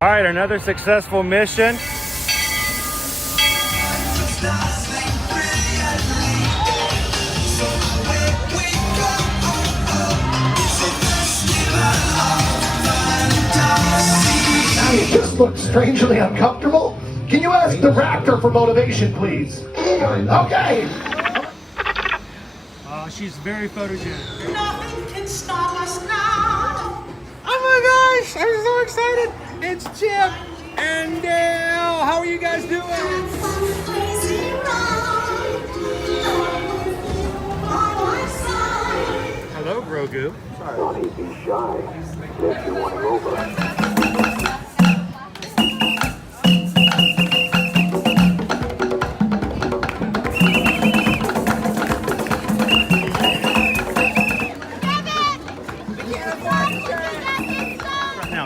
All right, another successful mission. You just look strangely uncomfortable. Can you ask the raptor for motivation, please? Okay. She's very photogenic. Nothing can stop us now. Oh my gosh, I'm so excited. It's Chip and Dale. How are you guys doing? Crazy ride. By my side. Hello, Grogu. Don't be shy. Let you want to go over.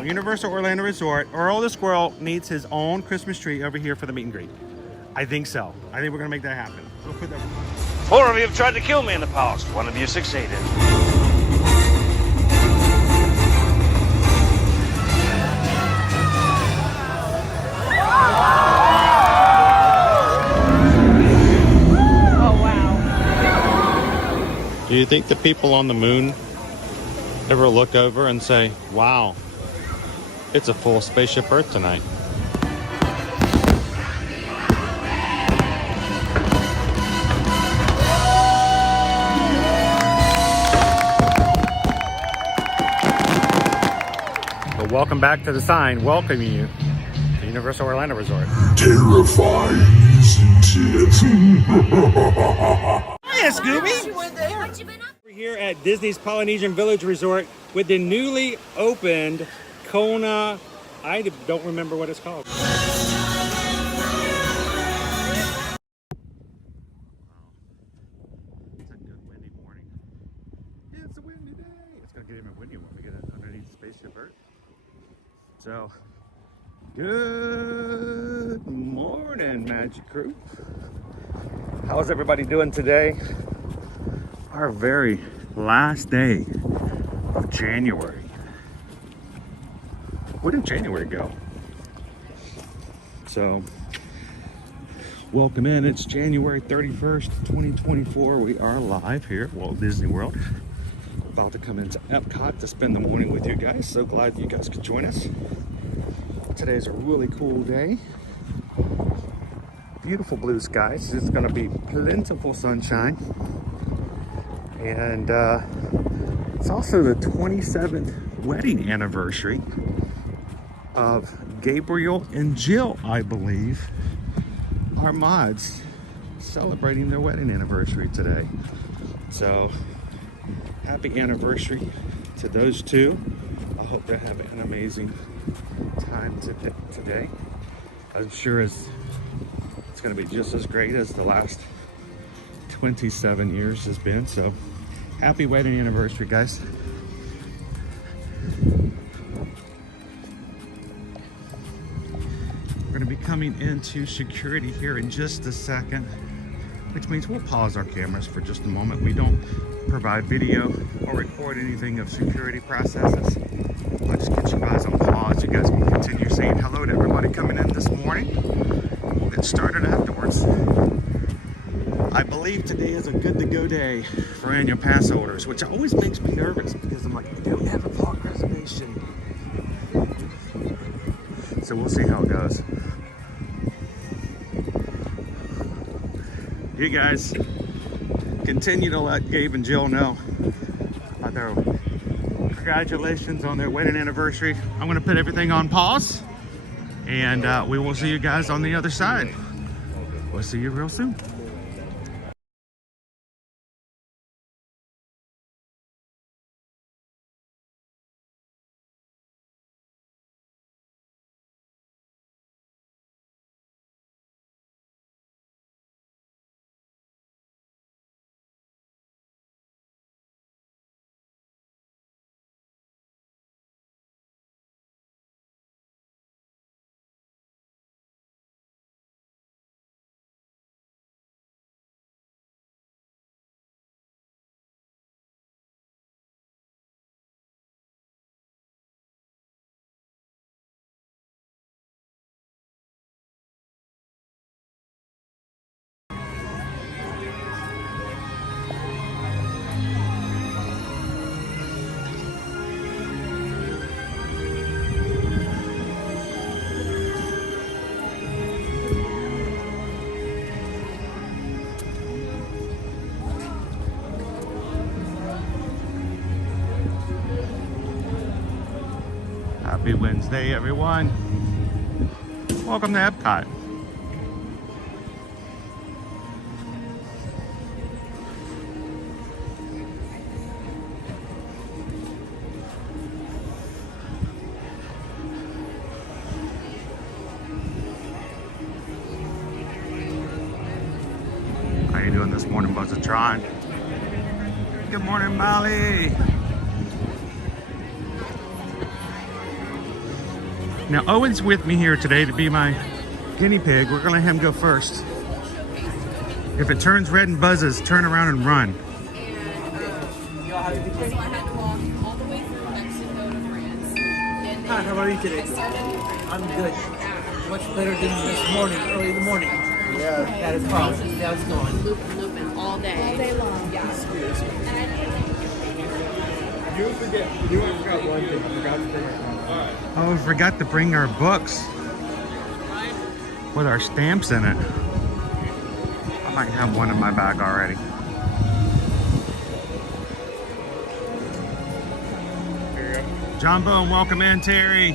Universal Orlando Resort, Earl the Squirrel needs his own Christmas tree over here for the meet and greet. I think so. I think we're gonna make that happen. We'll put that. 4 of you have tried to kill me in the past. 1 of you succeeded. Oh, wow. Do you think the people on the moon ever look over and say, wow, it's a full spaceship Earth tonight? But welcome back to the sign welcoming you to Universal Orlando Resort. Terrifying, isn't it? Hiya, Scooby! We're here at Disney's Polynesian Village Resort with the newly opened Kona, I don't remember what it's called. It's a good windy morning. It's a windy day. It's gonna get even windier when we get underneath Spaceship Earth. So, good morning, Magic Crew. How's everybody doing today? Our very last day of January. Where did January go? So, welcome in. It's January 31st, 2024. We are live here at Walt Disney World. About to come into Epcot to spend the morning with you guys. So glad you guys could join us. Today's a really cool day. Beautiful blue skies. It's going to be plentiful sunshine. And it's also the 27th wedding anniversary of Gabriel and Jill, I believe, our mods, celebrating their wedding anniversary today. So happy anniversary to those two. I hope they have an amazing time today. I'm sure it's going to be just as great as the last 27 years has been. So happy wedding anniversary, guys. We're going to be coming into security here in just a second, which means we'll pause our cameras for just a moment. We don't provide video or record anything of security processes. I'll just get you guys on pause. You guys can continue saying hello to everybody coming in this morning. We'll get started afterwards. I believe today is a good to go day for annual pass holders, which always makes me nervous because I'm like, I don't have a park reservation. So we'll see how it goes. You guys continue to let Gabe and Jill know about their congratulations on their wedding anniversary. I'm going to put everything on pause, and we will see you guys on the other side. We'll see you real soon. Wednesday, everyone. Welcome to Epcot. How you doing this morning, Buzzatron? Good morning, Molly. Now, Owen's with me here today to be my guinea pig. We're gonna let him go first. If it turns red and buzzes, turn around and run. So I had to walk all the way through Mexico to France. And Hi, how are you today? I started I'm good. Much better than this morning, early in the morning. Yeah, that is awesome. Now it's going. looping all day. All day long. Yeah. Oh, we forgot to bring our books with our stamps in it. I might have one in my bag already. John Bowen, welcome in, Terry.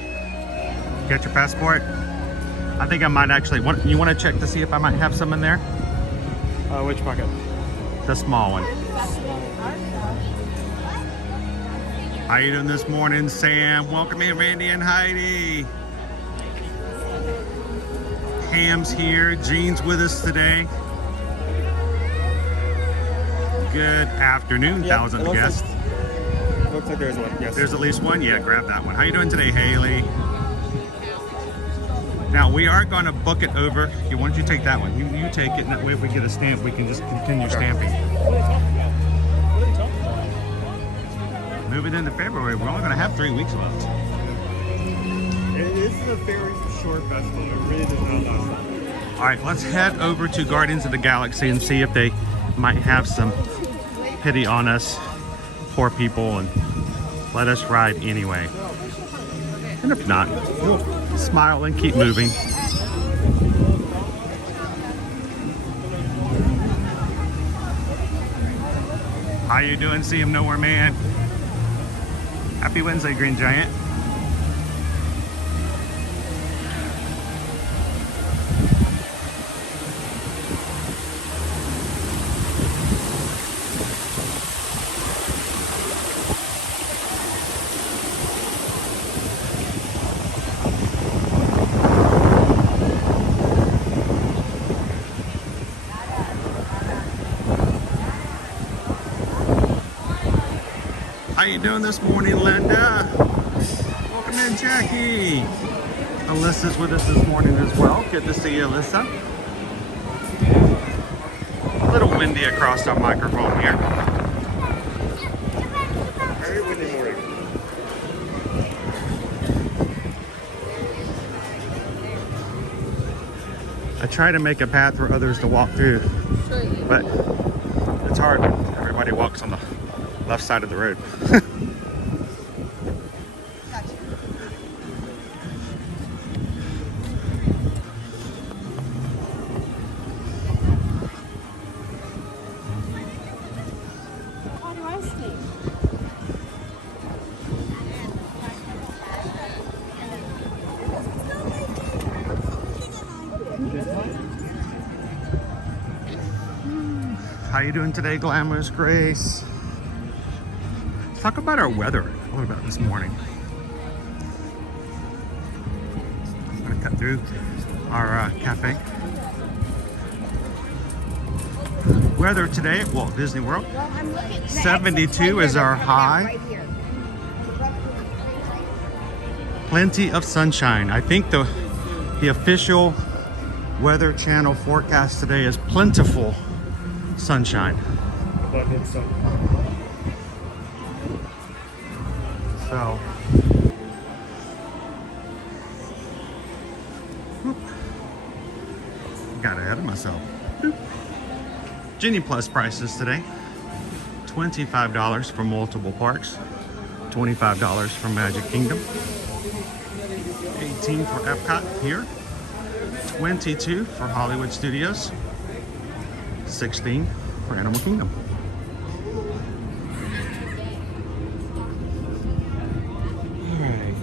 Get your passport. I think I might actually want. You want to check to see if I might have some in there? Which pocket? The small one. How you doing this morning, Sam? Welcome in, Randy and Heidi. Ham's here. Jean's with us today. Good afternoon, thousandth guest. Looks like there's one. Yes. There's at least one. Yeah, grab that one. How you doing today, Haley? Now we are going to book it over. Why don't you take that one? You take it, and that way if we get a stamp, we can just continue stamping. Move it into February. We're only going to have 3 weeks left. It is a very short festival. It really does not last long. All right, let's head over to Guardians of the Galaxy and see if they might have some pity on us, poor people, and let us ride anyway. And if not, we'll smile and keep moving. How you doing? See him nowhere, man. Happy Wednesday, Green Giant. How you doing this morning, Linda? Welcome in, Jackie. Alyssa's with us this morning as well. Good to see you, Alyssa. A little windy across our microphone here. Very windy morning. I try to make a path for others to walk through, but it's hard. Everybody walks on the left side of the road. How you doing today, Glamorous Grace? Let's talk about our weather. What about this morning? I'm gonna cut through our cafe. Weather today at Walt Disney World. 72 is our high. Plenty of sunshine. I think the official Weather Channel forecast today is plentiful sunshine. Abundant sun. So, whoop. Got ahead of myself. Boop. Genie Plus prices today. $25 for multiple parks. $25 for Magic Kingdom. $18 for Epcot here. $22 for Hollywood Studios. $16 for Animal Kingdom. Alright.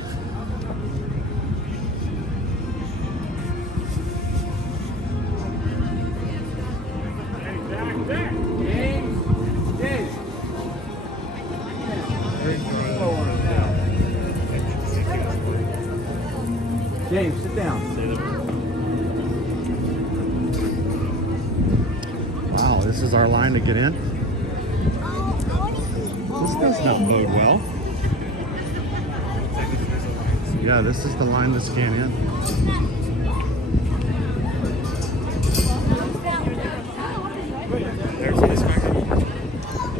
Dave, sit down. Wow, this is our line to get in. This does not bode well. Yeah, this is the line to scan in.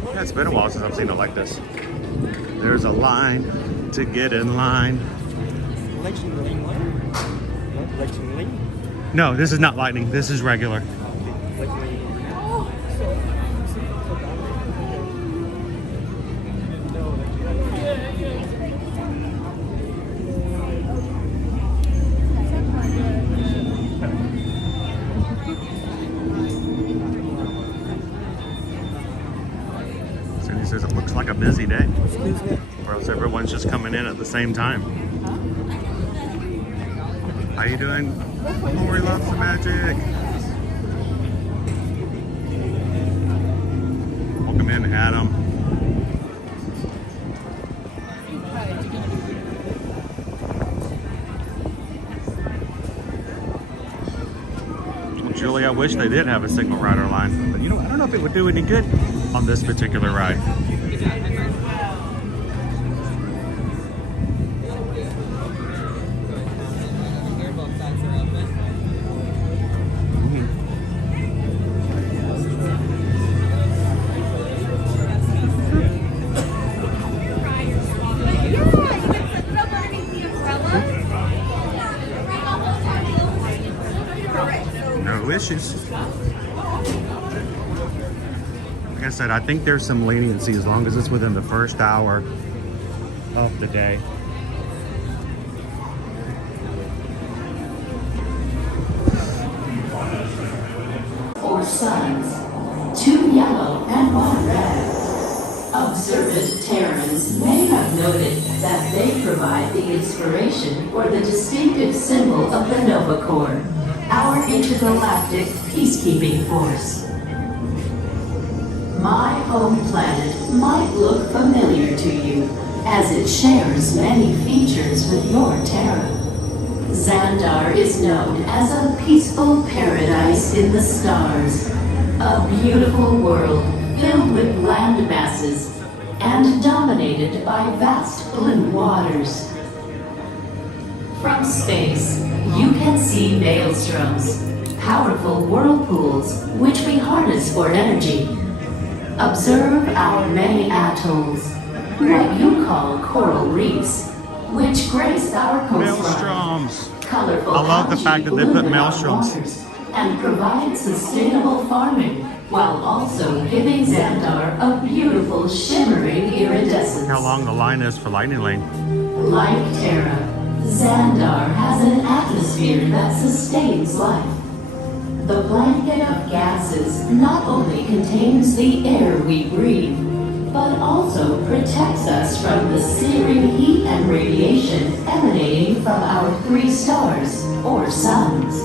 Yeah, it's been a while since I've seen it like this. There's a line to get in line. No, this is not lightning. This is regular. Cindy says it looks like a busy day. Or else everyone's just coming in at the same time. How you doing? Lori loves the magic. Welcome in, Adam. Well, Julie, I wish they did have a single rider line, but you know, I don't know if it would do any good on this particular ride. No issues. Like I said, I think there's some leniency as long as it's within the first hour of the day. Four suns, 2 yellow and 1 red. Observant Terrans may have noted that they provide the inspiration for the distinctive symbol of the Nova Corps, our intergalactic peacekeeping force. My home planet might look familiar to you, as it shares many features with your Terra. Xandar is known as a peaceful paradise in the stars, a beautiful world filled with land masses and dominated by vast blue waters. From space, you can see maelstroms, powerful whirlpools which we harness for energy. Observe our many atolls, what you call coral reefs, which grace our coastline. Maelstroms. Colorful I love the fact that they put algae maelstroms. waters and provide sustainable farming while also giving Xandar a beautiful shimmering iridescence. How long the line is for Lightning Lane. Like Terra, Xandar has an atmosphere that sustains life. The blanket of gases not only contains the air we breathe, but also protects us from the searing heat and radiation emanating from our 3 stars, or suns.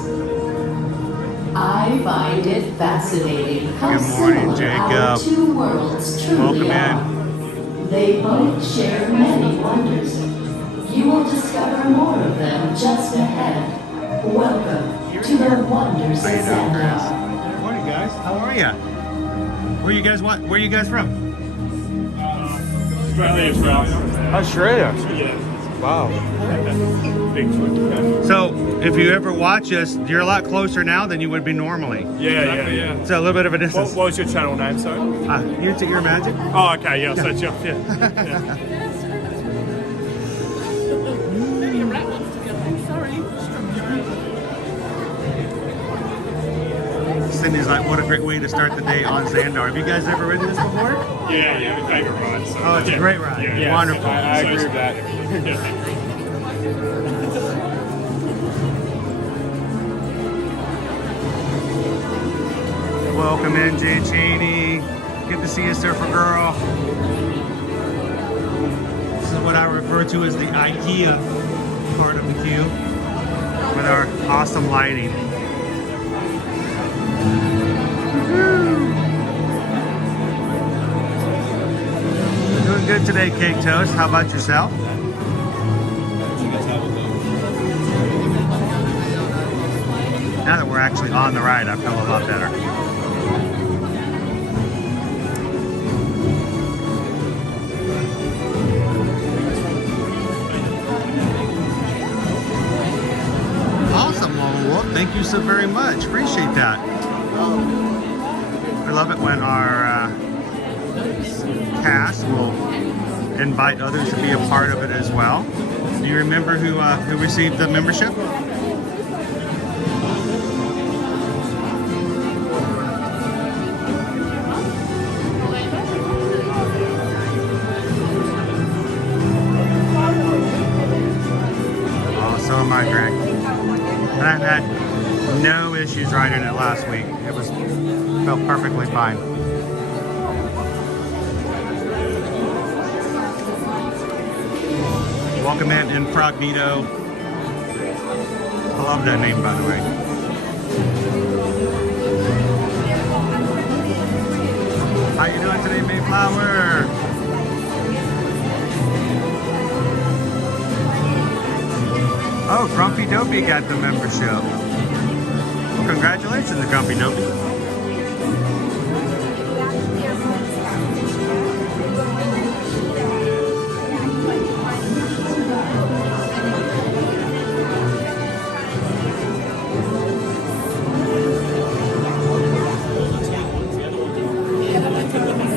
I find it fascinating how Good morning, similar our Jacob. 2 worlds truly Welcome are. They both share many wonders. You will discover more of them just ahead. Welcome to the wonders of Xandar. Good morning, guys. How are you? Where you guys from? Australia. Yeah. Wow. Bigfoot. So, if you ever watch us, you're a lot closer now than you would be normally. Yeah. So a little bit of a distance. What was your channel name, sorry? Your Magic. Oh, okay, yeah, so it's your, yeah. Maybe a rat wants to go. Sorry. Cindy's like, what a great way to start the day on Xandar. Have you guys ever ridden this before? Yeah, we take a ride. So, Oh, it's a great ride. Yeah, Wonderful. I agree with that. Welcome in, Jay Cheney. Good to see you, Surfer Girl. This is what I refer to as the IKEA part of the queue with our awesome lighting. Doing good today, Cake Toast. How about yourself? Now that we're actually on the ride, I feel a lot better. Awesome, well, thank you so very much. Appreciate that. We love it when our cast will invite others to be a part of it as well. Do you remember who received the membership? Oh, so am I, Greg. And I've had no issues riding it last week. It felt perfectly fine. Welcome in Incognito. I love that name, by the way. How you doing today, Mayflower? Oh, Grumpy Dopey got the membership. Well, congratulations, Grumpy Dopey.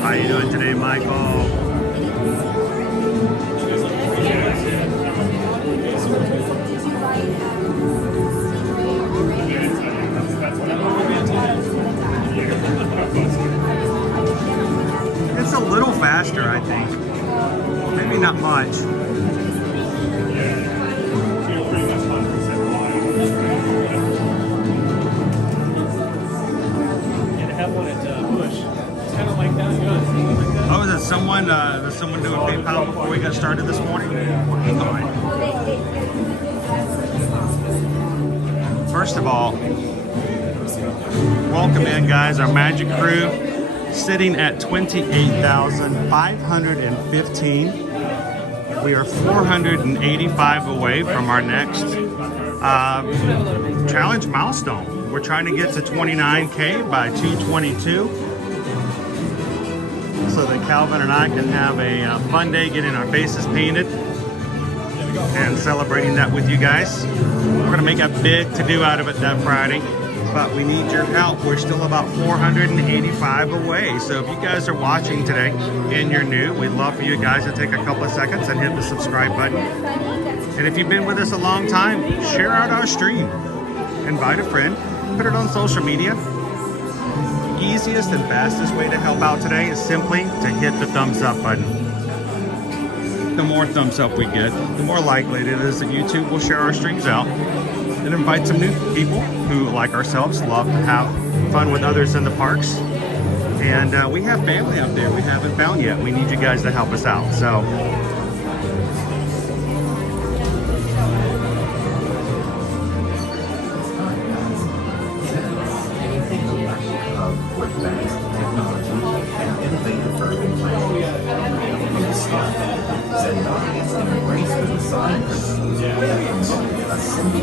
How you doing today, Michael? It's a little faster, I think. Maybe not much. Oh, is it someone? Does someone do a PayPal before we got started this morning? Hang on. First of all, welcome in, guys. Our Magic Crew sitting at 28,515. We are 485 away from our next challenge milestone. We're trying to get to 29K by 222. So that Calvin and I can have a fun day getting our faces painted and celebrating that with you guys. We're going to make a big to-do out of it that Friday, but we need your help. We're still about 485 away. So if you guys are watching today and you're new, we'd love for you guys to take a couple of seconds and hit the subscribe button. And if you've been with us a long time, share out our stream. Invite a friend, put it on social media. Easiest and fastest way to help out today is simply to hit the thumbs up button. The more thumbs up we get, the more likely it is that YouTube will share our streams out and invite some new people who, like ourselves, love to have fun with others in the parks. And we have family out there we haven't found yet. We need you guys to help us out. So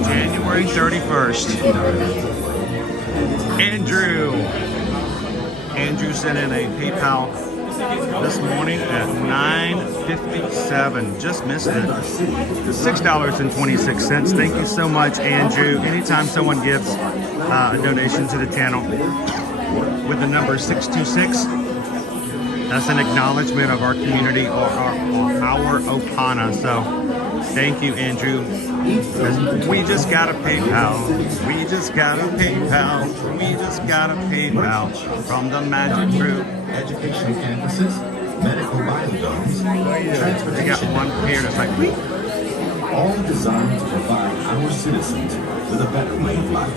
January 31st. Andrew sent in a PayPal this morning at 9:57. Just missed it. $6.26. Thank you so much, Andrew. Anytime someone gives a donation to the channel with the number 626, that's an acknowledgement of our community or our Opana. So thank you, Andrew. We just got a PayPal. We just got a PayPal. We just got a PayPal from the Magic Crew. Education campuses, medical biodomes, transportation. They got one here that's like, wheep. All designed to provide our citizens with a better way of life.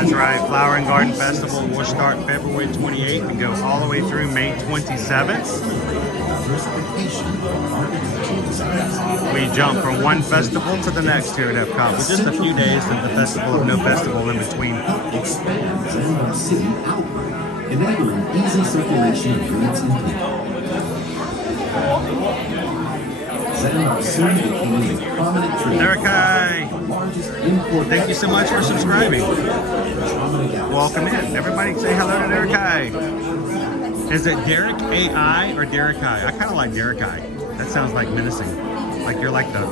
That's right. Flower and Garden Festival will start February 28th and go all the way through May 27th. We jump from one festival to the next here at Epcot with just a few days of the festival of no festival in between. Expands Zandar City outward, enabling easy circulation of goods and people. Zandar soon became a prominent trade. Erica, thank you so much for subscribing. Welcome in. Everybody say hello to Erica. Is it Derek AI or Derek I? I kind of like Derek I. That sounds like menacing. Like you're like the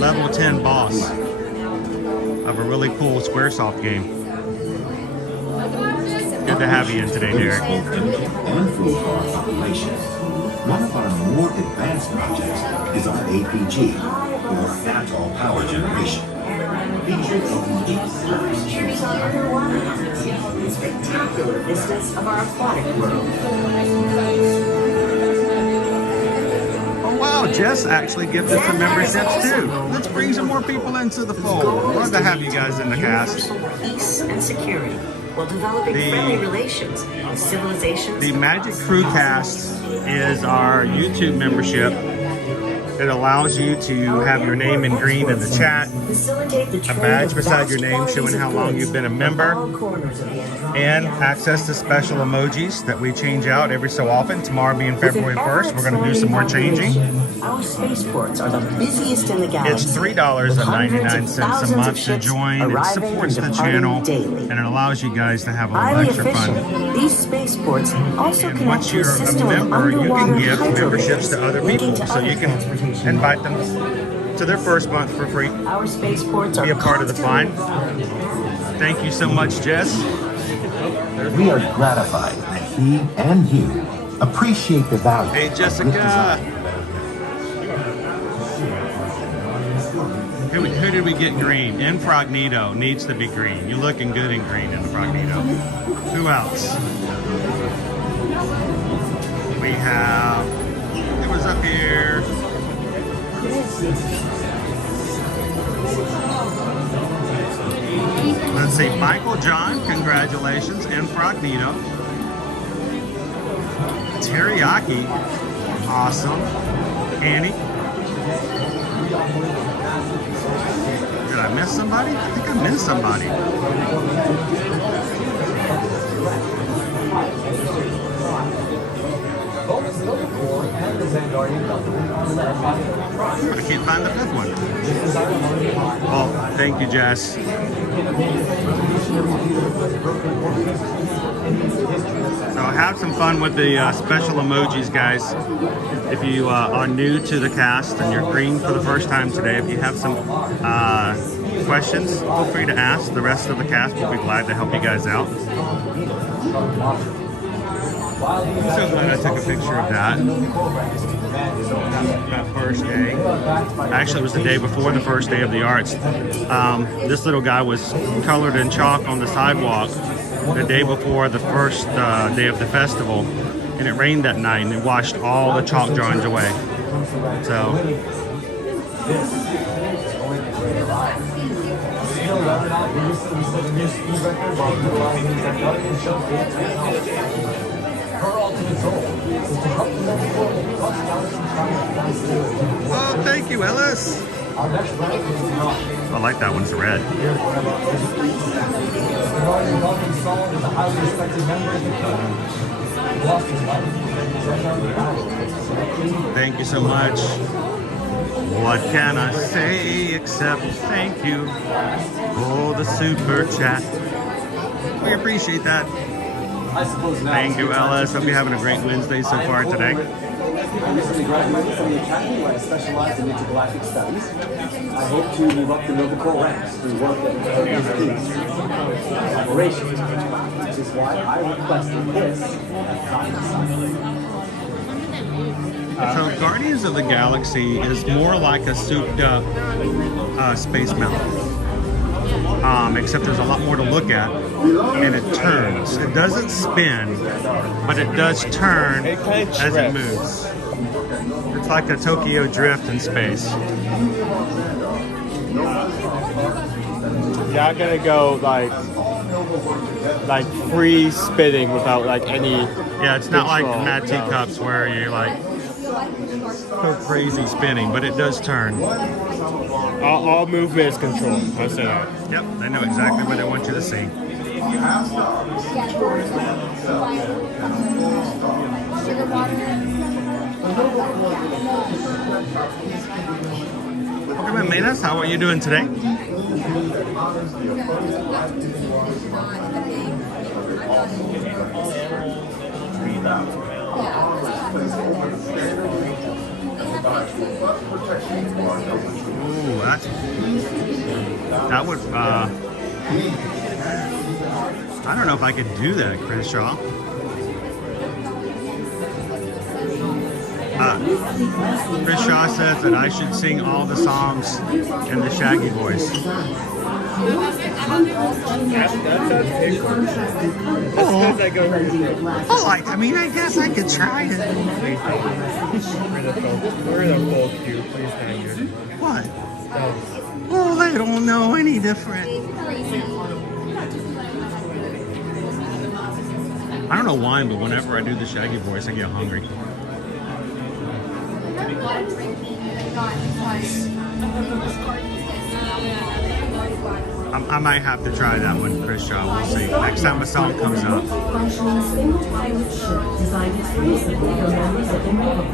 level 10 boss of a really cool Squaresoft game. Good to have you in today, Derek. One of our more advanced projects is our APG, or Atoll Power Generation. Cheers on underwater and spectacular vistas of our aquatic world. Oh wow, Jess actually gifted some memberships too. Let's bring some more people into the fold. Love to have you guys in the cast. Peace and security while developing friendly relations with civilizations. The Magic Crew Cast is our YouTube membership. It allows you to have your name in green in the chat, a badge beside your name showing how long you've been a member, and access to special emojis that we change out every so often. Tomorrow being February 1st, we're going to do some more changing. Our spaceports are the busiest in the galaxy. It's $3.99 a month to join. It supports the channel, and it allows you guys to have a little extra fun. These spaceports also And once you're a member, you can give memberships to other people, so you can invite them to their first month for free. Our spaceports are be a part of the fun. Thank you so much, Jess. We are gratified that he and you appreciate the value. Hey, of Jessica. good design. Who did we get green? Infrognito needs to be green. You're looking good in green, Infrognito. Who else? We have, it was up here. Let's see, Michael John, congratulations. Infrognito. Teriyaki, awesome. Annie. Did I miss somebody? I think I missed somebody. I can't find the fifth one. Oh, thank you, Jess. So have some fun with the special emojis, guys. If you are new to the cast and you're green for the first time today, if you have some questions, feel free to ask. The rest of the cast will be glad to help you guys out. I'm so glad I took a picture of that first day. Actually, it was the day before the first day of the arts. This little guy was colored in chalk on the sidewalk the day before the first day of the festival, and it rained that night and it washed all the chalk drawings away. So oh, thank you, Ellis. I like that one's red. Thank you so much. What can I say except thank you for the super chat? We appreciate that. Thank you, Ellis. Hope you're having a great Wednesday so far today. I recently graduated from the Academy where I specialized in intergalactic studies. I hope to move up the Nova Corps ranks through work that includes collaboration, which is why I requested this So Guardians of the Galaxy is more like a souped up Space Mountain. Except there's a lot more to look at, and it turns. It doesn't spin, but it does turn as it moves. It's like a Tokyo Drift in space. Yeah, I'm gonna go like free spinning without like any. Yeah, it's not like control. Mad Teacups where you like go crazy spinning, but it does turn. All movement is controlled. I'll say that. Yep, they know exactly what they want you to see. Welcome in, Minas. How are you doing today? Ooh, that would, I don't know if I could do that, Chris Shaw. Chris Shaw says that I should sing all the songs in the Shaggy voice. Oh, I mean, I guess I could try it. We're in a full queue. Please thank you. What? Oh, they don't know any different. I don't know why, but whenever I do the Shaggy voice, I get hungry. I might have to try that one, Chris Shaw. We'll see. Next time a song comes up.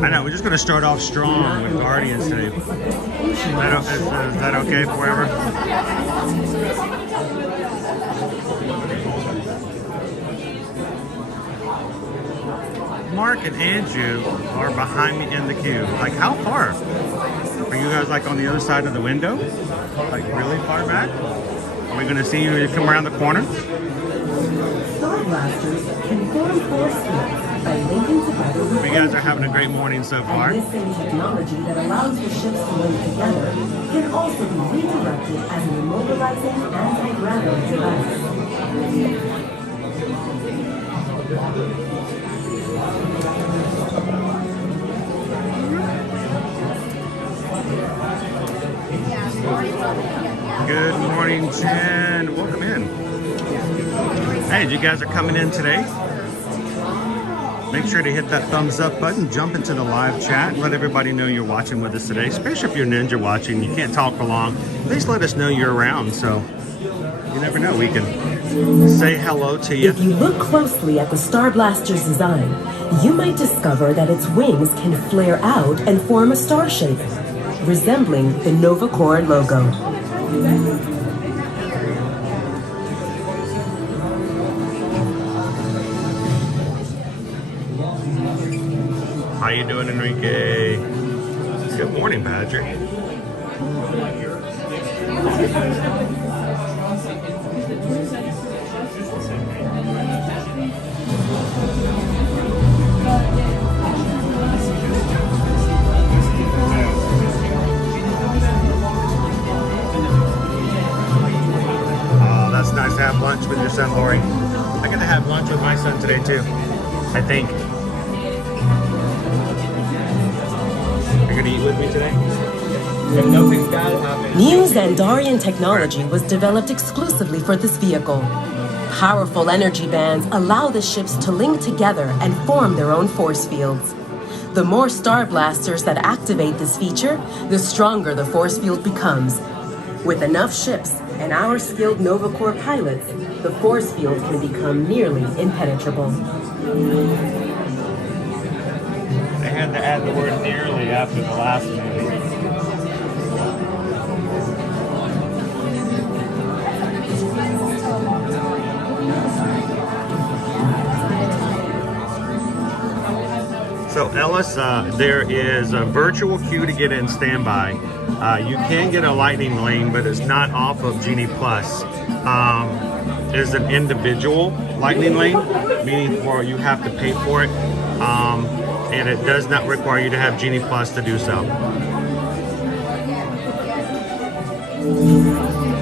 I know, we're just going to start off strong with Guardians today. Is that okay forever? Mark and Andrew are behind me in the queue. Like, how far? Are you guys like on the other side of the window? Like really far back? Are we gonna see you come around the corner? You guys are having a great morning so far. This same technology that allows the ships to link together can also be redirected as an immobilizing anti-gravity device. Good morning, Jen. Welcome in. Hey, you guys are coming in today. Make sure to hit that thumbs up button, jump into the live chat, let everybody know you're watching with us today, especially if you're Ninja watching, you can't talk for long. Please let us know you're around, so you never know, we can say hello to you. If you look closely at the Star Blaster's design, you might discover that its wings can flare out and form a star shape, resembling the Nova Corps logo. How you doing, Enrique? Good morning, Patrick. Oh, that's nice to have lunch with your son, Lori. I get to have lunch with my son today, too, I think. You're gonna eat with me today? If nothing's bad happens. New Xandarian technology was developed exclusively for this vehicle. Powerful energy bands allow the ships to link together and form their own force fields. The more Star Blasters that activate this feature, the stronger the force field becomes. With enough ships and our skilled Nova Corps pilots, the force field can become nearly impenetrable. They had to add the word nearly after the last movie. So Ellis, there is a virtual queue to get in standby. You can get a lightning lane, but it's not off of Genie Plus. There's an individual lightning lane, meaning for you have to pay for it. And it does not require you to have Genie Plus to do so.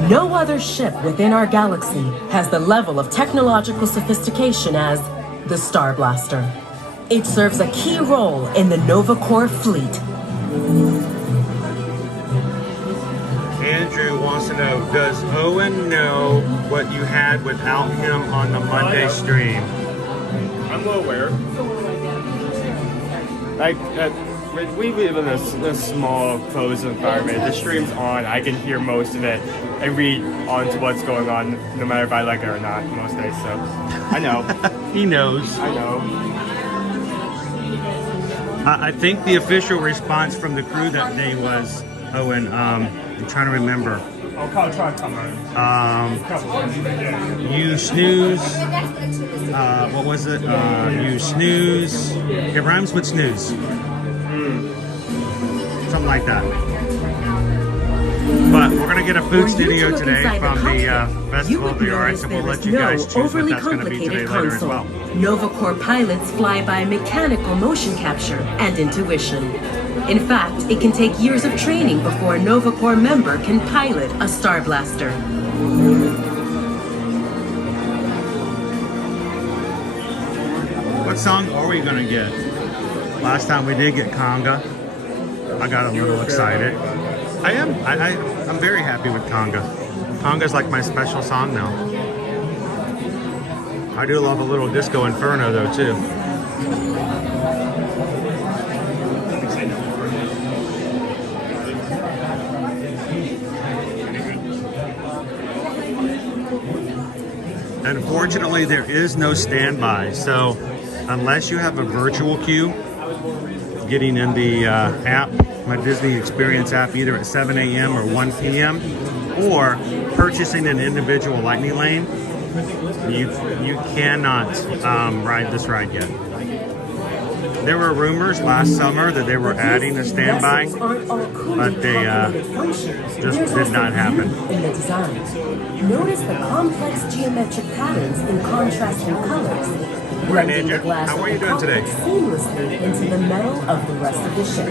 No other ship within our galaxy has the level of technological sophistication as the Star Blaster. It serves a key role in the Nova Corps fleet. Andrew wants to know, does Owen know what you had without him on the Monday stream? I'm well aware. Like, we live in a small, closed environment. The stream's on. I can hear most of it and read on to what's going on, no matter if I like it or not, most days. So, I know. He knows. I know. I think the official response from the crew that day was, Owen, I'm trying to remember. I'll try to come on. You snooze. What was it? You snooze. It rhymes with snooze. Something like that. But we're going to get a food studio today from the Festival of the Arts, and we'll let you guys choose what that's going to be today later as well. NovaCore pilots fly by mechanical motion capture and intuition. In fact, it can take years of training before a NovaCore member can pilot a Star Blaster. What song are we going to get? Last time we did get Conga. I got a little excited. I'm very happy with Conga. Conga's like my special song now. I do love a little Disco Inferno though too. Unfortunately, there is no standby, so unless you have a virtual queue, getting in the app, my Disney Experience app, either at 7 a.m. or 1 p.m., or purchasing an individual Lightning Lane, you cannot ride this ride yet. There were rumors last summer that they were adding a standby, but they just did not happen. In the design, notice the complex geometric patterns in contrasting colors, blending the glass how are you doing today? seamlessly into the metal of the rest of the ship.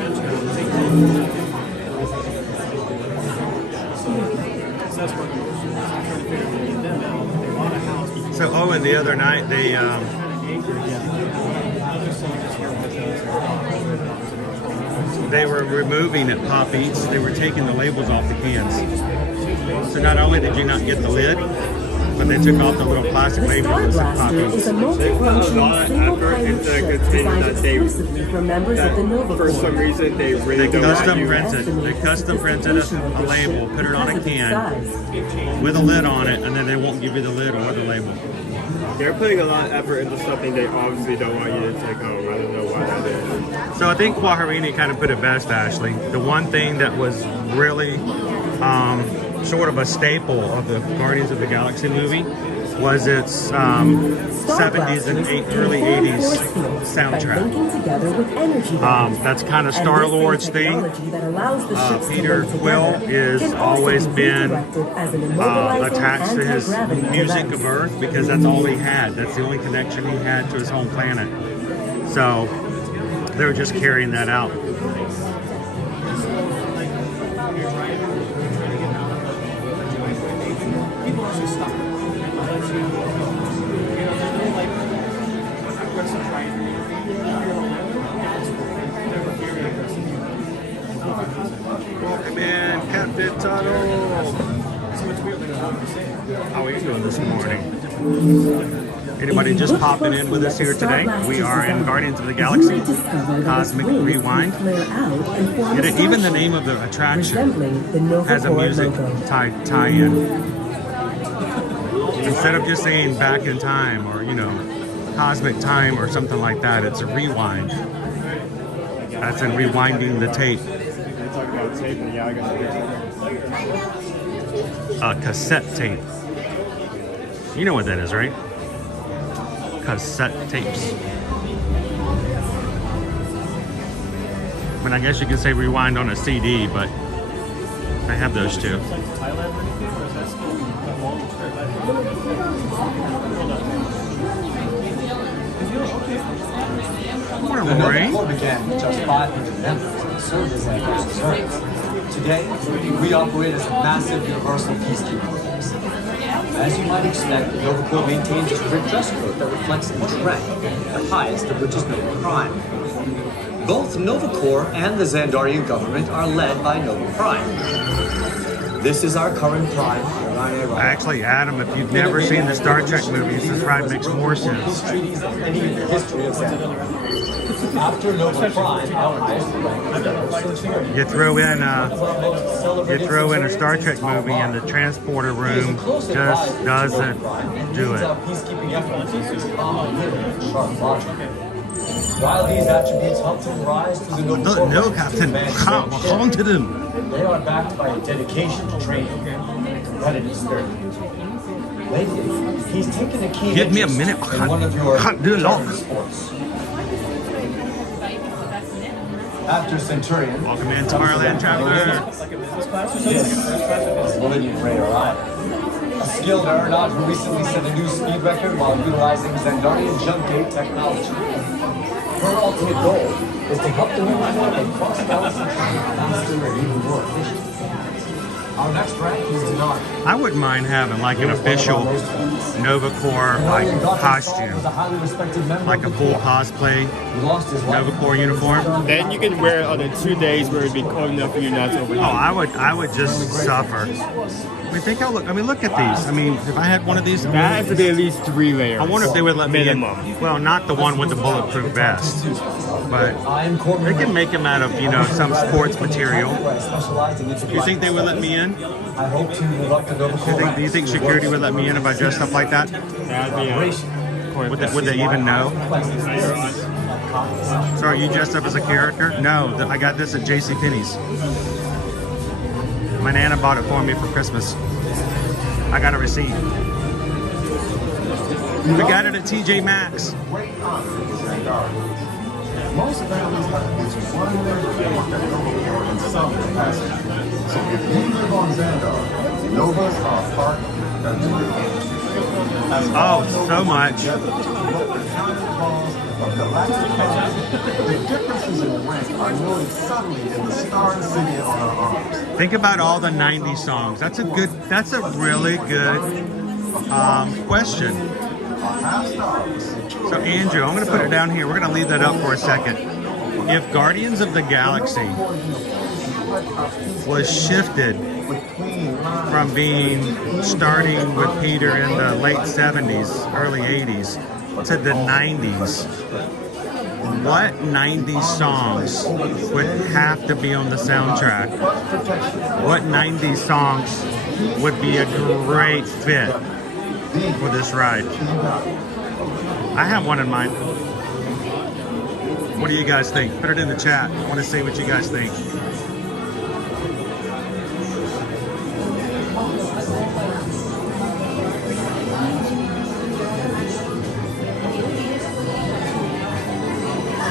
So Owen, the other night they were removing at Pop Eats. They were taking the labels off the cans. So not only did you not get the lid, but they took off the little plastic label that said Pop Eats. Is a multifunctional single-pilot ship designed exclusively for members of the NovaCore. For some reason, they really They custom printed a label, put it on a can with a lid on it, and then they won't give you the lid or the label. They're putting a lot of effort into something they obviously don't want you to take home. I don't know why that is. So I think Guajarini kind of put it best, Ashley. The one thing that was really sort of a staple of the Guardians of the Galaxy movie was its 70s and early 80s soundtrack. That's kind of Star-Lord's thing. Peter Quill has always been attached to his music of Earth because that's all he had. That's the only connection he had to his home planet. So they were just carrying that out. Welcome in, Captain Tuttle. How are you doing this morning? Anybody just popping in with us here today? We are in Guardians of the Galaxy Cosmic Rewind. Even the name of the attraction has a music tie-in. Instead of just saying back in time or, cosmic time or something like that, it's a rewind. That's in rewinding the tape. Cassette tape. You know what that is, right? Cassette tapes. I mean, I guess you could say rewind on a CD, but I have those too. The NovaCore began with just 500 members and served as an first reserve. Today, we operate as a massive universal peacekeeping force. As you might expect, the NovaCore maintains a strict dress code that reflects the trend, the highest of which is no crime. Both NovaCore and the Xandarian government are led by Nova Prime. This is our current prime. Actually, Adam, if you've never seen the Star Trek movies, this ride makes more sense. Treaties of any history of Xandar. After Nova Prime, our highest rank, You throw in a Star Trek movie and the transporter room just doesn't do it. peacekeeping efforts using common living sharp logic. While these attributes help to rise to the No, Captain. Haunted him. they are backed by a dedication to training and a competitive spirit. Lately, he's taken a keen Give me a interest minute. in one of your Can't do a lot. sports. After Centurion, Welcome in, Tomorrowland Traveler. this is William Ray Orion, a skilled aeronaut who recently set a new speed record while utilizing Xandarian jump gate technology. Her ultimate goal is to help the women and cross-balance and travel faster and even more efficient. Our next rank is Denari. I wouldn't mind having like an official Nova Corps like costume, like a full cosplay Nova Corps uniform. Then you can wear it on the 2 days where it'd be cold enough for you not to overheat. Oh, I would just suffer. I mean, think how look. I mean, look at these. I mean, if I had one of these, That has to be at least 3 layers. I wonder if they would let me in. minimum. Well, not the one with the bulletproof vest, but they can make them out of some sports material. Do you think they would let me in? I hope to live up to Nova Corps. Do you think security would let me in if I dressed up like that? Would they even know? So are you dressed up as a character? No, I got this at JCPenney's. My Nana bought it for me for Christmas. I got a receipt. We got it at TJ Maxx. Most families have at least one member that Nova Corps in some capacity. So if you live on Xandar, Novas are part of the community. Oh, so much. The differences in rank are noted subtly in the star insignia on our arms. Think about all the 90s songs. That's a really good question. So Andrew, I'm going to put it down here. We're going to leave that up for a second. If Guardians of the Galaxy was shifted from starting with Peter in the late 70s, early 80s to the 90s, what 90s songs would have to be on the soundtrack? What 90s songs would be a great fit for this ride? I have one in mind. What do you guys think? Put it in the chat. I want to see what you guys think.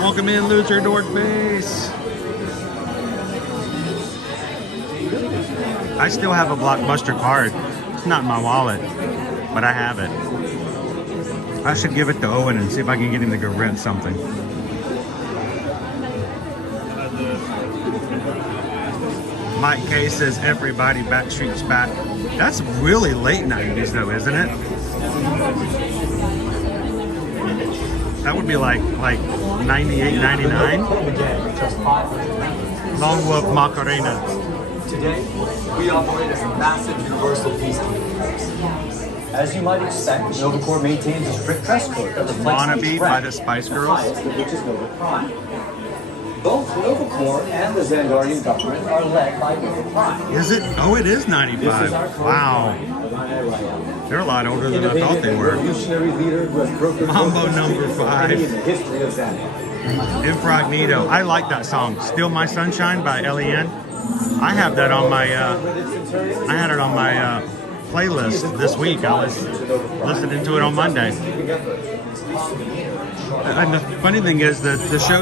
Welcome in, Loser Dork Base. I still have a Blockbuster card. It's not in my wallet, but I have it. I should give it to Owen and see if I can get him to go rent something. Mike K says everybody Backstreet's back. That's really late 90s though, isn't it? That would be like 98, 99. Long Wolf Macarena. Today, we operate as a massive universal peacekeeping force. As you might expect, Nova Corps maintains a strict dress code that reflects Wannabe each by rank, the Spice the Girls. highest of which is Nova Prime. Both Nova Corps and the Xandarian government are led by Nova Prime. Is it? Oh, it is 95. Wow. They're a lot older than I thought they were. Revolutionary leader who has broken Mambo number 5. in the history of Xandar. Incognito. I like that song. Still My Sunshine by LEN. I have that on my, I had it on my playlist this week. I was listening to it on Monday. And the funny thing is that the show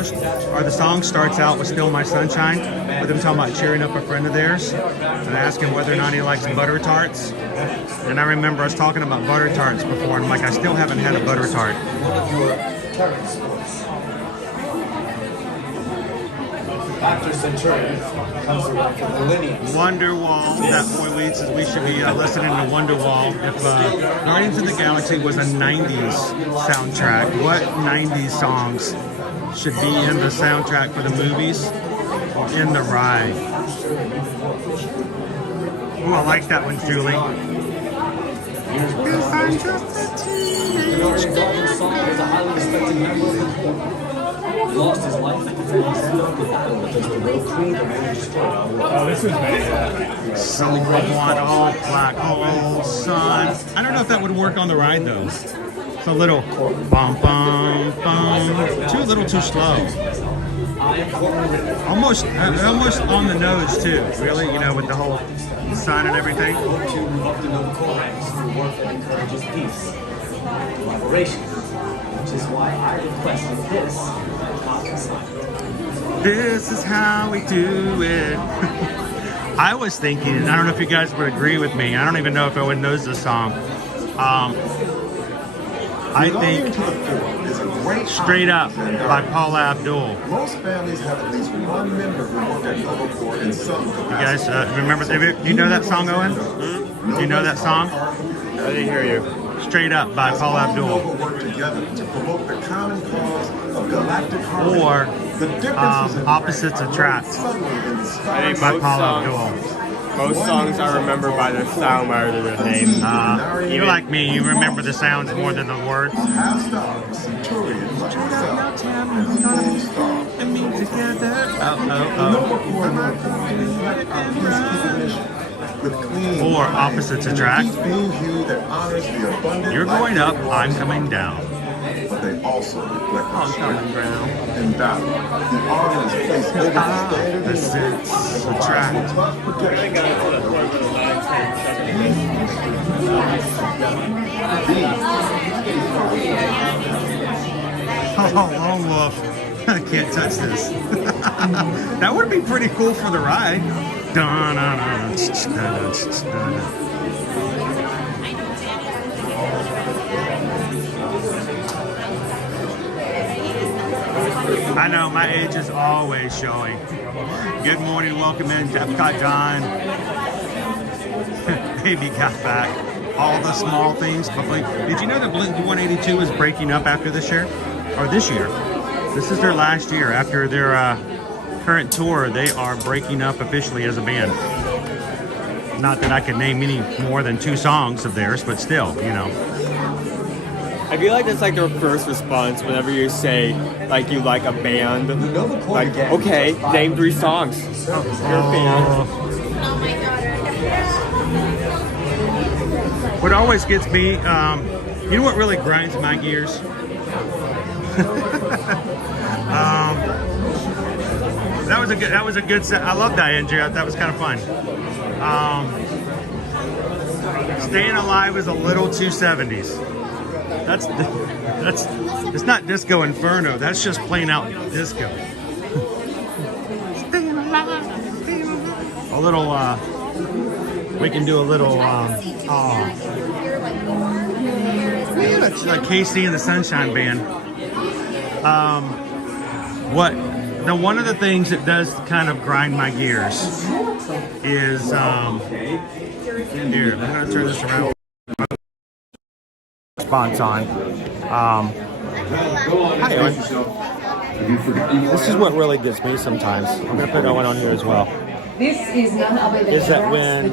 or the song starts out with Still My Sunshine, with them talking about cheering up a friend of theirs and asking whether or not he likes butter tarts. And I remember us talking about butter tarts before, and I'm like, I still haven't had a butter tart. After Centurion comes the rank of Millennium. Wonderwall. That boy leads says we should be listening to Wonderwall. If Guardians of the Galaxy was a 90s soundtrack, what 90s songs should be in the soundtrack for the movies or in the ride? Oh, I like that one, Julie. If I'm just a teenage daughter's son was a highly respected member of the court. He lost his life defending Xandar to battle against the Road Queen that managed to destroy all the Oh, this was bad. So one, all black hole, sun. I don't know if that would work on the ride though. It's a little bum bum bum. Too a little too slow. Almost on the nose too. Really, you know, with the whole sun and everything. To move up the Nova Corps ranks through work that encourages peace, collaboration, which is why I requested this conference. This is how we do it. I was thinking, and I don't know if you guys would agree with me. I don't even know if anyone knows this song. I think Straight Up by Paula Abdul. Most families have at least one member who work at Nova Corps in some You guys remember? Do you know that song, Owen? Do you know that song? I didn't hear you. Straight Up by Paula Abdul. work together to promote the common cause of galactic harmony. Or the differences in Opposites Attract I think by Paula Abdul. most songs I remember by the sound rather than the name. You're like me, you remember the sounds more than the words. Or Opposites Attract. You're going up, I'm coming down. But they also reflect our strength and battle. The army is placed over the standard Opposites Attract. Oh, lone wolf. I can't touch this. That would be pretty cool for the ride. I know, my age is always showing. Good morning, welcome in, Epcot John. Baby got back. All the small things. Did you know that Blink 182 is breaking up after this year? Or this year? This is their last year. After their current tour, they are breaking up officially as a band. Not that I can name any more than 2 songs of theirs, but still, you know. I feel like that's like their first response whenever you say like you like a band. Like, okay, name 3 songs. You're a band. What always gets me, you know what really grinds my gears? That was a good set. I love that, Andrea. That was kind of fun. Staying Alive is a little too 70s. That's it's not Disco Inferno. That's just plain out disco. A little we can do a little like Casey and the Sunshine Band. One of the things that does kind of grind my gears is here, I'm gonna turn this around. Response on. Hi, Owen. This is what really gets me sometimes. I'm gonna put Owen on here as well. This is none other than Is that when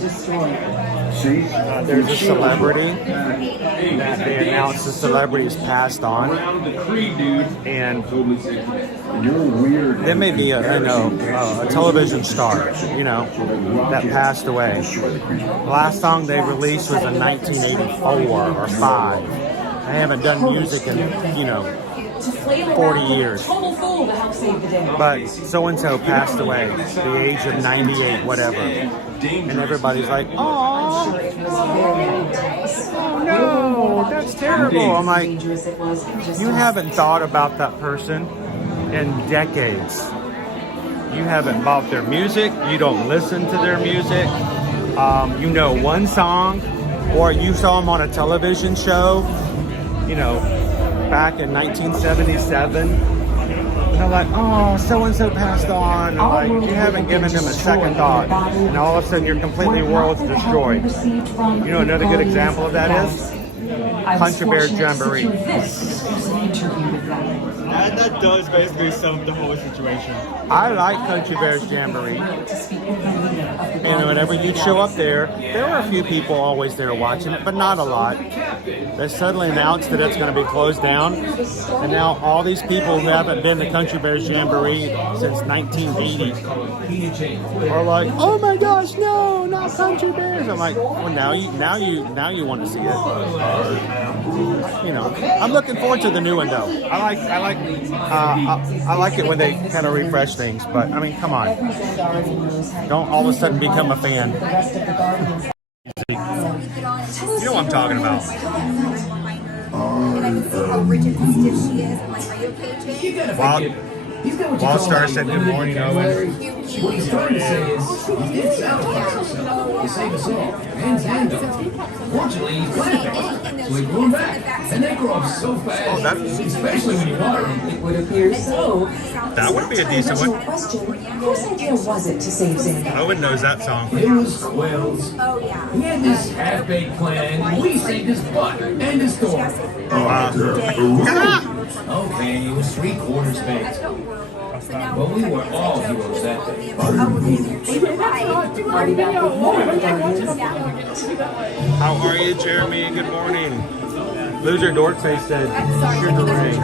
there's a celebrity that they announce the celebrity is passed on, and there may be a television star, you know, that passed away. The last song they released was in 1984 or 5. They haven't done music in, 40 years. But so-and-so passed away at the age of 98, whatever. And everybody's like, oh no, that's terrible. I'm like, you haven't thought about that person in decades. You haven't bought their music. You don't listen to their music. You know one song, or you saw them on a television show, back in 1977. And they're like, oh, so-and-so passed on. And like, you haven't given them a second thought. And all of a sudden, your completely world's destroyed. You know, another good example of that is Country Bear Jamboree. That does basically sum up the whole situation. I like Country Bears Jamboree. And whenever you'd show up there were a few people always there watching it, but not a lot. They suddenly announced that it's going to be closed down, and now all these people who haven't been to Country Bears Jamboree since 1980 are like, "Oh my gosh, no, not Country Bears!" I'm like, "Well, now you want to see it." You know, I'm looking forward to the new one though. I like it when they kind of refresh things. But I mean, come on, don't all of a sudden become a fan. You know what I'm talking about. Wildstar said good morning, Owen. What he's trying to say is, he did sacrifice himself to save us all, and Xandar. Fortunately, he's planted, so he grew back, and they grow up so fast, especially when you water them. It would appear so. That would be a decent one. Question, whose idea was it to save Xandar? Owen knows that song. It was Quill's. He had this half-baked plan, and we saved his butt and his door. Okay, it was 3/4 baked. But we were all heroes that day. How are you, Jeremy? Good morning. Loser Dorkface said, "Sugar Ray."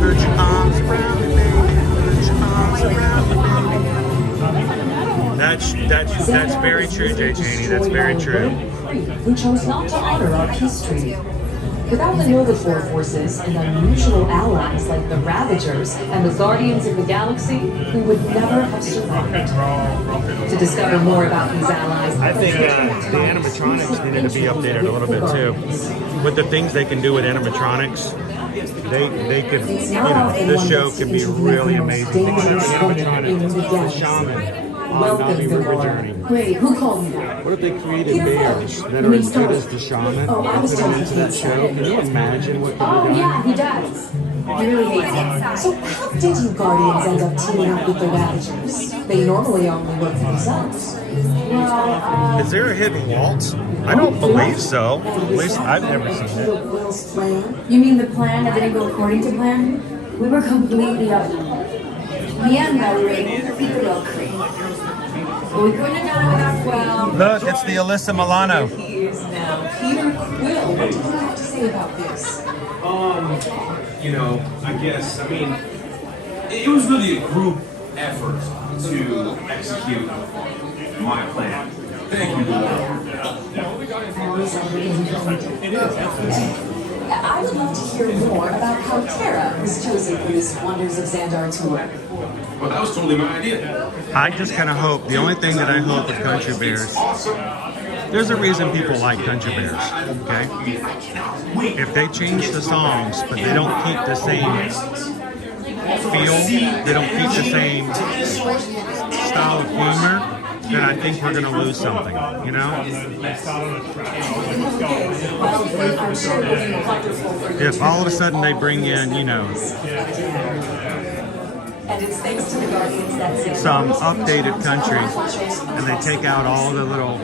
Put your arms around me, baby. Put your arms around me, baby. That's very true, Jay Cheney. That's very true. Who chose not to honor our peace treaty. Without the Nova Corps forces and unusual allies like the Ravagers and the Guardians of the Galaxy, we would never have survived. To discover more about these allies, I think the animatronics needed to be updated a little bit too. With the things they can do with animatronics, they could, you know, this show can be really amazing. Think about the animatronics, the shaman. Navi River Journey. Wait, who called me that? What if they created bears that are as good as the shaman and put them into that show? Can you imagine what could be done? Yeah, he does. He really hates it. So how did you Guardians end up teaming up with the Ravagers? They normally only work for themselves. Well, is there a hidden waltz? I don't believe so. At least I've never seen it. Will's plan? You mean the plan that didn't go according to plan? We were completely out. Me and Mallory, Peter Creek. We couldn't have done it without Quill. Look, it's the Alyssa Milano. He is now Peter Quill. What do you have to say about this? You know, I mean, it was really a group effort to execute my plan. Thank you, Lord. I would love to hear more about how Tara was chosen for this Wonders of Xandar tour. Well, that was totally my idea. I just kind of hope, the only thing that I hope with Country Bears, there's a reason people like Country Bears, okay? If they change the songs, but they don't keep the same feel, they don't keep the same style of humor, then I think we're going to lose something, you know? If all of a sudden they bring in, you know, some updated country and they take out all the little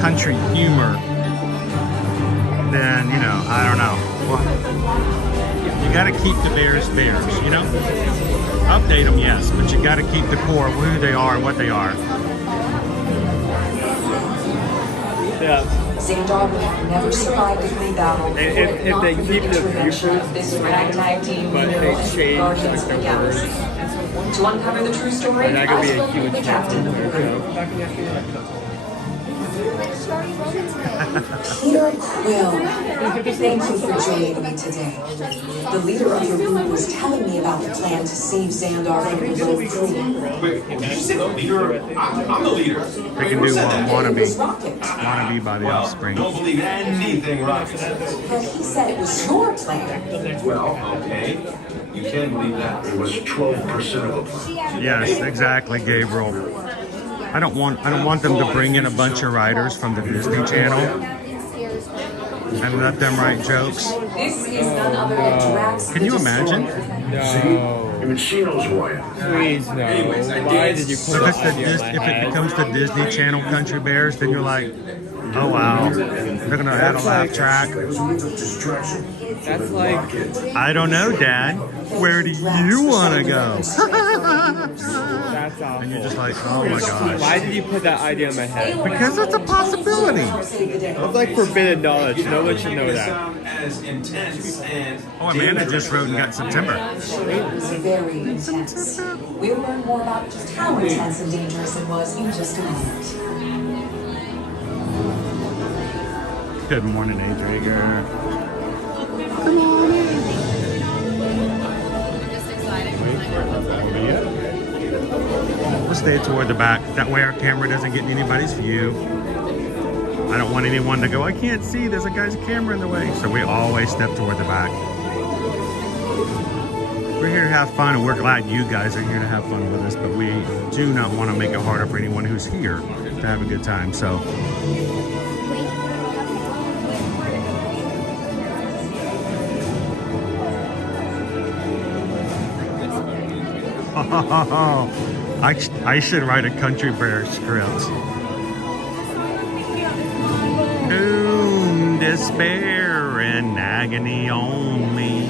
country humor, then, you know, I don't know. Well, you got to keep the Bears, you know? Update them, yes, but you got to keep the core of who they are and what they are. Yeah. Xandar would have never survived a free battle. If they keep the future, this ragtag team, but they change like the words, to uncover the true story, that could be a I spoke with huge the captain of the group. Peter Quill, thank you for joining me today. The leader of your group was telling me about the plan to save Xandar from the little crew. Wait, did you say the leader? I'm the leader. They can do wannabe by the Offspring. Don't believe anything rocket. But he said it was your plan. Well, okay. You can believe that. It was 12% of the plan. Yes, exactly, Gabriel. I don't want them to bring in a bunch of writers from the Disney Channel and let them write jokes. This is none other than Drax. Can you imagine? No. Even she knows who I am. Please no. Anyways, I Why did did you So put if, that idea in my if it head? becomes the Disney Channel Country Bears, then you're like, oh wow, they're gonna add a laugh track. That's like, I don't know, Dad. Where do you want to go? that's awful. And you're just like, oh my gosh. Why did you put that idea in my head? Because it's a possibility. It's like forbidden knowledge. No one should know that. As intense and Oh, Amanda just wrote and got September. It was very intense. We'll learn more about just how intense and dangerous it was in just a moment. Good morning, Adriga. We'll stay toward the back. That way our camera doesn't get in anybody's view. I don't want anyone to go, I can't see, there's a guy's camera in the way. So we always step toward the back. We're here to have fun, and we're glad you guys are here to have fun with us, but we do not want to make it harder for anyone who's here to have a good time. So I should write a Country Bear script. Doom, despair, and agony on me.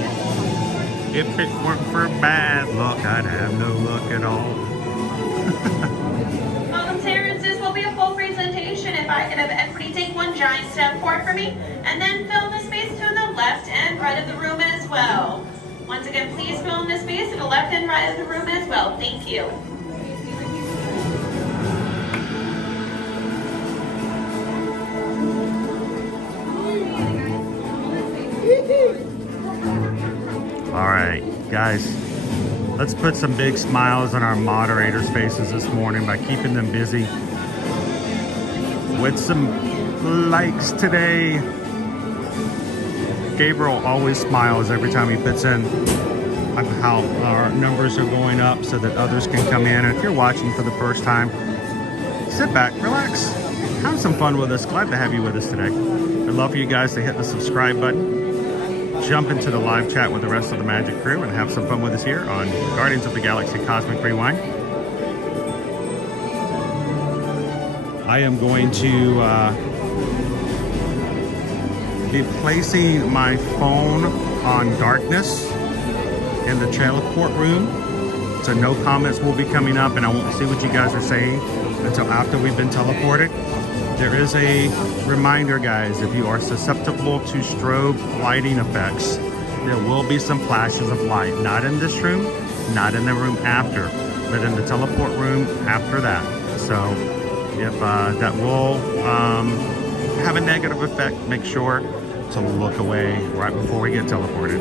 If it weren't for bad luck, I'd have no luck at all. Welcome, Terrence. This will be a full presentation. If I could have everybody take one giant step forward for me, and then fill the space to the left and right of the room as well. Once again, please fill in the space to the left and right of the room as well. Thank you. All right, guys, let's put some big smiles on our moderators' faces this morning by keeping them busy with some likes today. Gabriel always smiles every time he puts in how our numbers are going up so that others can come in. And if you're watching for the first time, sit back, relax, have some fun with us. Glad to have you with us today. I'd love for you guys to hit the subscribe button, jump into the live chat with the rest of the Magic crew, and have some fun with us here on Guardians of the Galaxy Cosmic Rewind. I am going to be placing my phone on darkness in the teleport room, so no comments will be coming up and I won't see what you guys are saying until after we've been teleported. There is a reminder, guys, if you are susceptible to strobe lighting effects, there will be some flashes of light, not in this room, not in the room after, but in the teleport room after that. So if that will have a negative effect, make sure to look away right before we get teleported.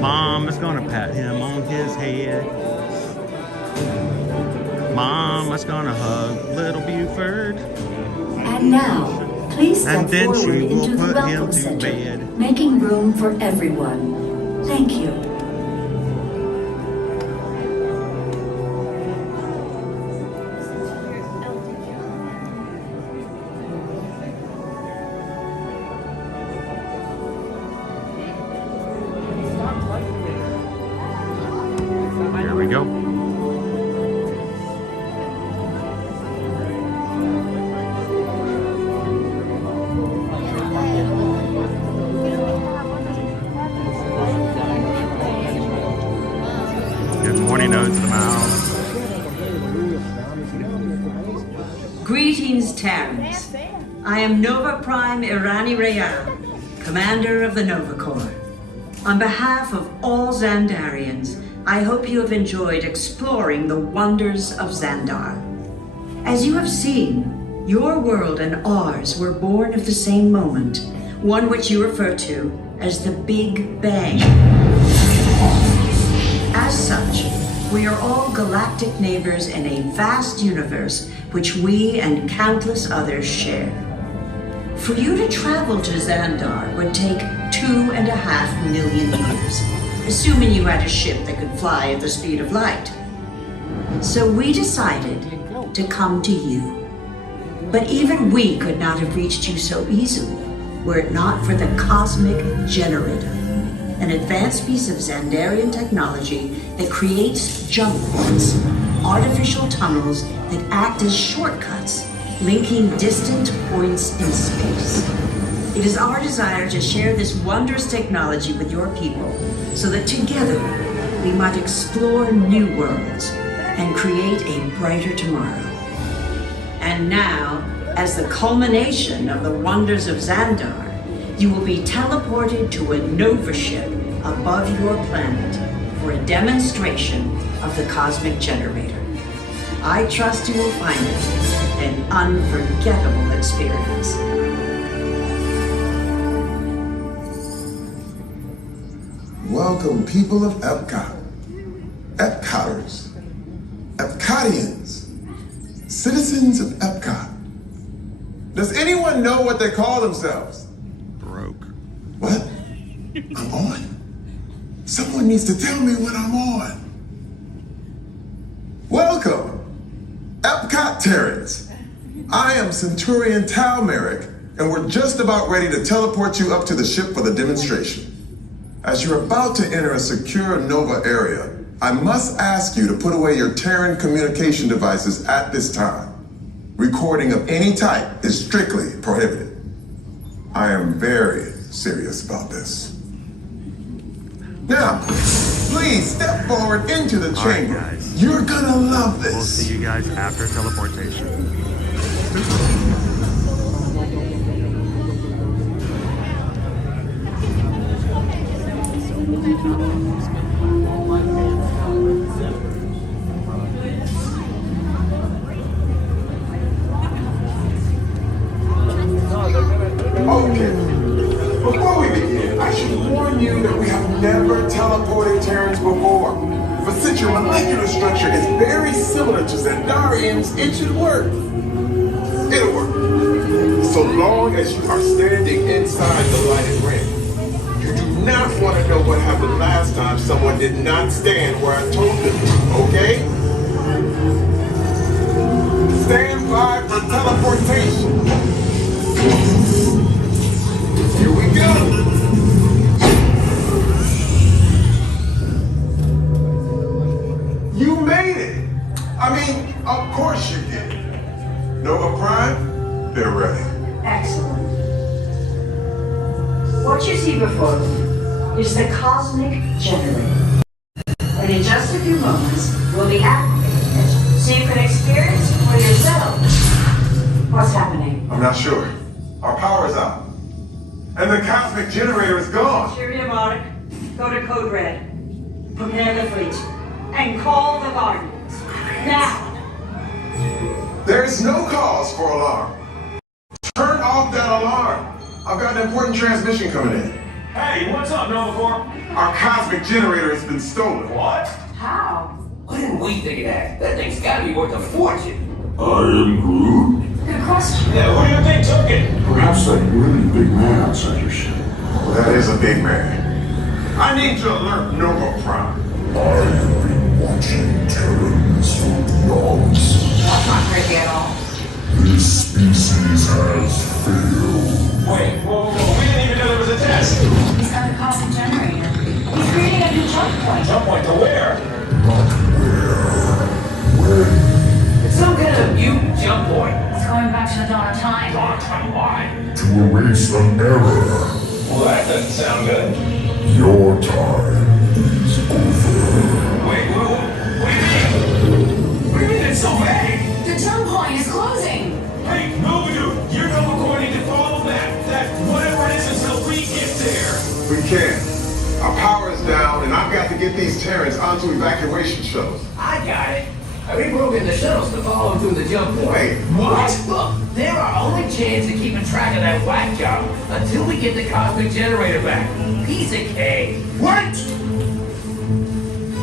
Mom is gonna pat him on his head. Mom is gonna hug little Buford. And now, please step And then she forward will into the put him Welcome to Center, bed. making room for everyone. Thank you. Here we go. Good morning, Odes of the Mouse. Greetings, Terrans. I am Nova Prime Irani Rayal, Commander of the Nova Corps. On behalf of all Xandarians, I hope you have enjoyed exploring the wonders of Xandar. As you have seen, Your world and ours were born of the same moment, one which you refer to as the Big Bang. As such, we are all galactic neighbors in a vast universe which we and countless others share. For you to travel to Xandar would take 2.5 million years, assuming you had a ship that could fly at the speed of light. So we decided to come to you. But even we could not have reached you so easily were it not for the Cosmic Generator, an advanced piece of Xandarian technology that creates jump points, artificial tunnels that act as shortcuts, linking distant points in space. It is our desire to share this wondrous technology with your people so that together we might explore new worlds and create a brighter tomorrow. And now, as the culmination of the wonders of Xandar, you will be teleported to a Nova ship above your planet for a demonstration of the Cosmic Generator. I trust you will find it an unforgettable experience. Welcome, people of Epcot, Epcoters, Epcotians, citizens of Epcot. Does anyone know what they call themselves? Broke. What? I'm on? Someone needs to tell me when I'm on. Welcome, Epcot Terrans. I am Centurion Tal Merrick, and we're just about ready to teleport you up to the ship for the demonstration. As you're about to enter a secure Nova area, I must ask you to put away your Terran communication devices at this time. Recording of any type is strictly prohibited. I am very serious about this. Now, please step forward into the chamber. All right, guys. You're gonna love this. We'll see you guys after teleportation. Okay. Before we begin, I should warn you that we have never teleported Terrans before. But since your molecular structure is very similar to Xandarians, it should work. It'll work. So long as you are standing inside the lighted ring. You do not want to know what happened last time someone did not stand where I told them to, okay? Stand by for teleportation. Here we go. You made it. I mean, of course you did. Nova Prime, they're ready. Excellent. What you see before you is the Cosmic Generator. And in just a few moments, we'll be activating it so you can experience it for yourself. What's happening? I'm not sure. Our power's out. And the Cosmic Generator is gone. Cheerio, Mark. Go to Code Red. Prepare the fleet. And call the Guardians. Now! There's no cause for alarm. Turn off that alarm. I've got an important transmission coming in. Hey, what's up, Nova Corps? Our Cosmic Generator has been stolen. What? How? Why didn't we think of that? That thing's gotta be worth a fortune. I am Groot. Good question. Yeah, who do you think took it? Perhaps that really big man outside your ship. Well, that is a big man. I need to alert Nova Prime. I have been watching Terrans for eons. That's not creepy at all. This species has failed. Wait, whoa. We didn't even know there was a test. He's got the Cosmic Generator. He's creating a new jump point. Jump point to where? Not where. When? It's some kind of new jump point. It's going back to the dawn of time. Dawn of time, why? To erase an error. Well, that doesn't sound good. Your time is over. Wait, what do you mean? What do you mean it's so vague? The jump point is closing. Hey, Nova Dude, you're Nova Corps need to follow that whatever it is until we get there. We can't. Our power is down, and I've got to get these Terrans onto evacuation shuttles. I got it. We broke in the shuttles to follow them through the jump point. Wait, What? Look, They're our only chance of keeping track of that whack job until we get the cosmic generator back. Piece of cake. What?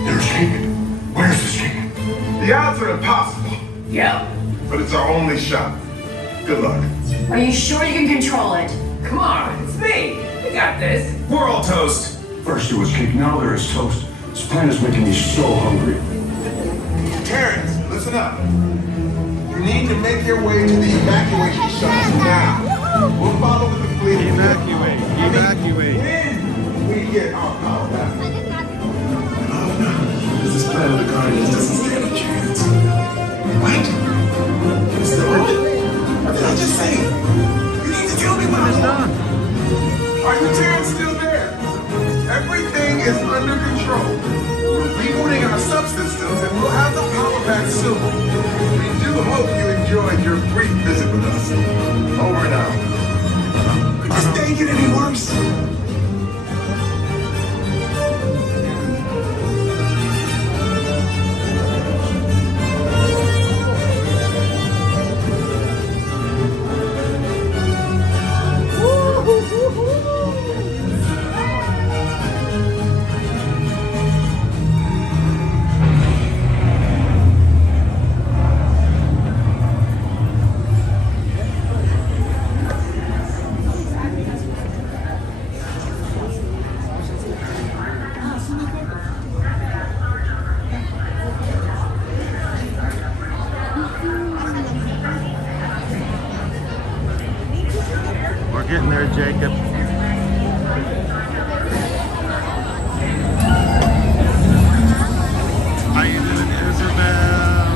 They're escaping. Where's the escape? The odds are impossible. Yeah. But it's our only shot. Good luck. Are you sure you can control it? Come on, it's me. We got this. We're all toast. First it was cake, now there is toast. This plan is making me so hungry. Parents, listen up. You need to make your way to the evacuation shuttles now. We'll follow with the fleet. Evacuate. Evacuate. When we get our power back. Oh no. This plan of the Guardians doesn't stand a chance. What? It's still working. What did I just say? You need to tell me what it's done. Are you Terrence still there? Everything is under control. We're rebooting our subsystems and we'll have the power back soon. We do hope you enjoyed your brief visit with us. Over and out. Could this day get any worse? We're getting there, Jacob. How you doing, Isabel?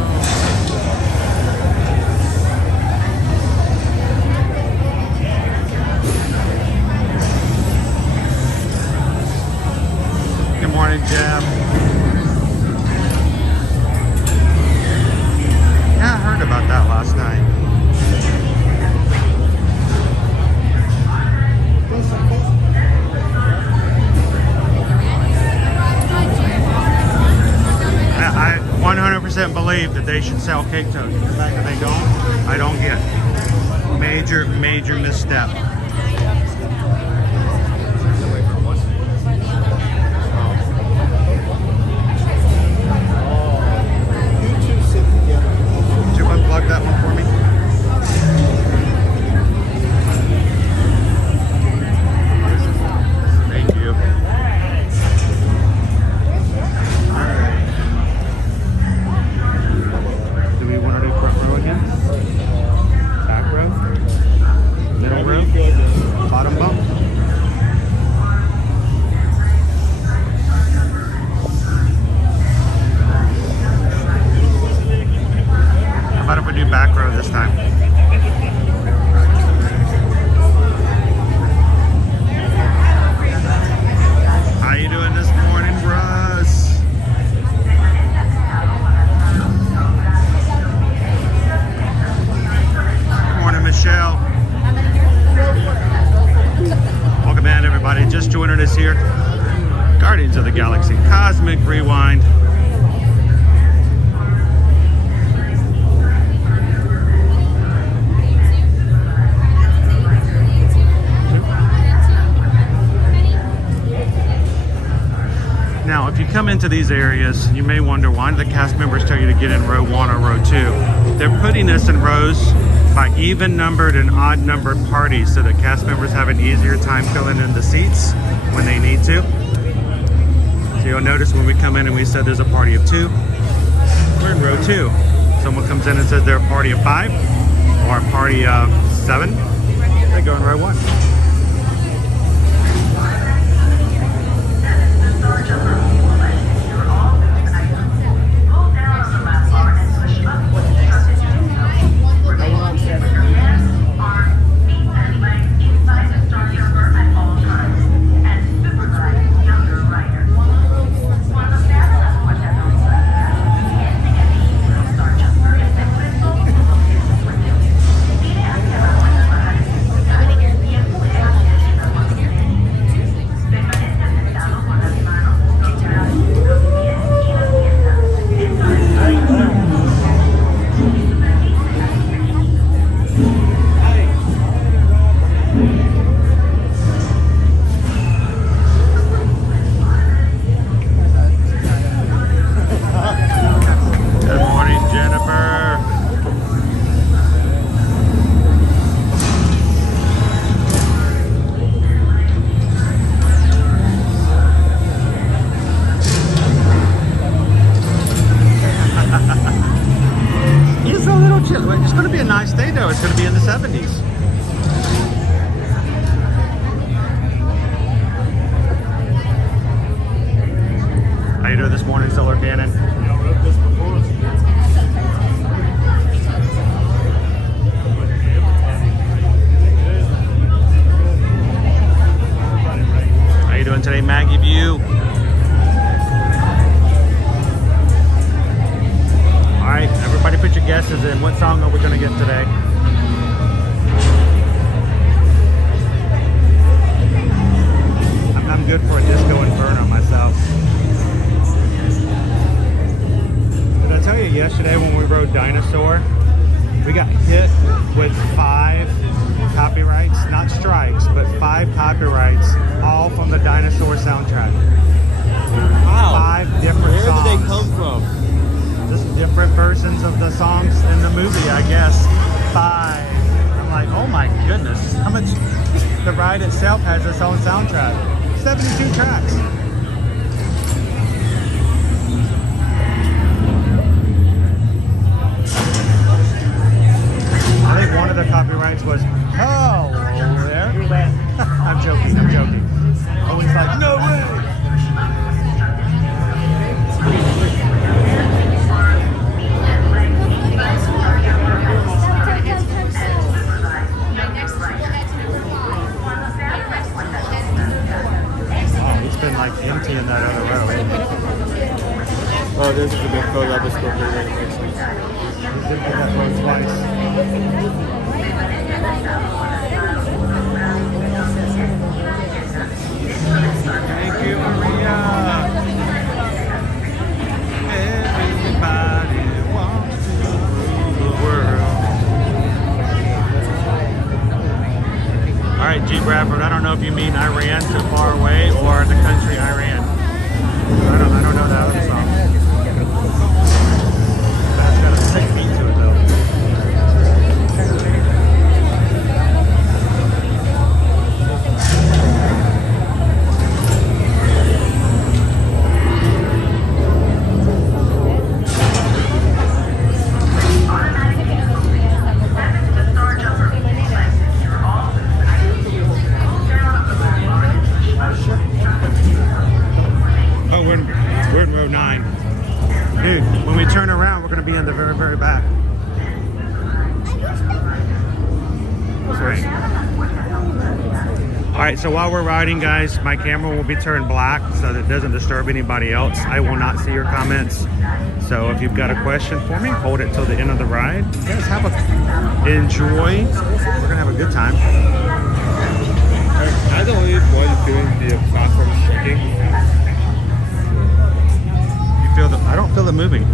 Good morning, Jeff. Yeah, I heard about that last night. I 100% believe that they should sell cake toast. The fact that they don't, I don't get. Major, major misstep. Did you unplug that one for me? Thank you. Do we want to do front row again? Back row? Middle row? Bottom bump? How about if we do back row this time? How you doing this morning, Russ? Morning, Michelle. Welcome in, everybody. Just joining us here. Guardians of the Galaxy Cosmic Rewind. Now, if you come into these areas, you may wonder why do the cast members tell you to get in row 1 or row 2? They're putting us in rows by even numbered and odd numbered parties so that cast members have an easier time filling in the seats when they need to. So you'll notice when we come in and we said there's a party of 2, we're in row 2. Someone comes in and says they're a party of 5 or a party of 7, they go in row 1. copyrights, all from the Dinosaur soundtrack. Wow. 5 different songs. Where did they come from? Just different versions of the songs in the movie, I guess. 5. I'm like, oh my goodness. How much? The ride itself has its own soundtrack. 72 tracks. I think one of the copyrights was, oh, there. I'm joking. Oh, he's like, no way. Oh, it's been like empty in that other row. Oh, this is a big photo of this book. We did get that row twice. Thank you, Maria. Everybody wants to rule the world. All right, G. Bradford, I don't know if you mean Iran too far away or the country Iran. I don't know that other song. That's got a 6 beat to it though. We're in row 9. Dude, when we turn around, we're going to be in the very, very back. All right, so while we're riding, guys, my camera will be turned black so that it doesn't disturb anybody else. I will not see your comments. So if you've got a question for me, hold it till the end of the ride. You guys enjoy. We're going to have a good time. I don't really want doing the platform shaking. I don't feel it moving.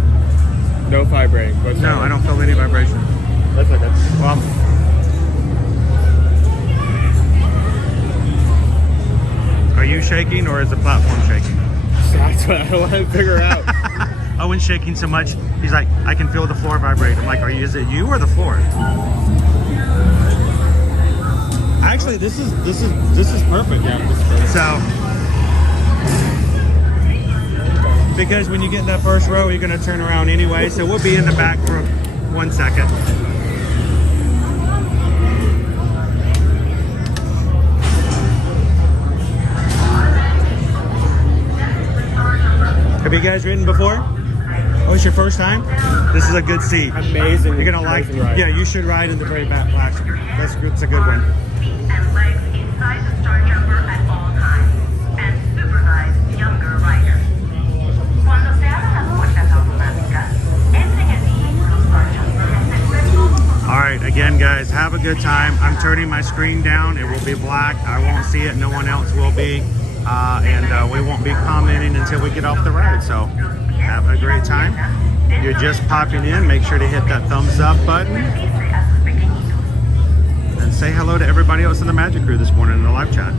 No vibrating. No, I don't feel any vibration. That's okay. Well, are you shaking or is the platform shaking? That's what I want to figure out. Owen's shaking so much. He's like, I can feel the floor vibrate. I'm like, is it you or the floor? Actually, this is perfect. Yeah. So. Because when you get in that first row, you're going to turn around anyway. So we'll be in the back for 1 second. Have you guys ridden before? Oh, it's your first time? This is a good seat. Amazing. You're going to like it. Yeah, you should ride in the very back. That's a good one. And legs inside the star jumper at all times. And supervise younger riders. Cuando se abran las puertas automáticas, entren allí los star jumpers. All right, again, guys, have a good time. I'm turning my screen down. It will be black. I won't see it. No one else will be. And we won't be commenting until we get off the ride. So have a great time. You're just popping in. Make sure to hit that thumbs up button. And say hello to everybody else in the Magic Crew this morning in the live chat.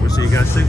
We'll see you guys soon.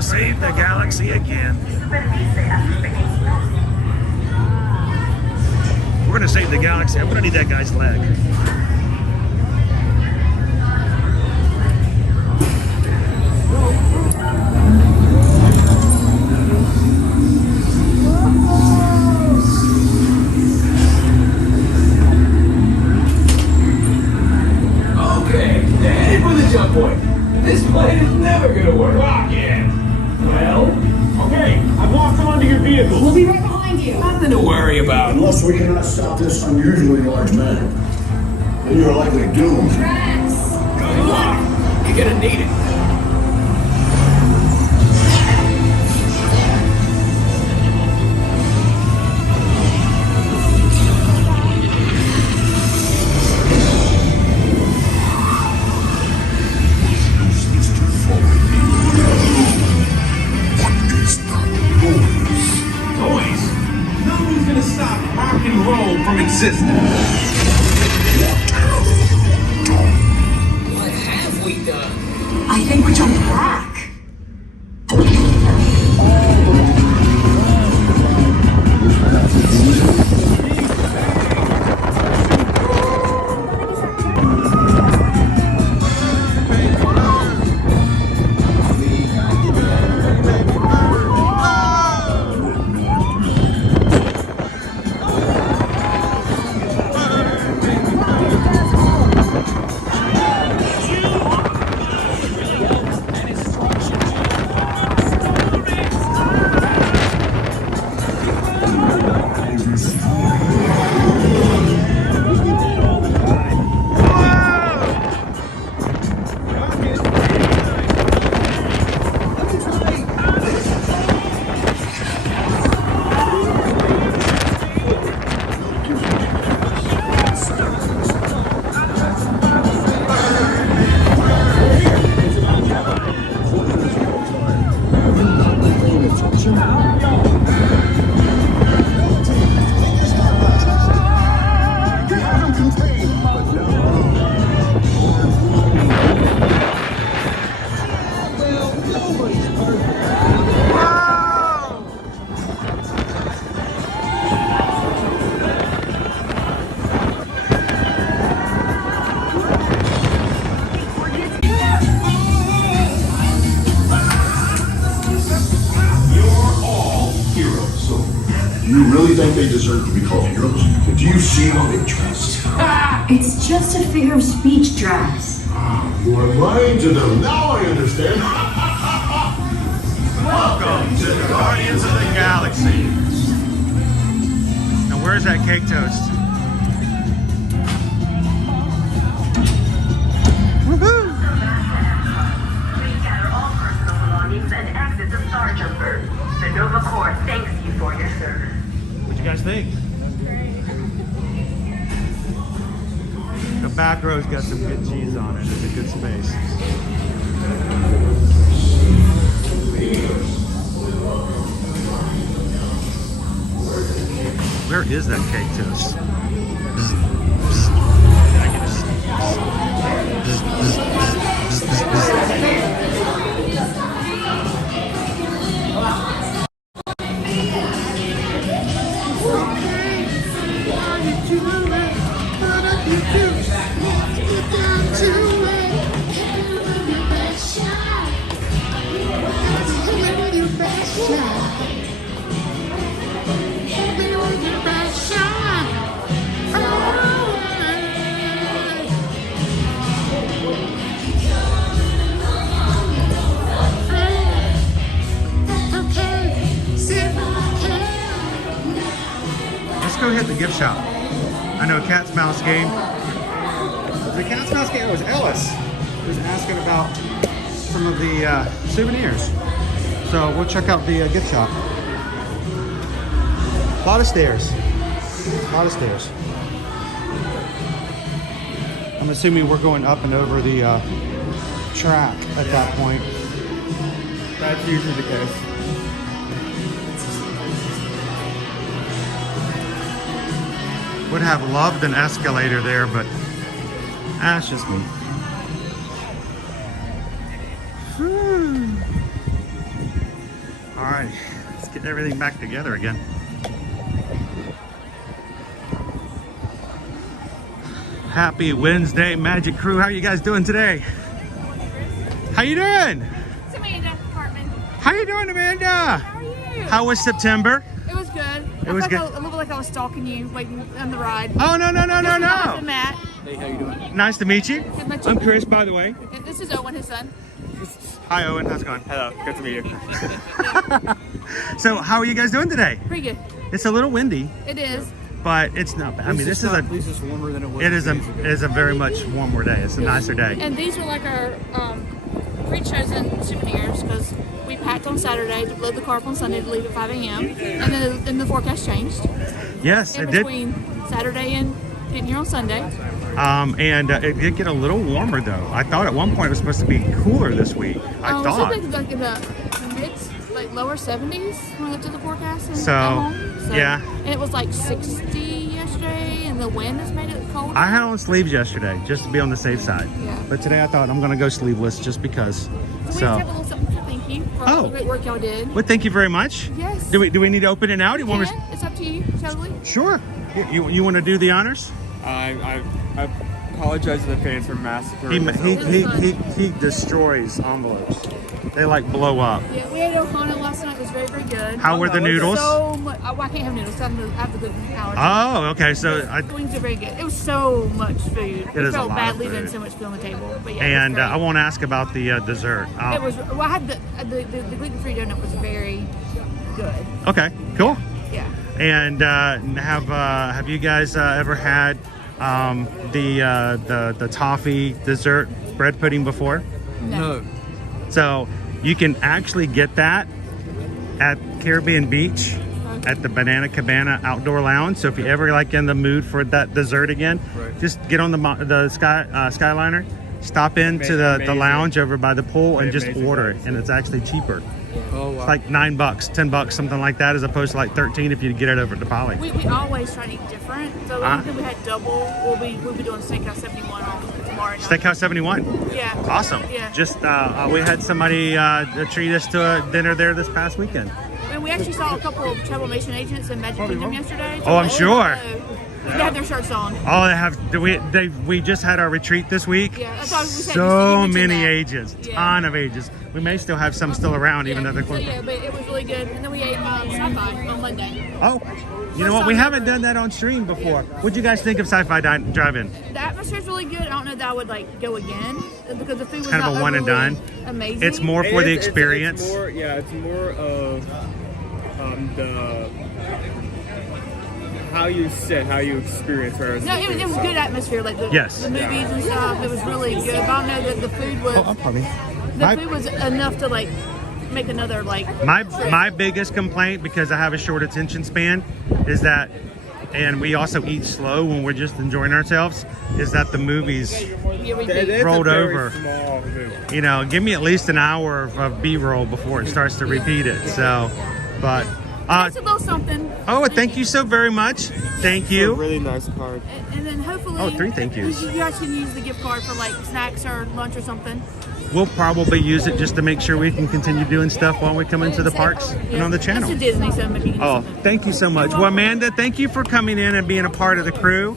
Save the galaxy again. We're gonna save the galaxy. I'm gonna need that guy's leg. my point. This plane is never gonna work. Rocket! Well, okay, I've locked them onto your vehicle. We'll be right behind you. Nothing to worry about. Unless we cannot stop this unusually large man, then you are likely doomed. Good luck. You're gonna need it. From existence. What have we done? I think we jumped back. You really think they deserve to be called heroes? Do you see how they dress? It's just a figure of speech, Drax. You are lying to them. Now I understand. Welcome to the Guardians of the Galaxy. Now where's that cake toast? Woohoo! Please gather all personal belongings and exit the Star Jumper. The Nova Corps thanks you for your service. What'd you guys think? The back row's got some good cheese on it. It's a good space. Where is that cake toast? Let's go hit the gift shop. I know Cat's Mouse game. The Cat's Mouse game was Ellis. He was asking about some of the souvenirs. So we'll check out the gift shop. A lot of stairs. A lot of stairs. I'm assuming we're going up and over the track at that point. That's usually the case. Would have loved an escalator there, but that's just me. All right, let's get everything back together again. Happy Wednesday, Magic Crew. How are you guys doing today? How you doing? It's Amanda, Hartman. How you doing, Amanda? How are you? How was September? It was good. It was good. A little like I was stalking you, waiting on the ride. Oh, no. Matt. Hey, how you doing? Nice to meet you. I'm Chris, by the way. This is Owen, his son. Hi, Owen. How's it going? Hello. Good to meet you. So, how are you guys doing today? Pretty good. It's a little windy, It is. but it's not bad. I mean, this is at least it's warmer than it was. it is a very much warmer day. It's a nicer day. And these were like our pre-chosen souvenirs because we packed on Saturday to load the car up on Sunday to leave at 5 a.m. And then the forecast changed. Yes, in it did. between Saturday and getting here on Sunday. And it did get a little warmer though. I thought at one point it was supposed to be cooler this week. I thought. It was like in the mid, like lower 70s when I looked at the forecast. So, yeah. And it was like 60 yesterday, and the wind has made it cold. I had on sleeves yesterday just to be on the safe side. Yeah. But today I thought I'm going to go sleeveless just because. We have a little something to thank you for all the great work y'all did. Well, thank you very much. Yes. Do we need to open it now? Do you want me? It's up to you, totally. Sure. You want to do the honors? I apologize to the fans for massacring. He destroys envelopes. They like blow up. Yeah, we ate Ohana last night. It was very, very good. How were the noodles? So much. Oh, I can't have noodles. I have the gluten allergy. Oh, okay. So the wings are very good. It was so much food. It is a felt lot bad of leaving food. so much food on the table. But yeah, And I won't ask about the dessert. it was. Well, I had the gluten-free donut was very good. Okay, cool. Yeah. And have you guys ever had the toffee dessert bread pudding before? No. So you can actually get that at Caribbean Beach at the Banana Cabana Outdoor Lounge. So if you're ever like in the mood for that dessert again, just get on the Skyliner, stop into the lounge over by the pool and just order it, and it's actually cheaper. Oh, wow. It's like $9, $10, something like that, as opposed to like 13 if you get it over at the Poly. We always try to eat different. So anything we had double, we'll be doing Steakhouse 71 on tomorrow night. Steakhouse 71. Yeah. Awesome. Yeah. Just we had somebody treat us to a dinner there this past weekend. And we actually saw a couple of Travelmation agents in Magic Kingdom yesterday. Oh, I'm sure. They have their shirts on. Oh, they have. We just had our retreat this week. Yeah, that's all we said. So many agents, ton of agents. We may still have some still around, even though they're closed. Yeah, but it was really good. And then we ate sci-fi on Monday. Oh, you know what? We haven't done that on stream before. What'd you guys think of Sci-Fi Drive-In? The atmosphere's really good. I don't know that I would like go again because the food was Kind of not a one and overly done. Amazing. It's more for the experience. It's more of the how you sit, how you experience. Whereas No, it was good atmosphere, like the movies and stuff. It was really good. But I know that the food was food was enough to like make another like my biggest complaint, because I have a short attention span, is that, and we also eat slow when we're just enjoying ourselves, is that the movies rolled over. You know, give me at least an hour of B-roll before it starts to repeat it. So, but it's a little something. Oh, thank you so very much. Thank you. It's a really nice card. And then hopefully, Oh, 3 thank yous. You guys can use the gift card for like snacks or lunch or something. We'll probably use it just to make sure we can continue doing stuff while we come into the parks and on the channel. It's a Disney, so maybe you can do Oh, something. thank you so much. Well, Amanda, thank you for coming in and being a part of the crew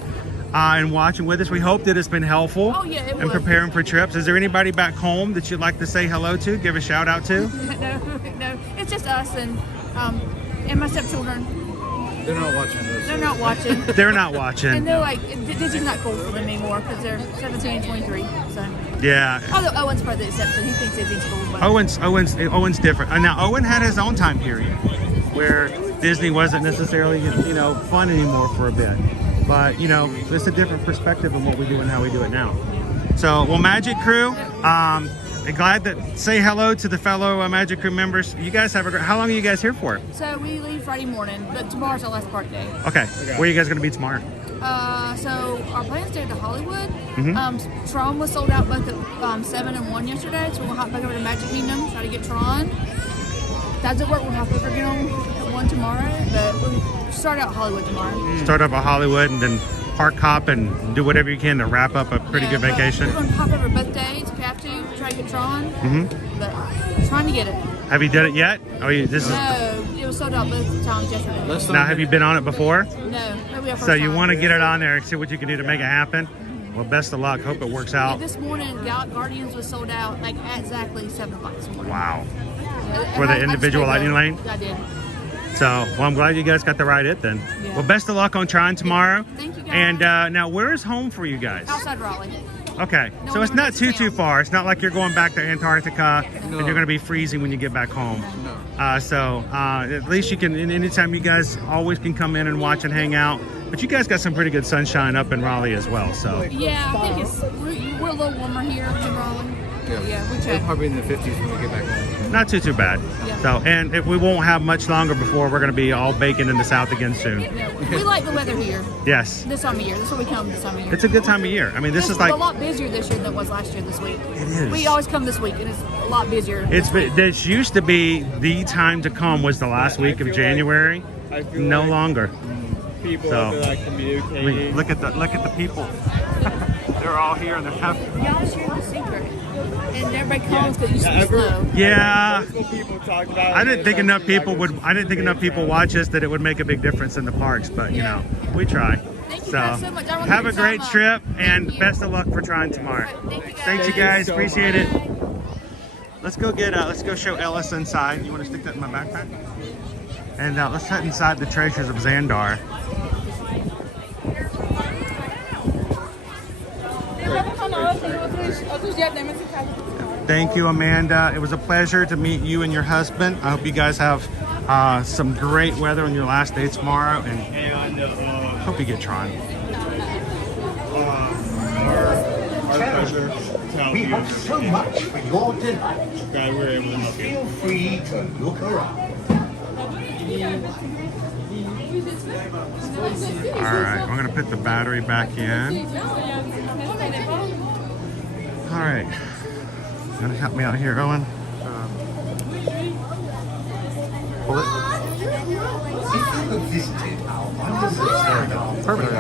and watching with us. We hope that it's been helpful it in was. preparing for trips. Is there anybody back home that you'd like to say hello to, give a shout out to? No, it's just us and my stepchildren. They're not watching this. They're not watching. They're not watching. And they're like, Disney's not cool for them anymore because they're 17 and 23. So. Yeah. Although Owen's part of the exception, he thinks Disney's cool. But Owen's different. And now Owen had his own time period where Disney wasn't necessarily, fun anymore for a bit. But, it's a different perspective on what we do and how we do it now. So, well, Magic Crew, I'm glad that say hello to the fellow Magic Crew members. You guys have a great, how long are you guys here for? So we leave Friday morning, but tomorrow's our last park day. Okay. Where are you guys going to be tomorrow? So our plans to go to Hollywood. Mhm. Tron was sold out both at 7 and 1 yesterday, so we'll hop back over to Magic Kingdom, try to get Tron. If that doesn't work, we'll hop over again on at 1 tomorrow, but we'll start out Hollywood tomorrow. Start up at Hollywood and then park hop and do whatever you can to wrap up a pretty good vacation. We're going to hop over both days if we have to, try to get Tron, but trying to get it. Have you done it yet? Oh, this is. No, it was sold out both times yesterday. Now, have you been on it before? No, maybe our first So you time. want to get it on there and see what you can do to make it happen? Well, best of luck. Hope it works Yeah, out. this morning, Guardians was sold out like at exactly 7 o'clock this morning. Wow. Yeah, For the I just individual made lightning lane? I did. So, well, I'm glad you guys got the right it then. Yeah. Well, best of luck on trying tomorrow. Thank you, guys. And now, where is home for you guys? Outside Raleigh. Okay, No, so it's we're not in too far. It's not like you're going back to Antarctica and you're going to be freezing when you get back home. So at least you can, anytime you guys always can come in and watch and hang out. But you guys got some pretty good sunshine up in Raleigh as well. So Yeah, I think we're a little warmer here in Raleigh. Yeah, we We're check. probably in the 50s when we get back home. not too bad. Yeah. So, and if we won't have much longer before we're going to be all baking in the south again soon. We like the weather here. Yes, This time of year. This is where we come this time of year. it's a good time of year. I mean, this is like a lot busier this year than it was last year this week. It is. We always come this week, and it's a lot busier. this used to be the time to come was the last week of January. No longer. People So, feel like I communicating. mean, look at the people. They're all here and they're happy. Y'all share the secret. And everybody comes because you speak slow. Yeah. People talk about I didn't think enough people would. I didn't think enough people watch us that it would make a big difference in the parks. But you know, we try. Thank you guys so much. I have a really great enjoyed trip and best of luck for trying tomorrow. Thanks, you guys. so Appreciate it. Let's go get. Let's go show Ellis inside. You want to stick that in my backpack? And let's head inside the treasures of Xandar. Thank you, Amanda. It was a pleasure to meet you and your husband. I hope you guys have some great weather on your last day tomorrow, and hope you get Tron. Our pleasure. We have so much for your delight. Glad we're able to help you. Feel free to look around. All right, we're gonna put the battery back in. All right, gonna help me out here, Owen. Pull it. Perfect.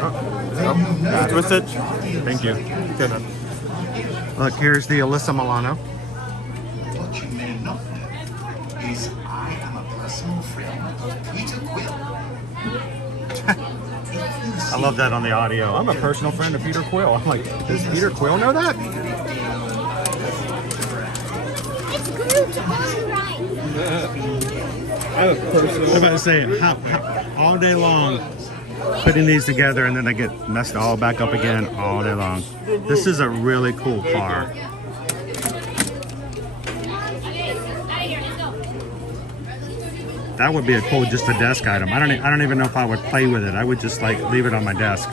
Twist it. Thank you. Good. Look, here's the Alyssa Milano. What you may not know is I am a personal friend of Peter Quill. I love that on the audio. I'm a personal friend of Peter Quill. I'm like, does Peter Quill know that? It's Groot. I'm about to say all day long putting these together, and then they get messed all back up again all day long. This is a really cool car. That would be a cool, just a desk item. I don't even know if I would play with it. I would just like leave it on my desk.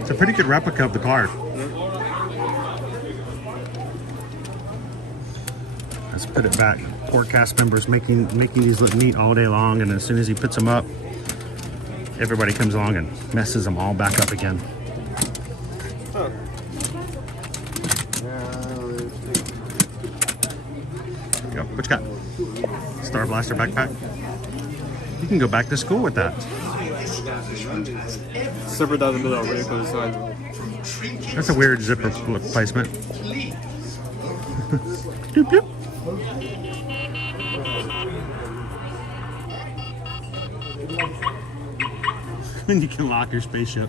It's a pretty good replica of the car. Let's put it back. Poor cast members making these look neat all day long, and as soon as he puts them up, everybody comes along and messes them all back up again. Huh. Go. What you got? Star Blaster backpack? You can go back to school with that. Zipper down the middle, really close side. That's a weird zipper placement. Doop, doop. And you can lock your spaceship.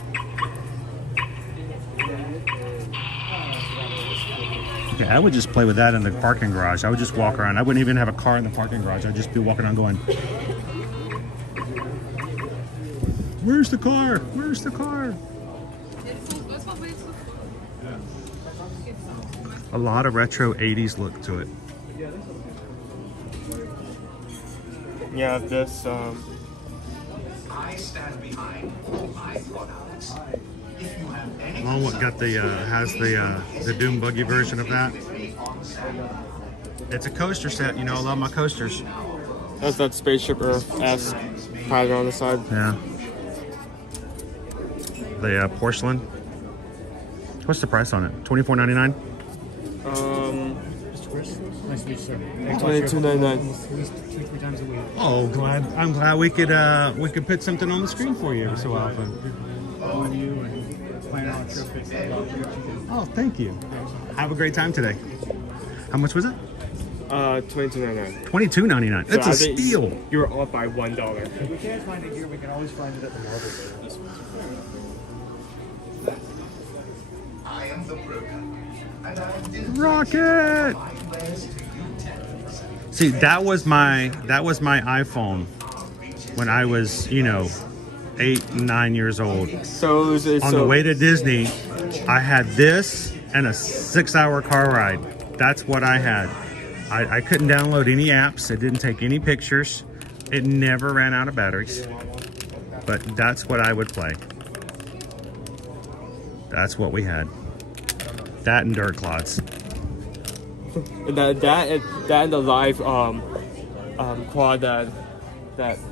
Okay, I would just play with that in the parking garage. I would just walk around. I wouldn't even have a car in the parking garage. I'd just be walking around going, where's the car? Where's the car? A lot of retro 80s look to it. Yeah, this I stand behind my products. If you have any Long one got the has the Doom Buggy version of that. It's a coaster set, you know. I love my coasters. that's that Spaceship Earth-esque pattern on the side. Yeah. The porcelain. What's the price on it? $24.99. Nice to meet you, sir. $22.99. Oh, I'm glad we could put something on the screen for you every so often. Oh, thank you. Have a great time today. How much was it? $22.99. $22.99. That's So a I think steal. You were off by $1. If we can't find it here, we can always find it at the marble fair. I am the broker, and I am Rocket! See, that was my iPhone when I was, you know, 8, 9 years old. So, On the way to Disney, I had this and a 6-hour car ride. That's what I had. I couldn't download any apps. It didn't take any pictures. It never ran out of batteries. But that's what I would play. That's what we had. That and dirt clods. That and the live quad that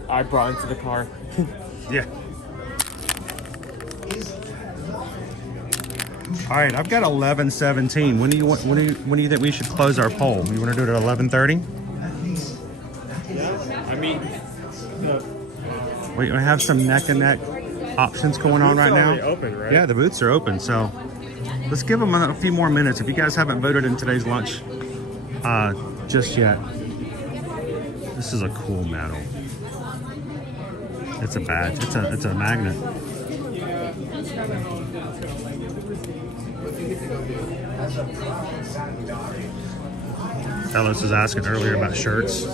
I brought into the car. Yeah. All right, I've got 11:17. When do you think we should close our poll? We want to do it at 11:30? Yeah, I mean, We have some neck and neck options going on right now. Open, right? Yeah, the booths are open. So let's give them a few more minutes. If you guys haven't voted in today's lunch just yet, this is a cool medal. It's a badge. It's a magnet. Ellis was asking earlier about shirts.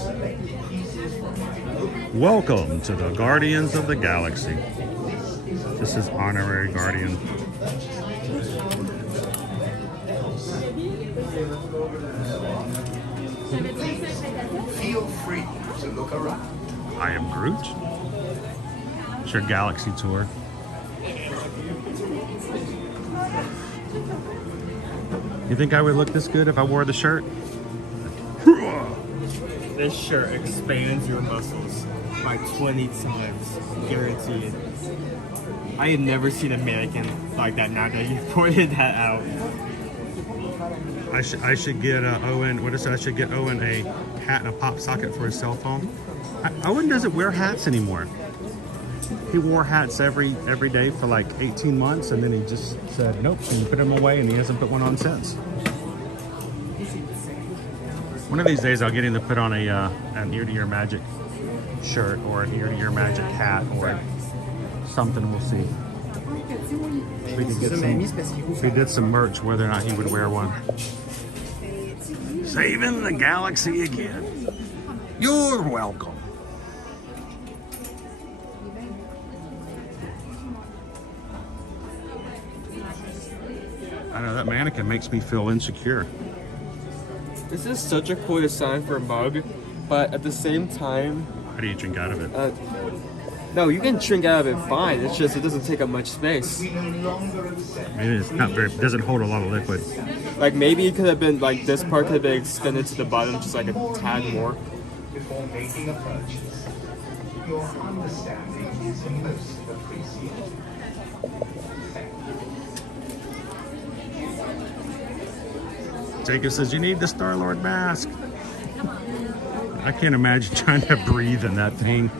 Welcome to the Guardians of the Galaxy. This is honorary guardian. Feel free to look around. I am Groot. It's your Galaxy tour. You think I would look this good if I wore the shirt? This shirt expands your muscles by 20 times, guaranteed. I have never seen a mannequin like that now that you pointed that out. I should get Owen. What is it? I should get Owen a hat and a pop socket for his cell phone. Owen doesn't wear hats anymore. He wore hats every day for like 18 months, and then he just said nope, and put them away, and he hasn't put one on since. One of these days, I'll get him to put on an Ear to Ear Magic shirt or an Ear to Ear Magic hat or something. We'll see. If we did some merch, whether or not he would wear one. Saving the galaxy again. You're welcome. I know that mannequin makes me feel insecure. This is such a cool design for a mug, but at the same time... How do you drink out of it? No, you can drink out of it fine. It's just it doesn't take up much space. Maybe it's not very... It doesn't hold a lot of liquid. Like maybe it could have been like this part could have been extended to the bottom just like a tad more. Before making a purchase, your understanding is most appreciated. Jacob says, you need the Star-Lord mask. I can't imagine trying to breathe in that thing.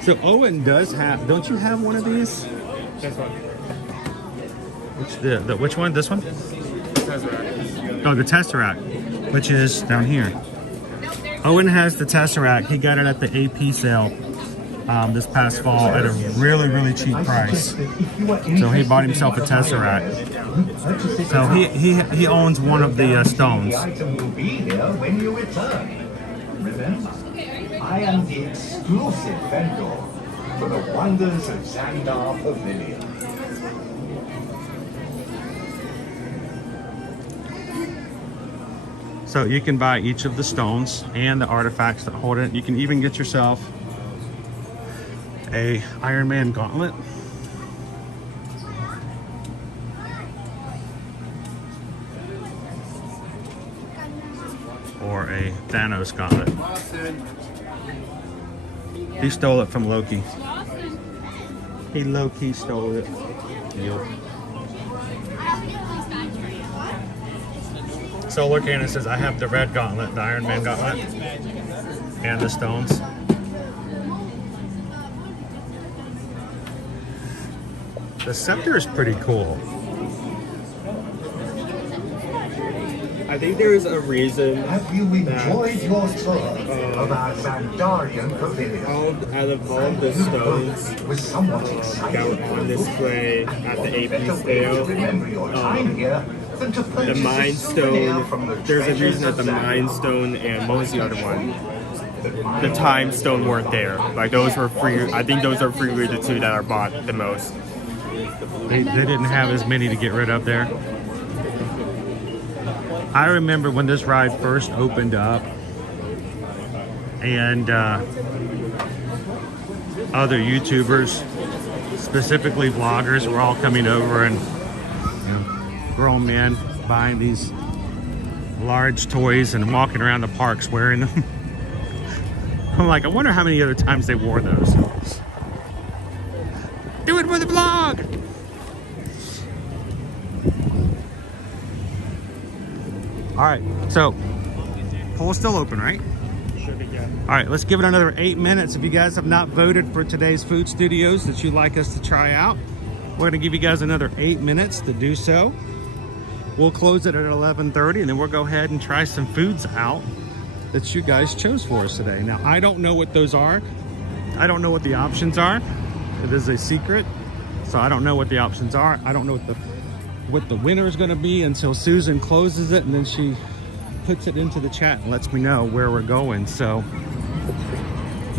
So Owen does have, don't you have one of these? This one. Which one? This one? Tesseract. Oh, the Tesseract, which is down here. Owen has the Tesseract. He got it at the AP sale this past fall at a really, really cheap price. So he bought himself a Tesseract. So he owns one of the stones. The item will be here when you return. Remember, I am the exclusive vendor for the wonders of Xandar Pavilion. So you can buy each of the stones and the artifacts that hold it. You can even get yourself a Iron Man gauntlet. Or a Thanos gauntlet. He stole it from Loki. He low-key stole it. Yep. Solar Cannon says, I have the red gauntlet, the Iron Man gauntlet, and the stones. The scepter is pretty cool. I think there is a reason Have you enjoyed your tour of our Xandarian Pavilion? Out of all the stones that were on display at the AP sale, the Mind Stone, there's a reason that the Mind Stone and what was the other one? the time stone weren't there. Like those were free. I think those are freely the two that are bought the most. They didn't have as many to get rid of there. I remember when this ride first opened up, and other YouTubers, specifically vloggers, were all coming over, and grown men buying these large toys and walking around the parks wearing them. I'm like, I wonder how many other times they wore those. Do it for the vlog! All right, so poll's still open, right? Should be good. All right, let's give it another 8 minutes. If you guys have not voted for today's food studios that you'd like us to try out, we're gonna give you guys another 8 minutes to do so. We'll close it at 11:30, and then we'll go ahead and try some foods out that you guys chose for us today. Now, I don't know what those are. I don't know what the options are. It is a secret, so I don't know what the options are. I don't know what the winner is going to be until Susan closes it, and then she puts it into the chat and lets me know where we're going. So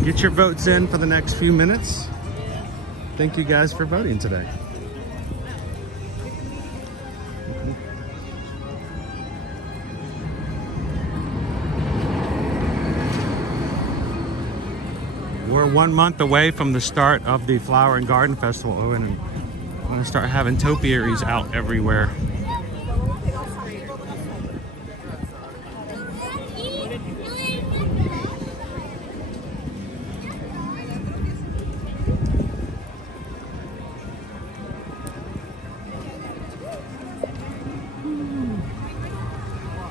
get your votes in for the next few minutes. Thank you guys for voting today. We're 1 month away from the start of the Flower and Garden Festival, and I'm gonna start having topiaries out everywhere.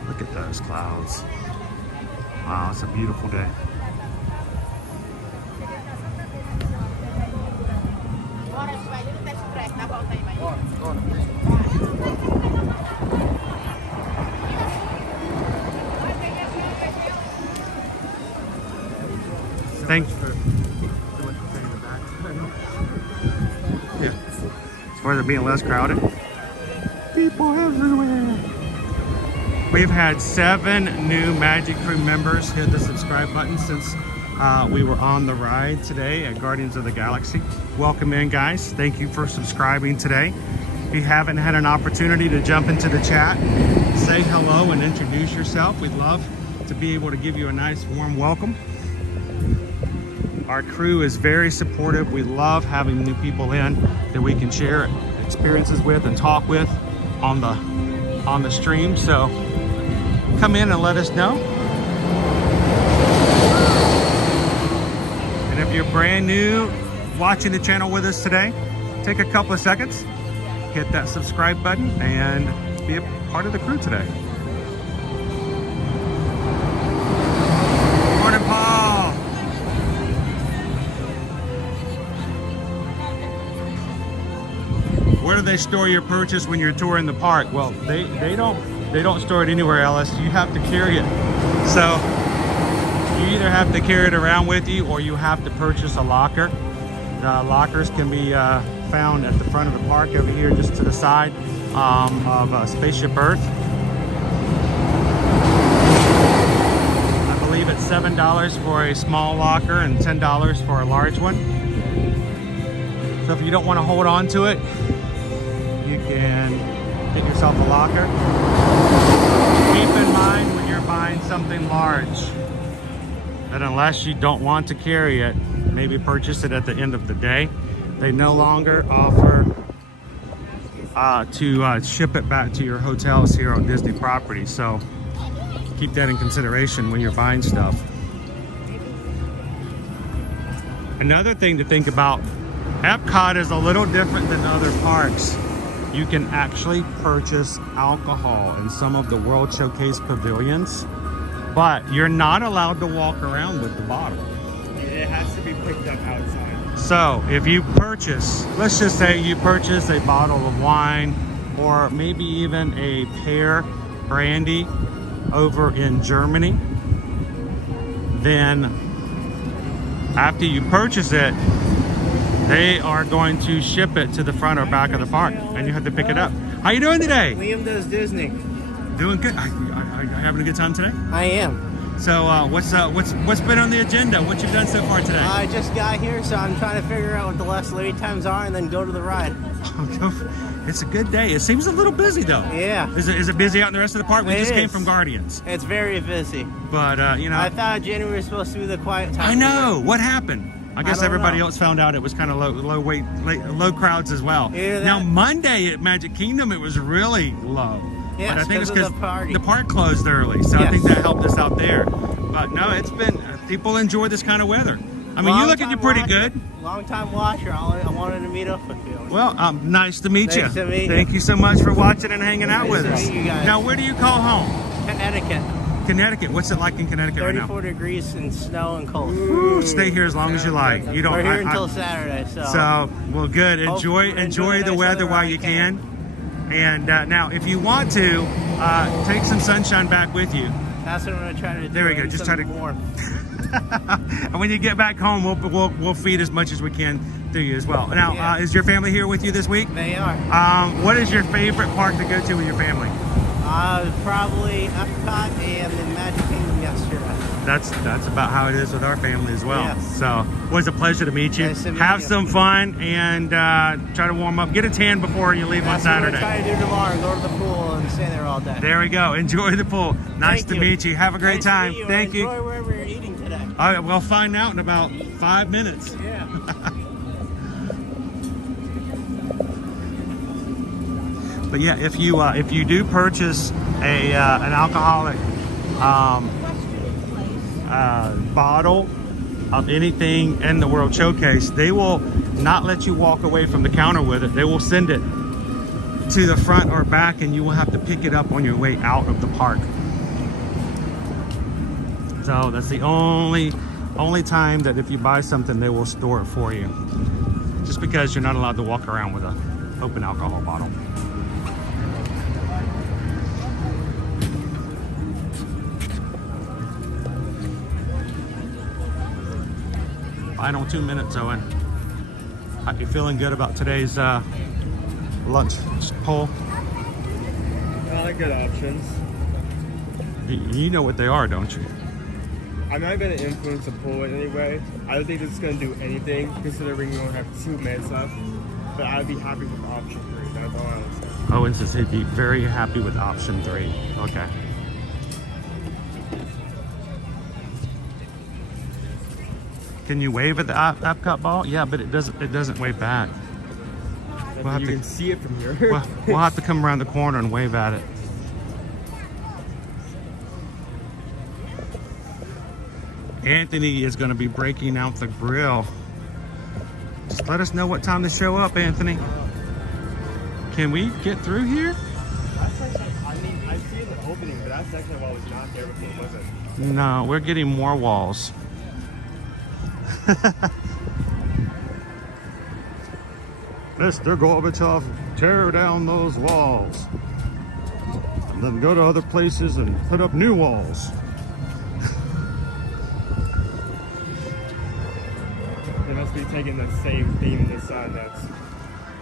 Look at those clouds. Wow, it's a beautiful day. Thanks. Yeah. As far as it being less crowded. People everywhere. We've had 7 new Magic Crew members hit the subscribe button since we were on the ride today at Guardians of the Galaxy. Welcome in, guys. Thank you for subscribing today. If you haven't had an opportunity to jump into the chat, say hello and introduce yourself. We'd love to be able to give you a nice warm welcome. Our crew is very supportive. We love having new people in that we can share experiences with and talk with on the stream. So come in and let us know. And if you're brand new watching the channel with us today, take a couple of seconds, hit that subscribe button, and be a part of the crew today. Morning, Paul. Where do they store your purchase when you're touring the park? Well, they don't store it anywhere else. You have to carry it. So you either have to carry it around with you, or you have to purchase a locker. The lockers can be found at the front of the park over here, just to the side of Spaceship Earth. I believe it's $7 for a small locker and $10 for a large one. So if you don't want to hold on to it, you can get yourself a locker. Keep in mind when you're buying something large that unless you don't want to carry it, maybe purchase it at the end of the day. They no longer offer to ship it back to your hotels here on Disney property. So keep that in consideration when you're buying stuff. Another thing to think about, Epcot is a little different than other parks. You can actually purchase alcohol in some of the World Showcase pavilions, but you're not allowed to walk around with the bottle. It has to be picked up outside. So if you purchase, let's just say you purchase a bottle of wine or maybe even a pear brandy over in Germany, then after you purchase it, they are going to ship it to the front or back of the park, and you have to pick it up. How you doing today? Liam does Disney. Doing good. Are you having a good time today? I am. So what's been on the agenda? What you've done so far today? I just got here, so I'm trying to figure out what the last lead times are and then go to the ride. It's a good day. It seems a little busy though. Yeah. Is it busy out in the rest of the park? We just came from Guardians. It's very busy. But you know, I thought January was supposed to be the quiet time. I know. What happened? I guess everybody know. else found out it was kind of low crowds as well. Now Monday at Magic Kingdom it was really low. Yeah, but I think it's because the park closed early, so I think that helped us out there. But no, it's been people enjoy this kind of weather. I mean, you looking pretty good. Long time watcher. I wanted to meet up with you. Well, nice to meet you. Nice to meet you. Thank you so much for watching and hanging out with Nice us. to meet you guys. Now, where do you call home? Connecticut. Connecticut. What's it like in Connecticut right now? 34 degrees and snow and cold. Ooh, stay here as long as you like. You don't. We're here until Saturday, so. So well, good. Enjoy the weather while you can. And now, if you want to, take some sunshine back with you. That's what I'm gonna try to do. There we go. Just try to. Warm. And when you get back home, we'll feed as much as we can to you as well. Now, is your family here with you this week? They are. What is your favorite park to go to with your family? Probably Epcot and the Magic Kingdom yesterday. That's about how it is with our family as well. Yes. So it was a pleasure to meet you. Nice to meet Have you. some fun and try to warm up. Get a tan before you leave on Saturday. That's what we're trying to do tomorrow. Go to the pool and stay there all day. There we go. Enjoy the pool. Nice Thank to you. meet you. Have a great Nice to time. meet you. Thank you. Enjoy wherever you're eating today. All right, we'll find out in about 5 minutes. Yeah. But yeah, if you do purchase an alcoholic bottle of anything in the World Showcase, they will not let you walk away from the counter with it. They will send it to the front or back, and you will have to pick it up on your way out of the park. So that's the only time that if you buy something, they will store it for you. Just because you're not allowed to walk around with an open alcohol bottle. Final 2 minutes, Owen. Are you feeling good about today's lunch poll? I like good options. You know what they are, don't you? I'm not going to influence the poll in any way. I don't think this is going to do anything, considering we only have 2 minutes left. But I'd be happy with option 3. That's all I would say. Owen says he'd be very happy with option 3. Okay. Can you wave at the Epcot ball? Yeah, but it doesn't wave back. You can see it from here. We'll have to come around the corner and wave at it. Anthony is going to be breaking out the grill. Just let us know what time to show up, Anthony. Can we get through here? I mean, I see the opening, but that section of wall was not there before, was it? No, we're getting more walls. Mr. Gorbachev, tear down those walls. And then go to other places and put up new walls. They must be taking the same theme this side that's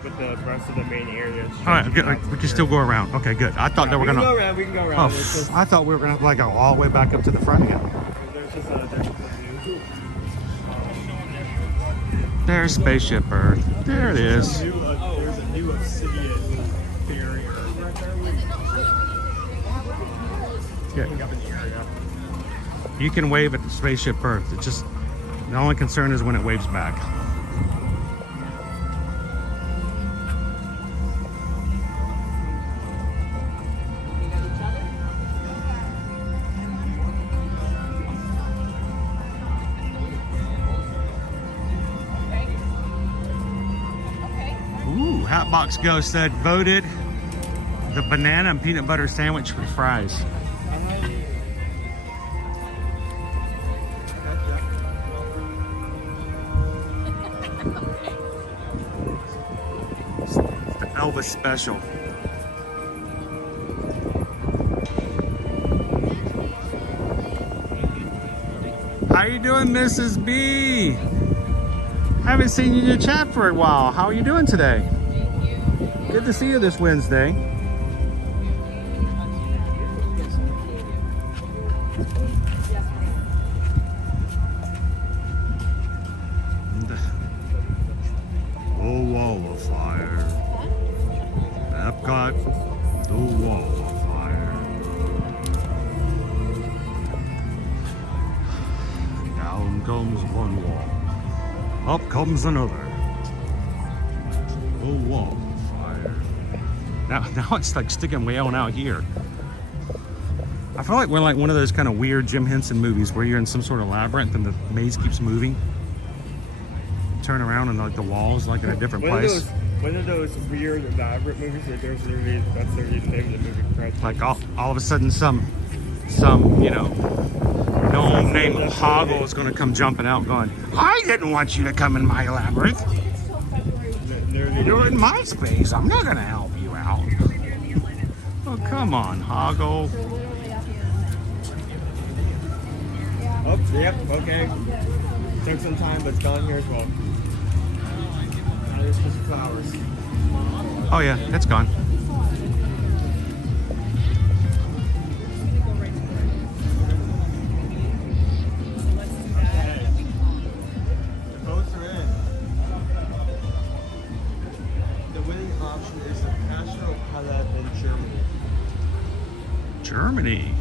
with the rest of the main areas. All right, good. We can still go around. Okay, good. I thought they were gonna. We can go around. Oh, I thought we were gonna have to like go all the way back up to the front again. There's just a There's Spaceship Earth. There it is. there's a new obsidian barrier right there. Yeah. Up in the area. You can wave at the Spaceship Earth. It's just the only concern is when it waves back. Ooh, Hatbox Ghost said voted the banana and peanut butter sandwich with fries. It's the Elvis special. How you doing, Mrs. B? Haven't seen you in your chat for a while. How are you doing today? Good to see you this Wednesday. comes one wall. Up comes another. A wall of fire. Now it's like sticking way on out here. I feel like we're like one of those kind of weird Jim Henson movies where you're in some sort of labyrinth and the maze keeps moving. Turn around and like the walls like in a different place. One of those weird elaborate movies that there's literally, that's literally the name of the movie. Right? Like all of a sudden some you know, gnome named Hoggle is going to come jumping out going, I didn't want you to come in my labyrinth. You're in my space. I'm not going to help you out. Oh, come on, Hoggle. Oh, yep, okay. Took some time, but it's gone here as well. Now there's just flowers. Oh yeah, it's gone. Germany.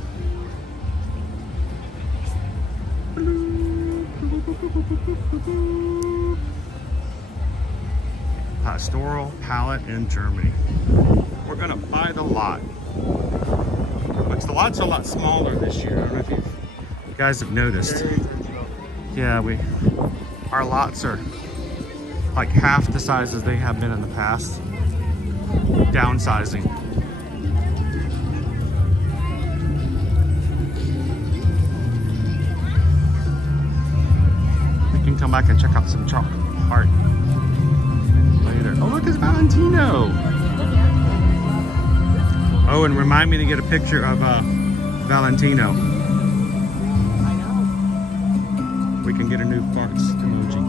Pastoral palette in Germany. We're gonna buy the lot. Which the lot's a lot smaller this year. I don't know if you guys have noticed. Yeah, our lots are like half the size as they have been in the past. Downsizing. Come back and check out some chalk art later. Oh, look, it's Valentino. Oh, and remind me to get a picture of Valentino. We can get a new farts emoji.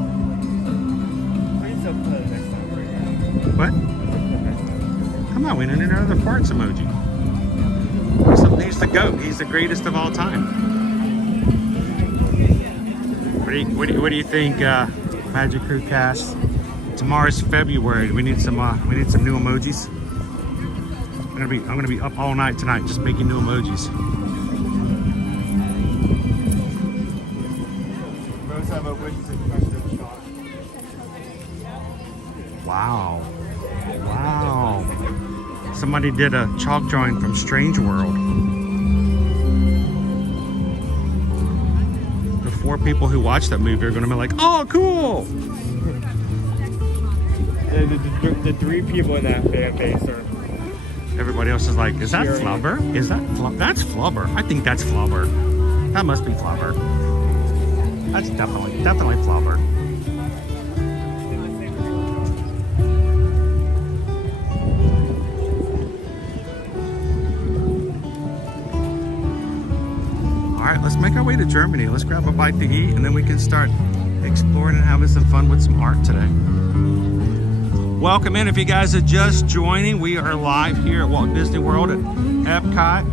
What? Come on, we need another farts emoji. He's the GOAT. He's the greatest of all time. What do you think, Magic Crew cast? Tomorrow's February. We need some new emojis. I'm gonna be up all night tonight just making new emojis. Wow. Wow. Somebody did a chalk drawing from Strange World. 4 people who watch that movie are going to be like, oh, cool. The 3 people in that fan base are. Everybody else is like, is that Flubber? Is that that's Flubber? I think that's Flubber. That must be Flubber. That's definitely Flubber. All right, let's make our way to Germany. Let's grab a bite to eat, and then we can start exploring and having some fun with some art today. Welcome in. If you guys are just joining, we are live here at Walt Disney World at Epcot.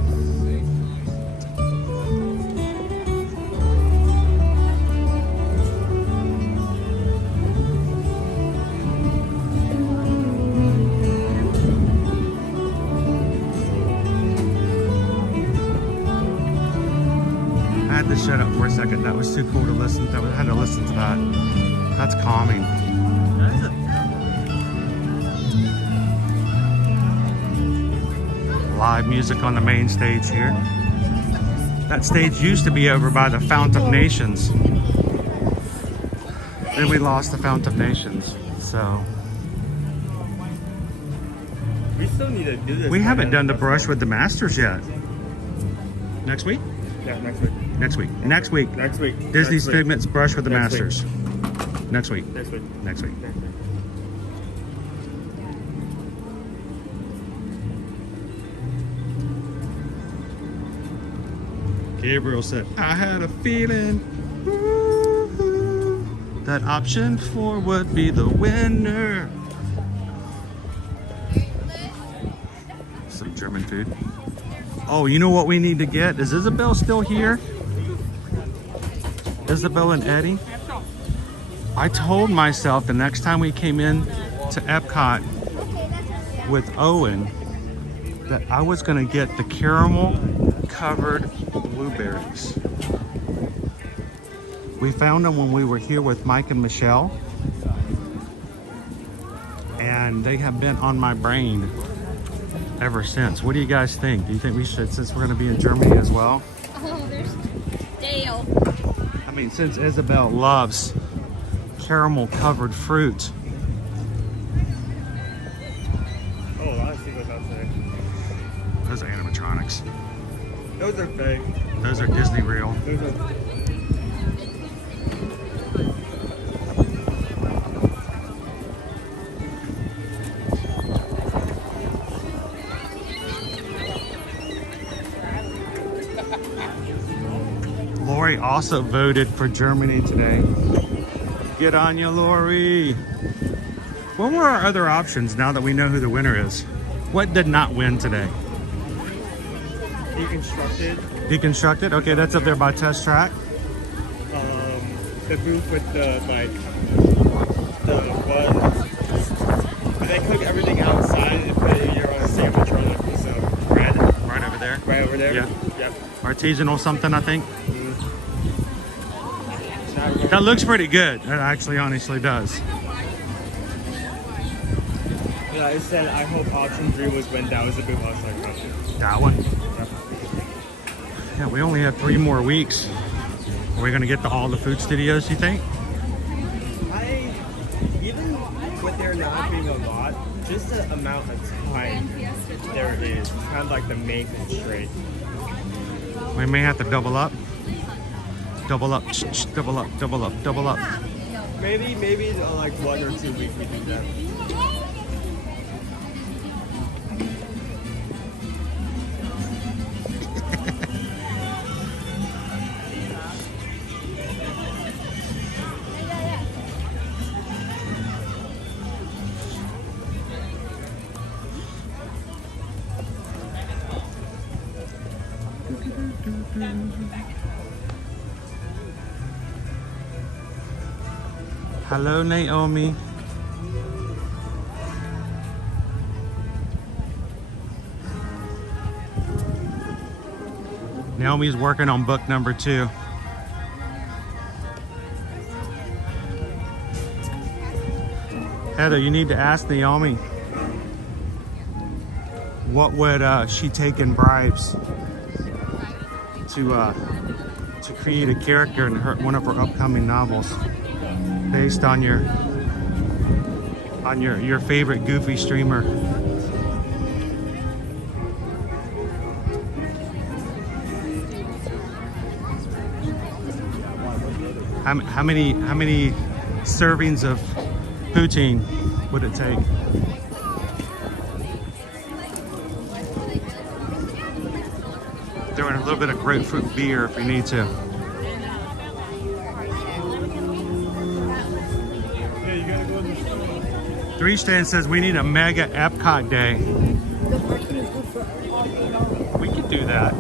To shut up for a second. That was too cool to listen. I had to listen to that. That's calming. Live music on the main stage here. That stage used to be over by the Fount of Nations. Then we lost the Fount of Nations. So we still need to do this. We haven't done the brush with the Masters yet. Next week? Yeah, next week. Next week. Next week. Next week. Disney's Figments brush with the Masters. Next week. Next week. Next week. Gabriel said, I had a feeling that option 4 would be the winner. Some German food. Oh, you know what we need to get? Is Isabel still here? Isabel and Eddie? I told myself the next time we came in to Epcot with Owen that I was gonna get the caramel covered blueberries. We found them when we were here with Mike and Michelle. And they have been on my brain ever since. What do you guys think? Do you think we should, since we're going to be in Germany as well? Oh, there's Dale. I mean, since Isabel loves caramel covered fruit. Oh, a lot of seagulls out there. Those are animatronics. Those are fake. Those are Disney real. Those are... Lori also voted for Germany today. Get on you, Lori. What were our other options now that we know who the winner is? What did not win today? Deconstructed. Deconstructed? Okay, that's up there by Test Track. The booth with the, like, the one. They cook everything outside and put it here on a sandwich or on a piece of bread. Right over there? Right over there? Yeah. Yep. Artisanal something, I think. That looks pretty good. It actually honestly does. Yeah, it said, I hope option 3 was when that was the booth I was talking about. That one? Yep. Yeah, we only have 3 more weeks. Are we going to get to all the food studios, you think? Even with there not being a lot, just the amount of time there is kind of like the main constraint. We may have to double up. Double up, double up, double up, double up. Maybe like 1 or 2 weeks we do that. Hello, Naomi. Naomi's working on book number 2. Heather, you need to ask Naomi, what would she take in bribes to create a character in one of her upcoming novels based on your favorite goofy streamer. How many servings of poutine would it take? Throw in a little bit of grapefruit beer if you need to. Three Stand says we need a mega Epcot day. We could do that.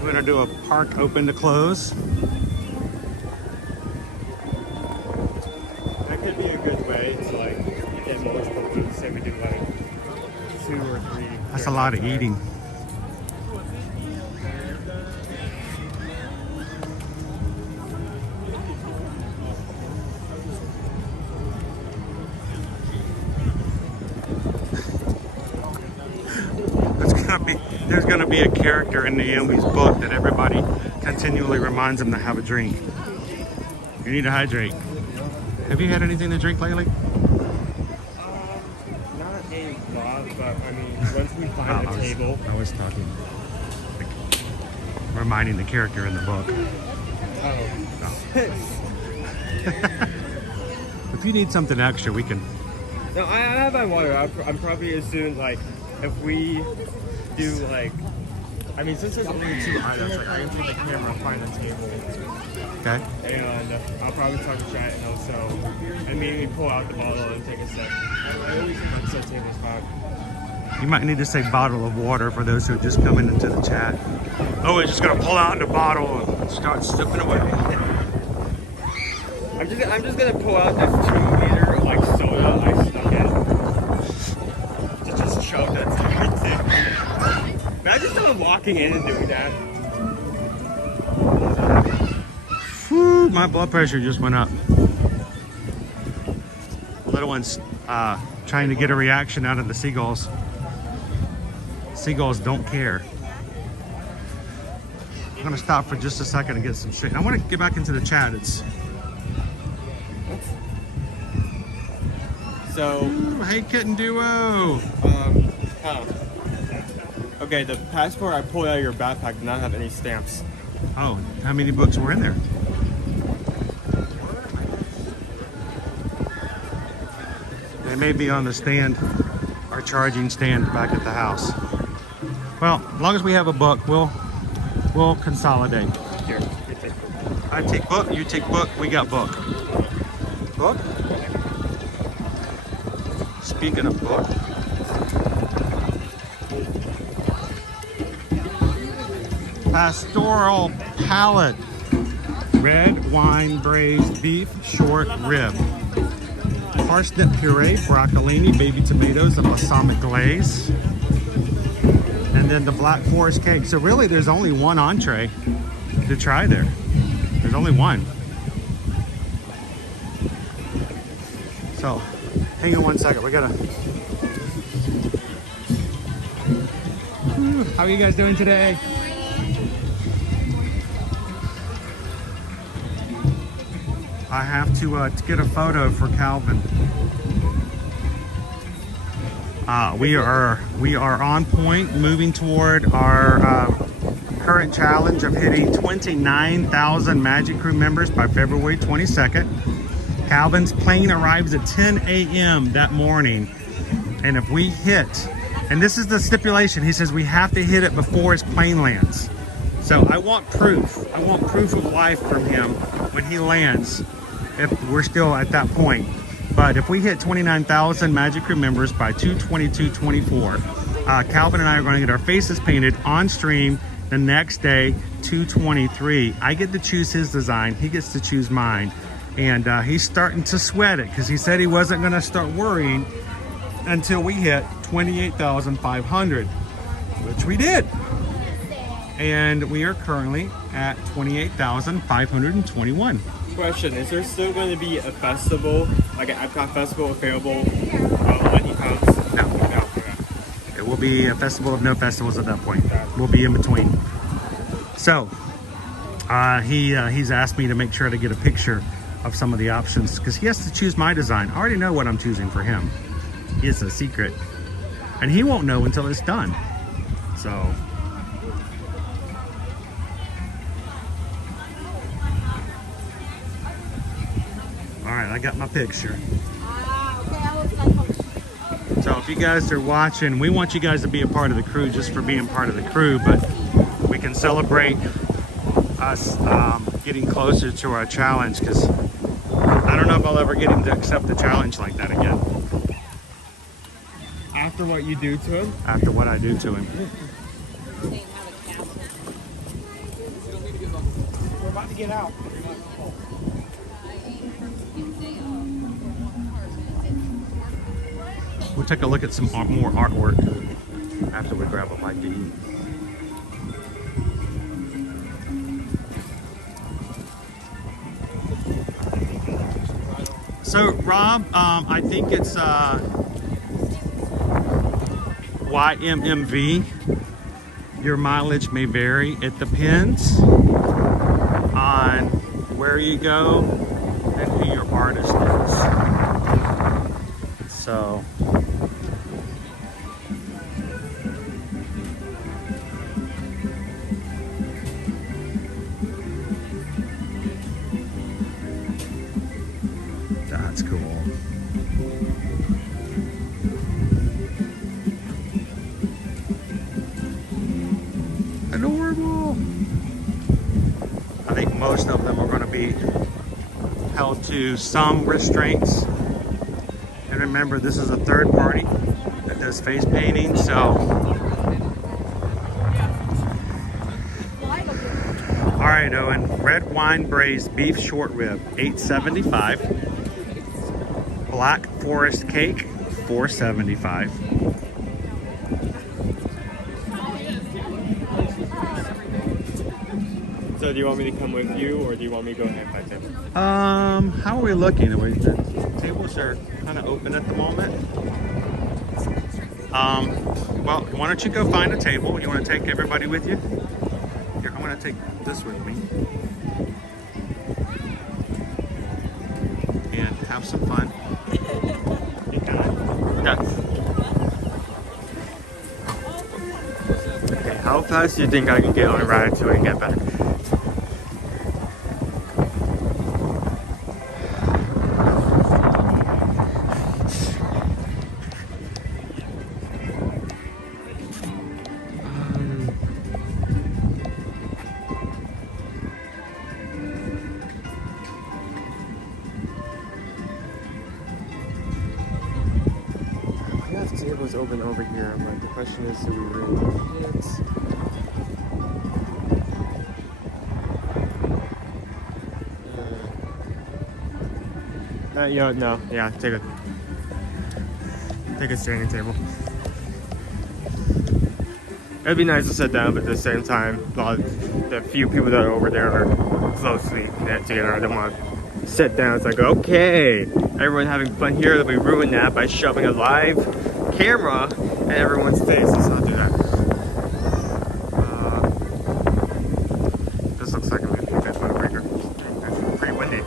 We're gonna do a park open to close. That could be a good way to like get multiple booths. Say we do like 2 or 3. That's a lot of eating. There's gonna be a character in Naomi's book that everybody continually reminds them to have a drink. You need to hydrate. Have you had anything to drink lately? Not a lot, but I mean, once we find a table. I was talking, like, reminding the character in the book. Oh. If you need something extra, we can. No, I have my water. I'm probably assuming like if we do like, I mean, since there's only 2 items, like I can take the camera, find the table. Okay. And I'll probably talk to chat and also immediately pull out the bottle and take a sip. I always think that set table's hot. You might need to say bottle of water for those who are just coming into the chat. Oh, we're just gonna pull out the bottle and start sipping away. I'm just gonna pull out this 2-liter like soda I stuck in. Just chug that thing. Imagine someone walking in and doing that. Woo. Woo, my blood pressure just went up. Little one's trying to get a reaction out of the seagulls. Seagulls don't care. I'm gonna stop for just a second and get some shade. I want to get back into the chat. It's so. Ooh, hey, Kitten Duo. Okay, the passport I pulled out of your backpack did not have any stamps. Oh, how many books were in there? They may be on the stand, our charging stand back at the house. Well, as long as we have a book, we'll consolidate. Here, you take book. I take book, you take book, we got book. Book? Speaking of book. Pastoral Palate. Red wine braised beef short rib. Parsnip puree, broccolini, baby tomatoes, and balsamic glaze. And then the Black Forest cake. So really there's only one entree to try there. There's only one. So hang on one second, we gotta. How are you guys doing today? I have to get a photo for Calvin. We are on point, moving toward our current challenge of hitting 29,000 Magic Crew members by February 22nd. Calvin's plane arrives at 10 a.m. that morning, and if we hit, and this is the stipulation, he says we have to hit it before his plane lands. So I want proof. I want proof of life from him when he lands, if we're still at that point. But if we hit 29,000 Magic Crew members by 2/22/24, Calvin and I are going to get our faces painted on stream the next day, 2/23. I get to choose his design, he gets to choose mine. And he's starting to sweat it because he said he wasn't going to start worrying until we hit 28,500, which we did. And we are currently at 28,521. Question, is there still going to be a festival, like an Epcot festival available when he comes? No. Okay. It will be a festival of no festivals at that point. We'll be in between. So he's asked me to make sure to get a picture of some of the options because he has to choose my design. I already know what I'm choosing for him. It's a secret. And he won't know until it's done. So alright, I got my picture. So if you guys are watching, we want you guys to be a part of the crew just for being part of the crew, but we can celebrate us getting closer to our challenge because I don't know if I'll ever get him to accept the challenge like that again. After what you do to him? After what I do to him. We're about to get out. We'll take a look at some more artwork after we grab a bite to eat. So Rob, I think it's YMMV. Your mileage may vary. It depends on where you go and who your artist is. So that's cool. Adorable. I think most of them are going to be held to some restraints. And remember, this is a third party that does face painting, so all right, Owen. Red wine braised beef short rib, $8.75. Black Forest cake, $4.75. So do you want me to come with you, or do you want me to go ahead and find tables? How are we looking? The tables are kind of open at the moment. Well, why don't you go find a table? You want to take everybody with you? Here, I'm going to take this with me. And have some fun. Okay, how fast do you think I can get on a ride until we get back? Tables open over here, but the question is, do we really need it? You know, no, yeah, take a standing table. It'd be nice to sit down, but at the same time, the few people that are over there are closely knit together. I don't want to sit down. It's like, okay, everyone having fun here, that we ruin that by shoving a live camera in everyone's face. Let's not do that. This looks like a good breaker. It's pretty windy.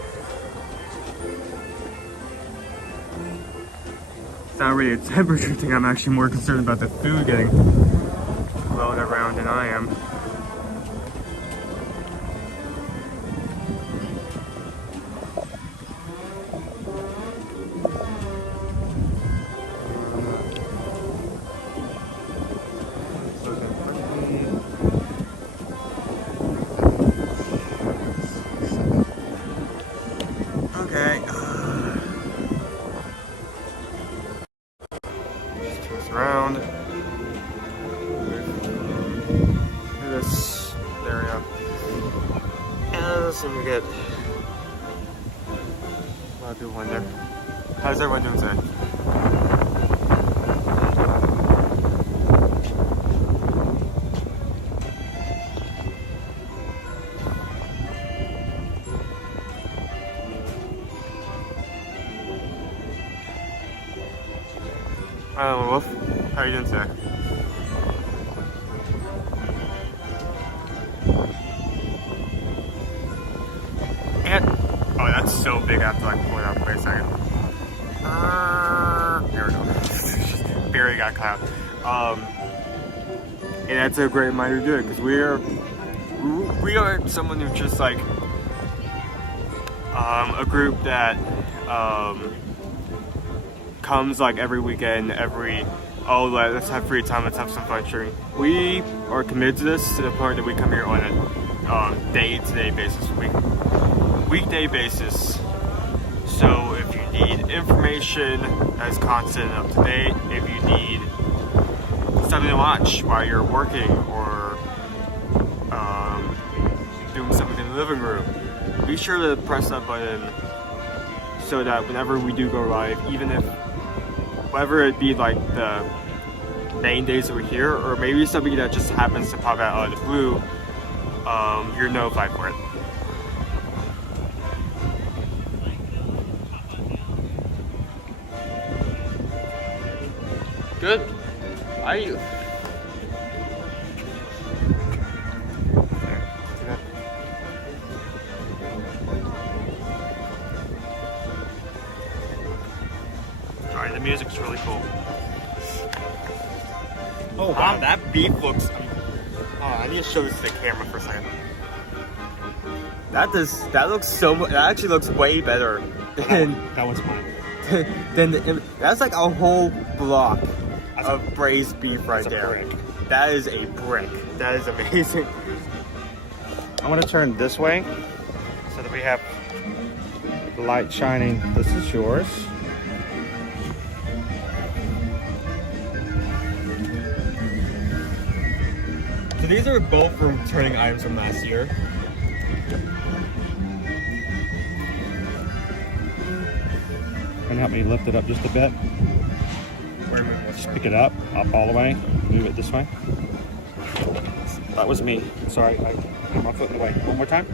It's not really a temperature thing. I'm actually more concerned about the food getting blown around than I am. Around this area, and let's see if we get a lot of people in there. How's everyone doing today? Wolf, how are you doing today? And, oh, that's so big, I have to like pull it out. Wait a second. There we go. Barely got caught. And that's a great reminder to do it, because we are someone who just like a group that comes like every weekend, let's have free time, let's have some fun sharing. We are committed to this to the point that we come here on a day-to-day basis, weekday basis. So if you need information that is constant and up to date, if you need something to watch while you're working or doing something in the living room, be sure to press that button so that whenever we do go live, even if whether it be like the main days that we're here, or maybe something that just happens to pop out of the blue, you're notified for it. Good. How are you? Alright, the music's really cool. Oh wow, that beef looks... I need to show this to the camera for a second. That looks so much... That actually looks way better than... That one's mine. That's like a whole block of braised beef right there. Brick. That is a brick. That is amazing. I want to turn this way so that we have the light shining. This is yours. So these are both returning items from last year. Can you help me lift it up just a bit? Just pick it up all the way. Move it this way. That was me. Sorry, I put my foot in the way. One more time.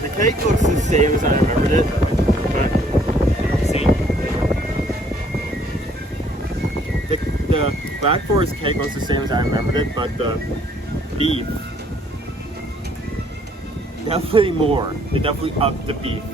The cake looks the same as I remembered it, but see, the Black Forest cake looks the same as I remembered it, but the beef definitely more. They definitely upped the beef.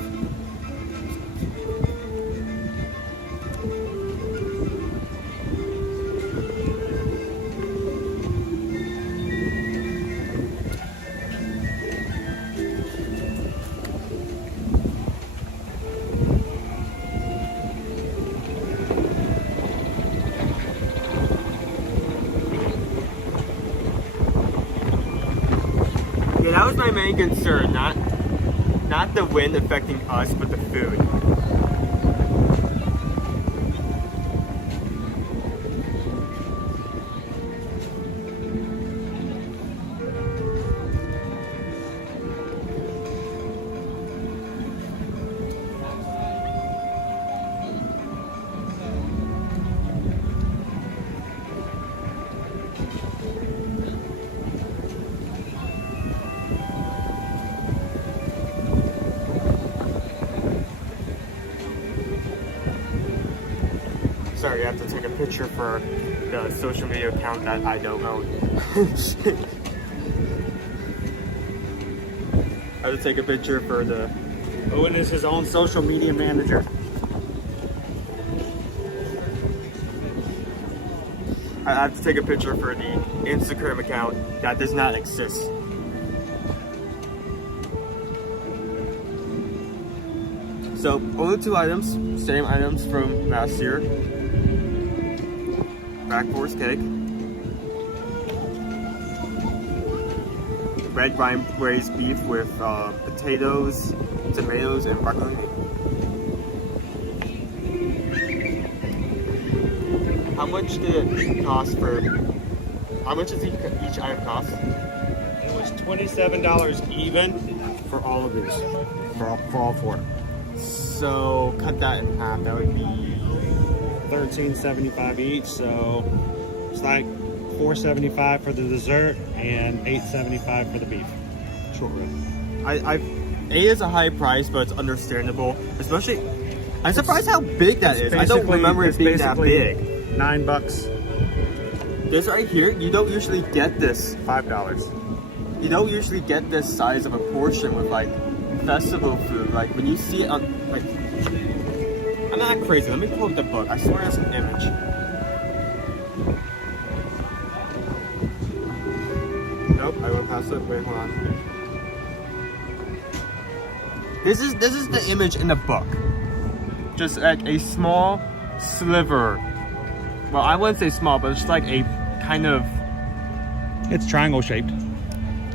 Yeah, that was my main concern, not the wind affecting us, but the food. Sorry, I have to take a picture for the social media account that I don't own. I have to take a picture for the... Owen is his own social media manager. I have to take a picture for the Instagram account that does not exist. So, only 2 items, same items from last year. Black Forest cake. Red vine braised beef with potatoes, tomatoes, and broccoli. How much did it cost for? How much does each item cost? It was $27 even for all of these, for all 4. So cut that in half. That would be $13.75 each. So it's like $4.75 for the dessert and $8.75 for the beef. Short rib. It is a high price, but it's understandable. Especially, I'm surprised how big that is. I don't remember it being that big. $9. This right here, you don't usually get this. $5. You don't usually get this size of a portion with like festival food. Like when you see it on, like, I'm not crazy. Let me pull up the book. I swear it's an image. Nope, I went past it. Wait, hold on. This is the image in the book. Just like a small sliver. Well, I wouldn't say small, but it's just like a kind of. It's triangle shaped.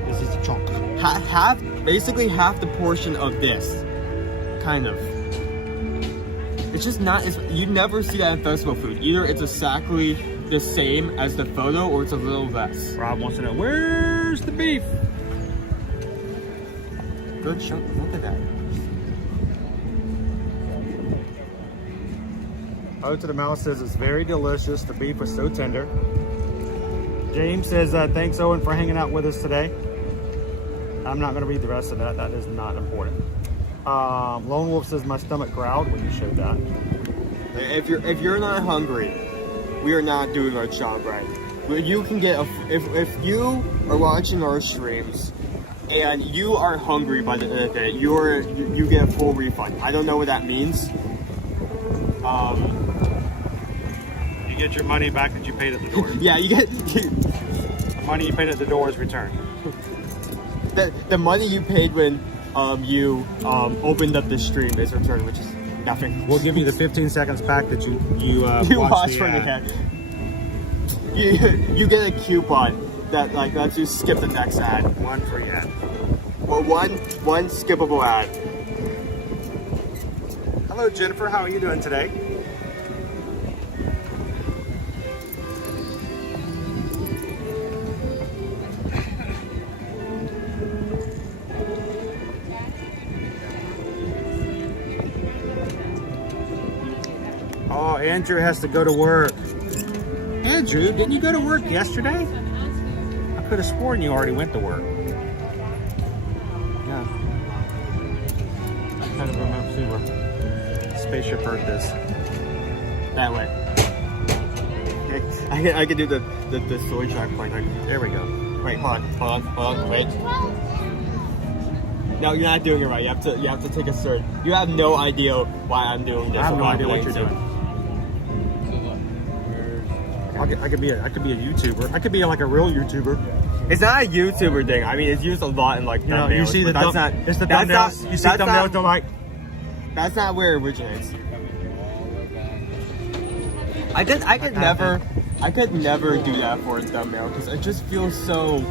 This is a chunk. Basically half the portion of this, kind of. It's just not. You never see that in festival food. Either it's exactly the same as the photo, or it's a little less. Rob wants to know, where's the beef? Good chunk. Look at that. Out to the Mouse says it's very delicious. The beef was so tender. James says, thanks Owen for hanging out with us today. I'm not going to read the rest of that. That is not important. Lone Wolf says my stomach growled when you showed that. If you're not hungry, we are not doing our job right. You can get if you are watching our streams and you are hungry by the end of it, you get a full refund. I don't know what that means. You get your money back that you paid at the door. Yeah, you get the money you paid at the door is returned. The money you paid when you opened up the stream is returned, which is nothing. We'll give you the 15 seconds back that you watched from the ad. You get a coupon that like lets you skip the next ad. One free ad. Well, one skippable ad. Hello Jennifer, how are you doing today? Andrew has to go to work. Andrew, didn't you go to work yesterday? I could have sworn you already went to work. Yeah. I kind of remember seeing where Spaceship Earth is. That way. I can do the story track point. There we go. Wait, hold on, wait. No, you're not doing it right. You have to take a third. You have no idea why I'm doing this. I have no idea what you're doing. I could be a YouTuber. I could be like a real YouTuber. It's not a YouTuber thing. I mean, it's used a lot in like thumbnails. You see the thumbnails. It's the thumbnails. You see thumbnails. Don't like. That's not where it originates. I could never do that for a thumbnail because it just feels so.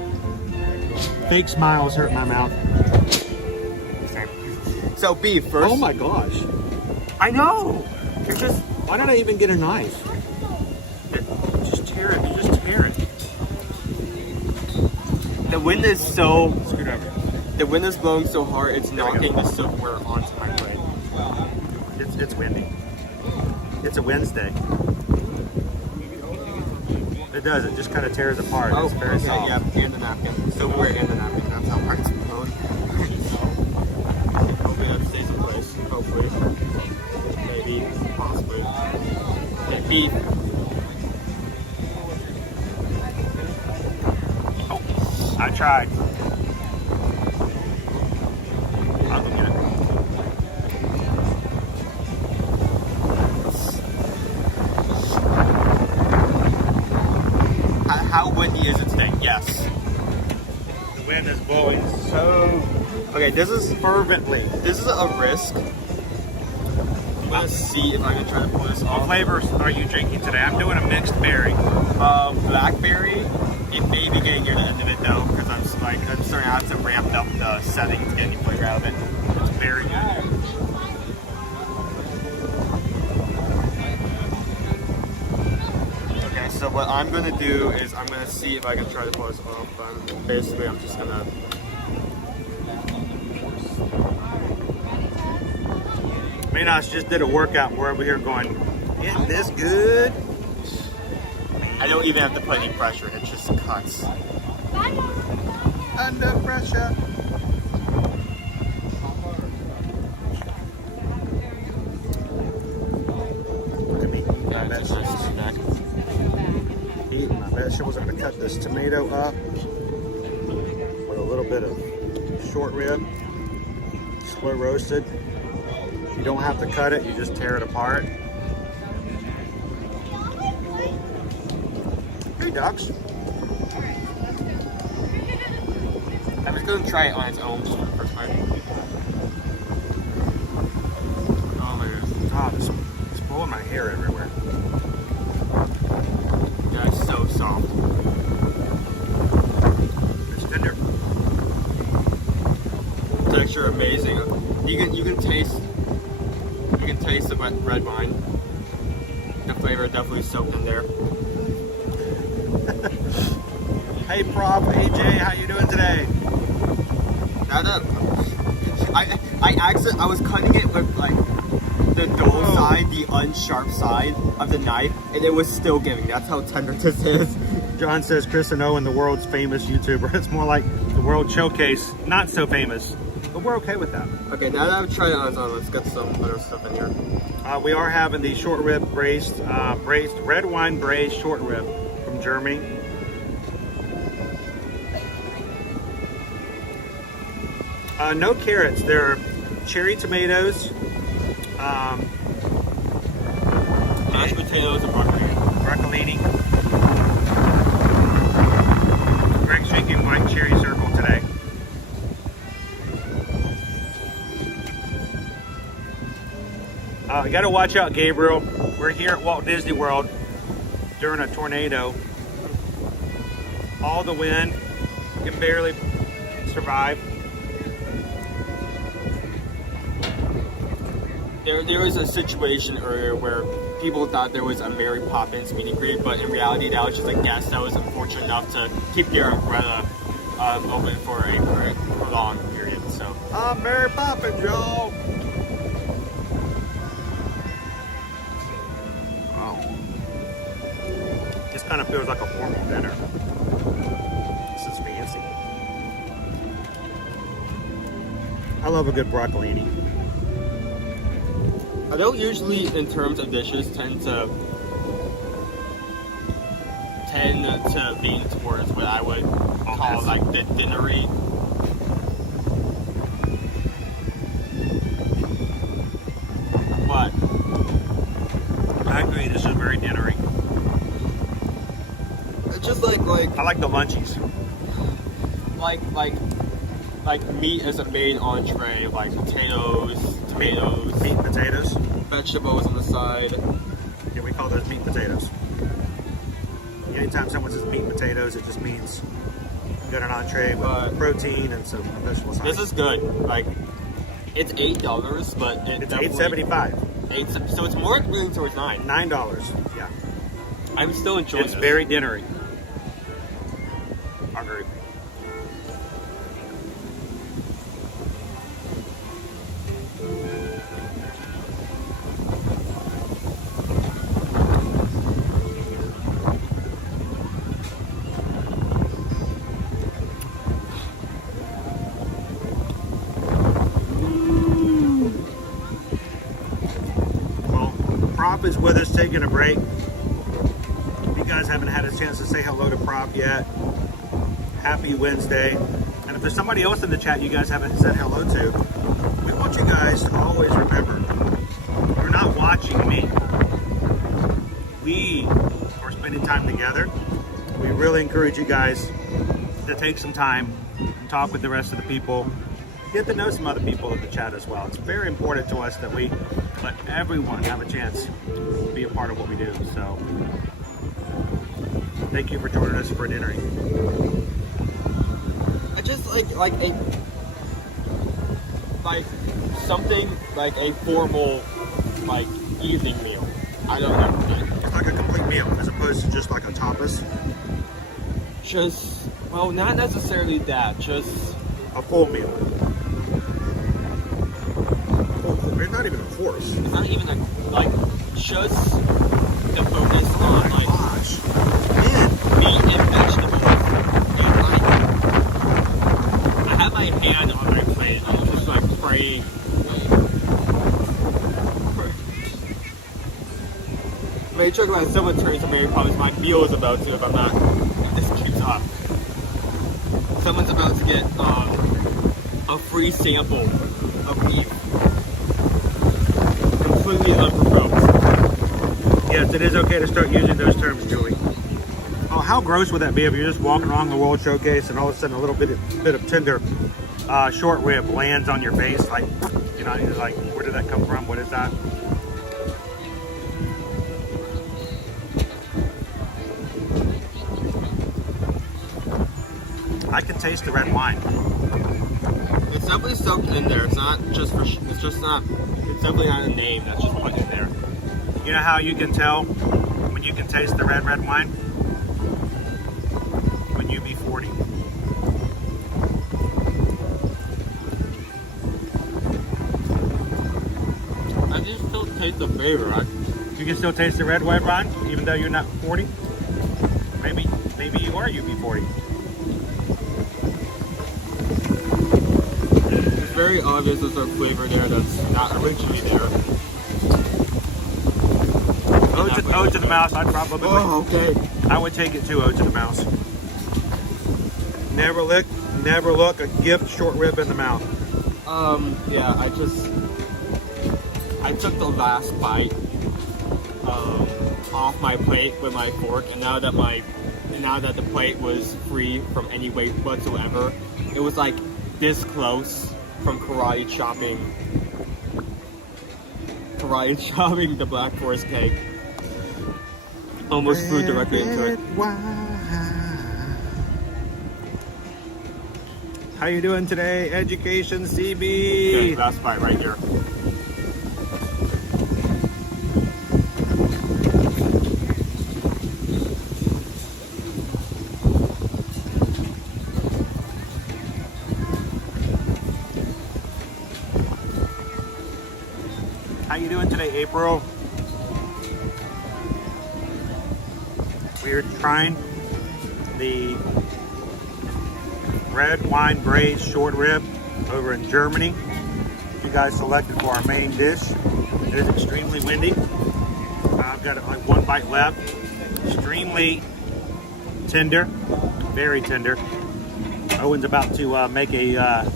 Fake smiles hurt my mouth. So B first. Oh my gosh! I know. You're just. Why don't I even get a knife? Just tear it. You just tear it. The wind is so. Screwdriver. The wind is blowing so hard, it's knocking the silverware onto my plate. It's windy. It's a Wednesday. It does. It just kind of tears apart. Oh, it's very soft. Yeah, and the napkin. Silverware and the napkin. That's how hard it's blown. Hopefully that stays in place. Hopefully. Maybe. Possibly. Okay, beef. Oh, I tried. I'll go get it. How windy is it today? Yes. The wind is blowing so. Okay, this is fervently. This is a risk. I'm gonna see if I can try to pull this off. What flavors are you drinking today? I'm doing a mixed berry. Blackberry. It may be getting near the end of it though, because I'm starting to have to ramp up the settings to get any flavor out of it. It's very good. Okay, so what I'm gonna do is I'm gonna see if I can try to pull this off. Basically, I'm just gonna. Minos just did a workout. We're over here going, isn't this good? I don't even have to put any pressure. It just cuts. Under pressure. Look at me. My vegetables. Eating my vegetables. I'm going to cut this tomato up with a little bit of short rib, slow roasted. You don't have to cut it, you just tear it apart. Hey, ducks. I'm just gonna try it on its own just for the first time. Oh my goodness. God, it's pulling my hair everywhere. Yeah, it's so soft. It's tender. Texture amazing. You can taste the red wine. The flavor definitely soaked in there. Hey, Prof. AJ, how you doing today? I was cutting it with like the dull side, the unsharp side of the knife, and it was still giving. That's how tender this is. John says Chris and Owen, the world's famous YouTuber. It's more like the World Showcase, not so famous. But we're okay with that. Okay, now that I've tried it on its own, let's get some other stuff in here. We are having the short rib braised red wine braised short rib from Germany. No carrots. They're cherry tomatoes, mashed potatoes, and broccolini. Greg's drinking white cherry circle today. You got to watch out, Gabriel. We're here at Walt Disney World during a tornado. All the wind, you can barely survive. There was a situation earlier where people thought there was a Mary Poppins meet and greet, but in reality that was just a guest that was unfortunate enough to keep their umbrella open for a prolonged period. So I'm Mary Poppins, y'all. Wow. This kind of feels like a formal dinner. This is fancy. I love a good broccolini. I don't usually, in terms of dishes, tend to lean towards what I would call like the dinnery. But I agree, this is very dinnery. It's just like I like the munchies. Like meat as a main entree, like potatoes, tomatoes, meat and potatoes, vegetables on the side. Yeah, we call those meat potatoes. Anytime someone says meat and potatoes, it just means you got an entree with protein and some vegetables. This is good. Like, it's $8, but it's $8.75. So it's more leaning towards $9. $9. Yeah. I'm still enjoying It's this. very dinnery. I agree. Prop is with us taking a break. If you guys haven't had a chance to say hello to Prop yet, happy Wednesday. And if there's somebody else in the chat you guys haven't said hello to, we want you guys to always remember, you're not watching me. We are spending time together. We really encourage you guys to take some time and talk with the rest of the people. Get to know some other people in the chat as well. It's very important to us that we let everyone have a chance to be a part of what we do. So thank you for joining us for dinner. I just like something like a formal like evening meal. I don't know. It's like a complete meal as opposed to just like a tapas. Just, well, not necessarily that. Just a full meal. It's not even a course. It's not even just the focus on meat and vegetables. I have my hand on my plate. I'm just like praying. Make sure when someone turns to me and promise my meal is about to, if this keeps up. Someone's about to get a free sample of beef. Completely unprovoked. Yes, it is okay to start using those terms, Julie. Oh, how gross would that be if you're just walking along the World Showcase and all of a sudden a little bit of tender short rib lands on your face? Like, you know, you're like, where did that come from? What is that? I can taste the red wine. It's definitely soaked in there. It's not just for. It's definitely not a name that's just put in there. You know how you can tell when you can taste the red wine? When you be 40. I just still taste the flavor. You can still taste the red wine, even though you're not 40? Maybe you are UB40. It's very obvious there's a flavor there that's not originally there. O to the mouse, I'd probably. Oh, okay. I would take it too, O to the mouse. Never look a gift short rib in the mouth. Yeah, I took the last bite off my plate with my fork, and now that the plate was free from any weight whatsoever, it was like this close from karate chopping the Black Forest cake. Almost flew directly into it. How you doing today, Education CB? Yeah, last bite right here. How you doing today, April? here trying the red wine braised short rib over in Germany. You guys selected for our main dish. It is extremely windy. I've got like one bite left. Extremely tender, very tender. Owen's about to make a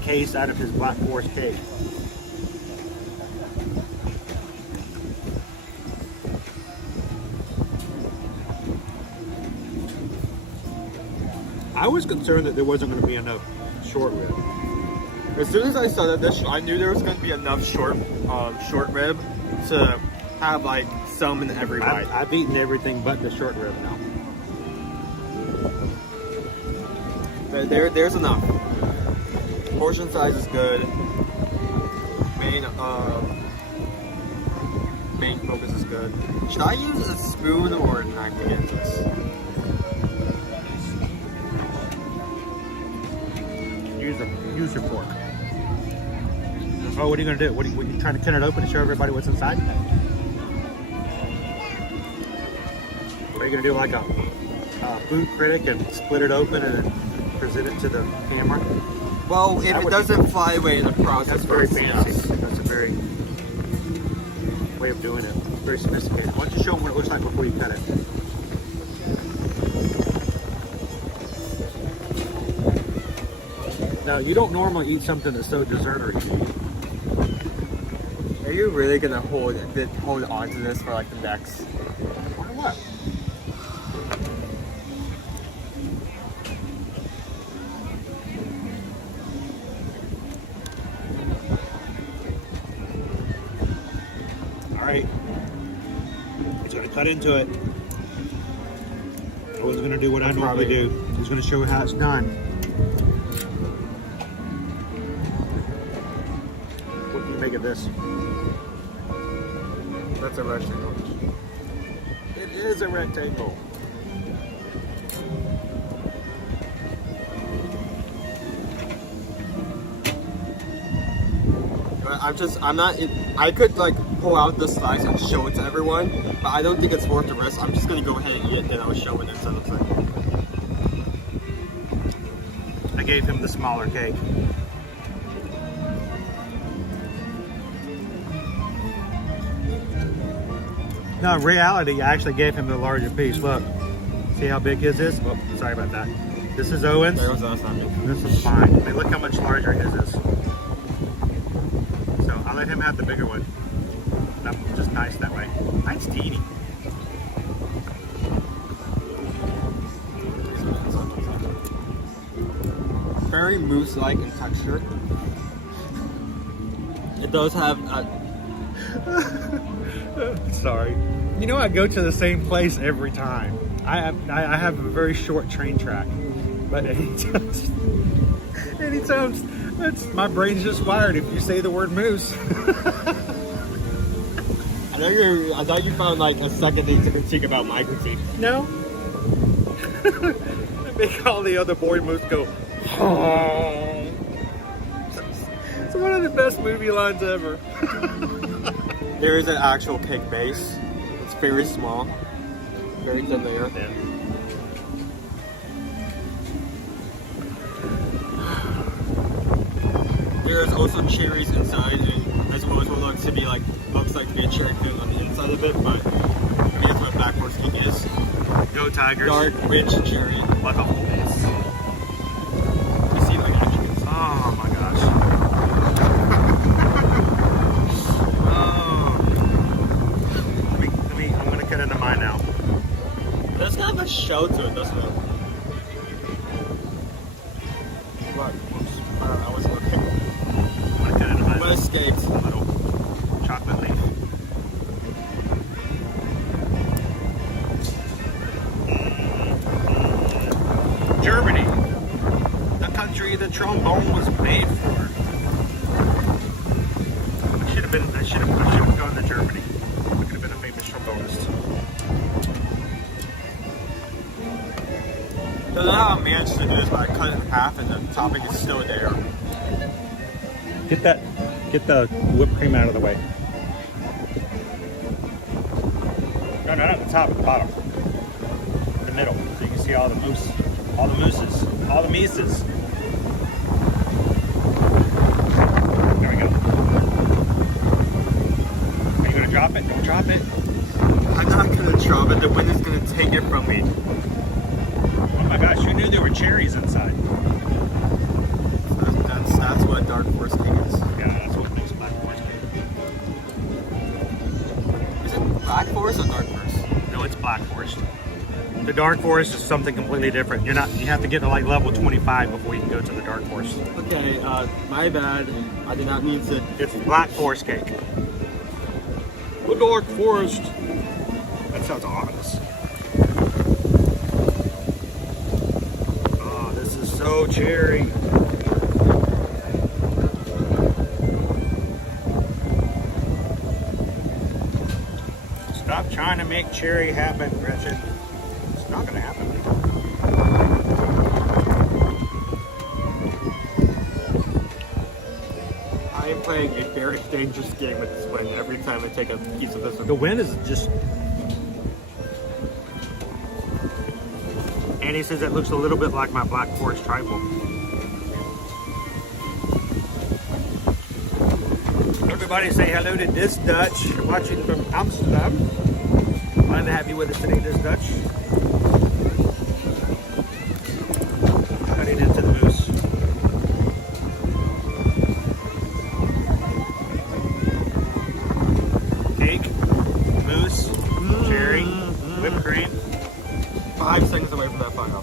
case out of his Black Forest cake. I was concerned that there wasn't going to be enough short rib. As soon as I saw that dish, I knew there was going to be enough short rib to have like some in every bite. I've eaten everything but the short rib now. But there's enough. Portion size is good. Main focus is good. Should I use a spoon or a knife to get this? Use your fork. Oh, what are you gonna do? What are you trying to cut it open to show everybody what's inside? Or are you gonna do like a food critic and split it open and then present it to the camera? Well, if it doesn't fly away in the process, that's very fancy. That's a very way of doing it. Very sophisticated. Why don't you show them what it looks like before you cut it? Now, you don't normally eat something that's so dessertery. Are you really gonna hold on to this for like the next? Why what? All right, he's gonna cut into it. I was gonna do what I normally do. He's gonna show you how it's done. What do you make of this? That's a rectangle. It is a rectangle. I could like pull out the slice and show it to everyone, but I don't think it's worth the risk. I'm just gonna go ahead and eat it, then I'll show it instead of saying. I gave him the smaller cake. No, in reality, I actually gave him the larger piece. Look, see how big his is? Oh, sorry about that. This is Owen's. This is fine. I mean, look how much larger his is. So I'll let him have the bigger one. That's just nice that way. Mine's teeny. Very mousse-like in texture. It does have a... Sorry. You know, I go to the same place every time. I have a very short train track, but anytime my brain's just wired if you say the word moose. I thought you found like a second thing to critique about my critique. No. I make all the other boy moose go. Oh. It's one of the best movie lines ever. There is an actual cake base. It's very small, very thin layer. Yeah. There is also cherries inside, and as well as what looks like to be a cherry filling on the inside of it. But I think that's what Black Forest cake is. Go Tigers! Dark, rich cherry, like a whole base. You see, like actually. Oh my gosh. I'm gonna cut into mine now. There's kind of a show to it, doesn't it? What? Oops. I wasn't looking. I'm gonna cut into mine. What escaped? A little chocolate leaf. Germany, the country the trombone was made for. I should have gone to Germany. I could have been a famous trombonist. So now how I managed to do this by cutting it in half and the topping is still there. Get the whipped cream out of the way. No, not the top, at the bottom. middle so you can see all the moose, all the mooses, all the mises. There we go. Are you gonna drop it? Don't drop it. I'm not gonna drop it. The wind is gonna take it from me. Oh my gosh, who knew there were cherries inside? That's what dark forest cake is. Yeah, that's what makes black forest cake. Is it black forest or dark forest? No, it's black forest. The dark forest is something completely different. You have to get to like level 25 before you can go to the dark forest. Okay, my bad. I did not mean to. It's black forest cake. The dark forest. That sounds ominous. Oh, this is so cherry. Stop trying to make cherry happen, Gretchen. It's not gonna happen. I am playing a very dangerous game with this wind every time I take a piece of this. The wind is just... Annie says it looks a little bit like my black forest trifle. Everybody say hello to This Dutch, watching from Amsterdam. Glad to have you with us today, This Dutch. Cutting into the moose. Cake, moose, cherry, whipped cream. 5 seconds away from that fire.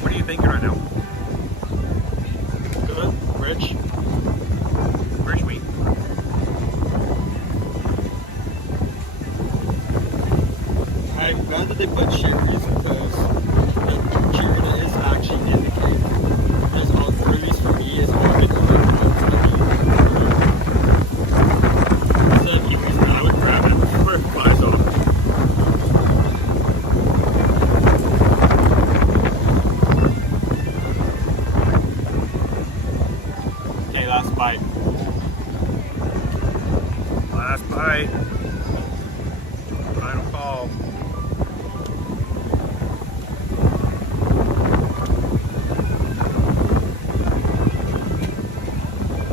What are you thinking right now? Good, rich. Rich meat. I'm glad that they put cherries because the cherry that is actually in the cake. Because all fruities for me is all good. Instead of kiwis, I would grab it for myself. Okay, last bite. Last bite. Final call.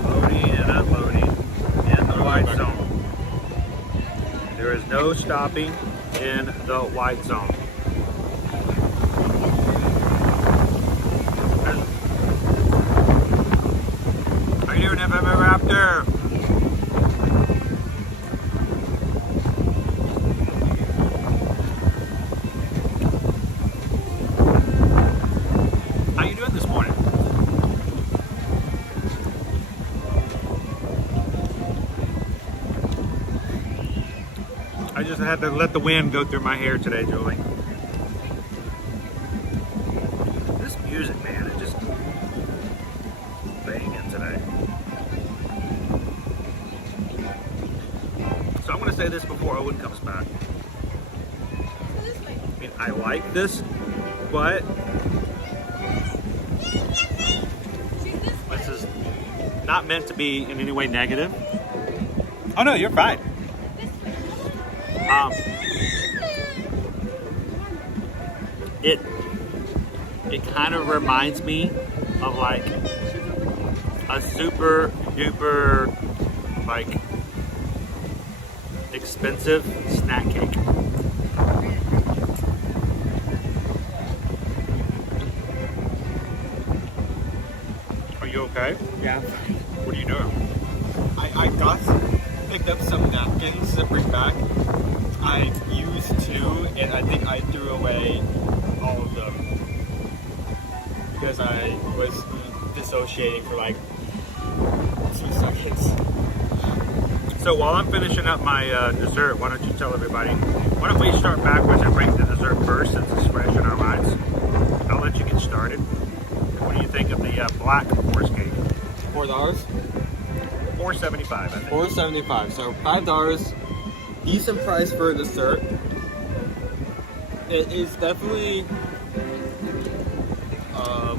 Loading and unloading in the white zone. There is no stopping in the white zone. How you doing, FMM Raptor? How you doing this morning? I just had to let the wind go through my hair today, Julie. This music, man, is just banging today. So I'm going to say this before Owen comes back. I mean, I like this, but this is not meant to be in any way negative. Oh no, you're fine. It kind of reminds me of like a super duper like expensive snack cake. Are you okay? Yeah. What are you doing? I picked up some napkins to bring back. I used 2 and I think I threw away all of them because I was dissociating for like 2 seconds. So while I'm finishing up my dessert, why don't you tell everybody, why don't we start backwards and rank the dessert first since it's fresh in our minds. I'll let you get started. What do you think of the black forest cake? $4? $4.75, I think. $4.75. So $5 decent price for a dessert. It is definitely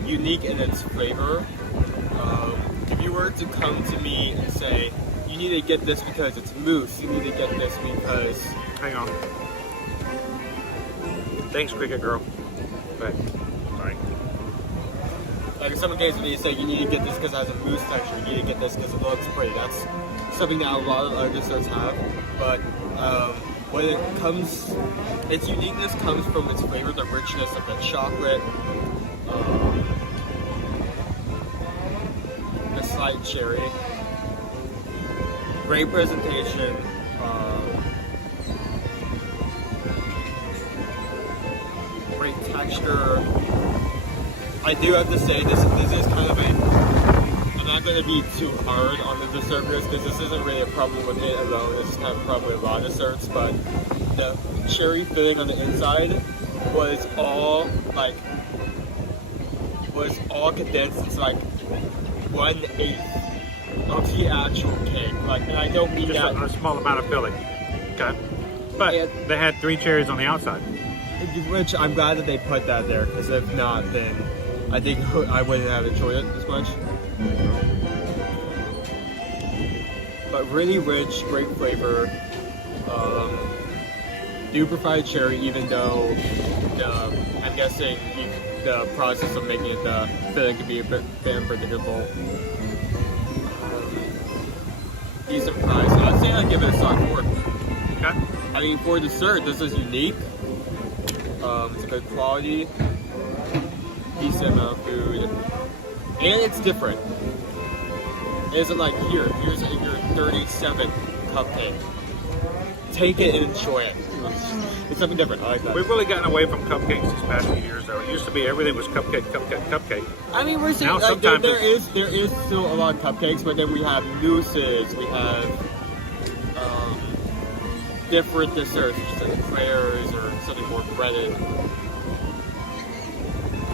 unique in its flavor. If you were to come to me and say, you need to get this because it's mousse, you need to get this because... Hang on. Thanks, Cricket Girl. But, sorry. Like if someone came to me and said, you need to get this because it has a mousse texture, you need to get this because it looks pretty. That's something that a lot of other desserts have. But when it comes, its uniqueness comes from its flavor, the richness of the chocolate, the slight cherry. Great presentation. Great texture. I do have to say this is kind of I'm not going to be too hard on the dessert because this isn't really a problem with it alone. It's kind of probably a lot of desserts, but the cherry filling on the inside was all condensed into like 1/8 of the actual cake. Like, and I don't mean just that a small amount of filling. Okay, but they had 3 cherries on the outside. Which I'm glad that they put that there, because if not, then I think I wouldn't have enjoyed it as much. But really rich, great flavor. Do prefer cherry, even though I'm guessing the process of making it, the filling could be a bit unpredictable. Decent price. I'd say I'd give it a solid 4. Okay. I mean, for dessert, this is unique. It's a good quality, decent amount of food, and it's different. It isn't like here's your 37th cupcake. Take it and enjoy it. It's something different. I like that. We've really gotten away from cupcakes these past few years, though. It used to be everything was cupcake, cupcake, cupcake. I mean, we're seeing like, there is still a lot of cupcakes, but then we have mousses, we have different desserts, just like eclairs or something more breaded.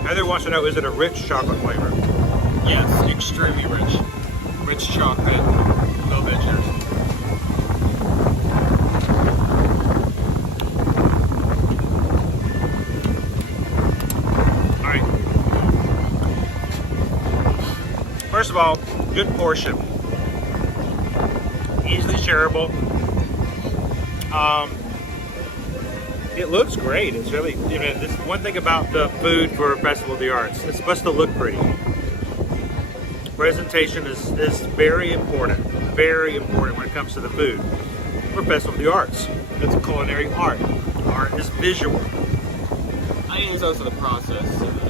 Heather wants to know, is it a rich chocolate flavor? Yes, extremely rich. Rich chocolate, no bitters. Alright. First of all, good portion. Easily shareable. It looks great. It's really, this one thing about the food for Festival of the Arts. It's supposed to look pretty. Presentation is very important when it comes to the food for Festival of the Arts. It's a culinary art. Art is visual. I think it's also the process and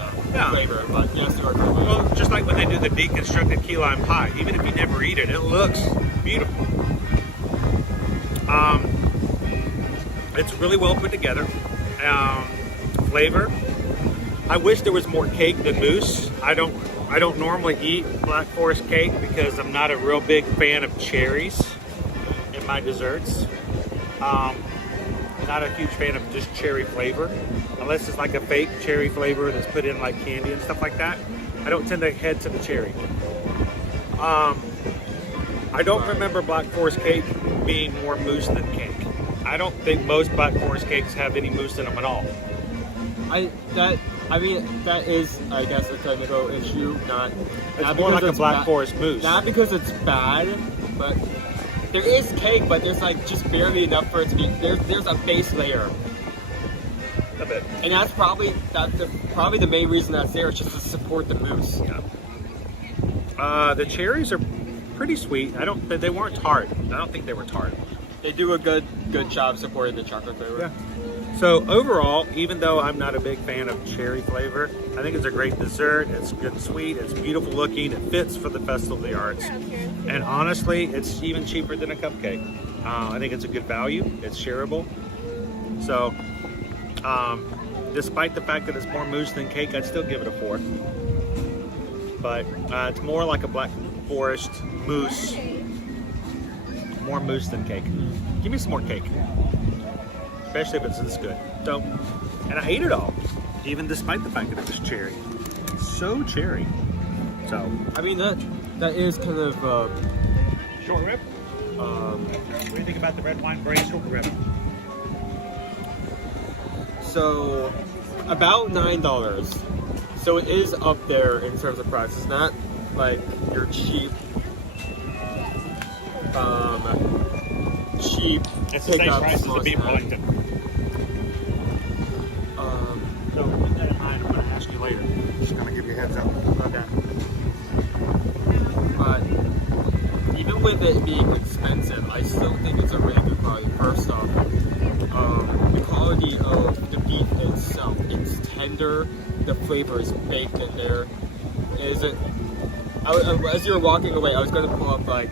flavor, but yes, you are correct. Well, just like when they do the deconstructed key lime pie, even if you never eat it, it looks beautiful. It's really well put together. Flavor. I wish there was more cake than mousse. I don't normally eat Black Forest cake because I'm not a real big fan of cherries in my desserts. Not a huge fan of just cherry flavor, unless it's like a fake cherry flavor that's put in like candy and stuff like that. I don't tend to head to the cherry. I don't remember Black Forest cake being more mousse than cake. I don't think most Black Forest cakes have any mousse in them at all. That is, I guess, a technical issue. It's more like a Black Forest mousse. Not because it's bad, but there is cake, but there's like just barely enough for it to be. There's a base layer. A bit. And that's probably the main reason that's there. Is just to support the mousse. Yeah. The cherries are pretty sweet. They weren't tart. I don't think they were tart. They do a good job supporting the chocolate flavor. Yeah. So overall, even though I'm not a big fan of cherry flavor, I think it's a great dessert. It's good and sweet. It's beautiful looking. It fits for the Festival of the Arts. And honestly, it's even cheaper than a cupcake. I think it's a good value. It's shareable. So, despite the fact that it's more mousse than cake, I'd still give it a 4. But it's more like a Black Forest mousse. More mousse than cake. Give me some more cake. Especially if it's this good. So, and I ate it all, even despite the fact that it was cherry. So cherry. So, I mean, that is kind of short rib. What do you think about the red wine braised short rib? So, about $9. So it is up there in terms of price. It's not like your cheap, It's the same price as the beef Wellington. So keep that in mind. I'm going to ask you later. Just going to give you a heads up. Okay. But even with it being expensive, I still think it's a really good quality. First off, the quality of the beef itself, it's tender, the flavor is baked in there. It isn't, as you were walking away, I was going to pull up like,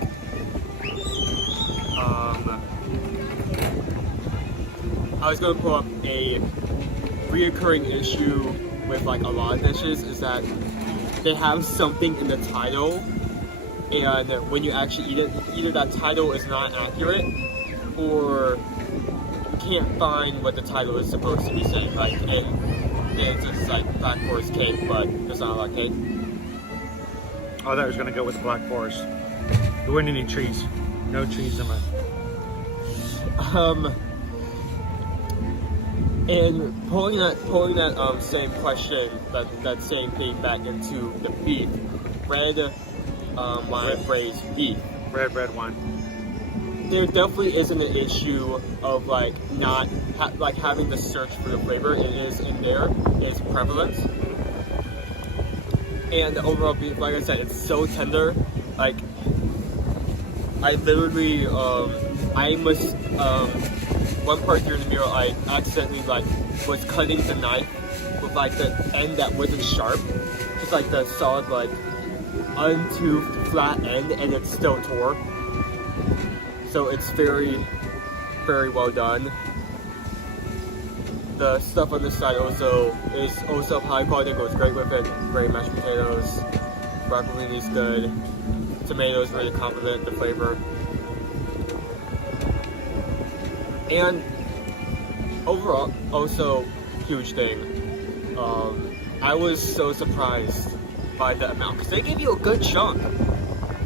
a reoccurring issue with like a lot of dishes is that they have something in the title, and when you actually eat it, either that title is not accurate, or you can't find what the title is supposed to be saying. Like, it's just like Black Forest cake, but there's not a lot of cake. Oh, I thought I was going to go with the Black Forest. There wasn't any cheese. No cheese in it. And pulling that same question, that same thing back into the beef, red wine braised beef. Red wine. There definitely isn't an issue of like not having to search for the flavor. It is in there. It's prevalent. And the overall beef, like I said, it's so tender. Like, I literally, one part during the meal, I accidentally was cutting the knife with the end that wasn't sharp, just like the solid untoothed flat end, and it still tore. So it's very, very well done. The stuff on this side is also high quality. It goes great with it. Great mashed potatoes, broccolini is good. Tomatoes really complement the flavor. And overall, also huge thing. I was so surprised by the amount, because they give you a good chunk.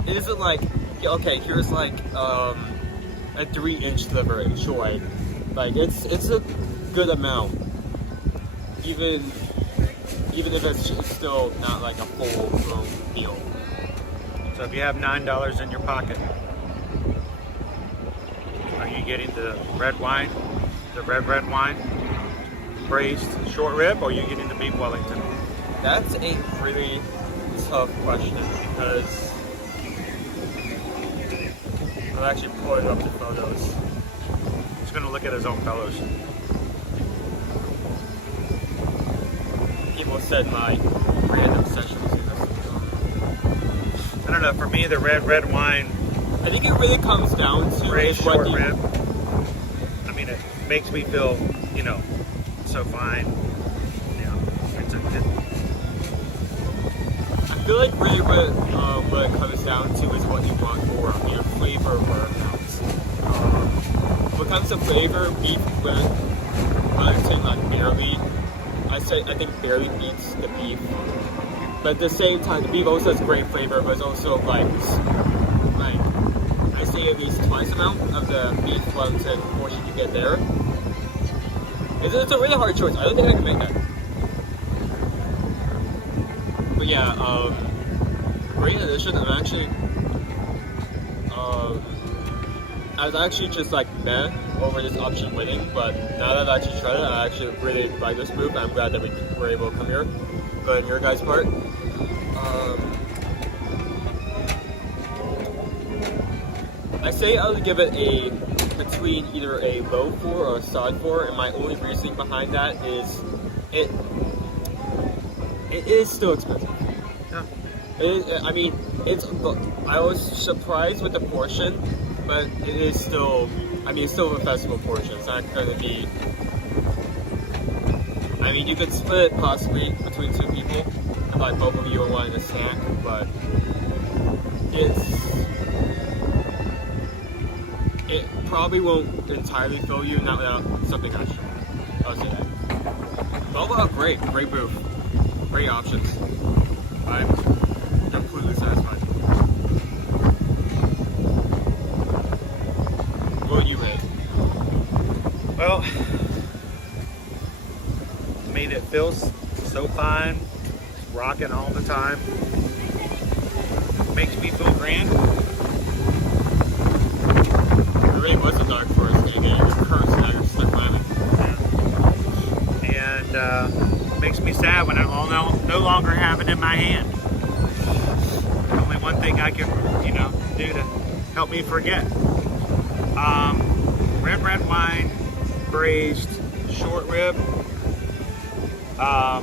It isn't like, okay, here's like a 3-inch liver, enjoy. Like, it's a good amount, even if it's still not like a full-blown meal. So if you have $9 in your pocket, are you getting the red wine, the red wine braised short rib, or are you getting the beef Wellington? That's a really tough question, because I'm actually pulling up the photos. He's going to look at his own photos. People said my random session was I don't know, for me the red wine, I think it really comes down to braised short rib. I mean, it makes me feel, so fine. It's a good. I feel like really what it comes down to is what you want for your flavor workouts. When it comes to flavor, beef Wellington barely. I think barely beats the beef. But at the same time, the beef also has great flavor, but it's also I say at least twice the amount of the beef Wellington portion you get there. It's a really hard choice. I don't think I can make that. But yeah, great addition. I was actually just meh over this option winning, but now that I actually tried it, I actually really like this move. I'm glad that we were able to come here. But on your guys' part, I say I would give it between either a low 4 or a solid 4, and my only reasoning behind that is it is still expensive. Yeah. I was surprised with the portion, but it is still, it's still a festival portion. It's not going to be, you could split it possibly between 2 people, if both of you are wanting a snack, but it probably won't entirely fill you, not without something extra. I'll say that. But overall, great booth. Great options. I'm completely satisfied. feels so fine, rocking all the time. Makes me feel grand. It really was a dark forest game. It was cursed and I just stuck climbing. And makes me sad when I no longer have it in my hand. Only one thing I can, do to help me forget. Red wine, braised short rib. A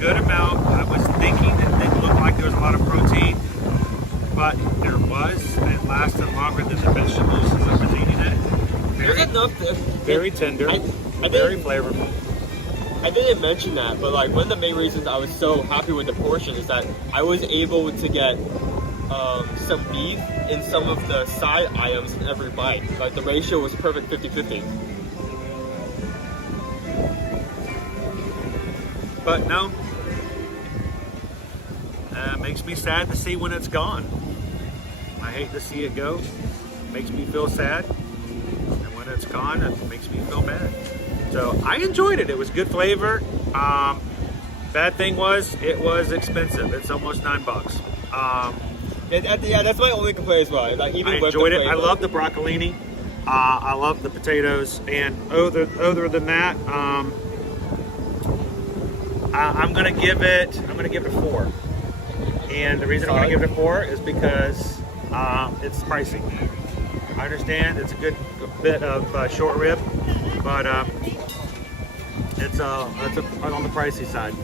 good amount. I was thinking it didn't look like there was a lot of protein, but there was, and it lasted longer than the vegetables as I was eating it. Very tender, very flavorful. I didn't mention that, but like one of the main reasons I was so happy with the portion is that I was able to get some beef in some of the side items in every bite. Like the ratio was perfect 50-50. But no, makes me sad to see when it's gone. I hate to see it go. Makes me feel sad. And when it's gone, it makes me feel bad. So I enjoyed it. It was good flavor. Bad thing was, it was expensive. It's almost $9. Yeah, that's my only complaint as well. Like, even I enjoyed it. I love the broccolini. I love the potatoes. And other than that, I'm gonna give it a 4. And the reason I'm gonna give it a 4 is because it's pricey. I understand it's a good bit of short rib, but it's on the pricey side.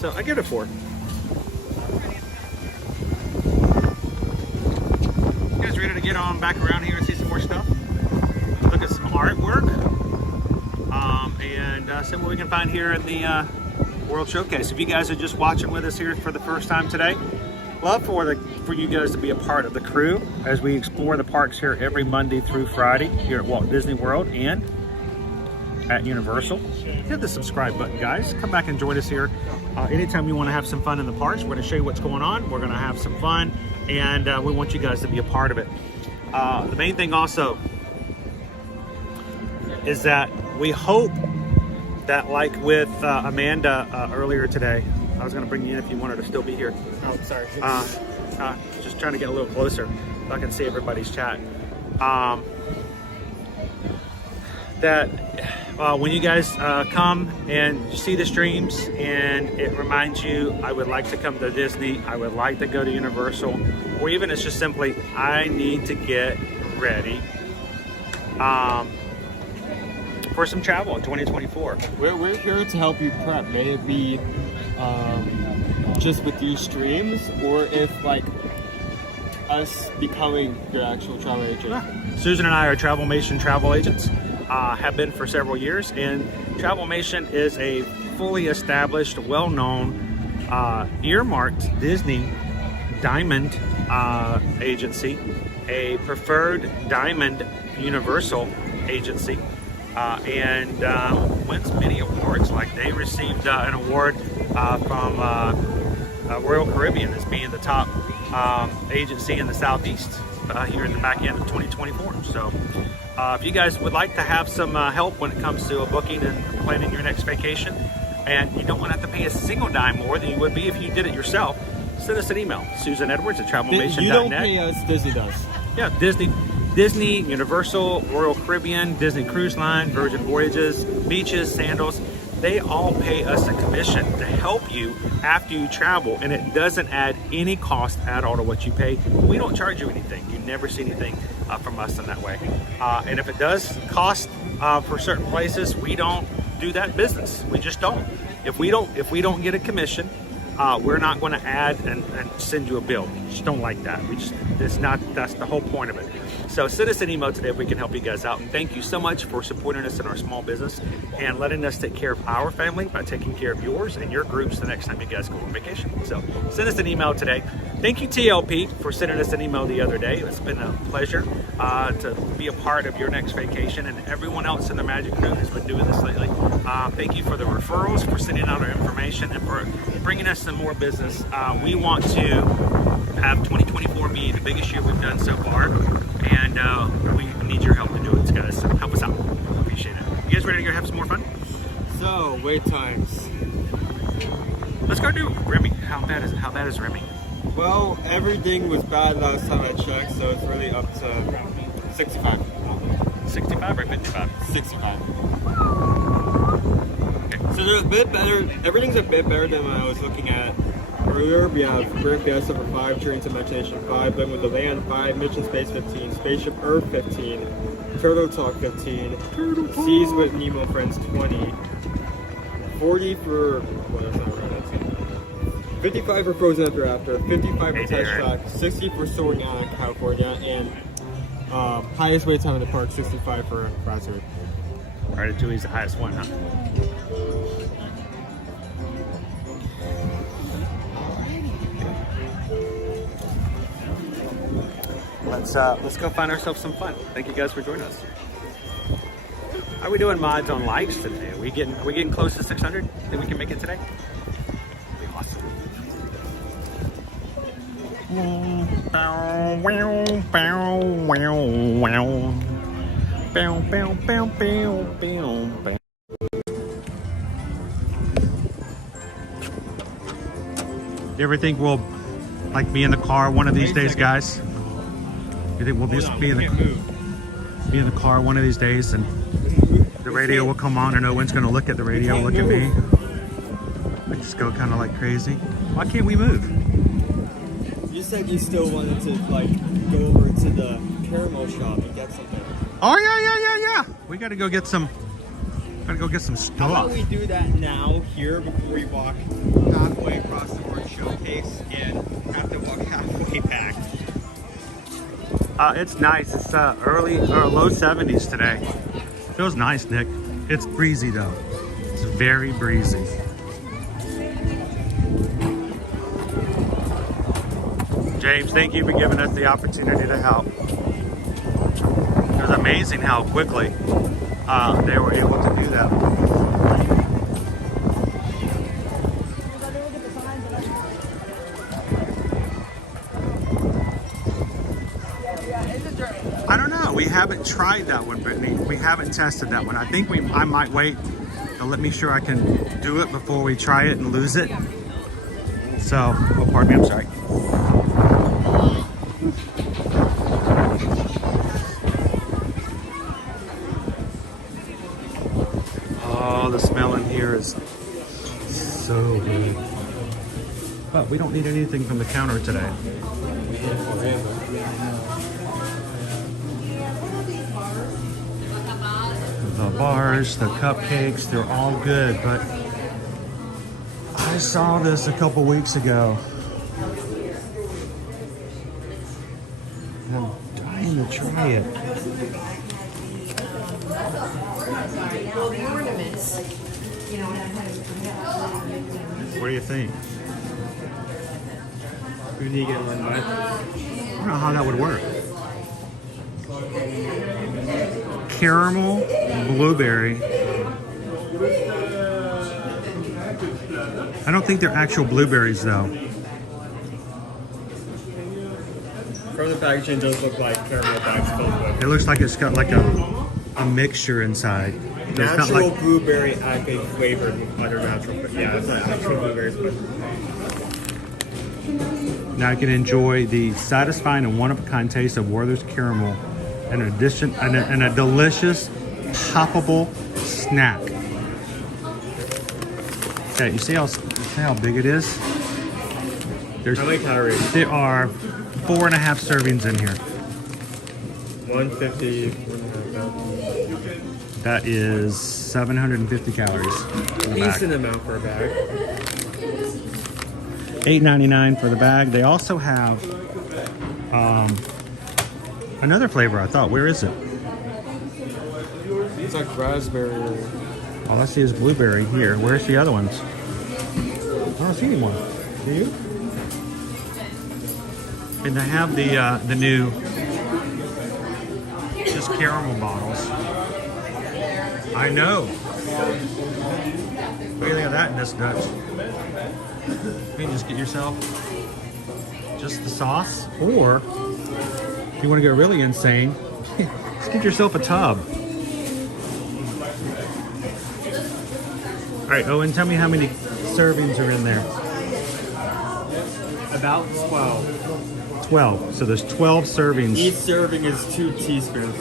So I give it a 4. You guys ready to get on back around here and see some more stuff? Look at some artwork, and see what we can find here in the World Showcase. If you guys are just watching with us here for the first time today, love for you guys to be a part of the crew as we explore the parks here every Monday through Friday here at Walt Disney World and at Universal. Hit the subscribe button, guys. Come back and join us here anytime you want to have some fun in the parks. We're going to show you what's going on. We're going to have some fun, and we want you guys to be a part of it. The main thing also is that we hope that, like with Amanda earlier today, I was going to bring you in if you wanted to still be here. Oh, sorry. Just trying to get a little closer so I can see everybody's chat. That when you guys come and you see the streams and it reminds you, I would like to come to Disney, I would like to go to Universal, or even it's just simply, I need to get ready for some travel in 2024. We're here to help you prep. May it be just with these streams, or if like us becoming your actual travel agent. Susan and I are Travelmation travel agents, have been for several years, and Travelmation is a fully established, well-known, earmarked Disney Diamond agency, a preferred Diamond Universal agency, and wins many awards. Like they received an award from Royal Caribbean as being the top agency in the Southeast here in the back end of 2024. So if you guys would like to have some help when it comes to a booking and planning your next vacation, and you don't want to have to pay a single dime more than you would be if you did it yourself, send us an email, susanedwards@travelmation.net. You don't pay us, Disney does. Yeah, Disney, Universal, Royal Caribbean, Disney Cruise Line, Virgin Voyages, Beaches, Sandals, they all pay us a commission to help you after you travel, and it doesn't add any cost at all to what you pay. We don't charge you anything. You never see anything from us in that way. And if it does cost for certain places, we don't do that business. We just don't. If we don't get a commission, we're not going to add and send you a bill. We just don't like that. That's the whole point of it. So send us an email today if we can help you guys out. And thank you so much for supporting us in our small business and letting us take care of our family by taking care of yours and your groups the next time you guys go on vacation. So send us an email today. Thank you, TLP, for sending us an email the other day. It's been a pleasure to be a part of your next vacation, and everyone else in the Magic Crew has been doing this lately. Thank you for the referrals, for sending out our information, and for bringing us some more business. We want to have 2024 be the biggest year we've done so far, and we need your help to do it, guys. So help us out. Appreciate it. You guys ready to go have some more fun? So, wait times. let's go do Remy. How bad is Remy? Well, everything was bad last time I checked, so it's really up to 65. 65 or 55? 65. Okay. So they're a bit better. Everything's a bit better than what I was looking at earlier. We have Great Fiesta for 5, Journey to Imagination 5, Living with the Land 5, Mission Space 15, Spaceship Earth 15, Turtle Talk 15, Seas with Nemo Friends 20, 40 for, well, that's not right, that's 55 for Frozen Ever After, 55 for Test Track, 60 for Soaring Out in California, and highest wait time in the park, 65 for Raspberry. Ratatouille's the highest one, huh? Let's go find ourselves some fun. Thank you guys for joining us. How are we doing mods on likes today? Are we getting close to 600? Think we can make it today? That'd be awesome. You ever think we'll like be in the car one of these days, guys? You think we'll just be in the car one of these days and the radio will come on and Owen's gonna look at the radio, look at me. I just go kind of like crazy. Why can't we move? You said you still wanted to like go over to the caramel shop and get something. Oh yeah. We gotta go get some. Gotta go get some stuff. How about we do that now here before we walk halfway across the board showcase and have to walk halfway back? It's nice. It's early or low 70s today. Feels nice, Nick. It's breezy though. It's very breezy. James, thank you for giving us the opportunity to help. It was amazing how quickly they were able to do that. I don't know. We haven't tried that one, Brittany. We haven't tested that one. I think I might wait to let me sure I can do it before we try it and lose it. So, oh, pardon me, I'm sorry. Oh, the smell in here is so good. But we don't need anything from the counter today. The bars, the cupcakes, they're all good, but I saw this a couple weeks ago. I'm dying to try it. What do you think? We need to get one, right? I don't know how that would work. Caramel, blueberry. I don't think they're actual blueberries though. From the packaging, it does look like caramel bags filled with. It looks like it's got like a mixture inside. It's Natural not like blueberry agave flavored with other natural, but yeah, it's not actual blueberries, but now you can enjoy the satisfying and one-of-a-kind taste of Werther's caramel, in addition and a delicious poppable snack. Okay, you see how big it is? There's, how many calories? There are 4.5 servings in here. 150. That is 750 calories. Decent amount for a bag. $8.99 for the bag. They also have another flavor, I thought. Where is it? It's like raspberry. All I see is blueberry here. Where's the other ones? I don't see anyone. Do you? And they have the new just caramel bottles. I know. What do you think of that in this Dutch? You can just get yourself just the sauce, or if you want to get really insane, just get yourself a tub. All right, Owen, tell me how many servings are in there. About 12. 12. So there's 12 servings. Each serving is 2 teaspoons.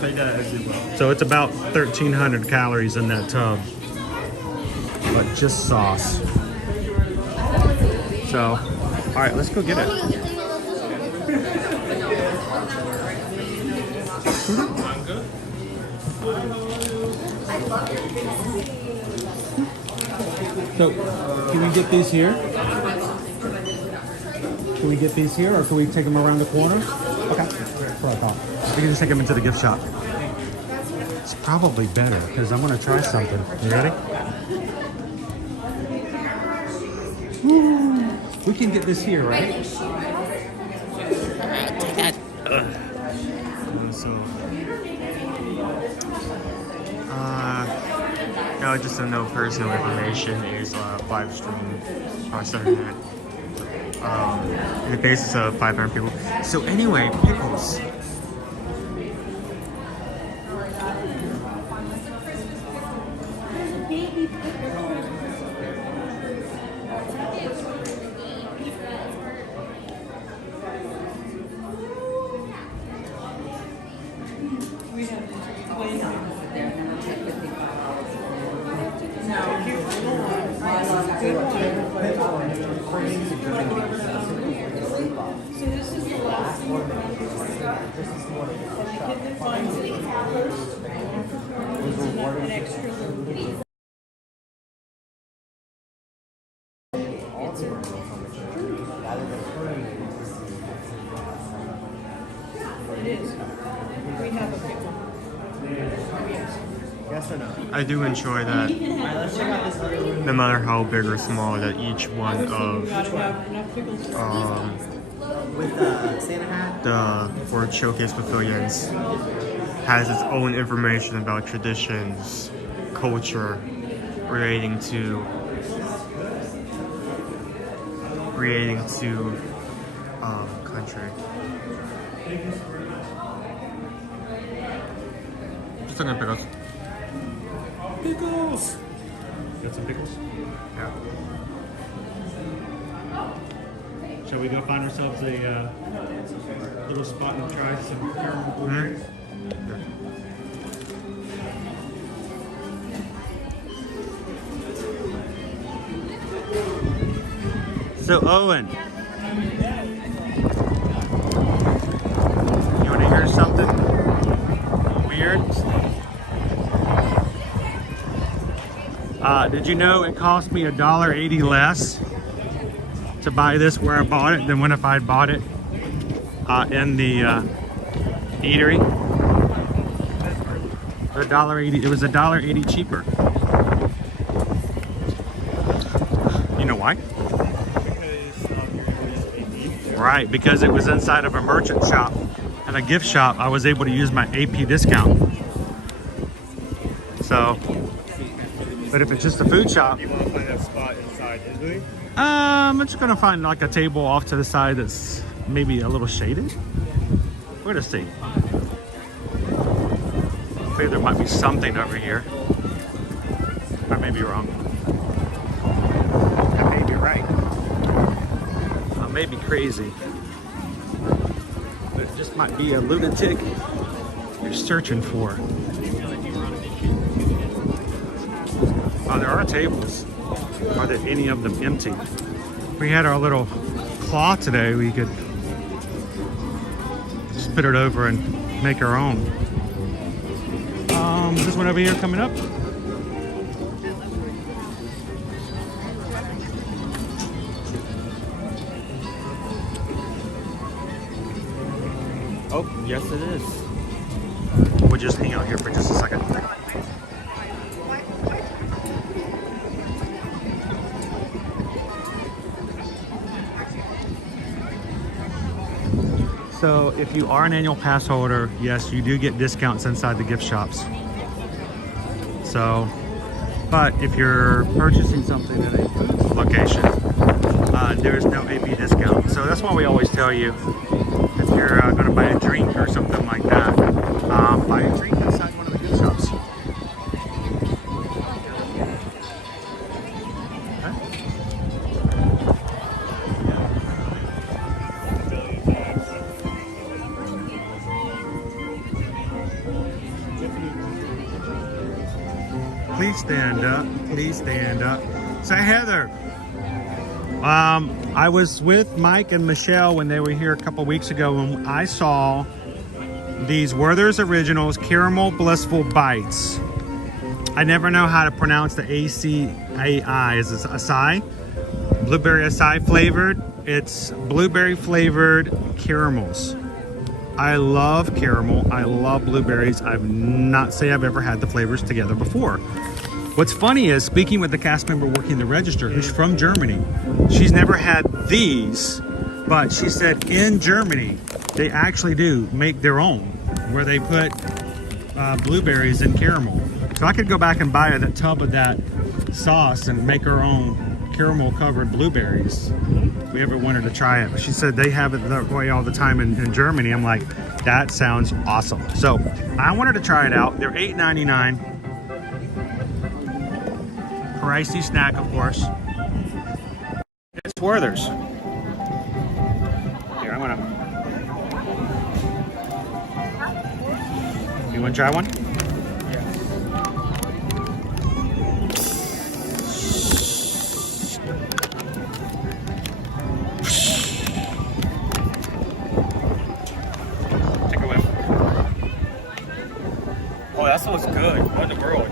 Take that as you will. So it's about 1,300 calories in that tub. But just sauce. So, all right, let's go get it. So, can we get these here? Can we get these here, or can we take them around the corner? Okay. That's what I thought. We can just take them into the gift shop. It's probably better because I'm gonna try something. You ready? We can get this here, right? Take that. No, just no personal information is Livestream or something like that. The basis of 500 people. So anyway, pickles. I do enjoy that no matter how big or small that each one of the Ford Showcase pavilions has its own information about traditions, culture relating to country. Just looking at pickles. Pickles! Got some pickles? Yeah. Shall we go find ourselves a little spot and try some caramel blueberries? So Owen, you want to hear something weird? Did you know it cost me $1.80 less to buy this where I bought it than when if I had bought it in the eatery? $1.80. It was $1.80 cheaper. You know why? Right, because it was inside of a merchant shop and a gift shop. I was able to use my AP discount. So. But if it's just a food shop, You want to find that spot inside Italy? I'm just gonna find like a table off to the side that's maybe a little shaded. We're gonna see. Maybe there might be something over here. I may be wrong. I may be right. I may be crazy. But it just might be a lunatic you're searching for. Oh, there are tables. Are there any of them empty? We had our little claw today. We could just put it over and make our own. Is this one over here coming up? Oh, yes it is. We'll just hang out here for just a second. So if you are an annual pass holder, yes, you do get discounts inside the gift shops. So, but if you're purchasing something at a food location, there is no AP discount. So that's why we always tell you, if you're going to buy a drink or something like that, buy a drink inside one of the gift shops. Please stand up. Please stand up. Say Heather. I was with Mike and Michelle when they were here a couple weeks ago, and I saw these Werther's Originals Caramel Blissful Bites. I never know how to pronounce the ACAI. Is it acai? Blueberry acai flavored. It's blueberry flavored caramels. I love caramel. I love blueberries. I've not say I've ever had the flavors together before. What's funny is, speaking with the cast member working the register, who's from Germany, she's never had these, but she said in Germany, they actually do make their own, where they put blueberries in caramel. So I could go back and buy a tub of that sauce and make our own caramel covered blueberries if we ever wanted to try it. But she said they have it that way all the time in Germany. I'm like, that sounds awesome. So I wanted to try it out. They're $8.99. Pricey snack, of course. It's Werther's. Here, I'm gonna. You want to try one? Take a whiff. Oh, that smells good. What in the world?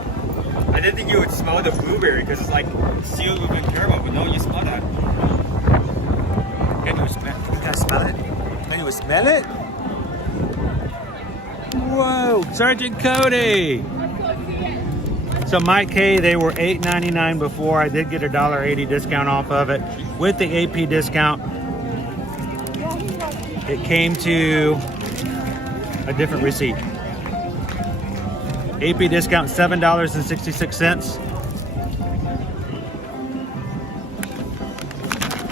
I didn't think you would smell the blueberry because it's like sealed with caramel, but no, you smell that. Can you smell it? Can I smell it? Can you smell it? Whoa, Sergeant Cody! So Mike K, they were $8.99 before. I did get a $1.80 discount off of it. With the AP discount, it came to a different receipt. AP discount $7.66.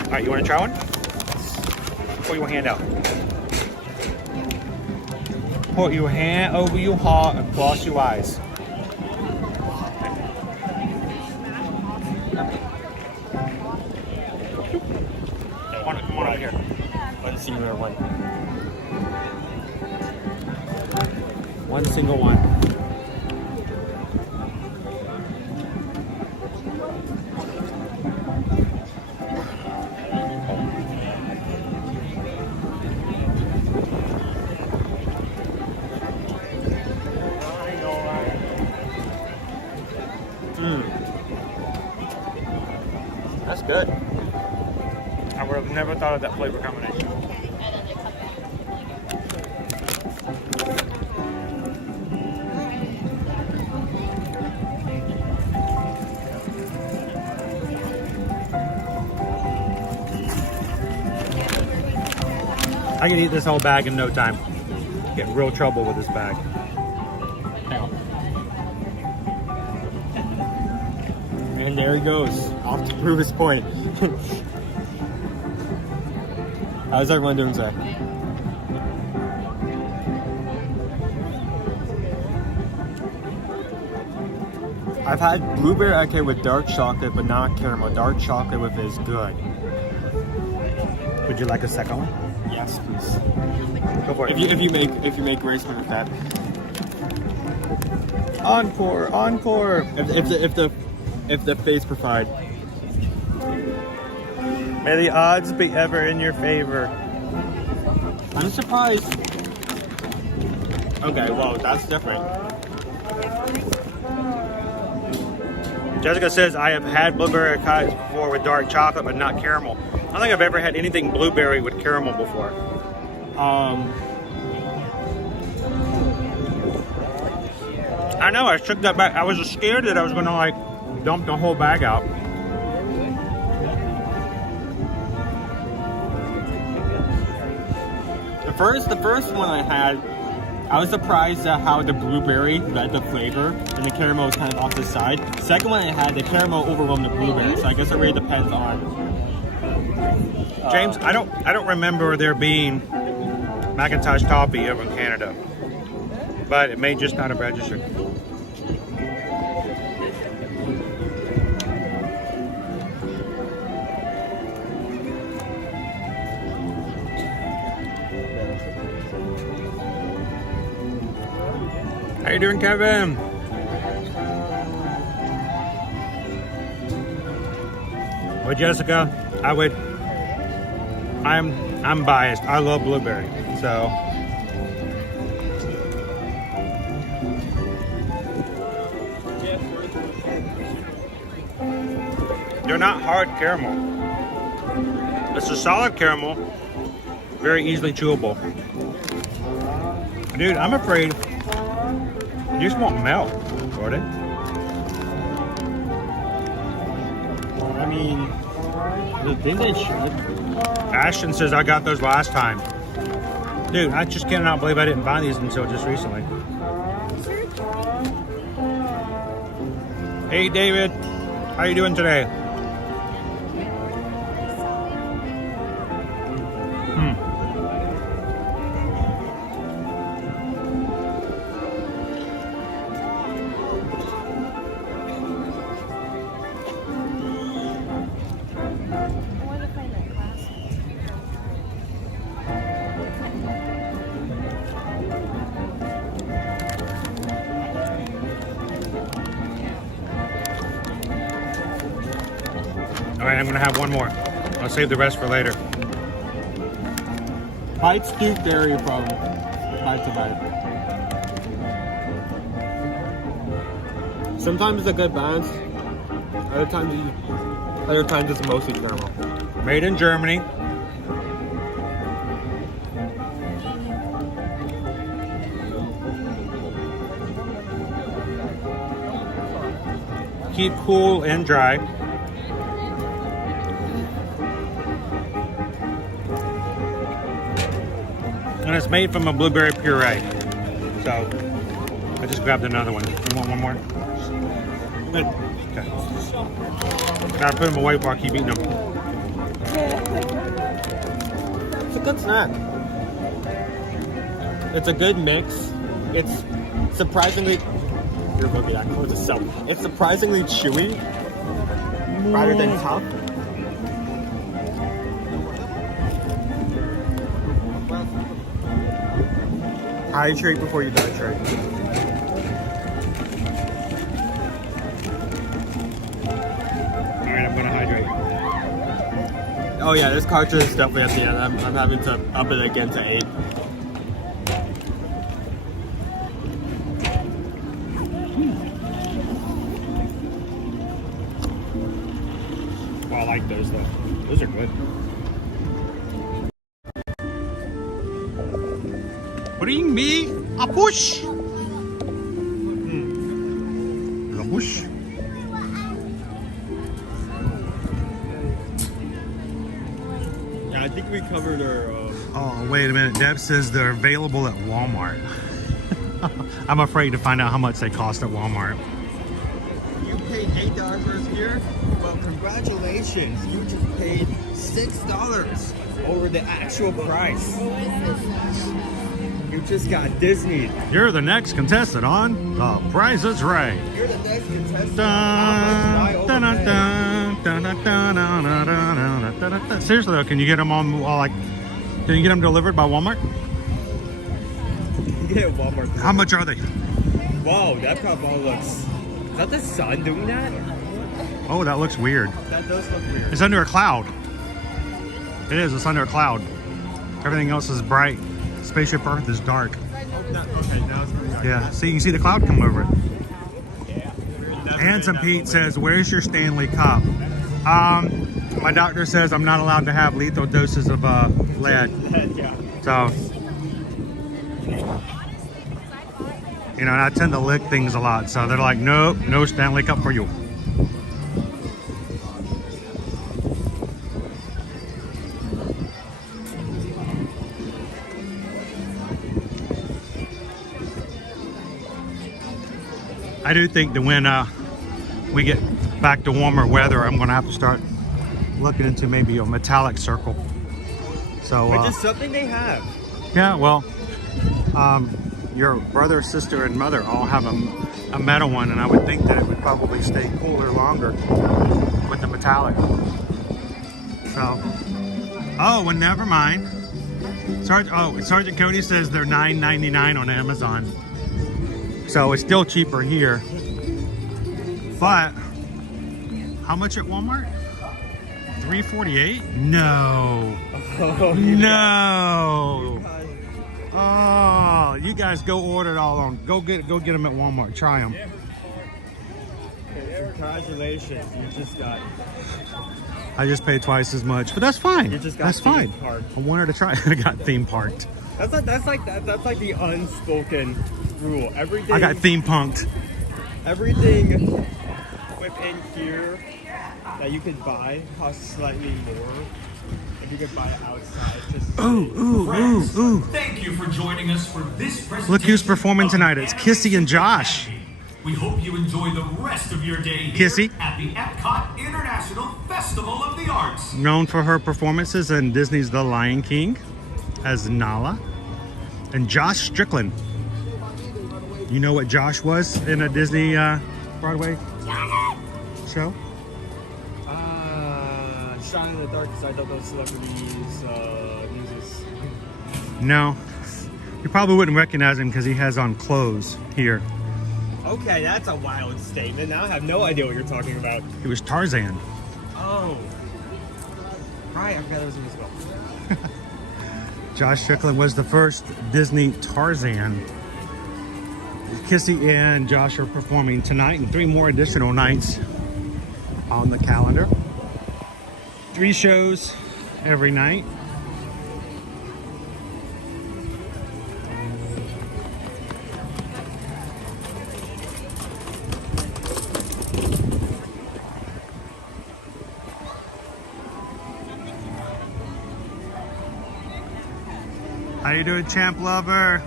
All right, you want to try one? Pull your hand out. Put your hand over your heart and cross your eyes. Come on over here. One singular one. One single one. That's good. I would have never thought of that flavor combination. I can eat this whole bag in no time. Get in real trouble with this bag. Hang on. And there he goes, off to prove his point. How's everyone doing today? I've had blueberry okay with dark chocolate, but not caramel. Dark chocolate with it is good. Would you like a second one? Yes, please. Go for it. If you make Grace one with that. Encore, encore. If the face provide. May the odds be ever in your favor. I'm surprised. Okay, well, that's different. Jessica says, I have had blueberry acai before with dark chocolate, but not caramel. I don't think I've ever had anything blueberry with caramel before. I know, I took that back. I was scared that I was going to like dump the whole bag out. The first one I had, I was surprised at how the blueberry led the flavor and the caramel was kind of off the side. Second one I had, the caramel overwhelmed the blueberry, so I guess it really depends on. James, I don't remember there being Macintosh toffee over in Canada, but it may just not have registered. How you doing, Kevin? Well, Jessica, I'm biased. I love blueberry, so. They're not hard caramel. It's a solid caramel, very easily chewable. Dude, I'm afraid these won't melt, will they? I mean, I think they should. Ashton says I got those last time. Dude, I just cannot believe I didn't buy these until just recently. Hey David, how you doing today? All right, I'm gonna have one more. I'll save the rest for later. Heights do vary from height to height. Sometimes it's a good balance. Other times it's mostly caramel. Made in Germany. Keep cool and dry. And it's made from a blueberry puree. So I just grabbed another one. You want one more? Good. Okay. Gotta put them away before I keep eating them. It's a good snack. It's a good mix. It's surprisingly, you're looking at close itself. It's surprisingly chewy rather than tough. Hydrate before you nitrate. Alright, I'm gonna hydrate. Oh yeah, this cartridge is definitely at the end. I'm having to up it again to 8. Well, I like those though. Those are good. Bring me a push. A push. Yeah, I think we covered our. Oh, wait a minute. Deb says they're available at Walmart. I'm afraid to find out how much they cost at Walmart. You paid $8 for us here? Well, congratulations. You just paid $6 over the actual price. You just got Disney. You're the next contestant on The Price is Right. You're the next contestant. Seriously though, can you get them on can you get them delivered by Walmart? You get Walmart. How much are they? Whoa, that probably looks. Is that the sun doing that? Oh, that looks weird. That does look weird. It's under a cloud. It is, it's under a cloud. Everything else is bright. Spaceship Earth is dark. Okay, now it's pretty dark. Yeah, so you can see the cloud come over it. Handsome Pete says, where's your Stanley Cup? My doctor says I'm not allowed to have lethal doses of lead. Yeah. So, you know, and I tend to lick things a lot. So they're like, nope, no Stanley Cup for you. I do think that when we get back to warmer weather, I'm going to have to start looking into maybe a metallic circle. So, which is something they have. Yeah, well, your brother, sister, and mother all have a metal one, and I would think that it would probably stay cooler longer with the metallic. So, oh, well, never mind. Sergeant Cody says they're $9.99 on Amazon. So it's still cheaper here. But how much at Walmart? $348? No. Oh, No. Oh, you guys go order it all on. Go get them at Walmart. Try them. Congratulations, you just got. I just paid twice as much, but that's fine. You just got that's fine. parked. I wanted to try. I got theme parked. That's like the unspoken rule. Everything. I got theme punked. Everything within here that you could buy costs slightly more. If you could buy it outside, just Ooh. Thank you for joining us for this presentation. Look who's performing tonight. It's Kissy and Josh. We hope you enjoy the rest of your day here Kissy, at the Epcot International Festival of the Arts. known for her performances in Disney's The Lion King as Nala. And Josh Strickland. You know what Josh was in a Disney Broadway show? Shine in the dark side of those celebrities' muses. No. You probably wouldn't recognize him because he has on clothes here. Okay, that's a wild statement. Now I have no idea what you're talking about. He was Tarzan. Oh. Right, I forgot that was a musical. Josh Strickland was the first Disney Tarzan. Kissy and Josh are performing tonight and 3 more additional nights on the calendar. 3 shows every night. How you doing, Champ Lover?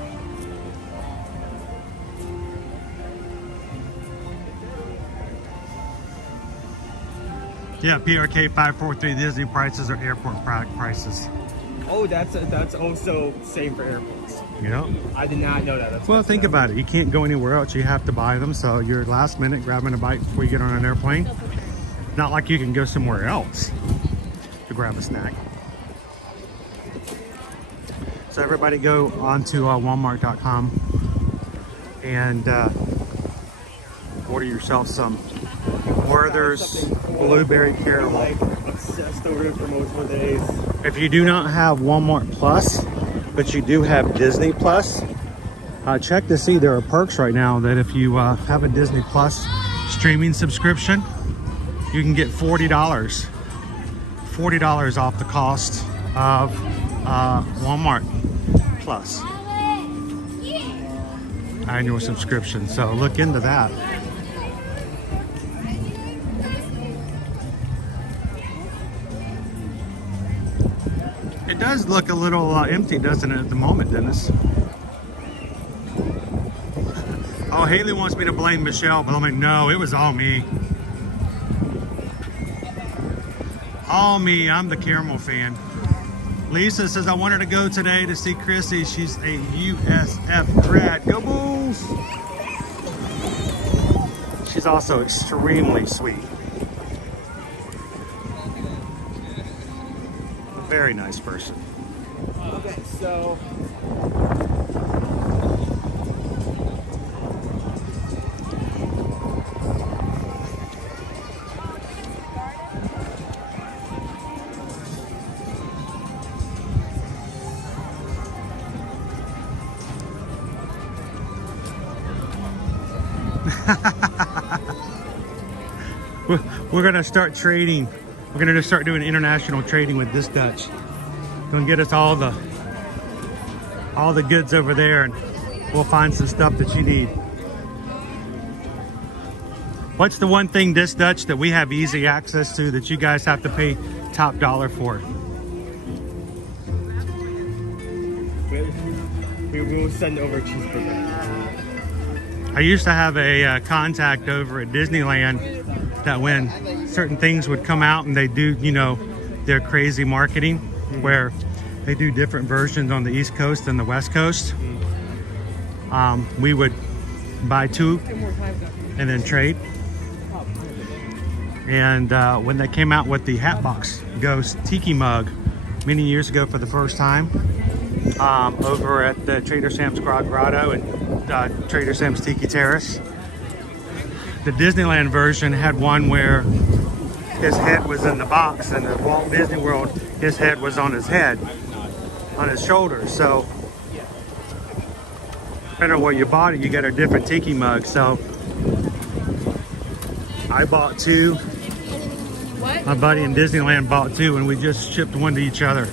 Yeah, PRK 543 Disney prices are airport prices. Oh, that's also same for airports. Yep. I did not know that. Well, think about it. You can't go anywhere else. You have to buy them. So you're last minute grabbing a bite before you get on an airplane. Not like you can go somewhere else to grab a snack. So everybody go onto Walmart.com and order yourself some Werther's Blueberry Caramel. Like obsessed over it for multiple days. If you do not have Walmart Plus, but you do have Disney Plus, check to see there are perks right now that if you have a Disney Plus streaming subscription, you can get $40 off the cost of Walmart Plus annual subscription. So look into that. It does look a little empty, doesn't it, at the moment, Dennis? Oh, Haley wants me to blame Michelle, but I'm like, no, it was all me. All me. I'm the caramel fan. Lisa says, I want her to go today to see Chrissy. She's a USF grad. Go Bulls! She's also extremely sweet. Very nice person. Okay, so we're gonna start trading. We're gonna just start doing international trading with this Dutch. Gonna get us all the goods over there, and we'll find some stuff that you need. What's the one thing this Dutch that we have easy access to that you guys have to pay top dollar for? we will send over a cheeseburger. I used to have a contact over at Disneyland that when certain things would come out and they do, you know, their crazy marketing where they do different versions on the East Coast and the West Coast, we would buy 2 and then trade. And when they came out with the Hatbox Ghost Tiki mug many years ago for the first time, over at the Trader Sam's Grotto and Trader Sam's Tiki Terrace, the Disneyland version had one where his head was in the box, and at Walt Disney World, his head was on his head, on his shoulders. So, depending on where you bought it, you get a different tiki mug. So, I bought 2. My buddy in Disneyland bought 2, and we just shipped one to each other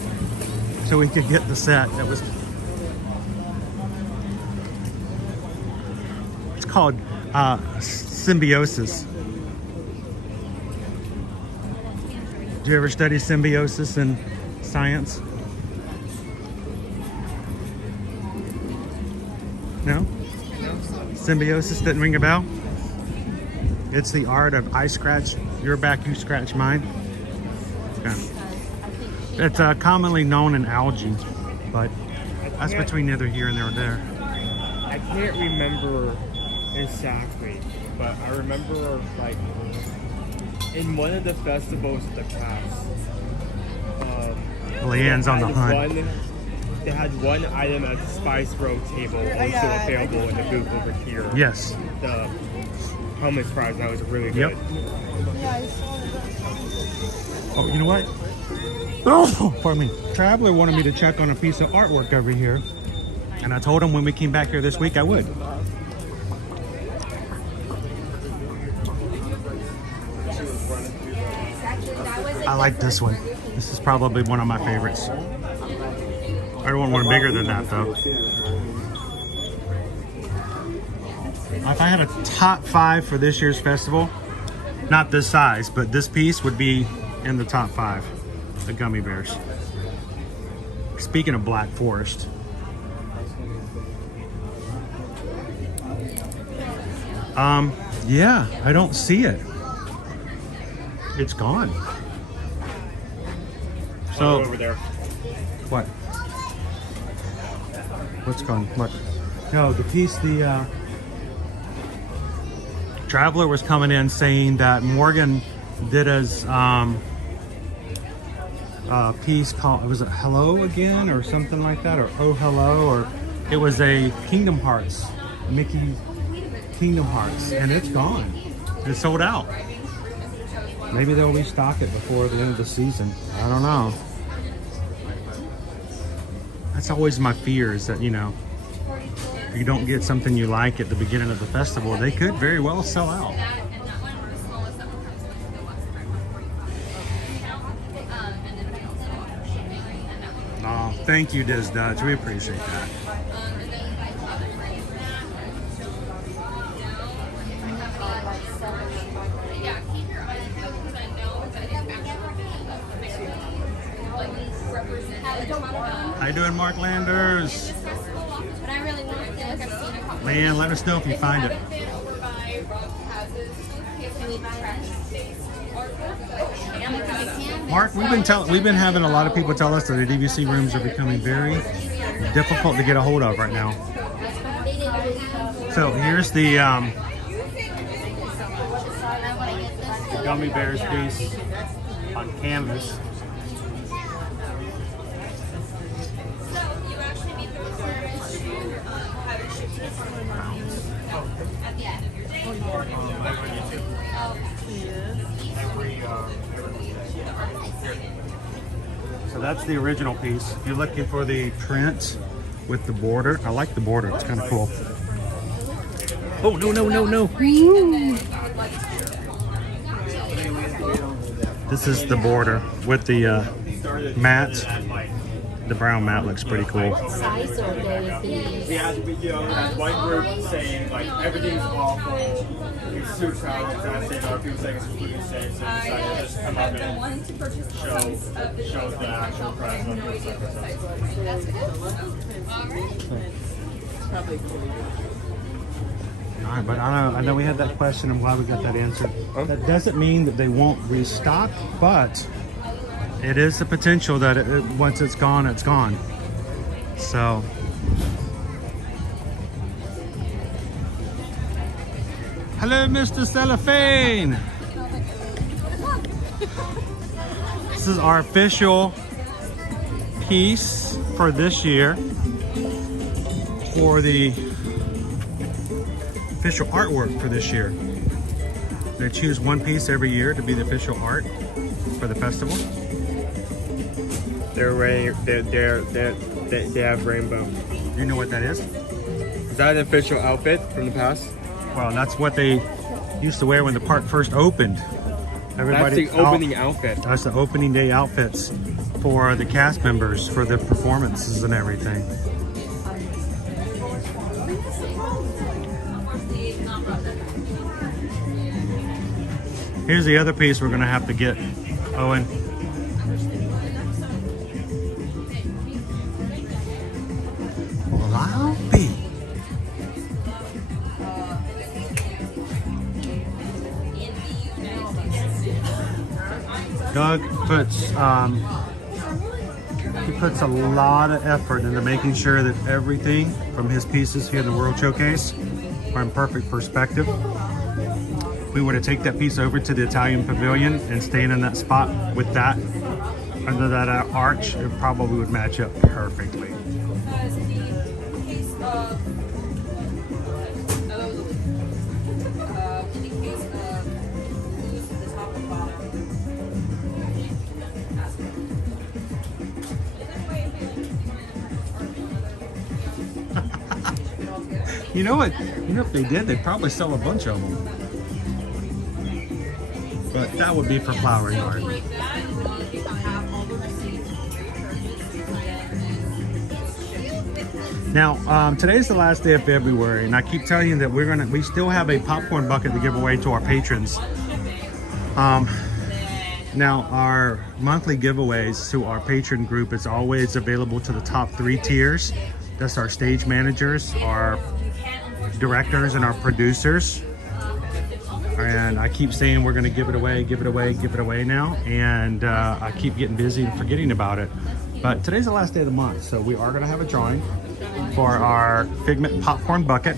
so we could get the set. That was. It's called symbiosis. Did you ever study symbiosis in science? No? Symbiosis didn't ring a bell? It's the art of I scratch your back, you scratch mine. Yeah. It's commonly known in algae, but that's between neither here and there. I can't remember exactly, but I remember like in one of the festivals of the past, Leanne's on the hunt. They had one item at the Spice Road table also available in the booth over here. Yes. The hummus fries, that was really good. Yep. Oh, you know what? Oh, pardon me. Traveler wanted me to check on a piece of artwork over here, and I told him when we came back here this week I would. I like this one. This is probably one of my favorites. I want one bigger than that though. If I had a top 5 for this year's festival, not this size, but this piece would be in the top 5. The gummy bears. Speaking of Black Forest. Yeah, I don't see it. It's gone. So over there. What? What's gone? What? No, the piece, the Traveler was coming in saying that Morgan did his piece called, was it Hello Again or something like that, or Oh Hello, or it was a Kingdom Hearts, Mickey Kingdom Hearts, and it's gone. It's sold out. Maybe they'll restock it before the end of the season. I don't know. That's always my fear, is that, you know, if you don't get something you like at the beginning of the festival, they could very well sell out. Oh, thank you, Diz Dutch. We appreciate that. How you doing, Mark Landers? Leanne, let us know if you find it. Mark, we've been having a lot of people tell us that the DVC rooms are becoming very difficult to get a hold of right now. So here's the Gummy Bears piece on canvas. So that's the original piece. If you're looking for the print with the border, I like the border. It's kind of cool. Oh, no, no, no, no. This is the border with the mat. The brown mat looks pretty cool. Yeah, you know, that one group saying like everything's awful, it's super crowded, and saying other people saying it's completely safe, so I decided to just come up and show the actual price on the stuff. That's good. Probably All right, but I know we had that question. I'm glad we got that answered. That doesn't mean that they won't restock, but it is the potential that once it's gone, it's gone. So. Hello, Mr. Cellophane. This is our official piece for this year, for the official artwork for this year. They choose one piece every year to be the official art for the festival. They have rainbow. You know what that is? Is that an official outfit from the past? Well, that's what they used to wear when the park first opened. That's the opening outfit. That's the opening day outfits for the cast members for the performances and everything. Here's the other piece we're gonna have to get, Owen. Loppy. Doug puts he puts a lot of effort into making sure that everything from his pieces here in the World Showcase are in perfect perspective. If we were to take that piece over to the Italian Pavilion and stand in that spot with that under that arch, it probably would match up perfectly. You know what? You know, if they did, they'd probably sell a bunch of them. But that would be for flower yard. Now, today's the last day of February, and I keep telling you that we still have a popcorn bucket to give away to our patrons. Now, our monthly giveaways to our patron group is always available to the top 3 tiers. That's our stage managers, our directors, and our producers. And I keep saying we're going to give it away now, and I keep getting busy and forgetting about it. But today's the last day of the month, so we are going to have a drawing for our Figment popcorn bucket.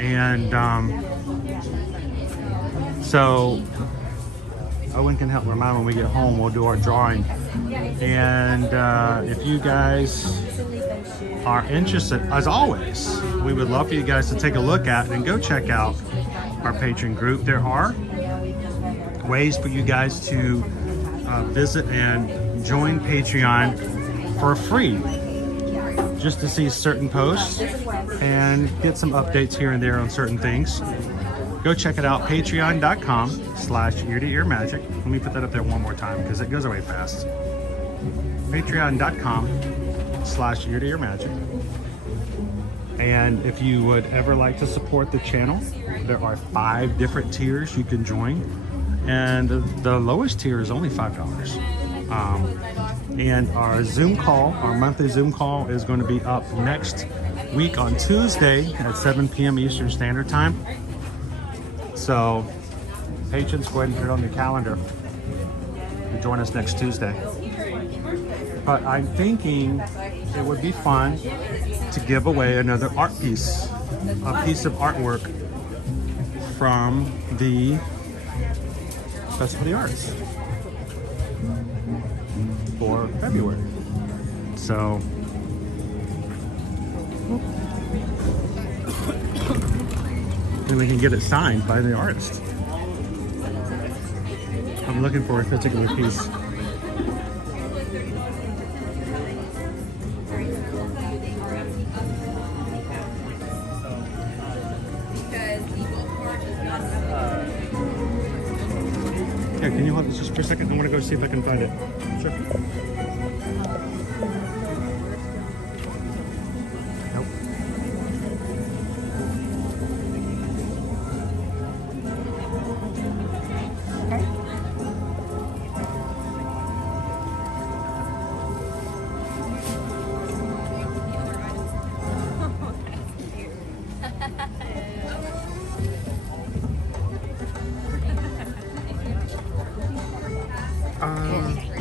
And so Owen can help remind when we get home, we'll do our drawing. And if you guys are interested, as always, we would love for you guys to take a look at and go check out our patron group. There are ways for you guys to visit and join Patreon for free, just to see certain posts and get some updates here and there on certain things. Go check it out, patreon.com/ear-to-ear-magic. Let me put that up there one more time because it goes away fast. Patreon.com/ear-to-ear-magic. And if you would ever like to support the channel, there are 5 different tiers you can join. And the lowest tier is only $5. And our Zoom call, our monthly Zoom call, is going to be up next week on Tuesday at 7 p.m. Eastern Standard Time. So, patrons, go ahead and put it on your calendar to join us next Tuesday. But I'm thinking it would be fun to give away another art piece, a piece of artwork from the Festival of the Arts for February. So, then we can get it signed by the artist. I'm looking for a particular piece. Yeah, can you hold this just for a second? I want to go see if I can find it. Sure. Nope.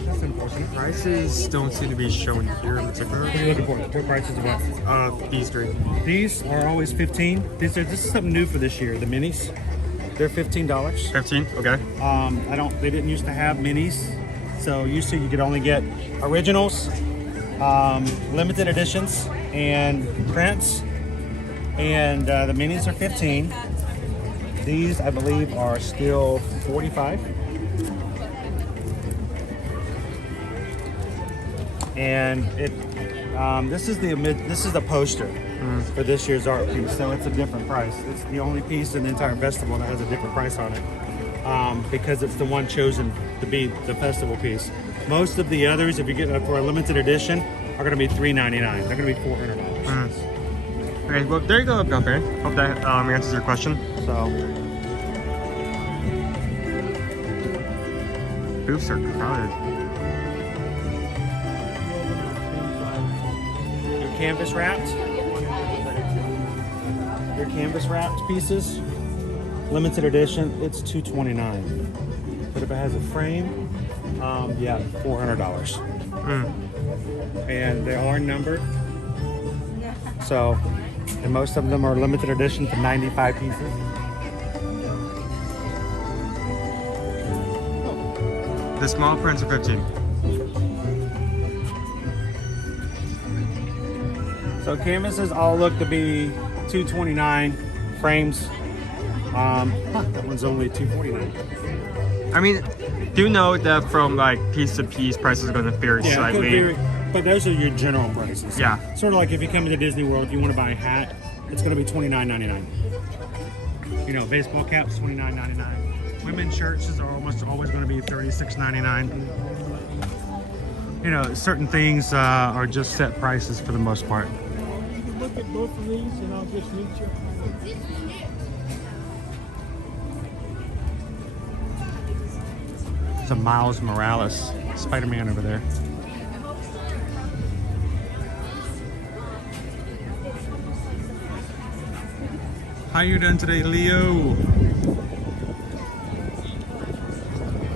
That's unfortunate. Prices don't seem to be shown here in particular. What are you looking for? What prices of what? These 3. These are always $15. This is something new for this year. The minis, they're $15. 15. Okay. They didn't used to have minis, so used to you could only get originals, limited editions, and prints. And the minis are $15. These, I believe, are still $45. And this is the poster for this year's art piece, so it's a different price. It's the only piece in the entire festival that has a different price on it, because it's the one chosen to be the festival piece. Most of the others, if you get for a limited edition, are going to be $3.99. They're going to be $400. Okay, well, there you go, Gunther. Hope that answers your question. So, booths are crowded. Your canvas wrapped pieces, limited edition, it's $229. But if it has a frame, yeah, $400. And they are numbered. So, and most of them are limited edition to 95 pieces. The small prints are 15. So canvases all look to be $229. Frames, that one's only $249. I mean, do note that from like piece to piece, prices are going to vary slightly. But those are your general prices. Yeah. Sort of like if you come to Disney World, if you want to buy a hat, it's going to be $29.99. You know, baseball caps, $29.99. Women's shirts are almost always going to be $36.99. You know, certain things are just set prices for the most part. Look at both of these and I'll just meet you. It's a Miles Morales Spider-Man over there. How you doing today, Leo?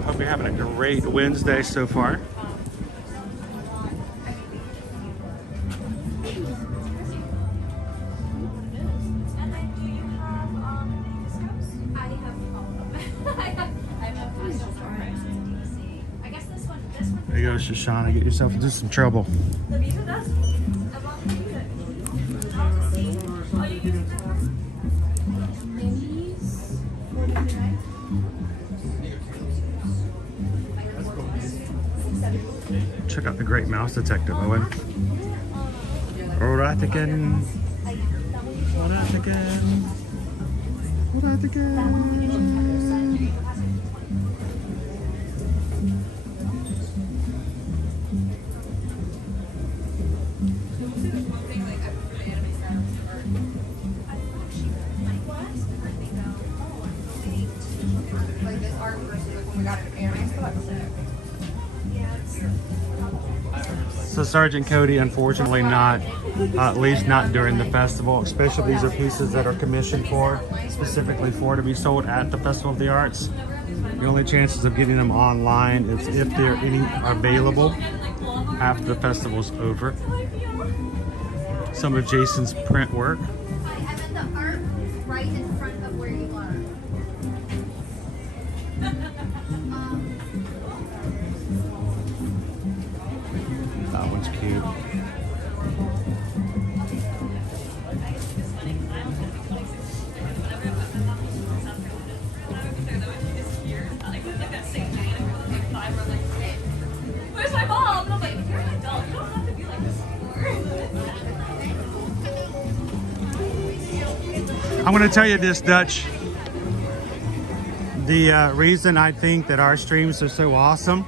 Hope you're having a great Wednesday so far. There you go, Shoshana. Get yourself into some trouble. Check out the Great Mouse Detective, Owen. Alright again. Alright again. Alright again. So Sergeant Cody, unfortunately not, at least not during the festival, especially these are pieces that are commissioned for, specifically for to be sold at the Festival of the Arts. The only chances of getting them online is if there are any available after the festival's over. Some of Jason's print work. The art right in front of where you are. That one's cute. Where's my mom? And I'm like, you're an adult. You don't have to be like this anymore. I'm going to tell you this, Dutch. The reason I think that our streams are so awesome,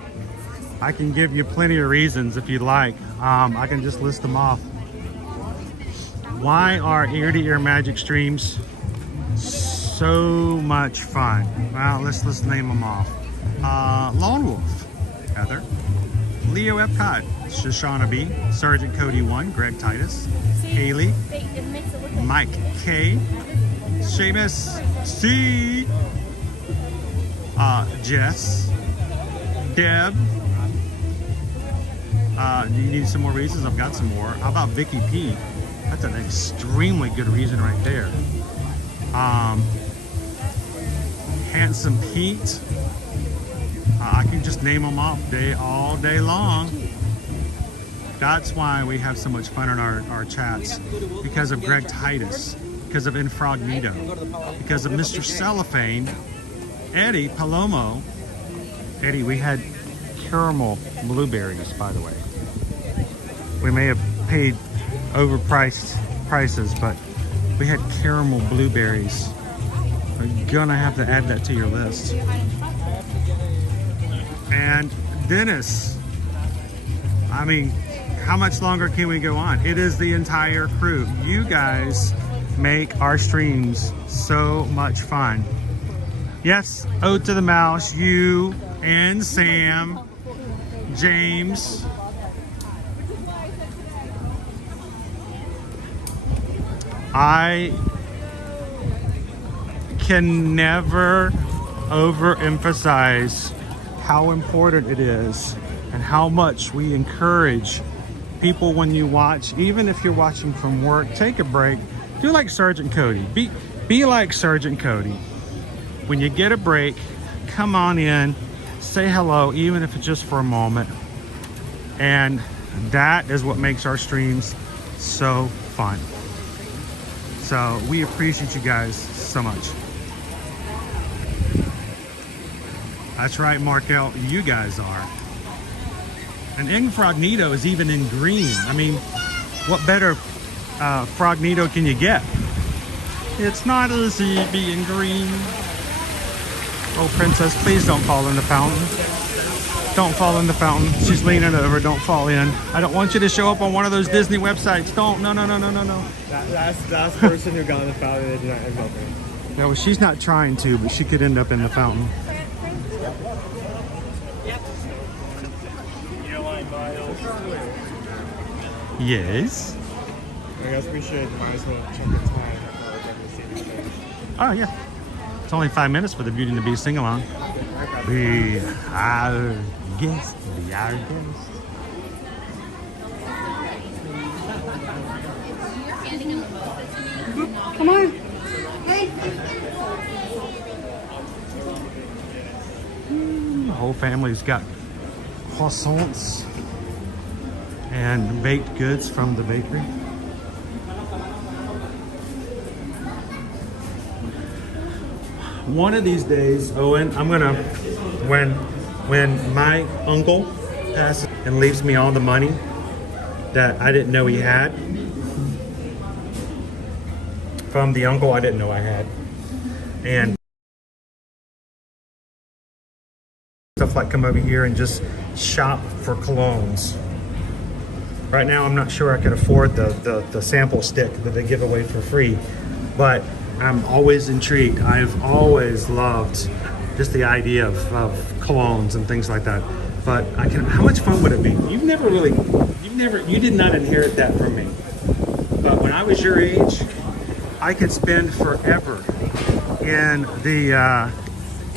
I can give you plenty of reasons if you'd like. I can just list them off. Why are ear-to-ear magic streams so much fun? Well, let's name them off. Lone Wolf, Heather. Leo Epcot, Shoshana B, Sergeant Cody 1, Greg Titus, Haley, Mike K, Seamus C, Jess, Deb. Do you need some more reasons? I've got some more. How about Vicky P? That's an extremely good reason right there. Handsome Pete. I can just name them off all day long. That's why we have so much fun in our chats, because of Greg Titus. because of Infragnito, because of Mr. Cellophane, Eddie Palomo. Eddie, we had caramel blueberries, by the way. We may have paid overpriced prices, but we had caramel blueberries. We're gonna have to add that to your list. And Dennis, I mean, how much longer can we go on? It is the entire crew. You guys make our streams so much fun. Yes, Ode to the Mouse, you and Sam, James. I can never overemphasize how important it is and how much we encourage people when you watch, even if you're watching from work, take a break. Do like Sergeant Cody. Be like Sergeant Cody. When you get a break, come on in, say hello, even if it's just for a moment. And that is what makes our streams so fun. So we appreciate you guys so much. That's right, Markel, you guys are. And Infragnito is even in green. I mean, what better Fragnito can you get? It's not easy being green. Oh, princess, please don't fall in the fountain. Don't fall in the fountain. She's leaning over. Don't fall in. I don't want you to show up on one of those Disney websites. Don't. No, no, no, no, no, no. That last person who got in the fountain, they did not end up in. No, she's not trying to, but she could end up in the fountain. Yes. I guess we should might as well check the time. Oh yeah. It's only 5 minutes for the Beauty and the Beast sing-along. We are guests. We are guests. Come on. Hey. The whole family's got croissants and baked goods from the bakery. One of these days, Owen, I'm gonna, when my uncle passes and leaves me all the money that I didn't know he had, from the uncle I didn't know I had, and stuff like come over here and just shop for colognes. Right now, I'm not sure I could afford the sample stick that they give away for free, but I'm always intrigued. I've always loved just the idea of colognes and things like that. But how much fun would it be? You did not inherit that from me. But when I was your age, I could spend forever in the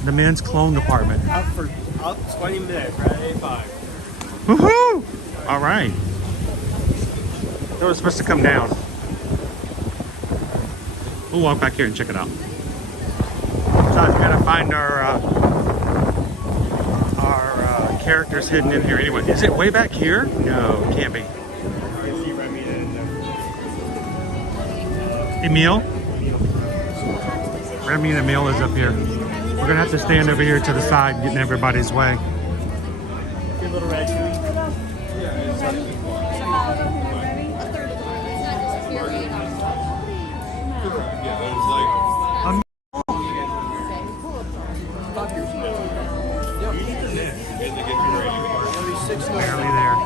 men's cologne department. Up 20 minutes, right? 5. Woohoo! All right. They were supposed to come down. We'll walk back here and check it out. Besides, we gotta find our characters hidden in here anyway. Is it way back here? No, it can't be. Emil? Remy and Emil is up here. We're gonna have to stand over here to the side, getting everybody's way. Your little red tree. Barely there.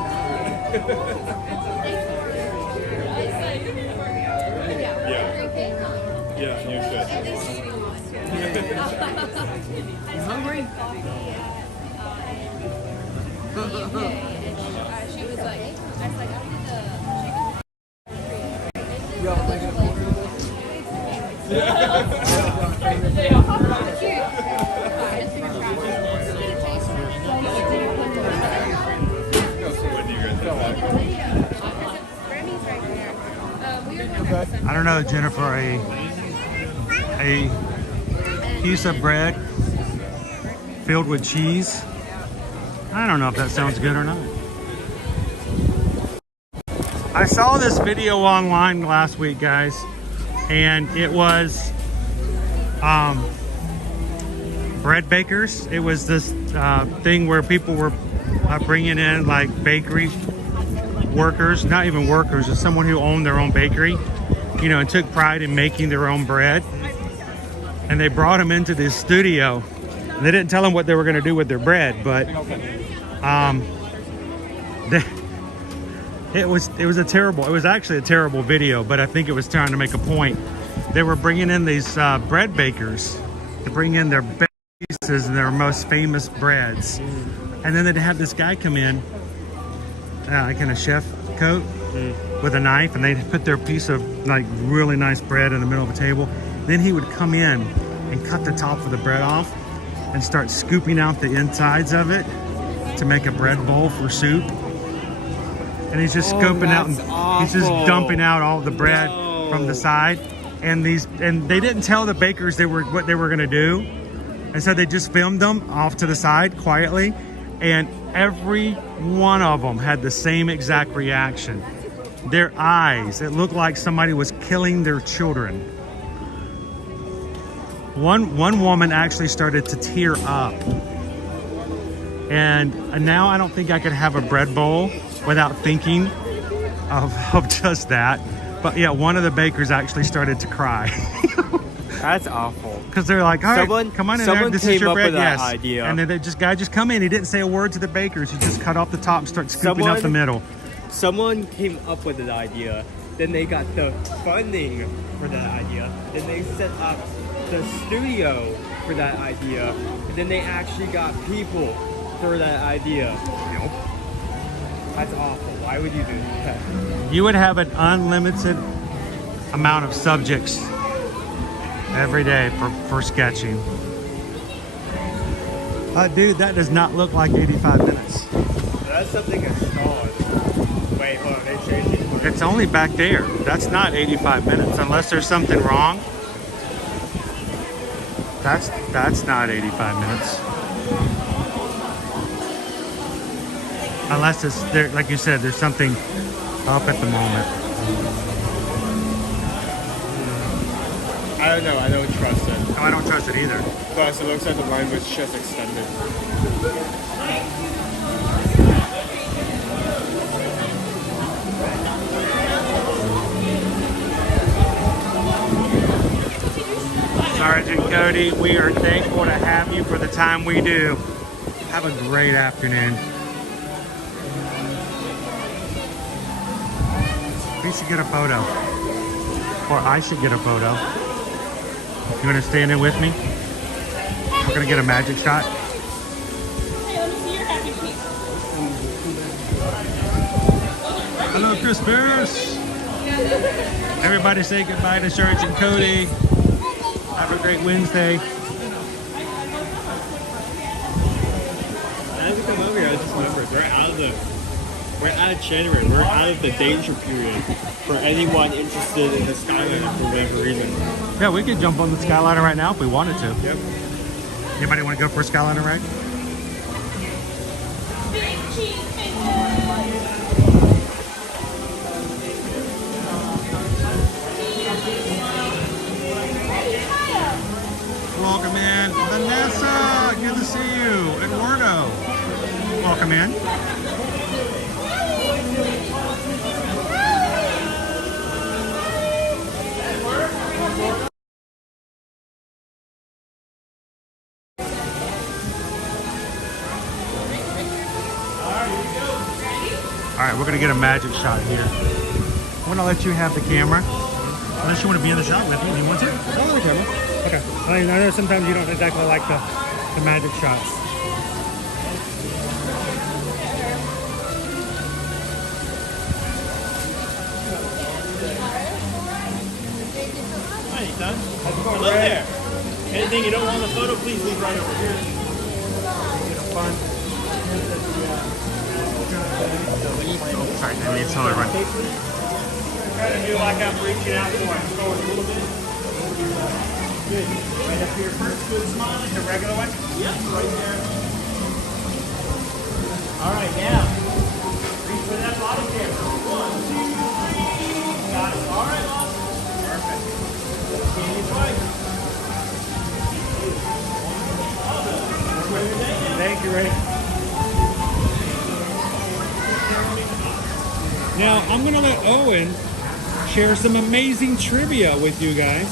Yeah, you should. You hungry? She was like, I was like, I need I don't know, Jennifer, a piece of bread filled with cheese. I don't know if that sounds good or not. I saw this video online last week, guys, and it was bread bakers. It was this thing where people were bringing in like bakery workers, not even workers, just someone who owned their own bakery, you know, and took pride in making their own bread. And they brought them into this studio. And they didn't tell them what they were going to do with their bread, but it was actually a terrible video, but I think it was trying to make a point. They were bringing in these bread bakers to bring in their best pieces and their most famous breads. And then they'd have this guy come in, like in a chef coat with a knife, and they'd put their piece of like really nice bread in the middle of the table. Then he would come in and cut the top of the bread off and start scooping out the insides of it to make a bread bowl for soup. And he's just scooping out, and he's just dumping out all the bread from the side. And they didn't tell the bakers what they were gonna do. And so they just filmed them off to the side quietly. And every one of them had the same exact reaction. Their eyes, it looked like somebody was killing their children. One woman actually started to tear up. And now I don't think I could have a bread bowl without thinking of just that. But yeah, one of the bakers actually started to cry. That's awful. Because they're like, all right, come on in there. This is your bread. Yes. Idea. And then guy just come in. He didn't say a word to the bakers. He just cut off the top and start scooping out the middle. Someone came up with an idea. Then they got the funding for that idea. Then they set up the studio for that idea. And then they actually got people for that idea. Nope. That's awful. Why would you do that? You would have an unlimited amount of subjects every day for sketching. Dude, that does not look like 85 minutes. That's something installed. Wait, hold on, they changed it. It's only back there. That's not 85 minutes, unless there's something wrong. That's not 85 minutes. Unless it's there, like you said, there's something up at the moment. I don't know, I don't trust it. No, I don't trust it either. Plus, it looks like the line was just extended. Sergeant Cody, we are thankful to have you for the time we do. Have a great afternoon. We should get a photo. Or I should get a photo. You want to stand in with me? We're going to get a magic shot. Hey, let me see your happy feet. Hello, Chris Barris. Everybody say goodbye to Sergeant Cody. Have a great Wednesday. As we come over here, I just remembered we're out of January. We're out of the danger period for anyone interested in the Skyliner for whatever reason. Yeah, we could jump on the Skyliner right now if we wanted to. Yep. Anybody want to go for a Skyliner ride? Welcome in. Vanessa, good to see you. Eduardo, welcome in. All right, we're gonna get a magic shot here. I'm gonna let you have the camera. Unless you want to be in the shot with me. Do you want to? I want the camera. Okay. I know sometimes you don't exactly like the magic shots. Hi, son. Hello there. Anything you don't want in the photo, please leave right over here. Fun. Sorry, I need to totally run. Try to do like I'm reaching out for. I'm going a little bit. Good. Right up here first. Good smile, like the regular one. Yep, right there. All right, now. Reach for that bottom camera. 1, 2, 3. Got it. All right, awesome. Perfect. Now, I'm going to let Owen share some amazing trivia with you guys.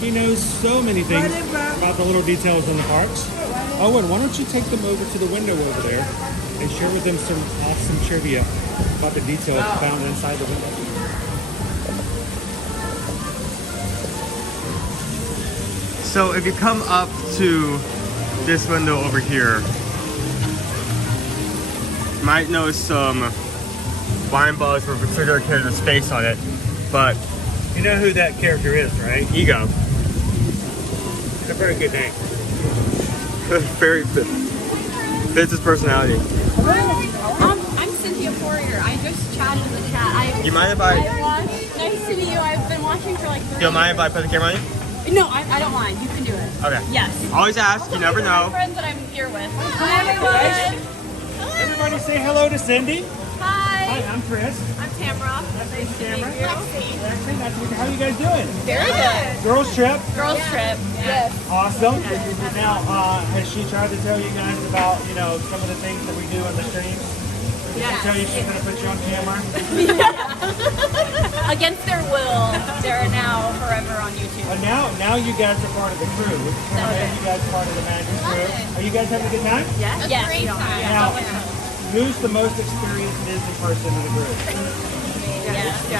He knows so many things about the little details in the parks. Owen, why don't you take them over to the window over there and share with them some awesome trivia about the details found inside the window. So if you come up to this window over here, you might notice some wine bottles with a particular character's face on it, but You know who that character is, right? Ego. It's a very good name. Very fits his personality. I'm Cynthia Poirier. I just chatted in the chat. You mind if I watched. Nice to meet you. I've been watching for like 3 You don't mind if I years. put the camera on you? No, I don't mind. You can do it. Okay. Yes. Always ask, you never These are my know. friends that I'm here with. Hi, everyone. Everybody say hello to Cindy. Hi. Hi, I'm Chris. I'm Tamara. Nice to meet you. Lexi, nice to meet you. How are you guys doing? Very good. Girls trip. Girls trip. Yes. Awesome. Now, has she tried to tell you guys about, some of the things that we do on the streams? Did she tell you she's going to put you on camera? Against their will, they're now forever on YouTube. Now you guys are part of the crew. Which is why you guys are part of the Magic crew. Are you guys having a good time? Yes. Yes. Great time. Now, who's the most experienced Disney person in the group?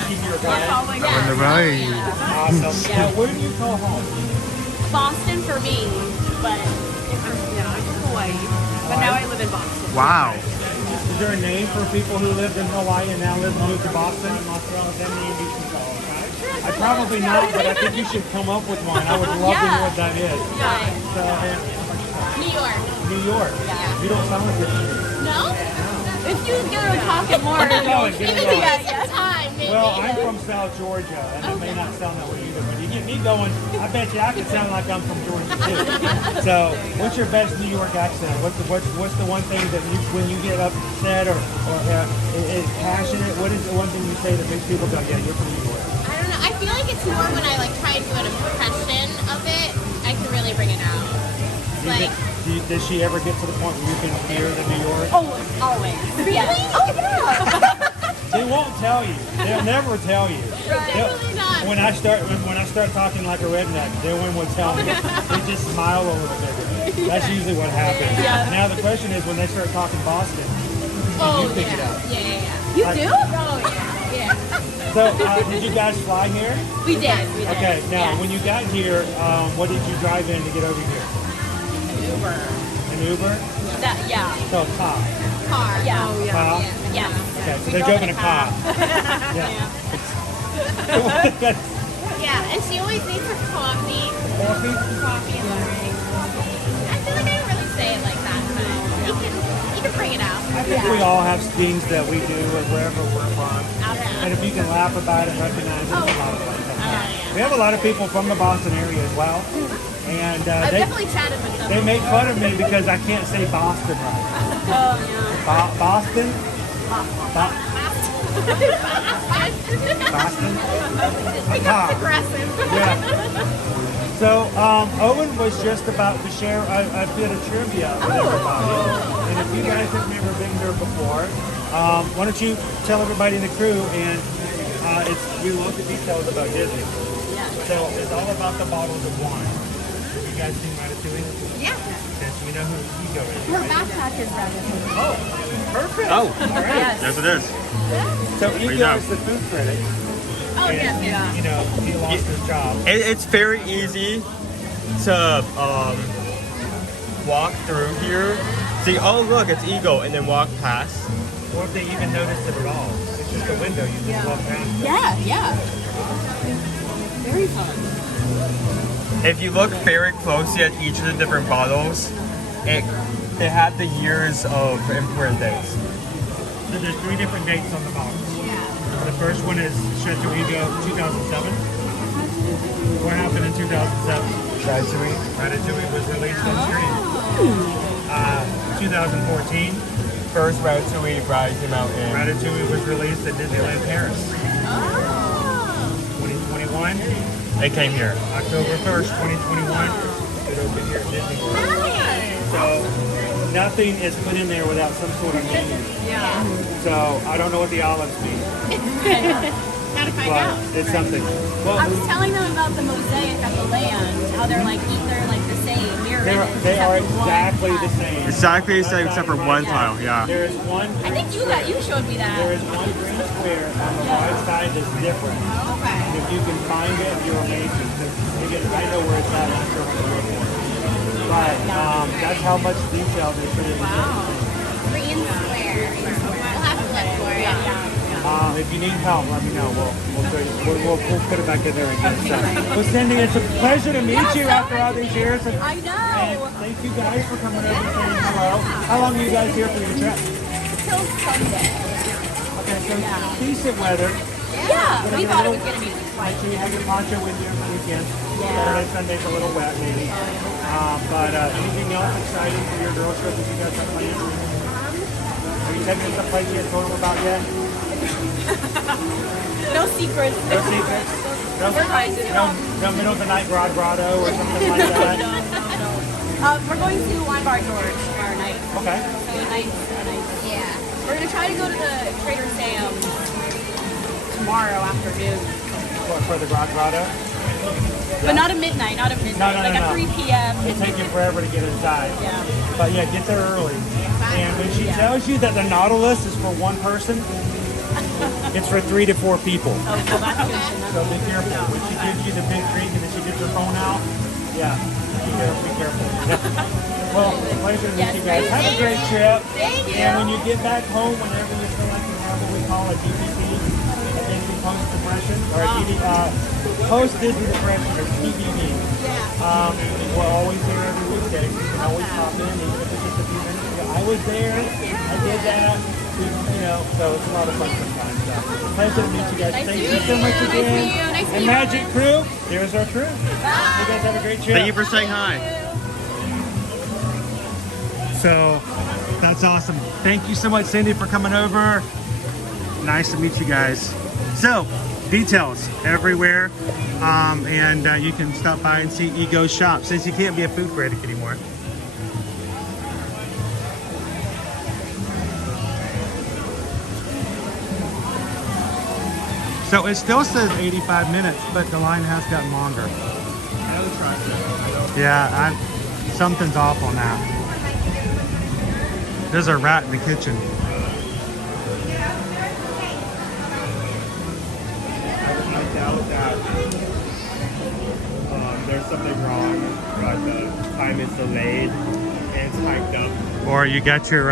Keep your guy. On the right. Awesome. Now, where do you call home? Boston for me, but I'm from Hawaii. But now I live in Boston. Wow. Is there a name for people who lived in Hawaii and now moved to Boston? I probably not, but I think you should come up with one. I would love to know what that is. So, New York. New York. Yeah. You don't sound like you're No? If you get to talking more, Get it going, get it going. time, maybe. Well, I'm from South Georgia, and it may not sound that way either, but you get me going, I bet you I could sound like I'm from Georgia too. So, what's your best New York accent? What's the one thing that when you get upset or is passionate, what is the one thing you say that makes people go, yeah, you're from New York? I don't know. I feel like it's more when I try to do an impression of it, I can really bring it out. Does she ever get to the point where you can hear the New York? Oh, always. Really? Yes. Oh, yeah. They won't tell you. They'll never tell you. Definitely not. When I start talking like a redneck, they won't tell me. They just smile a little bit. That's usually what happens. Yeah. Now the question is when they start talking Boston, can you pick it up? Yeah. You do? Oh, yeah. So did you guys fly here? We did. Okay. Now Yes. when you got here, what did you drive in to get over here? Uber. An Uber? Yeah. So a car. Car. Yeah. Oh, Car? Yeah. Okay, so they're driving a car. Yeah, and she always needs her coffee. Coffee? Coffee and learning. I feel like I don't really say it like that, but you can bring it out. I think we all have things that we do wherever we're from. And if you can laugh about it, recognize it, there's a lot of ways. We have a lot of people from the Boston area as well. And I've definitely chatted with them. they make fun of me because I can't say Boston right. Oh, yeah. Boston? Boston? That's aggressive. Yeah. So, Owen was just about to share a bit of trivia with everybody. And if you guys have never been here before, why don't you tell everybody in the crew, and we love the details about Disney. So it's all about the bottles of wine. You guys seen Ratatouille? Yeah. Okay, so we know who Ego is. Her backpack is Ratatouille. Oh, perfect. Oh, all right. yes it is. So There you Ego go. is the food critic. Oh, yeah. He lost his job. It's very easy to walk through here. See, oh look, it's Ego, and then walk past. Or if they even notice it at all. It's just a window, you just walk past it. Yeah. Very fun. If you look very closely at each of the different bottles, it had the years of import dates. So there's 3 different dates on the bottles. The first one is Chateau Ego 2007. What happened in 2007? Ratatouille was released on screen. 2014. First Ratatouille ride came out in. Ratatouille was released at Disneyland Paris. 2021. It came here. October 1st, 2021. It opened here at Disney World. So nothing is put in there without some sort of meaning. Yeah. So So I don't know what the olives mean, Gotta find but out. it's something. Well, I was telling them about the mosaic of the land, how they're like the same, mirror image, they are except for one exactly the tile. same. Exactly the same except for one tile, yeah. There is one. I think you showed me that. There is one green square on the right side that's different. Okay. And if you can find it, you're amazing. Again, I know where it's at. I'm sure we'll look for it. But that's how much detail they put in. Wow. Green square. We'll have to look for it. If you need help, let me know. We'll show you. We'll put it back in there again. So, well, Cindy, it's a pleasure to meet you after all these years. And, I know. And thank you guys for coming over and saying hello. How long are you guys here for your trip? Till Sunday. Okay, so decent weather. Yeah, we thought it was going to be Make sure you have your poncho with you for the weekend. Yeah. Saturday, Sunday's a little wet, maybe. But anything else exciting for your girls trip that you guys have planned? Are you heading to some place you haven't told them about yet? No secrets. No secrets? No middle of the night grotto or something like that? No. We're going to Wine Bar George tomorrow night. Okay. So a nice. Yeah. We're going to try to go to the Trader Sam's tomorrow afternoon. For the grotto? But not at midnight, not at midnight. Like at 3 p.m. It'll take you forever to get inside. Yeah. But yeah, get there early. And when she tells you that the Nautilus is for one person, it's for 3 to 4 people. Oh, so that's good to know. So be careful. When she gives you the big drink and then she gets her phone out, yeah, be careful. Well, pleasure to meet you guys. Have a great trip. Thank you. And when you get back home, whenever you feel like you have what we call a DPP, a daily post-depression, or a post-Disney depression, or TBD. We're always there every weekday. You can always pop in, even if it's just a few minutes ago. I was there. I did that. So it's a lot of fun sometimes. So pleasure to meet you guys. Thank you so much again. And Magic Crew, here's our crew. You guys have a great trip. Thank you for saying hi. So that's awesome. Thank you so much, Cindy, for coming over. Nice to meet you guys. So details everywhere, and you can stop by and see Ego's shop since you can't be a food critic anymore. So it still says 85 minutes, but the line has gotten longer. Yeah, something's off on that. There's a rat in the kitchen. I doubt that there's something wrong, but the time is delayed and it's hyped up. Or you got your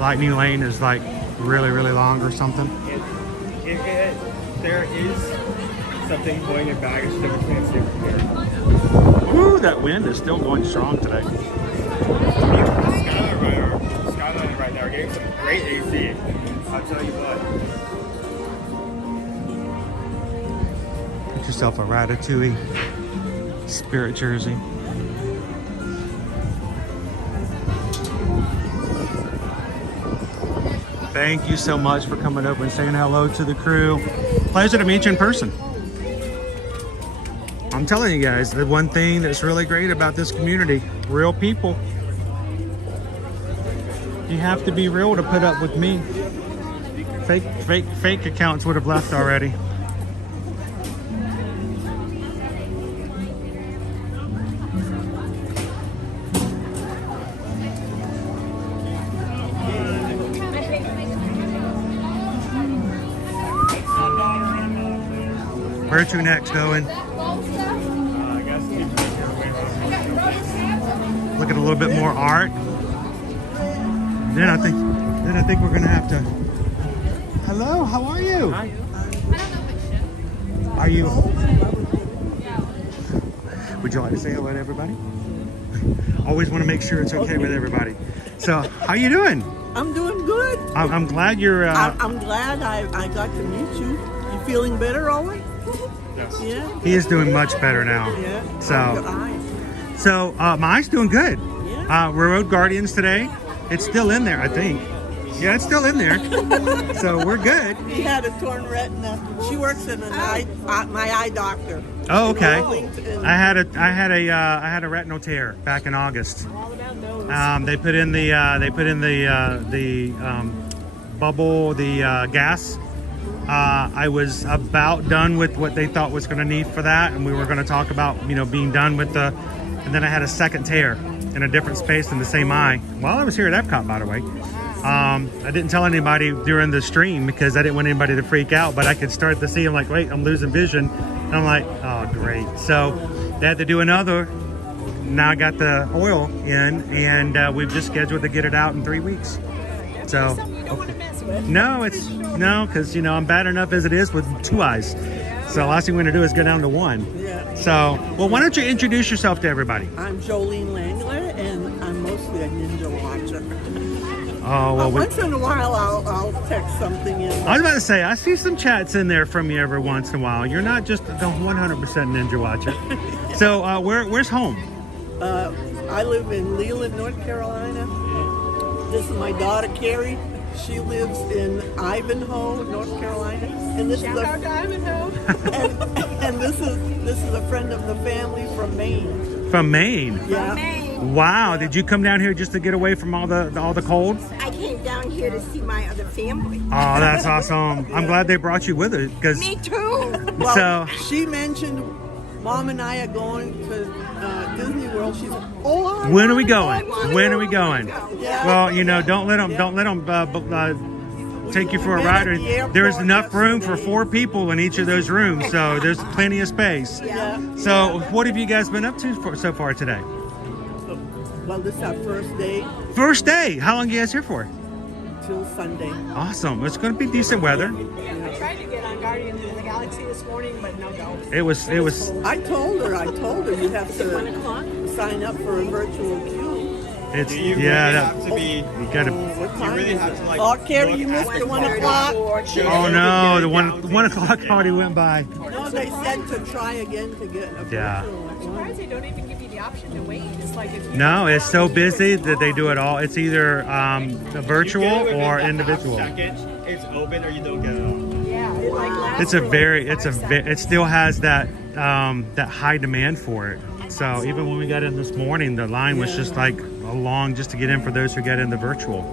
lightning lane is like really, really long or something. There is something going in baggage that we can't see from here. Woo, that wind is still going strong today. Skyline right now, we're getting some great AC. I'll tell you what. Get yourself a Ratatouille spirit jersey. Thank you so much for coming over and saying hello to the crew. Pleasure to meet you in person. I'm telling you guys, the one thing that's really great about this community, real people. You have to be real to put up with me. Fake accounts would have left already. Where to next, Owen? Look at a little bit more art. Then I think we're gonna have to. Hello, how are you? Hi. Are you? Would you like to say hello to everybody? Always want to make sure it's okay with everybody. So, how you doing? I'm doing good. I'm glad you're. I'm glad I got to meet you. You feeling better, Owen? Yes. Yeah. He is doing much better now. Yeah. So my eye's doing good. Yeah. We're road guardians today. It's still in there, I think. Yeah, it's still in there. So we're good. He had a torn retina. She works in my eye doctor. Oh, okay. I had a retinal tear back in August. They put in the bubble, the gas. I was about done with what they thought was going to need for that, and we were going to talk about, you know, being done with the, and then I had a second tear in a different space in the same eye while I was here at Epcot, by the way. I didn't tell anybody during the stream because I didn't want anybody to freak out, but I could start to see, I'm like, wait, I'm losing vision. And I'm like, oh, great. So they had to do another. Now I got the oil in, and we've just scheduled to get it out in 3 weeks. So, no, it's, no, because, you know, I'm bad enough as it is with 2 eyes. So the last thing we're going to do is go down to 1. Yeah. So, well, why don't you introduce yourself to everybody? I'm Jolene Langler, and I'm mostly a ninja watcher. Oh, well, once in a while, I'll text something in. I was about to say, I see some chats in there from you every once in a while. You're not just the 100% ninja watcher. So, where's home? I live in Leland, North Carolina. This is my daughter, Carrie. She lives in Ivanhoe, North Carolina. And this is Ivanhoe. and this is a friend of the family from Maine. From Maine? Yeah. From Maine. Wow. Did you come down here just to get away from all the cold? I came down here to see my other family. Oh, that's awesome. I'm glad they brought you with it. Me too. Well, so she mentioned Mom and I are going to Disney World. She's like, oh, when are we going? When are we going? Yeah. Well, you know, don't let them take you for a ride. There's enough room for 4 people in each of those rooms, so there's plenty of space. Yeah. So, what have you guys been up to so far today? Well, this is our first day. First day. How long are you guys here for? Till Sunday. Awesome. It's going to be decent weather. I tried to get on Guardians of the Galaxy this morning, but no go. It was. I told her you have to sign up for a virtual queue. It's you have to be. You gotta. You really have to like. Oh, Carrie, you missed the 1 o'clock. Oh no, the 1 o'clock already went by. No, they said to try again to get a virtual. I'm surprised they don't even give you the option to wait. It's like if you No, it's so busy that they do it all. It's either a virtual or individual. It's open or you don't get it. Yeah, it like lasts It's a for very, like it's a, 5 ve- it still has that that high demand for it. So even when we got in this morning, the line was just like long just to get in for those who get in the virtual.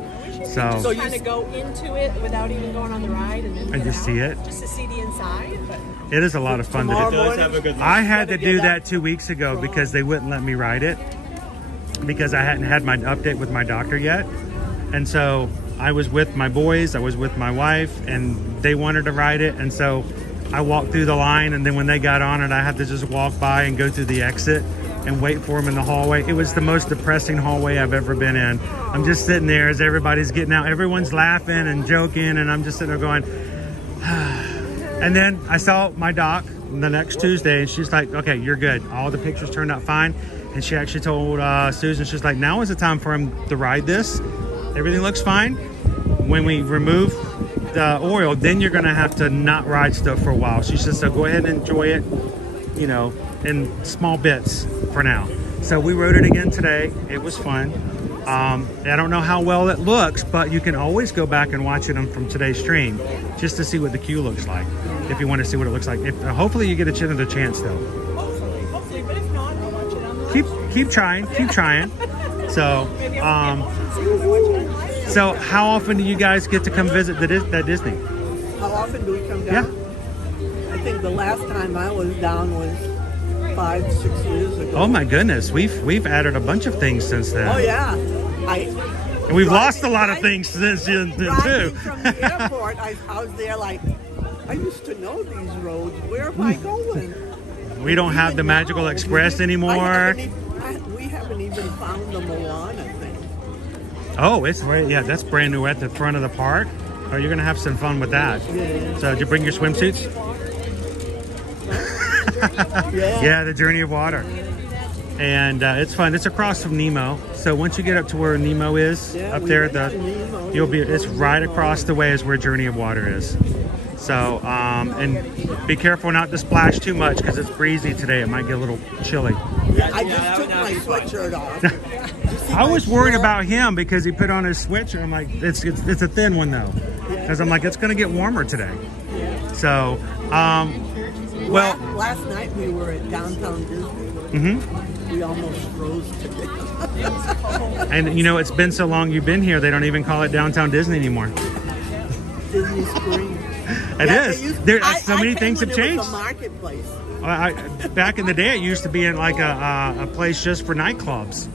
So you kind of go into it without even going on the ride and then And get just out, see it. just to see the inside. But It is a lot of fun to do. I had to do that 2 weeks ago because they wouldn't let me ride it because I hadn't had my update with my doctor yet. And so I was with my boys, I was with my wife, and they wanted to ride it. And so I walked through the line, and then when they got on it, I had to just walk by and go through the exit and wait for them in the hallway. It was the most depressing hallway I've ever been in. I'm just sitting there as everybody's getting out. Everyone's laughing and joking, and I'm just sitting there going, and then I saw my doc the next Tuesday, and she's like, okay, you're good. All the pictures turned out fine. And she actually told Susan, she's like, now is the time for him to ride this. Everything looks fine. When we remove the oil, then you're gonna have to not ride stuff for a while. She said, so go ahead and enjoy it, you know, in small bits for now. So we rode it again today. It was fun. I don't know how well it looks, but you can always go back and watch it from today's stream just to see what the queue looks like, if you want to see what it looks like. Hopefully you get another chance though. hopefully, but if not, I'll watch it on the Keep trying. So, so how often do you guys get to come visit that Disney? How often do we come down? Yeah. I think the last time I was down was 5-6 years ago. Oh my goodness, we've added a bunch of things since then. Oh yeah, And we've lost a lot of things since then too. From the airport, I was there like, I used to know these roads. Where am I going? We don't have the Magical Express anymore. We haven't even found the Moana thing. Oh, it's right. Yeah, that's brand new at the front of the park. Oh, you're gonna have some fun with that. Yeah. So, did you bring your swimsuits? Yeah, the Journey of Water. And it's fun. It's across from Nemo. So once you get up to where Nemo is, up there, it's right across the way is where Journey of Water is. So, and be careful not to splash too much because it's breezy today. It might get a little chilly. I just took my sweatshirt off. I was worried about him because he put on his sweatshirt. I'm like, it's a thin one though, because I'm like, it's going to get warmer today. So, well, last night we were at downtown Disney. Mm-hmm. We almost froze to death. And you know, it's been so long you've been here, they don't even call it downtown Disney anymore. Disney Springs. It is. There are so many things have It changed. was a marketplace. Back in the day, it used to be in like a place just for nightclubs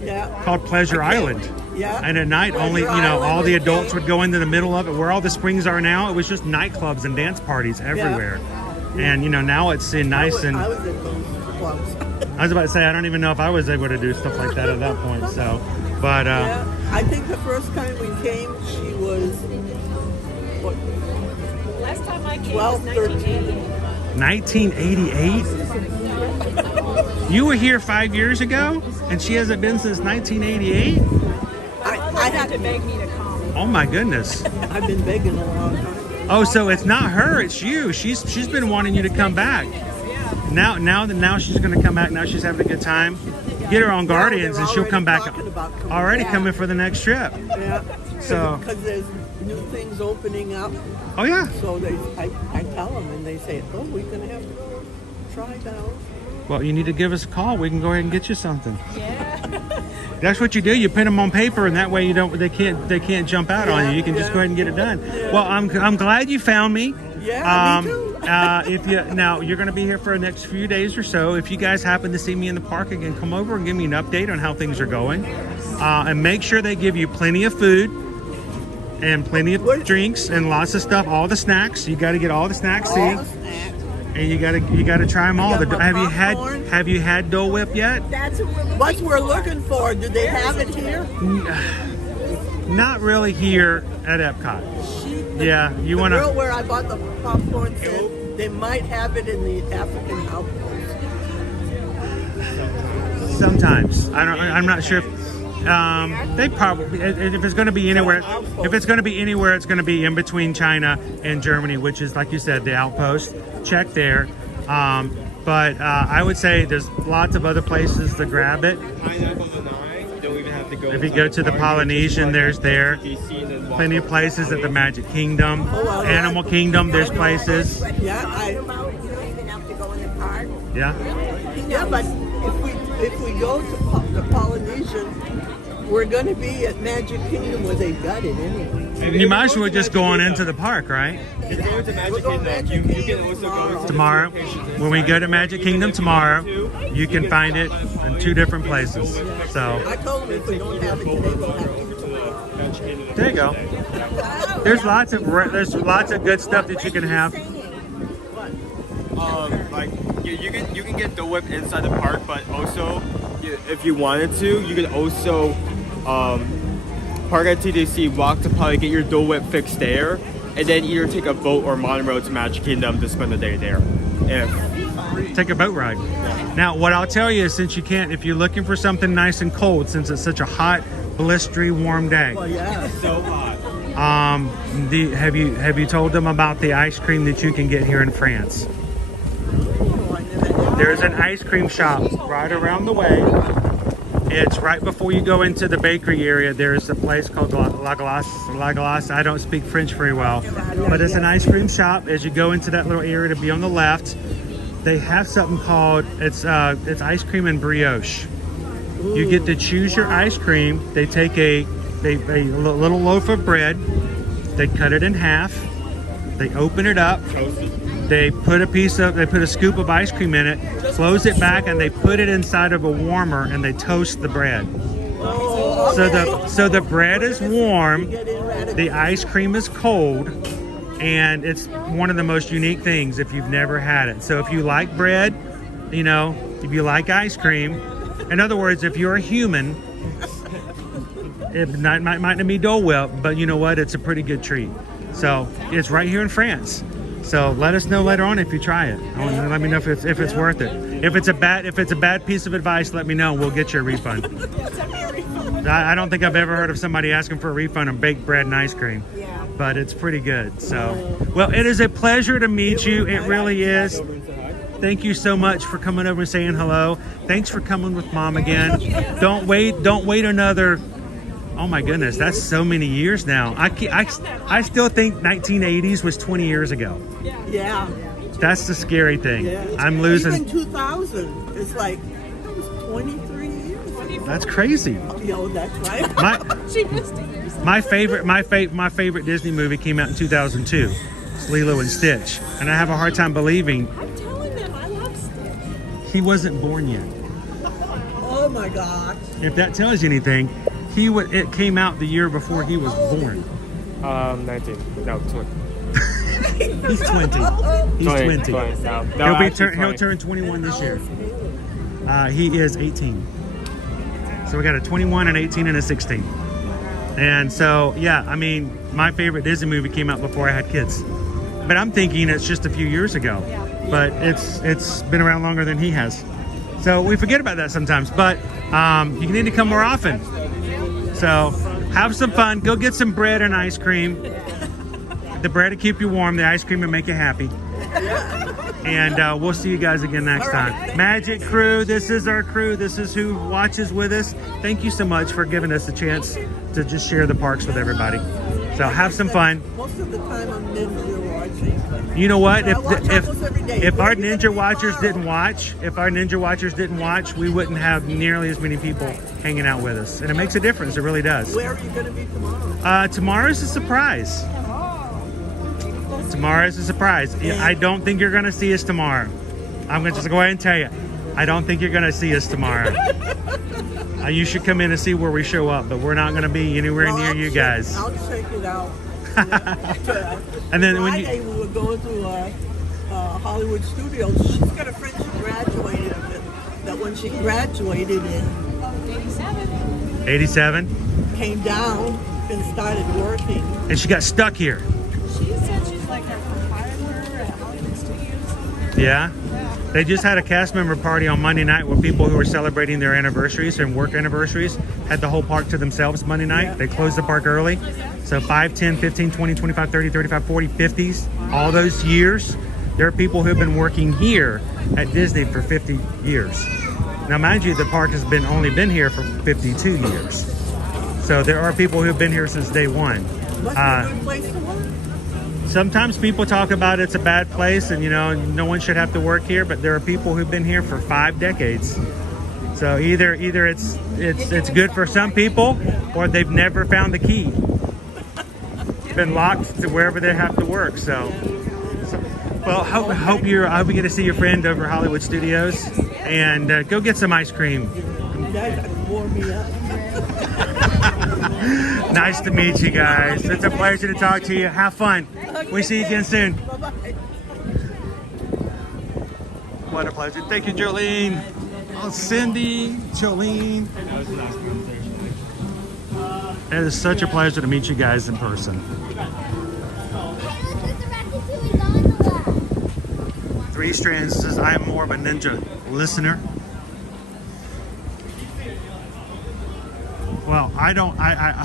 called Pleasure Island. Yeah. And at night, only, you know, all the adults would go into the middle of it. Where all the springs are now, it was just nightclubs and dance parties everywhere. And, you know, now it's nice and... I was at those clubs. I was about to say, I don't even know if I was able to do stuff like that at that point. So, but... I think the first time we came, she was... What? Last time I came 12, was 1988? You were here 5 years ago, and she hasn't been since 1988? I had to beg me to come. Oh my goodness. I've been begging a long time. Oh, so it's not her, it's you. She's been wanting you to come back. Now she's going to come back. Now she's having a good time. Get her on Guardians, and she'll come back. Already coming for the next trip. Yeah. So because there's new things opening up. Oh yeah. So I tell them, and they say, "Oh, we're gonna have to go try those." Well, you need to give us a call. We can go ahead and get you something. Yeah. That's what you do. You put them on paper, and that way you don't. They can't jump out on you. You can just go ahead and get it done. Yeah. Well, I'm glad you found me. Yeah. Me too. Now you're going to be here for the next few days or so. If you guys happen to see me in the park again, come over and give me an update on how things are going, and make sure they give you plenty of food and plenty of drinks and lots of stuff. All the snacks. You got to get all the snacks. And you gotta try them all. Have you had Dole Whip yet? That's what we're looking for. Do they have it here? Not really here at Epcot. You want to. The girl where I bought the popcorn said they might have it in the African outpost. Sometimes I'm not sure. They probably, if it's going to be anywhere, it's going to be in between China and Germany, which is, like you said, the outpost. Check there. But I would say there's lots of other places to grab it. If you go to the Polynesian, there's plenty of places at the Magic Kingdom, Animal Kingdom. There's places. Yeah, but if we go to the Polynesian, we're going to be at Magic Kingdom where they got it anyway. You might as well just go on into the park, right? If you go to Magic Kingdom, you can also go tomorrow. When we go to Magic Kingdom tomorrow, you can find it in 2 different places. So I told them if we don't have it today, we'll have it. There you go. There's lots of good stuff that you can have. Like you can get Dole Whip inside the park, but also if you wanted to, you can also park at TDC, walk to probably get your Dole Whip fixed there, and then either take a boat or monorail to Magic Kingdom to spend the day there. Take a boat ride. Now, what I'll tell you is, since you can't, if you're looking for something nice and cold, since it's such a hot, blistery, warm day. Well, yeah, it's so hot. Have you told them about the ice cream that you can get here in France? There's an ice cream shop right around the way. It's right before you go into the bakery area. There's a place called La Glace. I don't speak French very well, but it's an ice cream shop. As you go into that little area to be on the left, they have something called, it's ice cream and brioche. You get to choose your ice cream. They take a little loaf of bread, they cut it in half, they open it up, they put a scoop of ice cream in it, close it back, and they put it inside of a warmer and they toast the bread. So the bread is warm, the ice cream is cold, and it's one of the most unique things if you've never had it. So if you like bread, if you like ice cream, in other words, if you're a human, it might not be Dole Whip, but you know what? It's a pretty good treat. So it's right here in France. So let us know later on if you try it. Let me know if it's worth it. If it's a bad piece of advice, let me know. We'll get you a refund. I don't think I've ever heard of somebody asking for a refund on baked bread and ice cream. But it's pretty good. So, well, it is a pleasure to meet you. It really is. Thank you so much for coming over and saying hello. Thanks for coming with Mom again. Don't wait another. Oh my goodness, that's so many years now. I still think 1980s was 20 years ago. Yeah. That's the scary thing. Yeah. I'm losing. Even 2000, it's like, that was 23 years. That's crazy. Yo, that's right. She missed it years. My favorite Disney movie came out in 2002. It's Lilo and Stitch, and I have a hard time believing I'm telling them I love Stitch. he wasn't born yet. Oh my gosh. If that tells you anything, it came out the year before he was born. 19. No, 20. He's 20. He's 20. No, He'll turn 21 this year. He is 18. So we got a 21, an 18, and a 16. And so, yeah, I mean, my favorite Disney movie came out before I had kids. But I'm thinking it's just a few years ago. But it's been around longer than he has. So we forget about that sometimes. But you need to come more often. So have some fun. Go get some bread and ice cream. The bread will keep you warm. The ice cream will make you happy. And we'll see you guys again next time. Magic Crew, this is our crew. This is who watches with us. Thank you so much for giving us a chance to just share the parks with everybody. So have some fun. Most of the time I'm ninja watching. You know what? I watch almost every day. If our Ninja Watchers didn't watch, we wouldn't have nearly as many people hanging out with us. And it makes a difference. It really does. Where are you going to be tomorrow? Tomorrow's a surprise. Tomorrow's a surprise. I don't think you're going to see us tomorrow. I'm going to just go ahead and tell you. I don't think you're going to see us tomorrow. You should come in and see where we show up, but we're not going to be anywhere near you guys. I'll check it out. And then Friday we were going to Hollywood Studios. She's got a friend she graduated with. That when she graduated in 87, came down and started working. And she got stuck here. She said she's like a proprietor at Hollywood Studios. Yeah. They just had a cast member party on Monday night where people who were celebrating their anniversaries and work anniversaries had the whole park to themselves Monday night. They closed the park early. So 5, 10, 15, 20, 25, 30, 35, 40, 50s, all those years, there are people who have been working here at Disney for 50 years. Now, mind you, the park has only been here for 52 years. So there are people who have been here since day one. Must be a good place to work. Sometimes people talk about it's a bad place and, you know, no one should have to work here, but there are people who've been here for 5 decades. So either it's good for some people or they've never found the key. It's been locked to wherever they have to work. So well, I hope you get to see your friend over at Hollywood Studios and go get some ice cream. That wore me up. Nice to meet you guys. It's a pleasure to talk to you. Have fun. We'll see you again soon. Bye-bye. What a pleasure. Thank you, Jolene. Oh, Cindy, Jolene. It is such a pleasure to meet you guys in person. 3 Strands says, I am more of a ninja listener. Well, I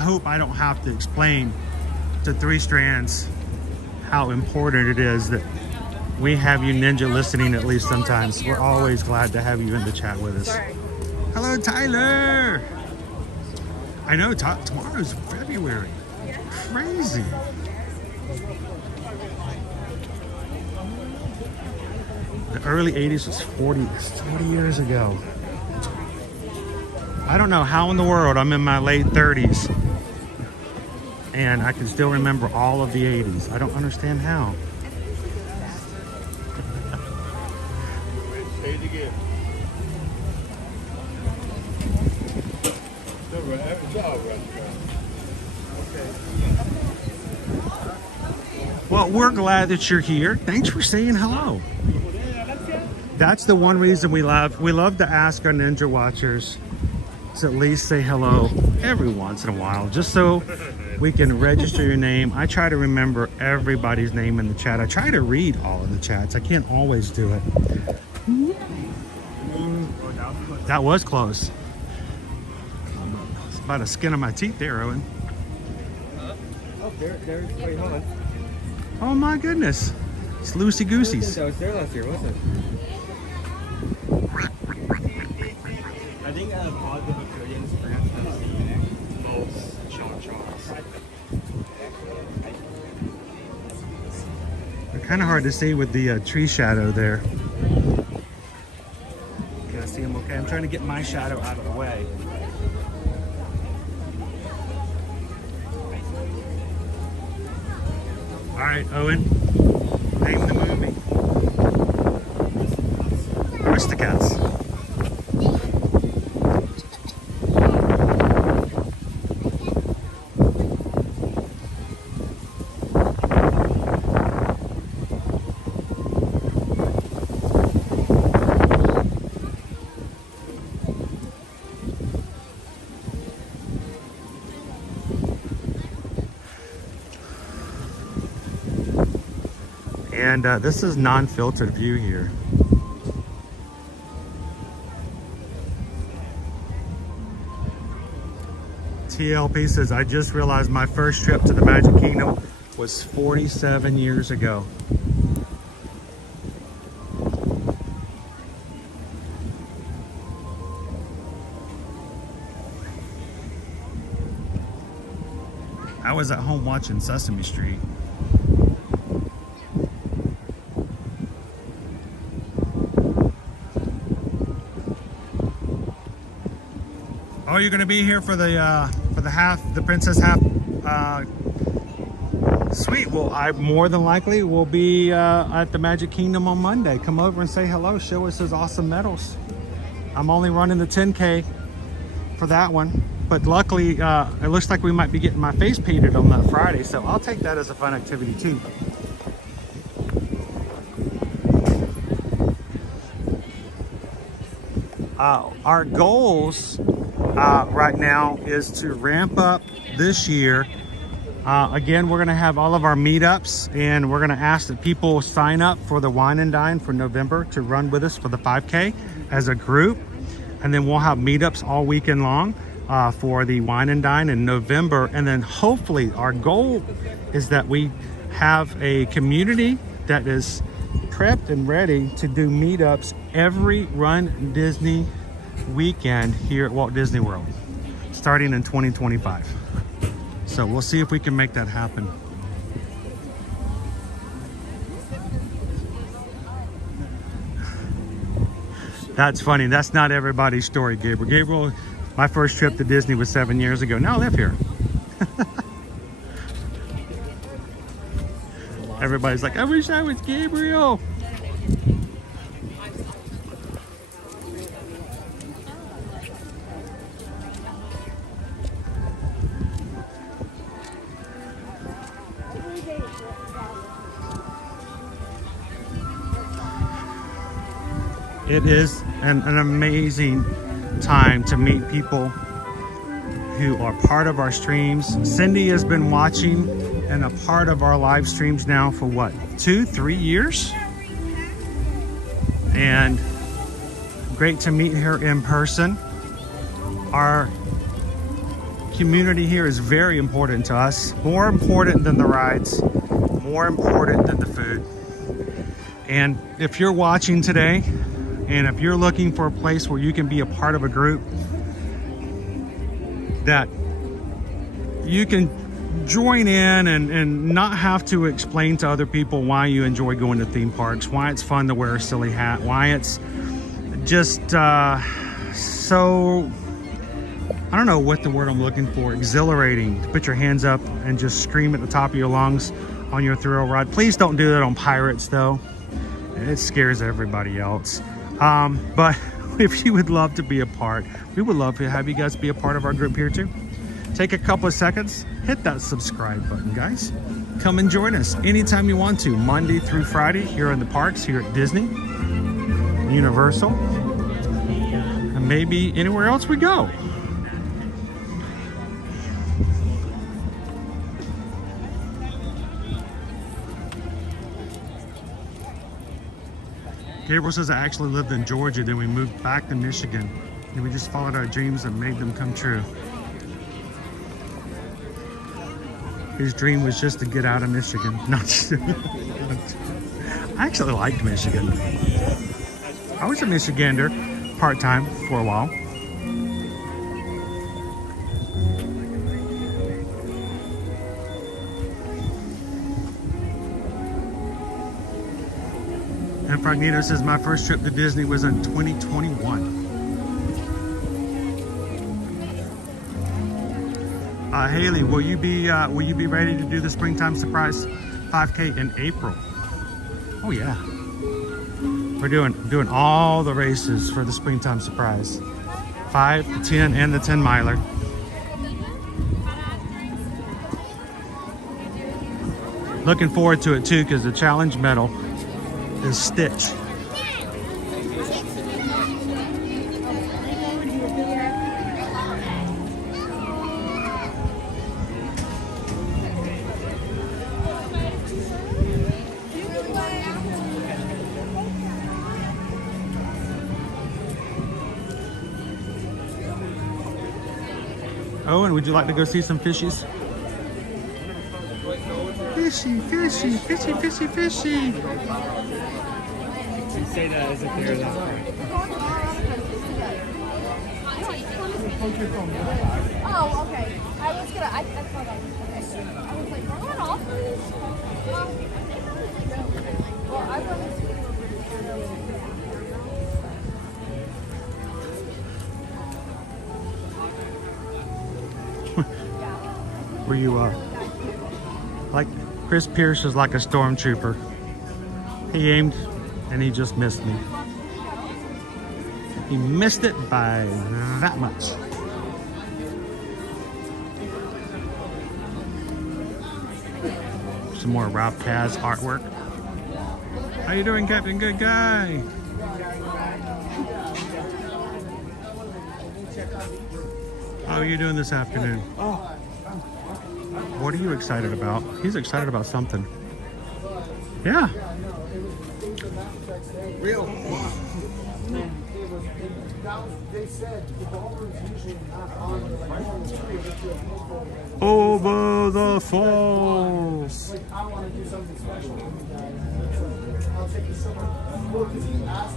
hope I don't have to explain to 3 Strands how important it is that we have you ninja listening at least sometimes. We're always glad to have you in the chat with us. Hello, Tyler. I know tomorrow's February. Crazy. The early 80s was 40 years ago. I don't know how in the world I'm in my late 30s and I can still remember all of the 80s. I don't understand how. Well, we're glad that you're here. Thanks for saying hello. That's the one reason we love to ask our Ninja Watchers to at least say hello every once in a while, just so we can register your name. I try to remember everybody's name in the chat. I try to read all of the chats. I can't always do it. That was close. It's about a skin of my teeth there, Owen. Oh, wait, hold on. Oh my goodness. It's Loosey Goosey's. That was there last year, wasn't it? I think all the Victorians perhaps have seen most Chong-Chongs. They're kind of hard to see with the tree shadow there. Can I see them okay? I'm trying to get my shadow out of the way. All right, Owen, name the movie. Aristocats. And this is non-filtered view here. TLP says, I just realized my first trip to the Magic Kingdom was 47 years ago. I was at home watching Sesame Street. Oh, you're gonna be here for the princess half suite. Well, I more than likely will be at the Magic Kingdom on Monday. Come over and say hello. Show us those awesome medals. I'm only running the 10K for that one, but luckily it looks like we might be getting my face painted on that Friday, so I'll take that as a fun activity too. Our goals right now is to ramp up this year. Again, we're going to have all of our meetups, and we're going to ask that people sign up for the Wine and Dine for November to run with us for the 5K as a group. And then we'll have meetups all weekend long for the Wine and Dine in November. And then hopefully our goal is that we have a community that is prepped and ready to do meetups every Run Disney weekend here at Walt Disney World, starting in 2025. So we'll see if we can make that happen. That's funny. That's not everybody's story, Gabriel. Gabriel, my first trip to Disney was 7 years ago. Now I live here. Everybody's like, I wish I was Gabriel. It is an amazing time to meet people who are part of our streams. Cindy has been watching and a part of our live streams now for what, 2-3 years? And great to meet her in person. Our community here is very important to us, more important than the rides, more important than the food. And if you're watching today, and if you're looking for a place where you can be a part of a group that you can join in and not have to explain to other people why you enjoy going to theme parks, why it's fun to wear a silly hat, why it's just so, I don't know what the word I'm looking for, exhilarating to put your hands up and just scream at the top of your lungs on your thrill ride. Please don't do that on Pirates though. It scares everybody else. But if you would love to be a part, we would love to have you guys be a part of our group here too. Take a couple of seconds, hit that subscribe button, guys. Come and join us anytime you want to, Monday through Friday here in the parks, here at Disney, Universal, and maybe anywhere else we go. Gabriel says I actually lived in Georgia, then we moved back to Michigan, and we just followed our dreams and made them come true. His dream was just to get out of Michigan. I actually liked Michigan. I was a Michigander part-time for a while. And Fragnito says my first trip to Disney was in 2021. Haley, will you be ready to do the springtime surprise 5K in April. Oh yeah. We're doing all the races for the springtime surprise. 5, the 10, and the 10 miler. Looking forward to it too, because the challenge medal is Stitch. Owen, would you like to go see some fishies? Fishy, fishy, fishy, fishy, fishy. You say that as if they're that. Oh, okay. I was gonna. I thought that. Okay. I was like, we're going off of this. Well, I want to see. Were you like Chris Pierce is like a stormtrooper. He aimed and he just missed me. He missed it by that much. Some more Rob Kaz artwork. How you doing, Captain Good Guy? How are you doing this afternoon? What are you excited about? He's excited about something. Yeah. Real. Over the falls.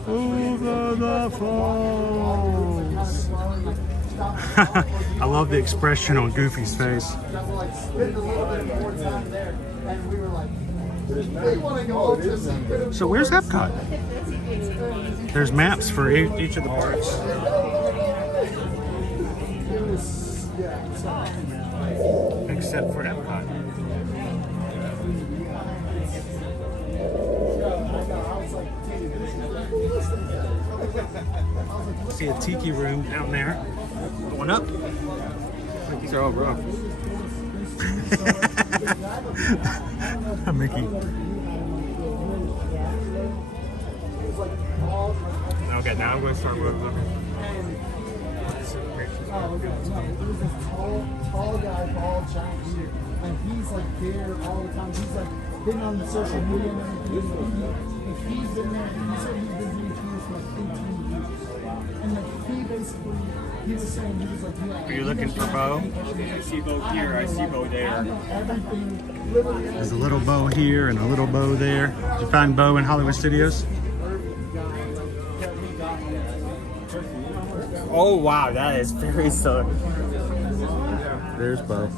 Over the falls. I love the expression on Goofy's face. So where's Epcot? There's maps for each of the parks. Except for Epcot. See a tiki room down there. Going up. These are all rough. Mickey. Okay, now I'm going to start looking. Tall guy, bald, giant beard, and he's like there all the time. He's like been on the social media and everything. If he's been there, he said he's been doing tours for like 18 years. And like he basically, he was saying he was like, yeah. Are you looking for Bo? I see Bo here, I see Bo there. There's a little Bo here and a little Bo there. Did you find Bo in Hollywood Studios? Oh wow, that is very subtle. There's Bo.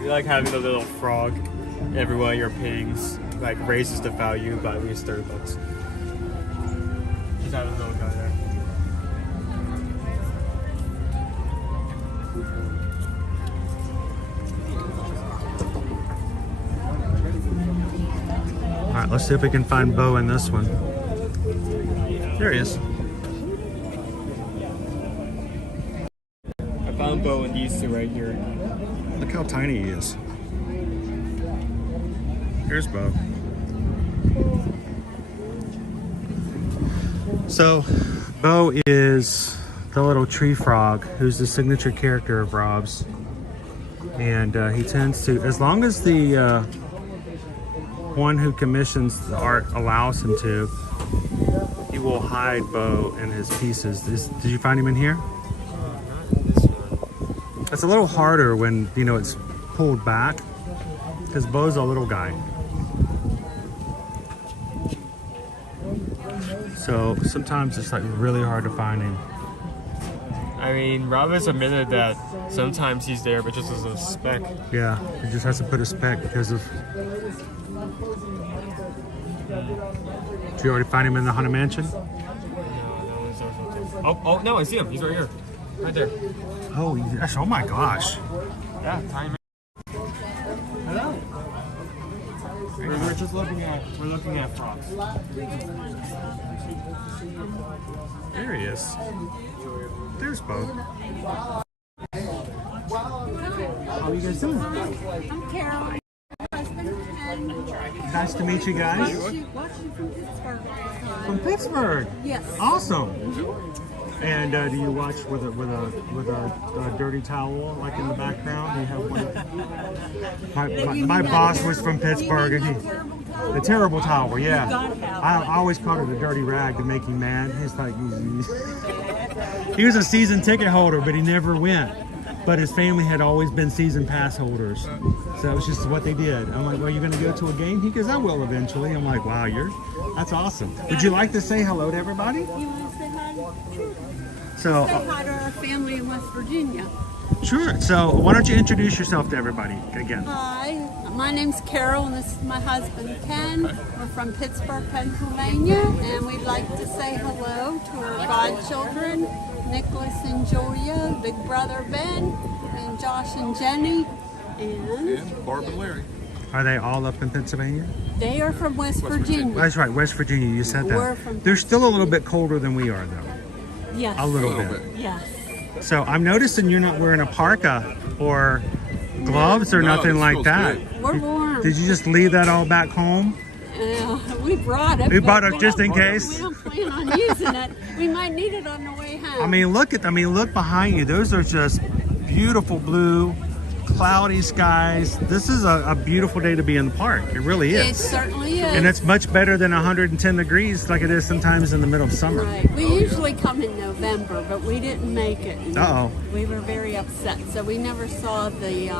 You like having the little frog. Every one of your pigs like raises the value by at least $30. Just have a little guy there. All right, let's see if we can find Bo in this one. There he is. I found Bo in these two right here. Look how tiny he is. Here's Bo. So, Bo is the little tree frog who's the signature character of Rob's. And he tends to, as long as the one who commissions the art allows him to, he will hide Bo in his pieces. Did you find him in here? It's a little harder when, you know, it's pulled back because Bo's a little guy. So sometimes it's like really hard to find him. I mean, Rob has admitted that sometimes he's there, but just as a speck. Yeah, he just has to put a speck because of... Did you already find him in the Haunted Mansion? Oh, no, I see him. He's right here. Right there. Oh, yes. Oh my gosh. Yeah, time. Hello. We're just looking at frogs. There he is. There's Bo. How are you guys doing? I'm Carol. Nice to meet you guys. Watching from Pittsburgh. From Pittsburgh. Yes. Awesome. And do you watch with a dirty towel like in the background? You have one. My boss was from Pittsburgh, and the terrible towel. Yeah. I always called it a dirty rag to make him mad. He's like he was a season ticket holder, but he never went. But his family had always been season pass holders, so that was just what they did. I'm like, well, you're going to go to a game? He goes, I will eventually. I'm like, wow, that's awesome. Would you like to say hello to everybody? You want to say hi? Sure. So, Say hi to our family in West Virginia. Sure. So why don't you introduce yourself to everybody again? Hi, my name's Carol, and this is my husband Ken. We're from Pittsburgh, Pennsylvania, and we'd like to say hello to our godchildren, Nicholas and Julia, big brother Ben, and Josh and Jenny, and Barb and Larry. Are they all up in Pennsylvania? They are from West Virginia. That's right, West Virginia. You said that. We're from They're still a little bit colder than we are, though. Yes. A little bit. Yes. So I'm noticing you're not wearing a parka or gloves or nothing like that. We're warm. Did you just leave that all back home? We brought it. We bought it just in case. We don't plan on using it. We might need it on the way home. I mean, look behind you. Those are just beautiful blue, cloudy skies. This is a beautiful day to be in the park. It really is. It certainly is. And it's much better than 110 degrees like it is sometimes in the middle of summer. Right. We usually come in November, but we didn't make it. Uh-oh. We were very upset, so we never saw the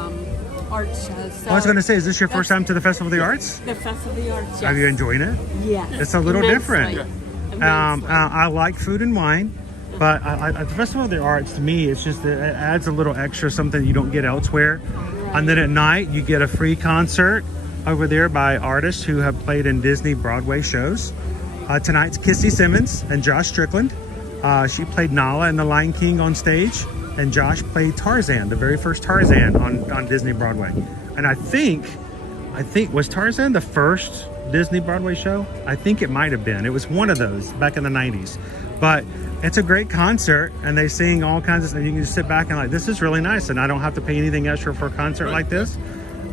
art show. So I was going to say, is this your first time to the Festival of the Arts? The Festival of the Arts, yes. Are you enjoying it? Yes. It's a little Immensely. different. I like food and wine, but at the Festival of the Arts, to me, it's just it adds a little extra something you don't get elsewhere. Right. And then at night, you get a free concert over there by artists who have played in Disney Broadway shows. Tonight's Kissy Simmons and Josh Strickland. She played Nala in The Lion King on stage, and Josh played Tarzan, the very first Tarzan on Disney Broadway. And I think was Tarzan the first Disney Broadway show? I think it might have been. It was one of those back in the 90s. But it's a great concert, and they sing all kinds of stuff. You can just sit back and like, this is really nice, and I don't have to pay anything extra for a concert like this.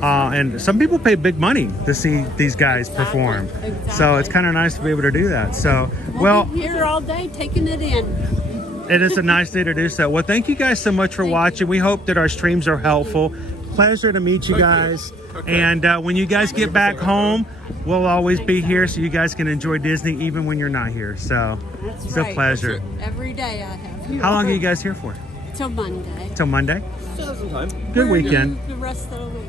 And some people pay big money to see these guys perform. Exactly. So it's kind of nice to be able to do that. So, we'll be here all day taking it in. It is a nice day to do so. Well, thank you guys so much for watching. We hope that our streams are helpful. Pleasure to meet you guys. Okay. And when you guys get back home, we'll always be here so you guys can enjoy Disney even when you're not here. So it's a pleasure. Every day I have you. How long are you guys here for? Till Monday. Till Monday? Still some time. Good weekend. The rest of the week.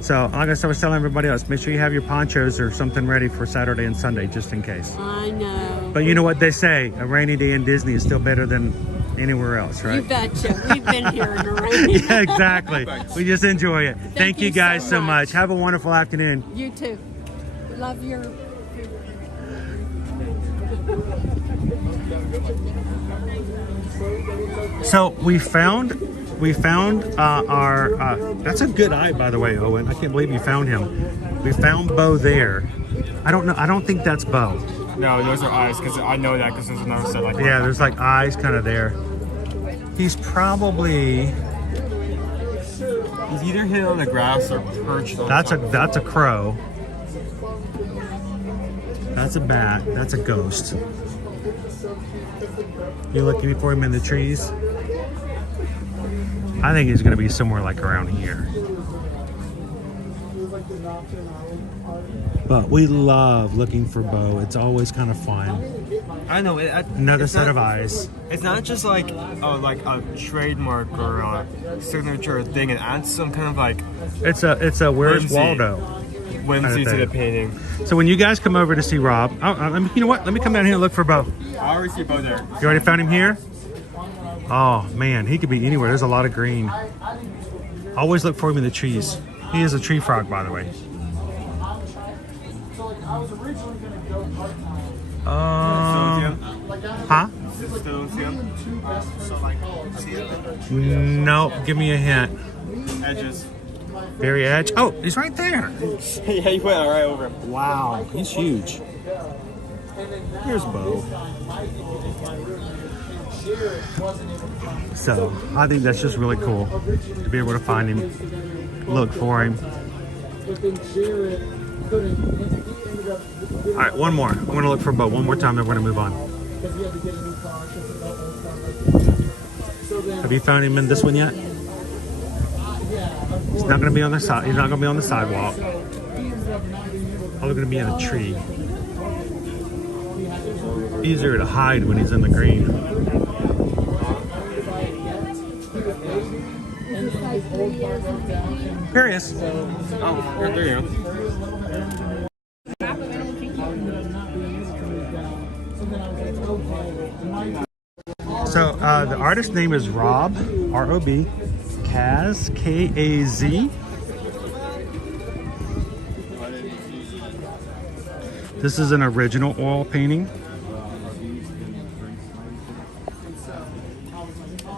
So like I was telling everybody else, make sure you have your ponchos or something ready for Saturday and Sunday just in case. I know. But you know what they say, a rainy day in Disney is still better than anywhere else, right? You betcha. We've been here in a rainy day. Yeah, exactly. We just enjoy it. Thank you guys so much. Have a wonderful afternoon. You too. Love your... So we found our that's a good eye, by the way, Owen. I can't believe you found him. We found Bo there. I don't think that's Bo. No, those are eyes, because I know that because there's another set like that. Yeah, there's like eyes kind of there. He's probably he's either hid on the grass or perched on that's a crow. That's a bat. That's a ghost. You looking for him in the trees? I think he's going to be somewhere like around here. But we love looking for Bo. It's always kind of fun. I know. Another set of eyes. It's not just like a trademark or a signature thing. It adds some kind of like... It's a Where's whimsy. Waldo? Whimsy to the painting. So when you guys come over to see Rob, you know what? Let me come down here and look for Bo. I already see Bo there. You already found him here? Oh man, he could be anywhere. There's a lot of green. Always look for him in the trees. He is a tree frog, by the way. Huh? So like, see it? No, give me a hint. Edges. Very edge. Oh, he's right there. Yeah, you went right over him. Wow, he's huge. Here's Bo. So, I think that's just really cool to be able to find him, look for him. All right, one more. I'm going to look for Bo one more time, then we're going to move on. Have you found him in this one yet? He's not going to be on the side. He's not going to be on the sidewalk. Probably going to be in a tree. Easier to hide when he's in the green. Here he is. Oh, there you go. So the artist name is Rob, R-O-B, Kaz, K-A-Z. This is an original oil painting.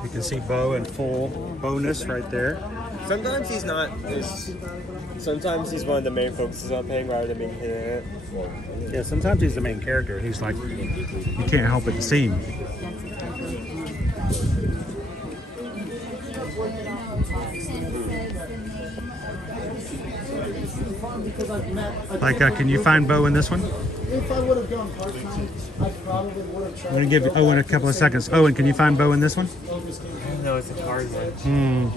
You can see Bo in full bonus right there. Sometimes he's not. Sometimes he's one of the main focuses on painting rather than being hit in it. Yeah, sometimes he's the main character. He's like, you can't help but to see him. Like, can you find Bo in this one? If I would have gone part-time, I probably would have tried. I'm going to give Owen a couple of seconds. Owen, can you find Bo in this one? No, it's a hard one.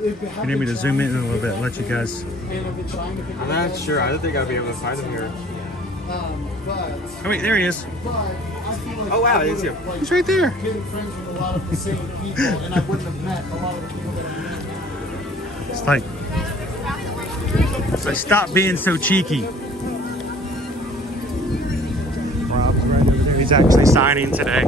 You need me to zoom in a little bit, let you guys. I'm not sure. I don't think I'll be able to find him here. Oh wait, there he is. Oh wow, it's you. He's right there. Been friends with a lot of the same people, and I wouldn't have met a lot of the people that I met. It's like stop being so cheeky. Rob's right over there. He's actually signing today.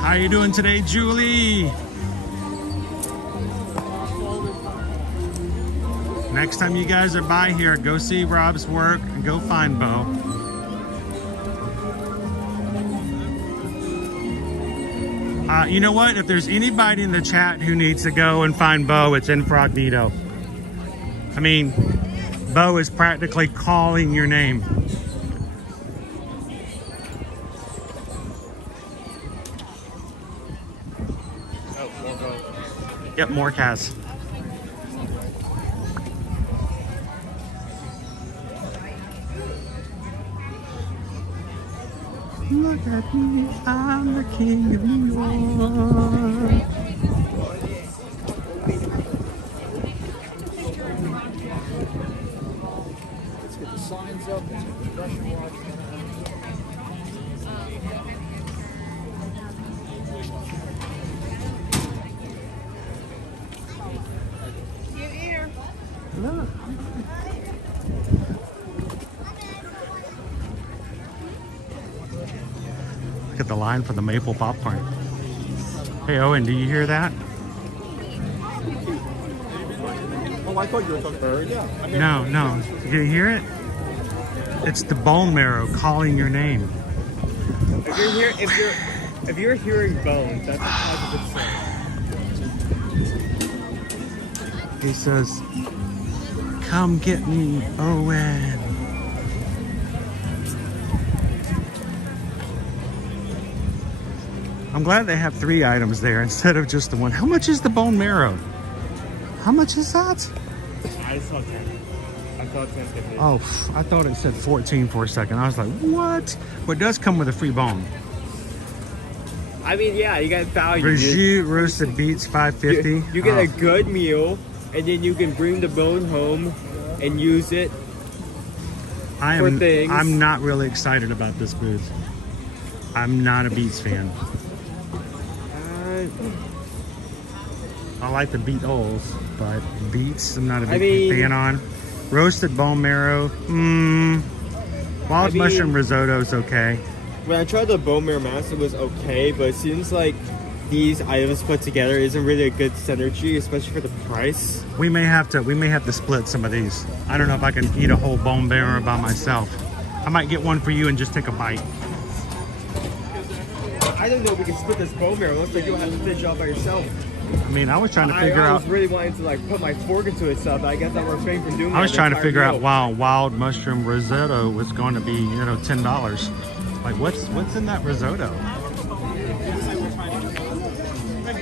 How you doing today, Julie? Next time you guys are by here, go see Rob's work and go find Bo. You know what? If there's anybody in the chat who needs to go and find Bo, it's Incognito. I mean, Bo is practically calling your name. Oh, more Bo. Yep, more Kaz. Look at me, I'm the king of New York. Let's get the signs up. Let's get the pressure watch. Look. Look at the line for the maple popcorn. Hey Owen, do you hear that? Oh, I thought you were talking about her. Yeah. No, no. You hear it? It's the bone marrow calling your name. If you're hearing bones, that's a positive sign. He says, "Come get me, Owen." I'm glad they have 3 items there instead of just the one. How much is the bone marrow? How much is that? I saw 10. I thought 10. Oh, I thought it said 14 for a second. I was like, what? Well, it does come with a free bone. I mean, yeah, you got value. Brigitte roasted beets, $5.50. You get a good meal, and then you can bring the bone home and use it for things. I'm not really excited about this booth. I'm not a beets fan. I like the beet holes, but beets I'm not a big fan on. Roasted bone marrow, wild mushroom risotto is okay. When I tried the bone marrow mask, it was okay, but it seems like these items put together isn't really a good synergy, especially for the price. We may have to split some of these. I don't know if I can eat a whole bone bearer by myself. I might get one for you and just take a bite. I don't know if we can split this bone marrow. It looks like you'll have to finish it all by yourself. I mean, I was trying to figure I out. was really wanting to like put my fork into it, so I guess I was refraining from doing that. I was trying to figure out meal. why wild mushroom risotto was going to be, you know, $10. Like, what's in that risotto?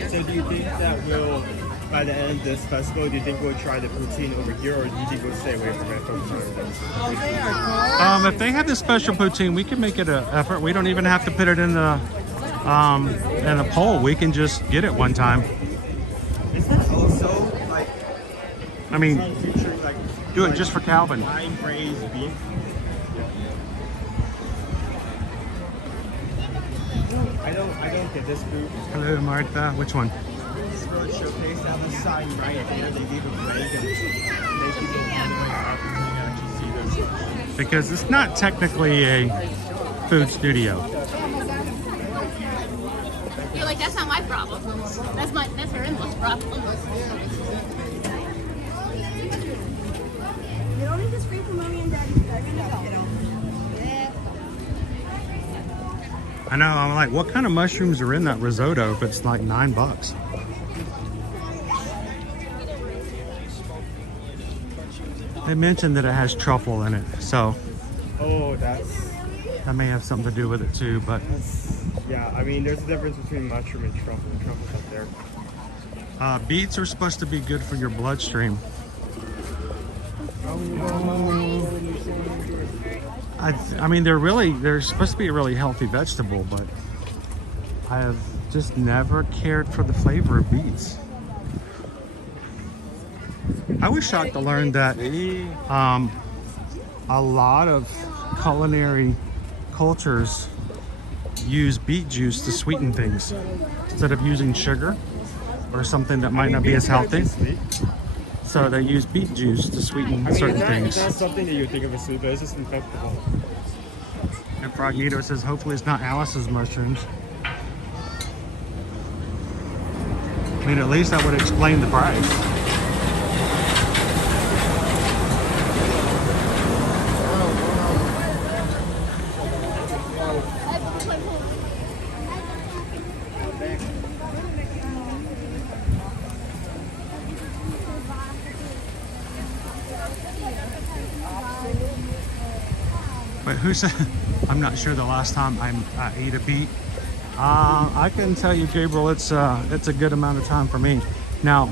So do you think that we'll, by the end of this festival, do you think we'll try the poutine over here, or do you think we'll stay away from it? If they have this special poutine, we can make it an effort. We don't even have to put it in the poll. We can just get it one time. Is that also like? I mean, featuring, like, do it just for Calvin. Nine braised beef. I don't get this food. Hello, Martha. Which one? This road showcase on the side right there. They gave a break and they keep it up and you can actually see this. Because it's not technically a food studio. You're like, that's not my problem. That's her in-laws' problem. You don't need to scream for mommy and daddy. I know, I'm like, what kind of mushrooms are in that risotto if it's like $9? They mentioned that it has truffle in it, so Oh, that may have something to do with it too, but yeah, I mean, there's a difference between mushroom and truffle. Truffle's up there. beets are supposed to be good for your bloodstream. I mean, they're supposed to be a really healthy vegetable, but I have just never cared for the flavor of beets. I was shocked to learn that a lot of culinary cultures use beet juice to sweeten things instead of using sugar or something that might not be as healthy. So they use beet juice to sweeten certain things. It's not something that you think of as sweet, but it's just infectable. And Frogito says, hopefully it's not Alice's mushrooms. I mean, at least that would explain the price. But who said? I'm not sure the last time I ate a beet. I can tell you, Gabriel, it's a good amount of time for me. Now,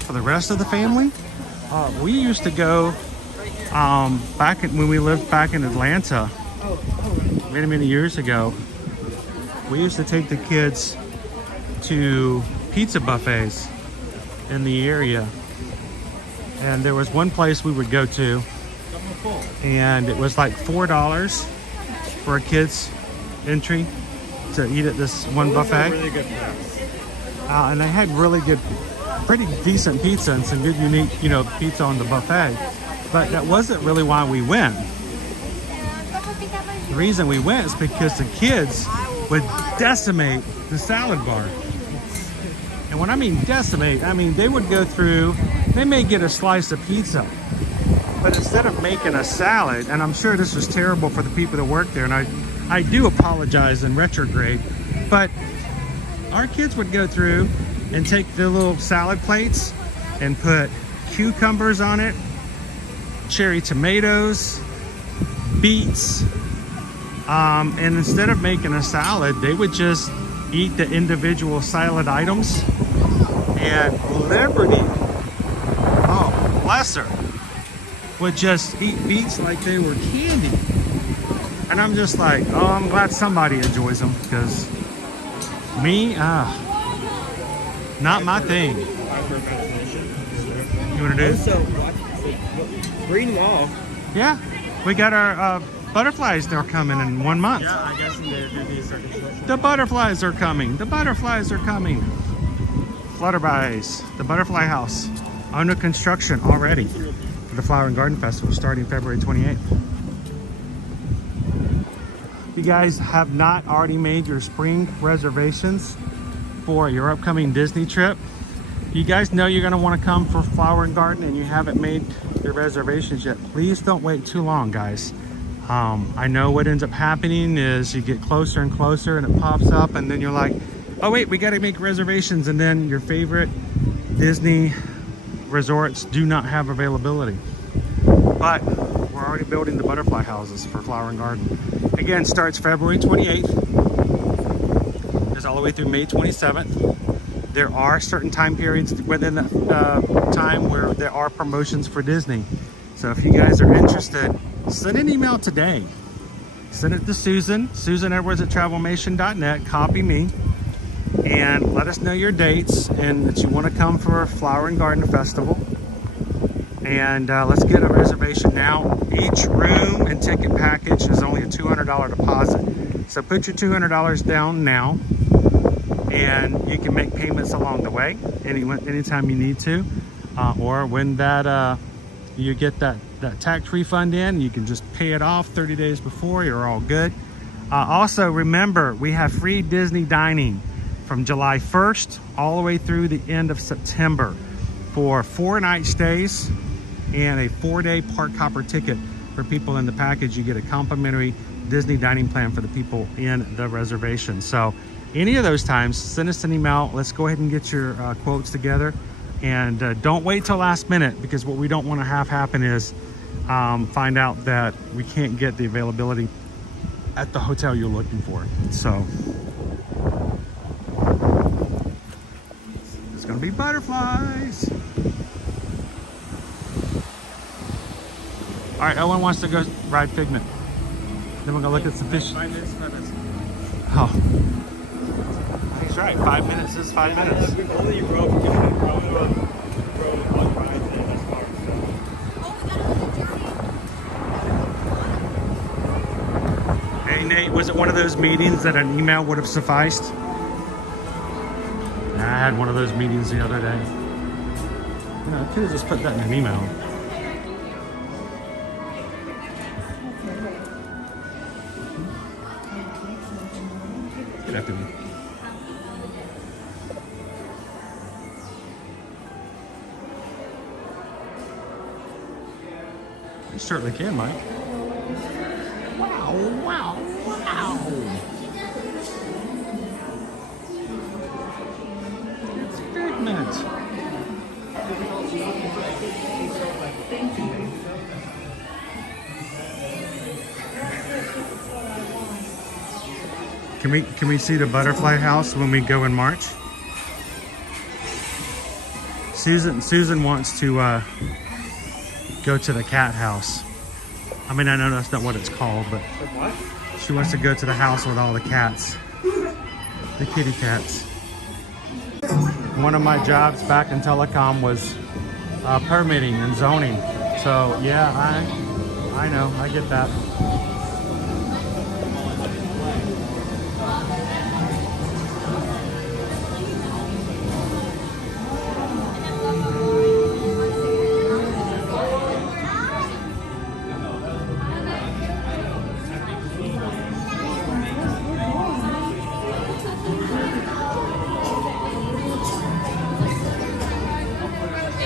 for the rest of the family, we used to go when we lived back in Atlanta many years ago. We used to take the kids to pizza buffets in the area, and there was one place we would go to, and it was like $4 for a kid's entry to eat at this one buffet. Really good And they had really good, pretty decent pizza and some good unique, pizza on the buffet. But that wasn't really why we went. The reason we went is because the kids would decimate the salad bar. And when I mean decimate, I mean they would go through, they may get a slice of pizza, but instead of making a salad, and I'm sure this was terrible for the people that work there, and I do apologize in retrograde, but our kids would go through and take the little salad plates and put cucumbers on it, cherry tomatoes, beets, and instead of making a salad, they would just eat the individual salad items. And Liberty, oh bless her, would just eat beets like they were candy. And I'm just like, oh, I'm glad somebody enjoys them, because me, not my thing. You want to do? Also, green wall. Yeah, we got our butterflies. They're coming in 1 month. Yeah, I guess they're going to be a certain. The butterflies are coming. The butterflies are coming. Flutterby's, the butterfly house, under construction already for the Flower and Garden Festival starting February 28th. You guys have not already made your spring reservations for your upcoming Disney trip, you guys know you're going to want to come for Flower and Garden and you haven't made your reservations yet, please don't wait too long, guys. I know what ends up happening is you get closer and closer and it pops up and then you're like, oh wait, we got to make reservations, and then your favorite Disney resorts do not have availability. But we're already building the butterfly houses for Flower and Garden. Again, starts February 28th. Goes all the way through May 27th. There are certain time periods within the time where there are promotions for Disney. So if you guys are interested, send an email today. Send it to Susan, susanedwards@travelmation.net, copy me, and let us know your dates and that you want to come for Flower and Garden Festival. And let's get a reservation now. Each room and ticket package is only a $200 deposit. So put your $200 down now, and you can make payments along the way anytime you need to, or when that you get that tax refund in, you can just pay it off 30 days before. You're all good. Also remember, we have free Disney dining from July 1st all the way through the end of September for 4-night stays and a 4-day park hopper ticket for people in the package. You get a complimentary Disney dining plan for the people in the reservation. So any of those times, send us an email. Let's go ahead and get your quotes together, and don't wait till last minute, because what we don't want to have happen is find out that we can't get the availability at the hotel you're looking for. So there's gonna be butterflies. All right, Owen wants to go ride Figment. Then we're gonna look at some fish. 5 minutes, 5 minutes. Oh, he's right. 5 minutes is 5 minutes. We've only rode on rides in this car. Hey Nate, was it one of those meetings that an email would have sufficed? I had one of those meetings the other day. You know, I could have just put that in an email. Get after me. You certainly can, Mike. Wow, wow, wow. It's Figment. Can we see the butterfly house when we go in March? Susan wants to go to the cat house. I mean, I know that's not what it's called, but she wants to go to the house with all the cats, the kitty cats. One of my jobs back in telecom was permitting and zoning. So yeah, I know, I get that.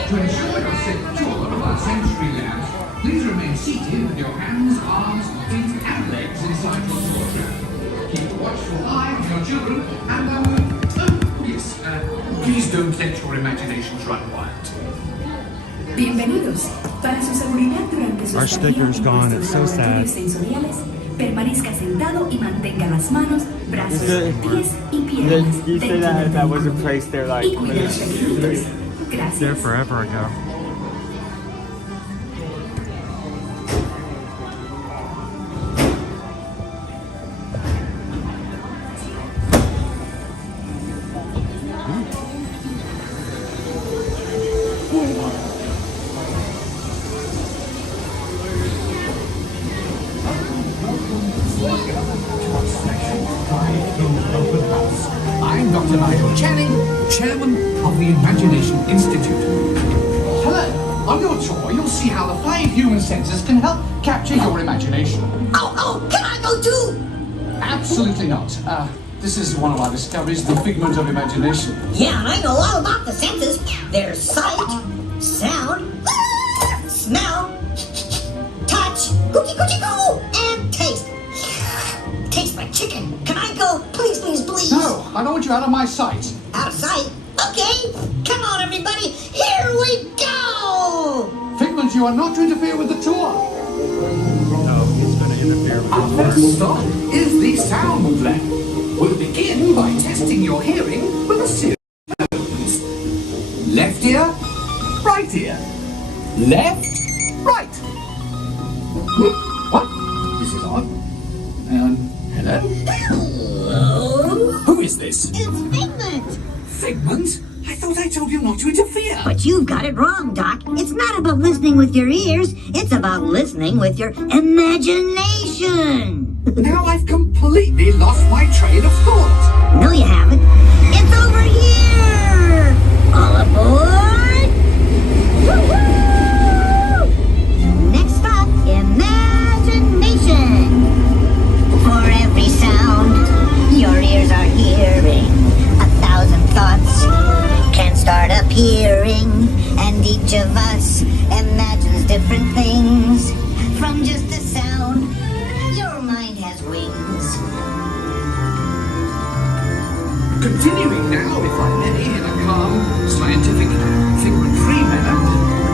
To ensure your secure of our sensory labs, please remain seated with your hands, arms, feet and legs inside your tour trap. Keep a watchful eye on your children and please don't let your imaginations run wild. Bienvenidos. Para su seguridad durante su Our sticker's gone, it's so sad. sensoriales, permanezca sentado y mantenga las manos, brazos, pies y piernas. You say that wasn't placed there like There forever ago. I'm Dr. Nigel Channing, Chairman of the Imagination Institute. Hello. On your tour, you'll see how the 5 human senses can help capture your imagination. Oh, can I go too? Absolutely not. This is one of our discoveries, the figment of imagination. Yeah, I know all about the senses. There's sight, sound, smell, touch, cookie, and taste. Tastes like chicken. Can I go? Please, please, please. No, I don't want you out of my sight. Out of sight? Okay. Come on, everybody. Here we go. Figment, you are not to interfere with the tour. No, it's going to interfere with Our first stop is the sound lab. We'll begin by testing your hearing with a series of tones. Left ear, right ear. Left, right. What? This is odd. Hello? Hello? Who is this? It's Figment. Figment? I thought I told you not to interfere. But you've got it wrong, Doc. It's not about listening with your ears. It's about listening with your imagination. Now I've completely lost my train of thought. No, you haven't. It's over here. All aboard. Woo-hoo! Next stop, imagination. For every sound your ears are hearing, 1,000 thoughts can start appearing, and each of us imagines different things from just a sound. Your mind has wings. Continuing now, if I may, in a calm, scientific, figment-free manner,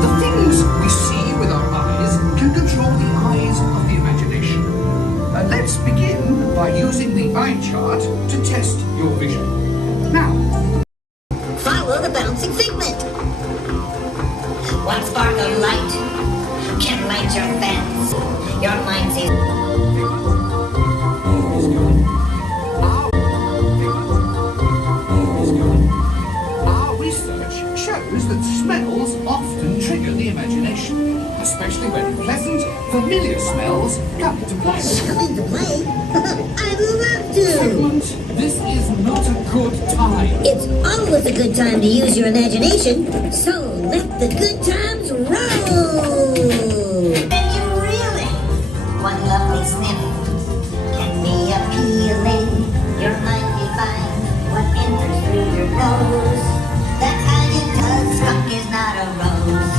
the things we see with our eyes can control the eyes of the imagination. Let's begin by using the eye chart to test your vision. Now, Follow the bouncing figment. One spark of light can light your fence. Your mind sees. our research shows that smells often trigger the imagination, especially when pleasant, familiar smells come into play. Come into play? I'd love to. Figment, this is not a good time. It's always a good time to use your imagination, so let the good times roll. And you really, one lovely sniff can be appealing. Your mind defines what enters through your nose. That's how you tell skunk is not a rose.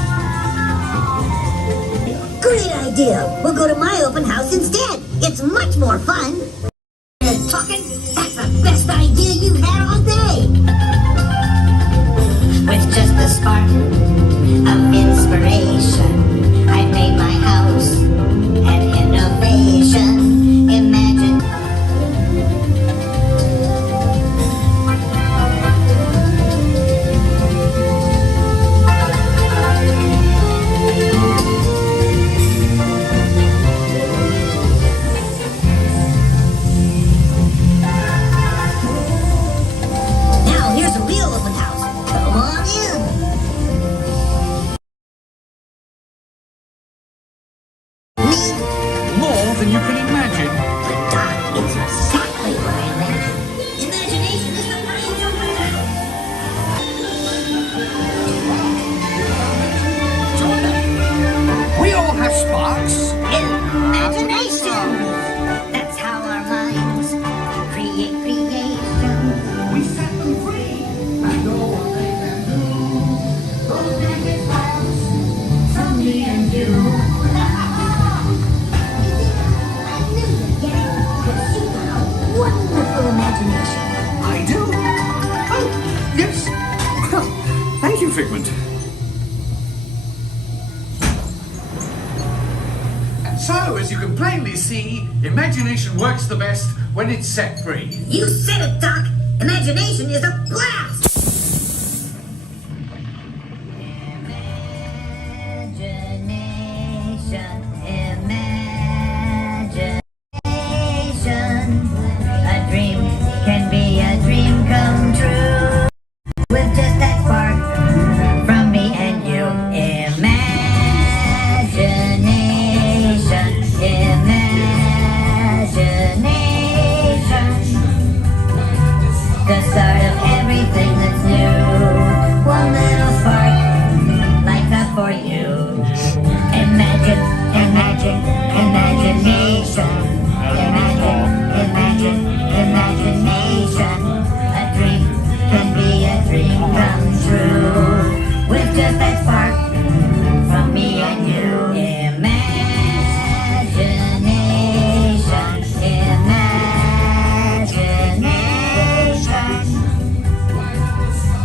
Great idea. We'll go to my open house instead. It's much more fun. Talking? That's the best idea you've had all day. With just a spark of inspiration, I made my house an innovation. Imagine. Now here's a real open house. Come on in. More than you can imagine. But Doc, it's exactly what I imagined. Imagination is the brains of We all have sparks. imagination. That's how our minds create creations. We set them free. And all they can do. Those magic sparks from me and you. Wonderful imagination. I do. Oh, yes. Well, thank you, Figment. And so, as you can plainly see, imagination works the best when it's set free. You said it, Doc. Imagination is a blast. Imagination. A dream can be a dream come true. With just that spark from me and you. Imagination. Imagination. The start of everything that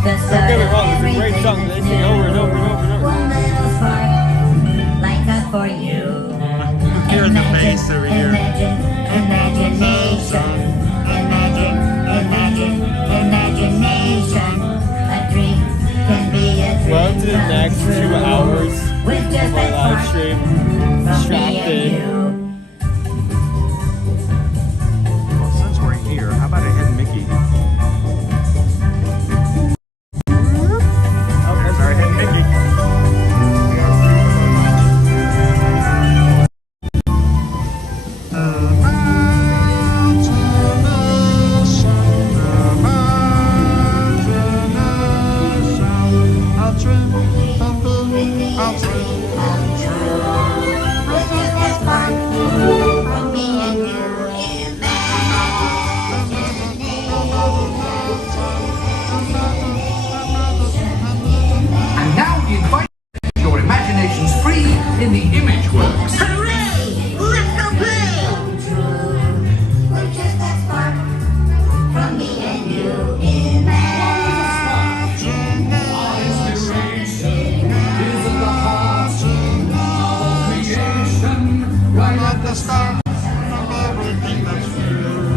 Don't get me wrong, it's a great song. They sing over and over and over and over. One little spark, lights up for you. Here's the bass over here. Imagination. Imagination. A dream can be a dream. Well, to the next 2 hours With of just my live stream. Strapped in. Well, since we're here, how about a hidden Mickey? Oh, there's our hidden Mickey. And now we invite you to set your imaginations free in the image works. Hooray! Let's go play! We're just that spark from me and you. Inspiration is in the heart of creation. Right at the start of everything that's true.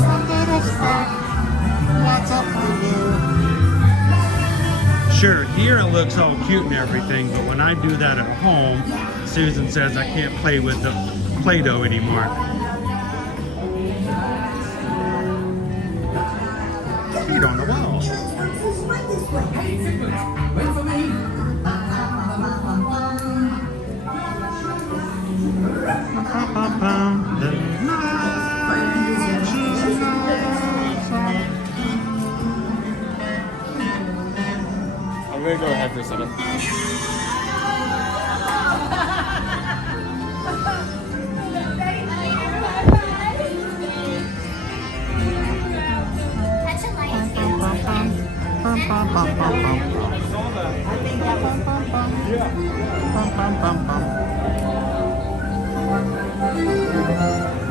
A little spark lights up for you. Sure, here it looks all cute and everything, but when I do that at home, Susan says I can't play with the Play-Doh anymore. Feet on the wall. Hey, Figment, wait for me. I'm gonna go ahead for a second.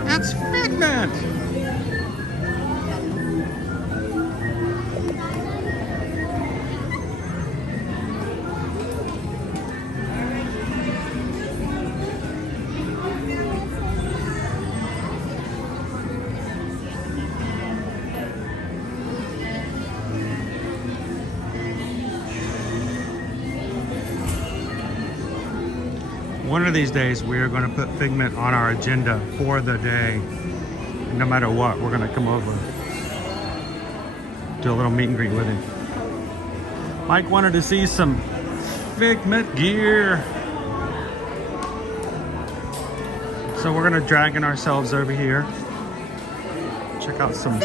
That's Figment! One of these days, we are going to put Figment on our agenda for the day. No matter what, we're going to come over. Do a little meet and greet with him. Mike wanted to see some Figment gear. So we're going to drag ourselves over here. Check out some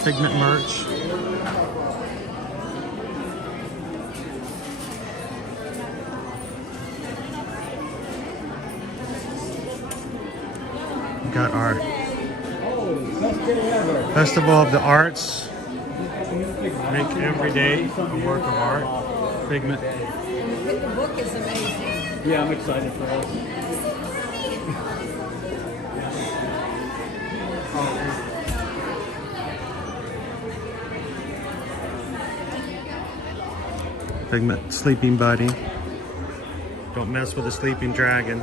Figment merch. Got our Festival of the Arts. Make every day a work of art. Figment. The book is amazing. Yeah, I'm excited for us. Figment sleeping buddy. Don't mess with a sleeping dragon.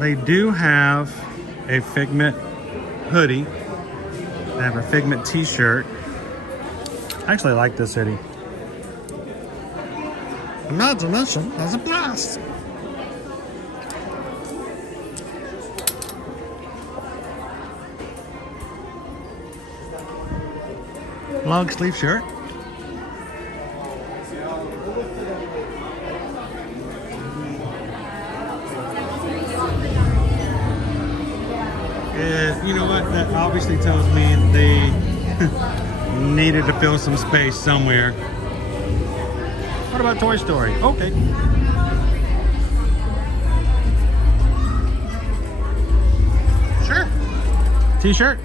They do have a Figment hoodie. They have a Figment t-shirt. I actually like this hoodie. Imagination has a blast. Long sleeve shirt. You know what? That obviously tells me they needed to fill some space somewhere. What about Toy Story? Okay. Sure. T-shirt.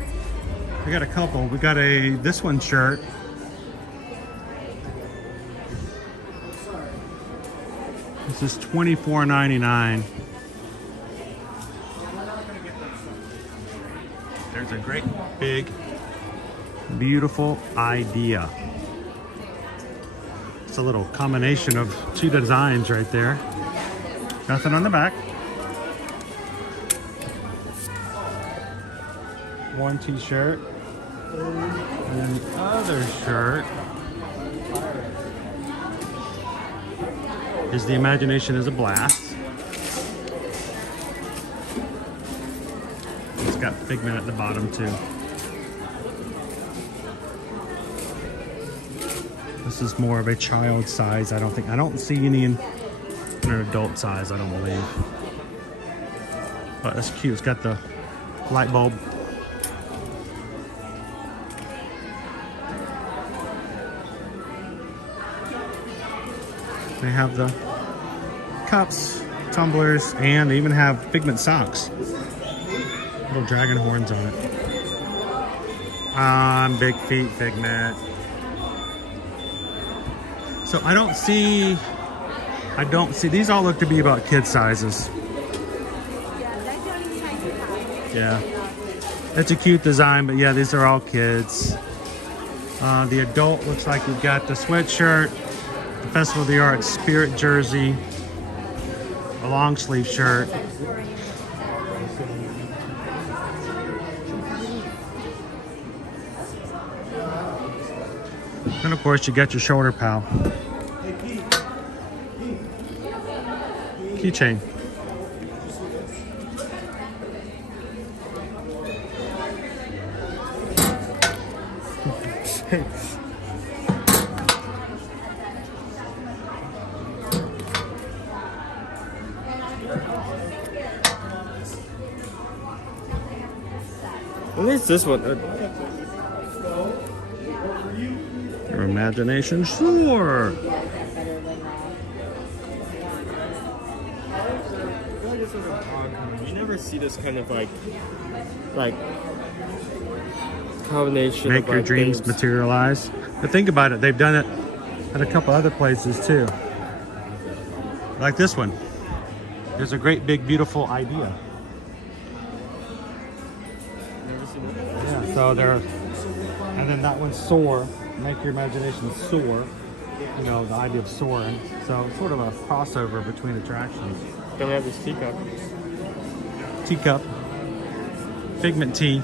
We got a couple. We got this one shirt. This is $24.99. There's a great big beautiful idea. It's a little combination of two designs right there. Nothing on the back. One t-shirt and the other shirt is The Imagination is a Blast. It's got Figment at the bottom too. This is more of a child size. I don't see any in an adult size, I don't believe. But that's cute. It's got the light bulb. They have the cups, tumblers, and they even have Figment socks. Little dragon horns on it. Big feet Figment. So I don't see, these all look to be about kid sizes. Yeah. It's a cute design, but yeah, these are all kids. The adult looks like you've got the sweatshirt, the Festival of the Arts Spirit jersey, a long sleeve shirt. And of course you got your shoulder pal. Keychain. At least this one. Your imagination soar. You never see this kind of like combination. Make of your like dreams things. materialize. But think about it, they've done it at a couple other places too. Like this one. There's a great big beautiful idea. Yeah, so they're, and then that one's soar. Make your imagination soar. You know, the idea of soaring. So it's sort of a crossover between attractions. Then we have this teacup. Teacup. Figment tea.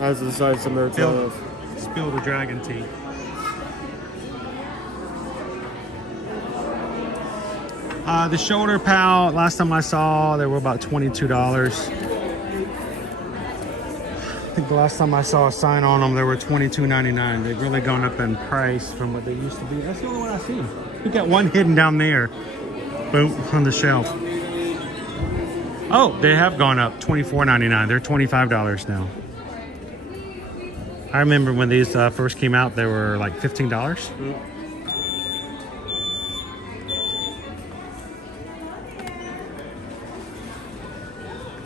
Has the size similar to Spill the Dragon tea. The shoulder pal, last time I saw, they were about $22. I think the last time I saw a sign on them, they were $22.99. They've really gone up in price from what they used to be. That's the only one I see. We got one hidden down there. Boom, on the shelf. Oh, they have gone up $24.99. They're $25 now. I remember when these first came out, they were like $15.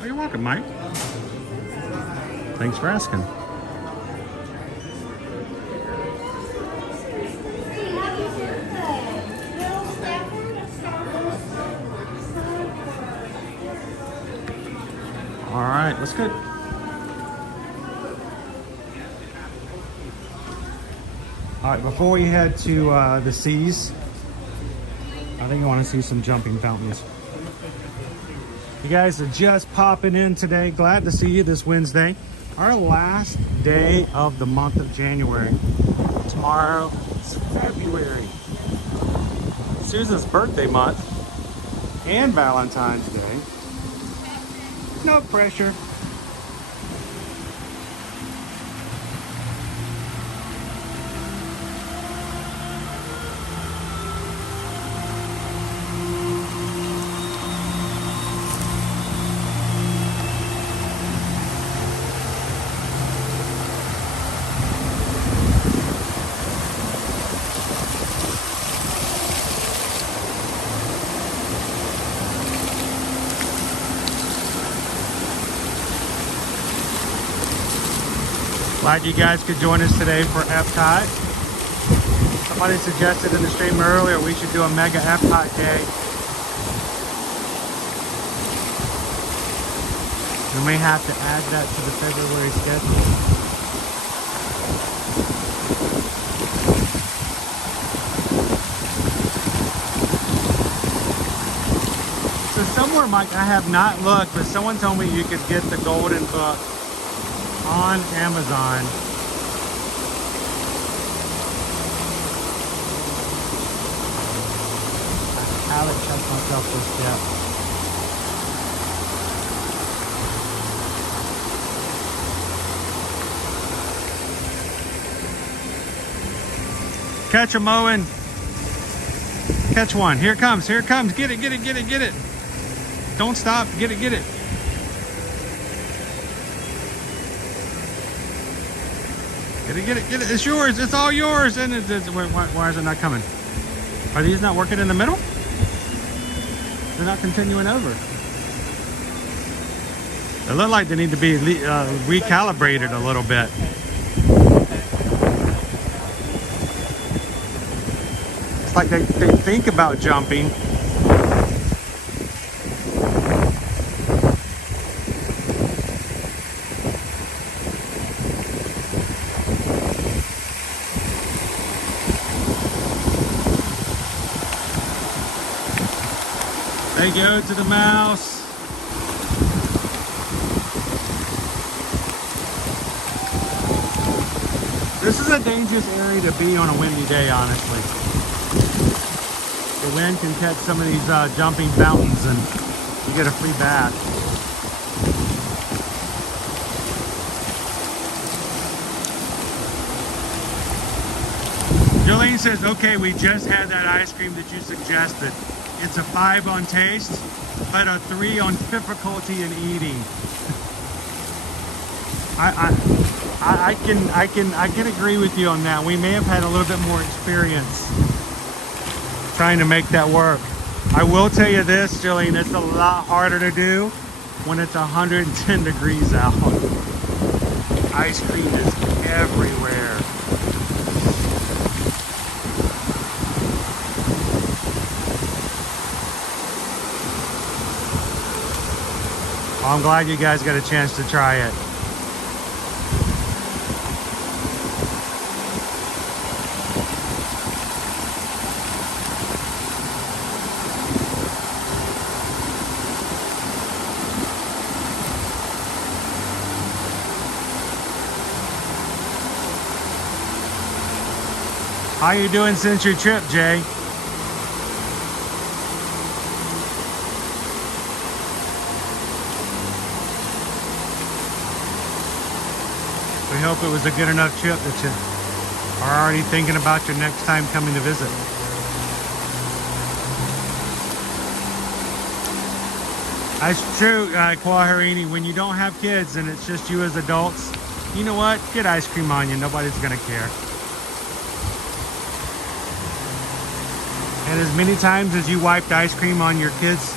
Oh, you're welcome, Mike. Thanks for asking. All right, let's go. All right, before we head to the seas, I think I want to see some jumping fountains. You guys are just popping in today. Glad to see you this Wednesday. Our last day of the month of January. Tomorrow is February. Susan's birthday month and Valentine's Day. No pressure. Glad you guys could join us today for Epcot. Somebody suggested in the stream earlier we should do a mega Epcot day. We may have to add that to the February schedule. So somewhere, Mike, I have not looked, but someone told me you could get the Golden Book on Amazon. I haven't checked myself just yet. Catch him, Owen. Catch one. Here it comes. Here it comes. Get it, get it, get it, get it. Don't stop. Get it, get it. Get it, get it, get it. It's yours. It's all yours. And why is it not coming? Are these not working in the middle? They're not continuing over. They look like they need to be recalibrated a little bit. It's like they think about jumping. They go to the mouse. This is a dangerous area to be on a windy day, honestly. The wind can catch some of these jumping fountains and you get a free bath. Jolene says, okay, we just had that ice cream that you suggested. It's a 5 on taste, but a 3 on difficulty in eating. I can agree with you on that. We may have had a little bit more experience trying to make that work. I will tell you this, Jillian, it's a lot harder to do when it's 110 degrees out. Ice cream is everywhere. Well, I'm glad you guys got a chance to try it. How you doing since your trip, Jay? We hope it was a good enough trip that you are already thinking about your next time coming to visit. That's true, Kwaharini. When you don't have kids and it's just you as adults, you know what? Get ice cream on you. Nobody's going to care. And as many times as you wiped ice cream on your kids,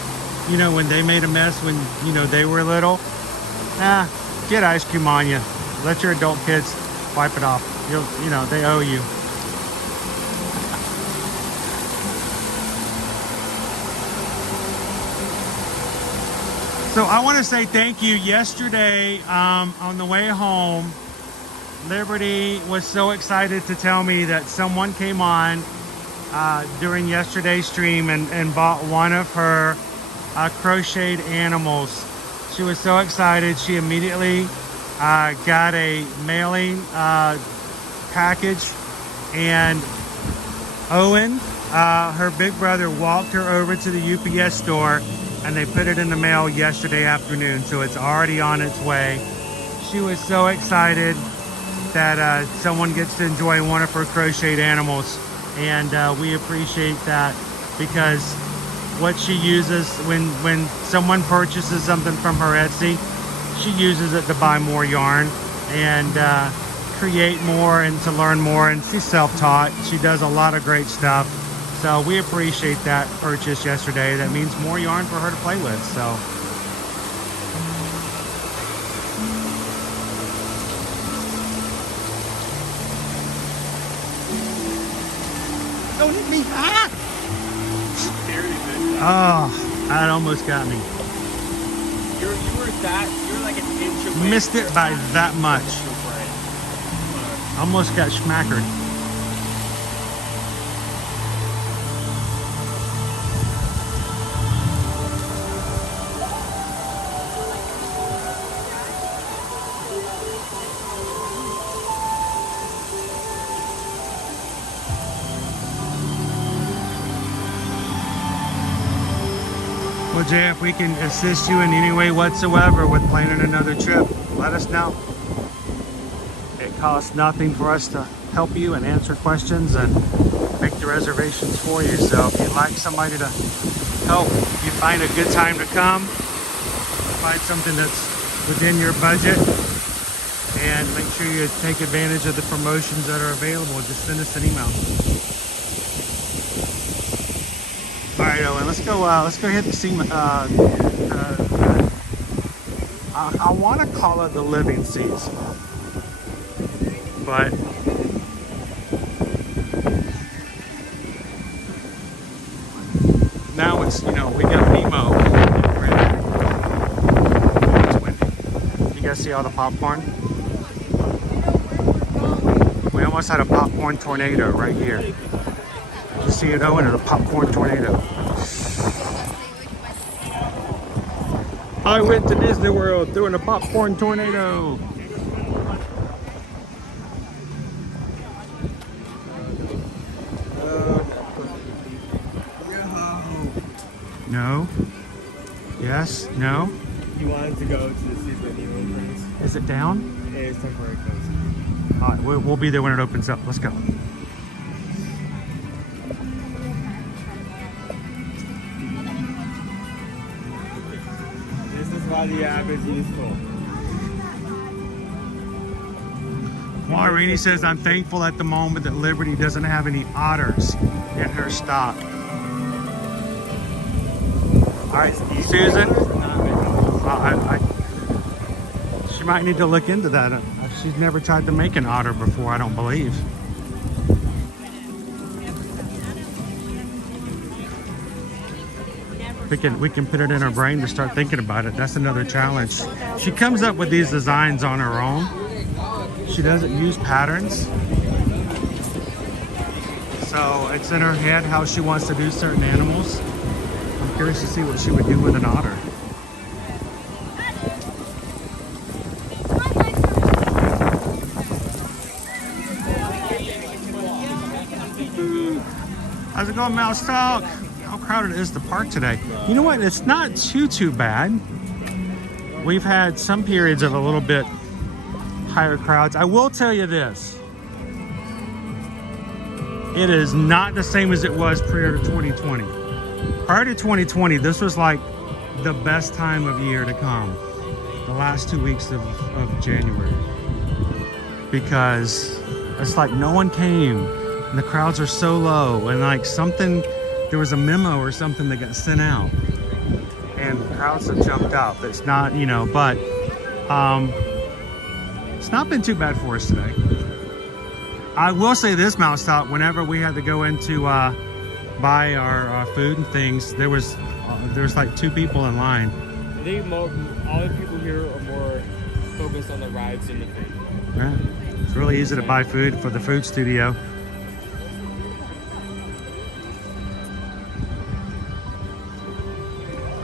you know, when they made a mess when, you know, they were little, get ice cream on you. Let your adult kids wipe it off. You know, they owe you. So I want to say thank you. Yesterday, on the way home, Liberty was so excited to tell me that someone came on during yesterday's stream and bought one of her crocheted animals. She was so excited. She immediately got a mailing package, and Owen, her big brother, walked her over to the UPS store and they put it in the mail yesterday afternoon, so it's already on its way. She was so excited that someone gets to enjoy one of her crocheted animals. And we appreciate that, because what she uses when someone purchases something from her Etsy, she uses it to buy more yarn and create more and to learn more. And she's self-taught. She does a lot of great stuff. So we appreciate that purchase yesterday. That means more yarn for her to play with. So. Don't hit me. Ah! Oh, that almost got me. You were like Missed it by that much. Almost got schmackered. Well, Jay, if we can assist you in any way whatsoever with planning another trip, let us know. It costs nothing for us to help you and answer questions and make the reservations for you. So if you'd like somebody to help you find a good time to come, find something that's within your budget, and make sure you take advantage of the promotions that are available, just send us an email. All right, Owen, let's go hit the scene. I want to call it the living seats, but now it's, you know, we got Nemo. It's windy. You guys see all the popcorn? We almost had a popcorn tornado right here. You see it, Owen, a popcorn tornado. I went to Disney World doing a popcorn tornado. No. Yes. No. He wanted to go to the Secret Nemo Prince. Is it down? It is temporary closed. All right, we'll be there when it opens up. Let's go. This is why the app is useful. Maureen says, I'm thankful at the moment that Liberty doesn't have any otters in her stock. All right, Susan, she might need to look into that. She's never tried to make an otter before, I don't believe. We can put it in her brain to start thinking about it. That's another challenge. She comes up with these designs on her own. She doesn't use patterns. So it's in her head how she wants to do certain animals. I'm curious to see what she would do with an otter. How's it going, Mouse Talk? How crowded is the park today? You know what? It's not too bad. We've had some periods of a little bit higher crowds. I will tell you this. It is not the same as it was prior to 2020. Prior to 2020, this was like the best time of year to come. The last 2 weeks of January. Because it's like no one came. And the crowds are so low. And like there was a memo or something that got sent out. And crowds have jumped up. It's not, you know, but it's not been too bad for us today. I will say this, Mouse Top, whenever we had to go into buy our food and things, there was like 2 people in line. I think all the people here are more focused on the rides than the food. Yeah. It's really easy to buy food for the food studio.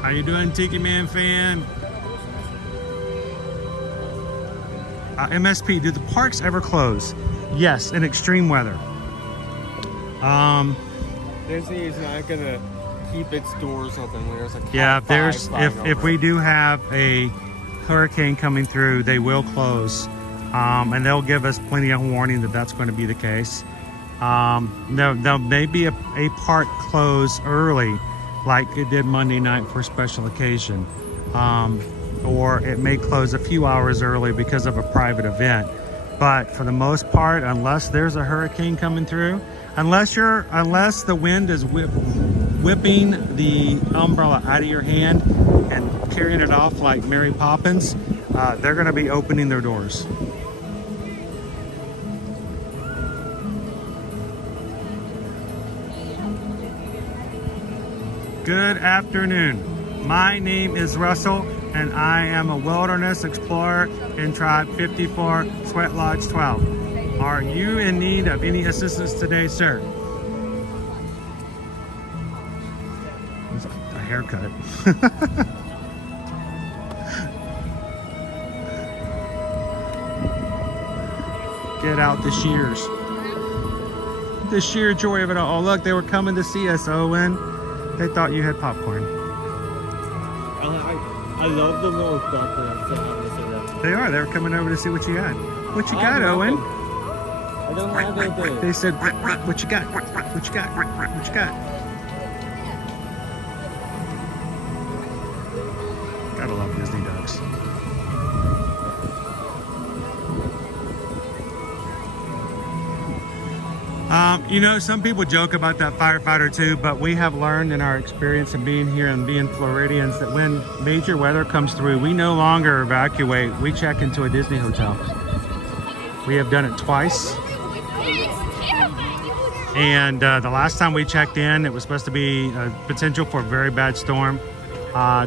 How you doing, Tiki Man fan? MSP, do the parks ever close? Yes, in extreme weather. Disney is not gonna keep its doors open when there's a if we do have a hurricane coming through, they will close, and they'll give us plenty of warning that that's going to be the case. There may be a park close early, like it did Monday night for a special occasion, or it may close a few hours early because of a private event. But for the most part, unless there's a hurricane coming through, unless the wind is whipping the umbrella out of your hand and carrying it off like Mary Poppins, they're going to be opening their doors. Good afternoon. My name is Russell. and I am a wilderness explorer in Tribe 54, Sweat Lodge 12. Are you in need of any assistance today, sir? It's a haircut. Get out the shears. The sheer joy of it all. Oh, look, they were coming to see us, Owen. They thought you had popcorn. I love the little ducklings. They are. They were coming over to see what you got. What you got, Owen? I don't have anything. They said, what you got? What you got? What you got? Gotta love Disney ducks. You know, some people joke about that firefighter too, but we have learned in our experience of being here and being Floridians that when major weather comes through, we no longer evacuate. We check into a Disney hotel. We have done it twice. And the last time we checked in, it was supposed to be a potential for a very bad storm.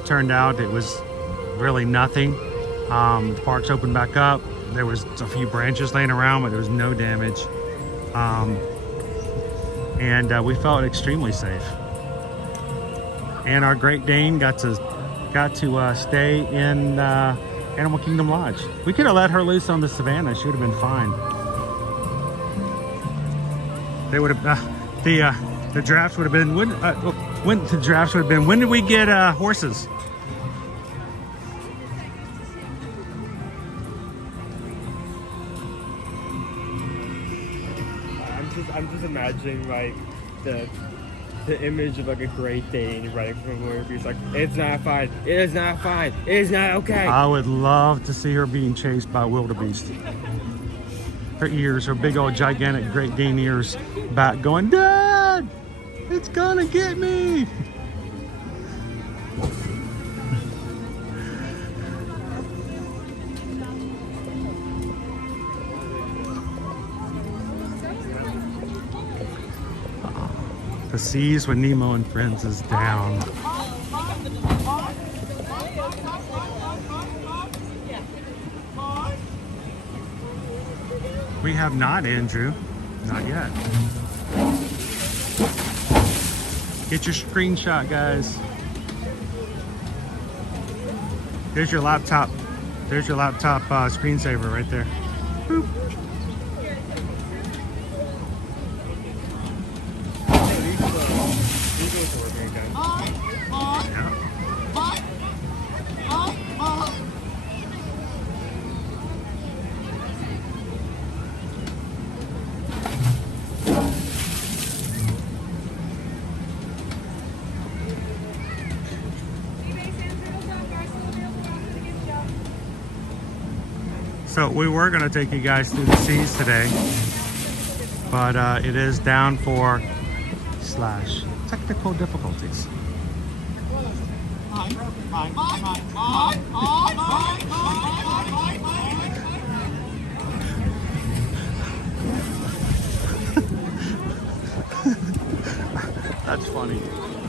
Turned out it was really nothing. The parks opened back up. There was a few branches laying around, but there was no damage. And we felt extremely safe. And our Great Dane got to stay in Animal Kingdom Lodge. We could have let her loose on the savannah. She would have been fine. They would have the drafts would have been when did we get horses? I'm just imagining like the image of like a Great Dane running from where he's like, it's not fine, it is not fine, it is not okay. I would love to see her being chased by wildebeest. Her ears, her big old gigantic Great Dane ears back going, Dad, it's gonna get me. The Seas with Nemo and Friends is down. We have not, Andrew. Not yet. Get your screenshot, guys. There's your laptop. There's your laptop screensaver right there. Boop. So we were going to take you guys through the Seas today, but it is down for technical difficulties. That's funny.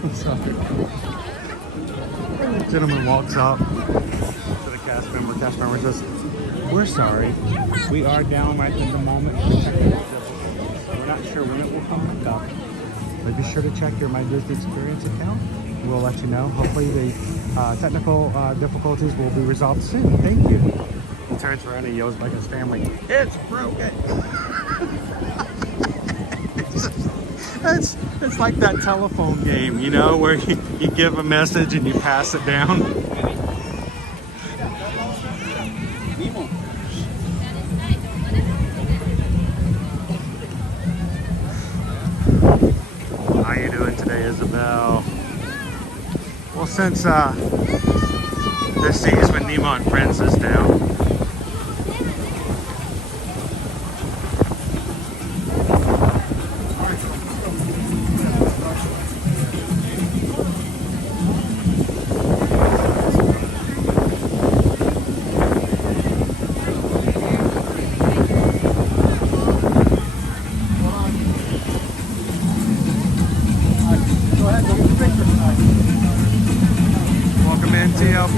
I'm sorry. The gentleman walks up to the cast member. Cast member says, "We're sorry. We are down right at the moment. We're not sure when it will come back up. But be sure to check your My Disney Experience account. We'll let you know. Hopefully the technical difficulties will be resolved soon. Thank you." He turns around and yells like his family, "It's broken!" It's like that telephone game, you know, where you give a message and you pass it down. How you doing today, Isabel? Well, since the Seas with Nemo and Friends is down, Welcome in, TLP.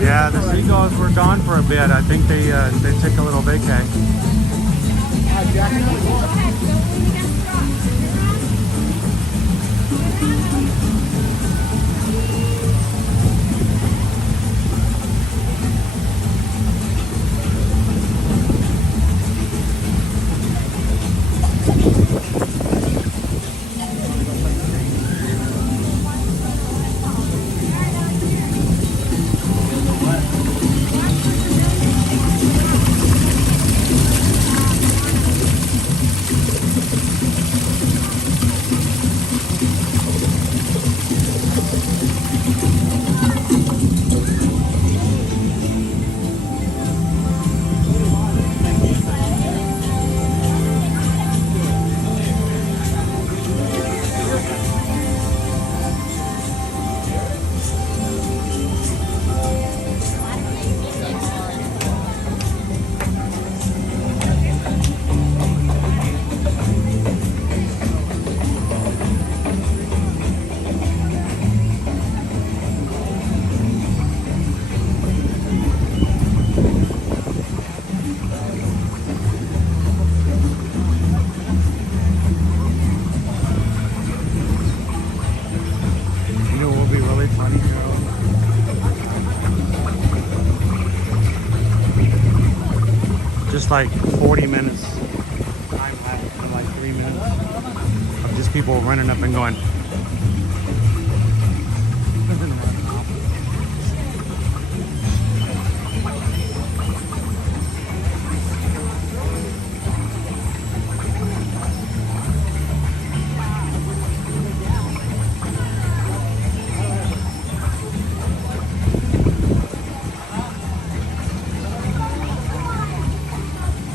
Yeah, the seagulls were gone for a bit. I think they took a little vacay. Just like 40 minutes time lapse in like 3 minutes of just people running up and going.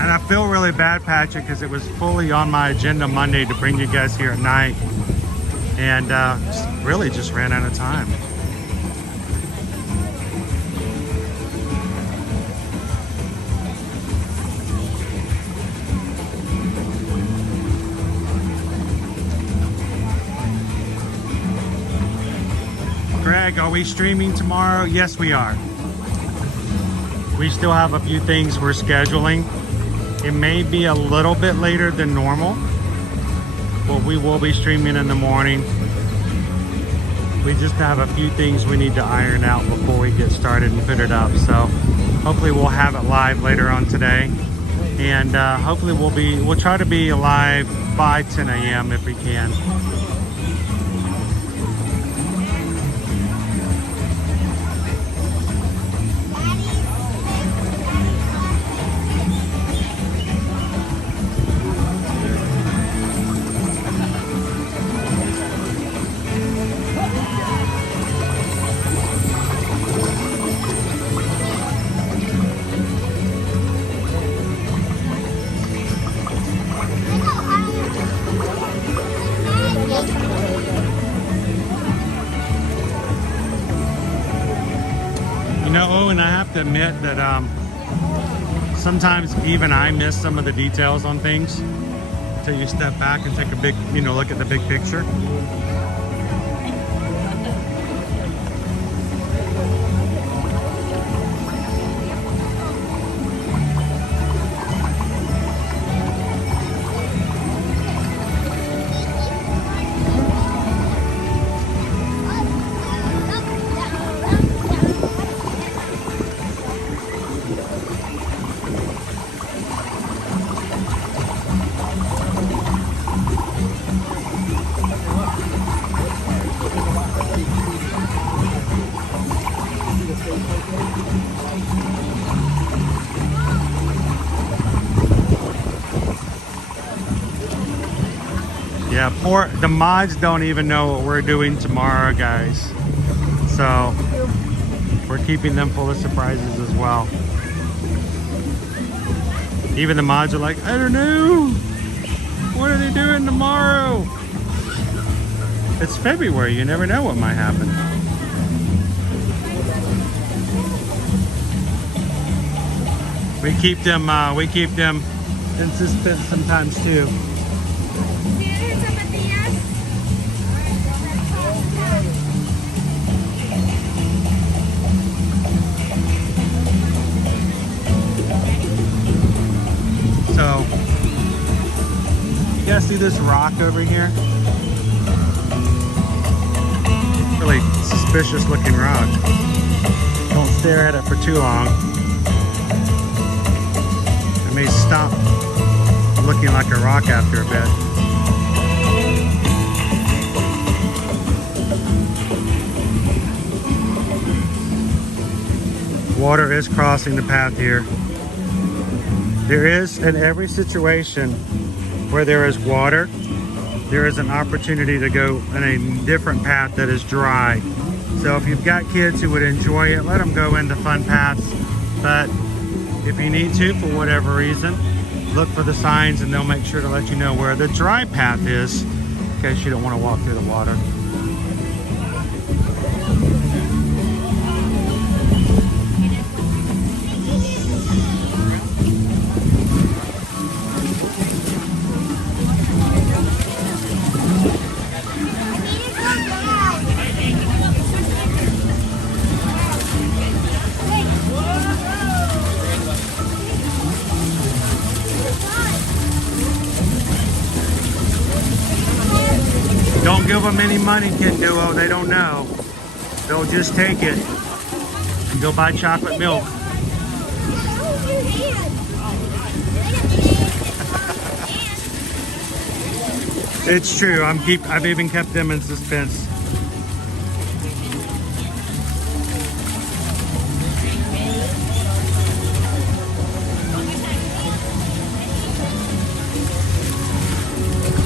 And I feel really bad, Patrick, because it was fully on my agenda Monday to bring you guys here at night, and really just ran out of time. Greg, are we streaming tomorrow? Yes, we are. We still have a few things we're scheduling. It may be a little bit later than normal, but we will be streaming in the morning. We just have a few things we need to iron out before we get started and put it up. So hopefully we'll have it live later on today. And hopefully we'll try to be live by 10 a.m. if we can. You know, and I have to admit that sometimes even I miss some of the details on things until you step back and take a big, look at the big picture. Yeah, the mods don't even know what we're doing tomorrow, guys. So we're keeping them full of surprises as well. Even the mods are like, I don't know. What are they doing tomorrow? It's February, you never know what might happen. We keep them in suspense sometimes too. So, you guys see this rock over here? Really suspicious looking rock. Don't stare at it for too long. It may stop looking like a rock after a bit. Water is crossing the path here. There is, in every situation where there is water, there is an opportunity to go in a different path that is dry. So if you've got kids who would enjoy it, let them go into fun paths. But if you need to, for whatever reason, look for the signs and they'll make sure to let you know where the dry path is in case you don't want to walk through the water. Don't give them any money, Kid Duo. They don't know. They'll just take it and go buy chocolate milk. It's true. I've even kept them in suspense.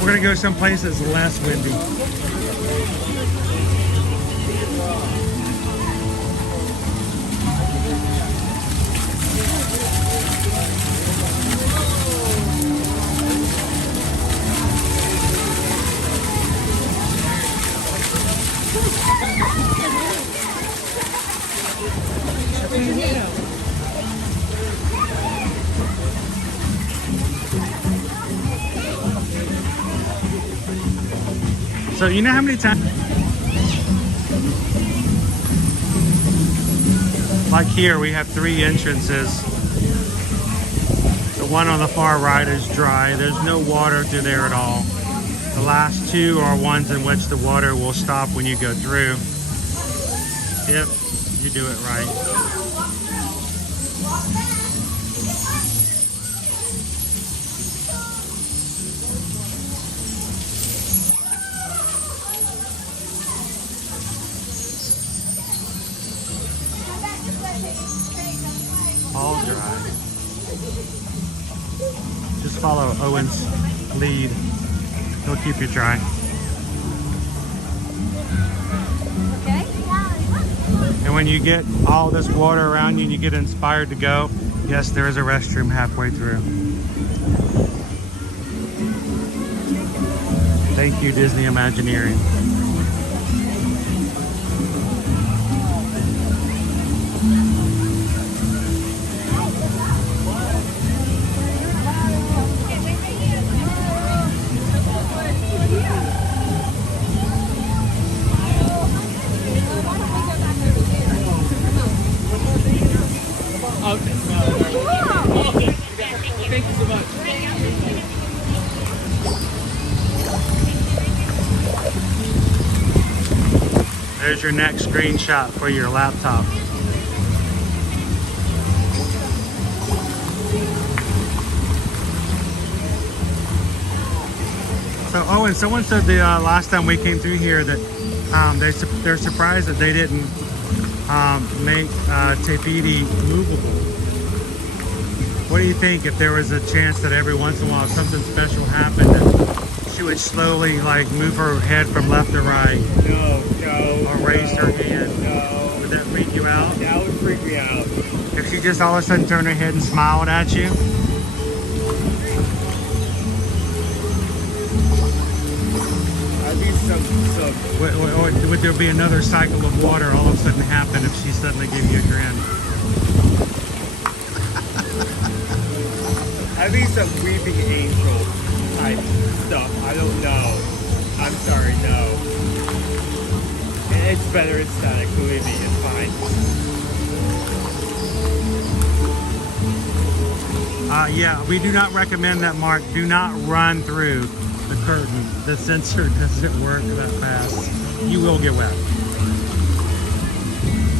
We're gonna go someplace that's less windy. So you know how many times, like here, we have 3 entrances. The one on the far right is dry. There's no water through there at all. The last 2 are ones in which the water will stop when you go through, if you do it right. All dry. Just follow Owen's lead. He'll keep you dry. Okay. And when you get all this water around you and you get inspired to go, yes, there is a restroom halfway through. Thank you, Disney Imagineering. Okay. Thank you so much. There's your next screenshot for your laptop. So Owen, someone said the last time we came through here that they're surprised that they didn't make Tefiti movable. What do you think if there was a chance that every once in a while something special happened that she would slowly like move her head from left to right? No. Or raise her hand? No. Would that freak you out? That would freak me out. If she just all of a sudden turned her head and smiled at you? I'd be some Would there be another cycle of water all of a sudden happen if she suddenly gave you a grin? I think some weeping angel type stuff. I don't know. I'm sorry, no. It's better in static, believe me, it's fine. Yeah, we do not recommend that, Mark. Do not run through the curtain. The sensor doesn't work that fast. You will get wet.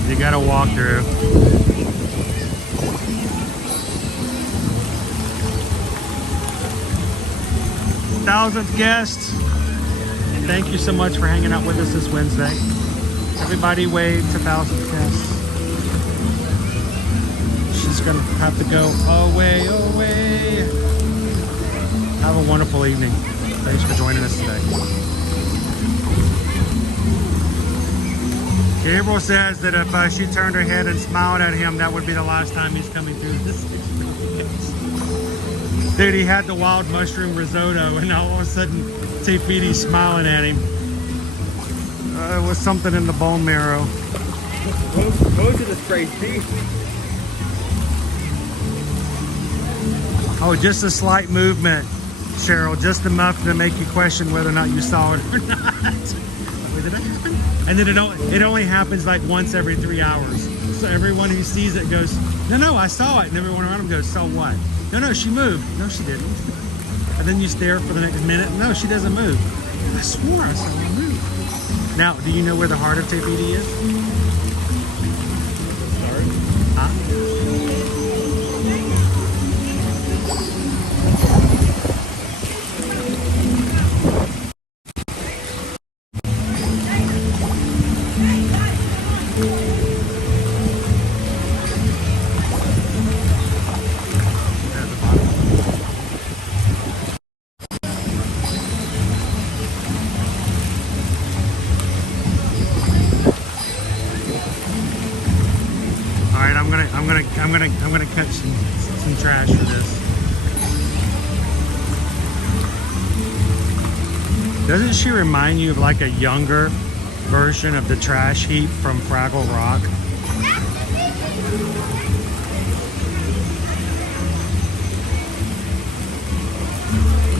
You gotta walk through. Thousandth guest. Thank you so much for hanging out with us this Wednesday. Everybody wave to 1000th guest. She's gonna have to go away, away. Have a wonderful evening. Thanks for joining us today. Gabriel says that if she turned her head and smiled at him, that would be the last time he's coming through this experience. Dude, he had the wild mushroom risotto, and all of a sudden, Tefiti's smiling at him. It was something in the bone marrow. Most of the sprayed beef. Oh, just a slight movement, Cheryl, just enough to make you question whether or not you saw it or not. Wait, did that happen? And then it only happens like once every 3 hours. So everyone who sees it goes, no, I saw it. And everyone around him goes, so what? No, she moved. No, she didn't. And then you stare for the next minute. No, she doesn't move. I swore I saw her move. Now, do you know where the heart of Tefiti is? Huh? I'm gonna catch some trash for this. Doesn't she remind you of like a younger version of the trash heap from Fraggle Rock?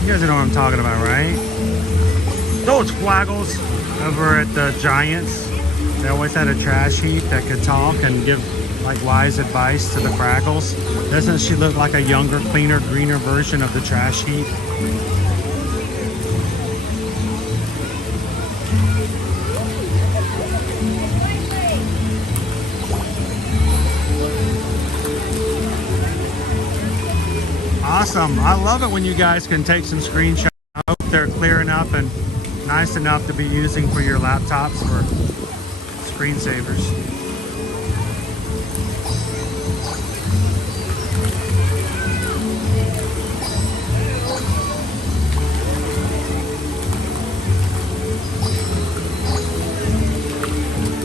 You guys know what I'm talking about, right? Those Fraggles over at the Giants, they always had a trash heap that could talk and give like wise advice to the Fraggles. Doesn't she look like a younger, cleaner, greener version of the trash heap? Awesome. I love it when you guys can take some screenshots. I hope they're clear enough and nice enough to be using for your laptops for screensavers.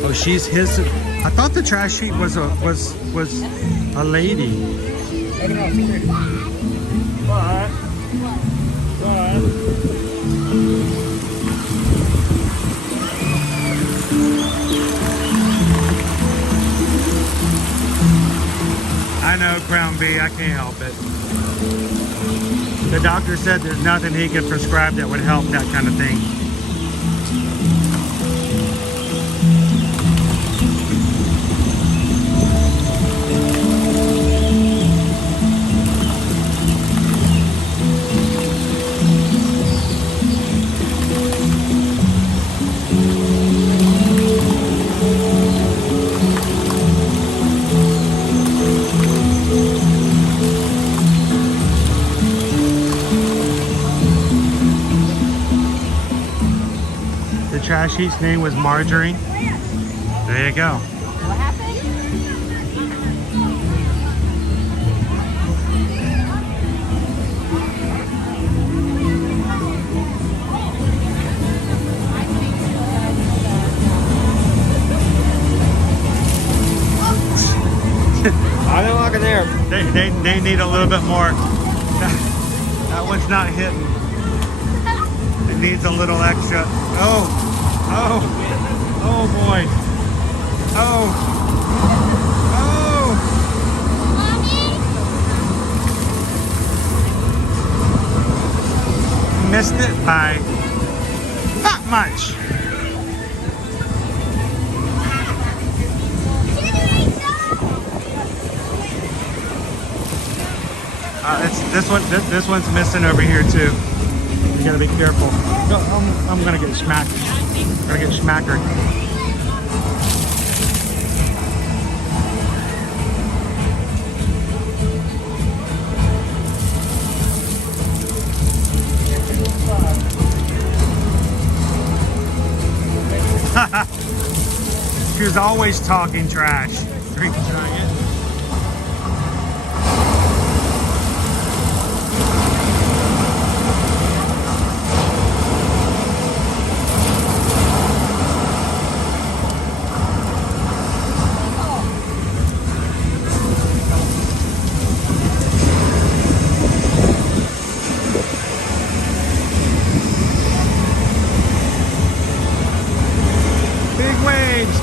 Oh, she's his. I thought the trash heap was a lady. What? I know, Crown B, I can't help it. The doctor said there's nothing he could prescribe that would help that kind of thing. Trash heap's name was Marjorie. There you go. What happened? I don't like it there. They need a little bit more. That one's not hitting. It needs a little extra. Oh boy. Oh. Missed it by not much. This one's missing over here too. You gotta be careful. I'm gonna get smacked. I'm gonna get smackered. She was always talking trash. Drink giant.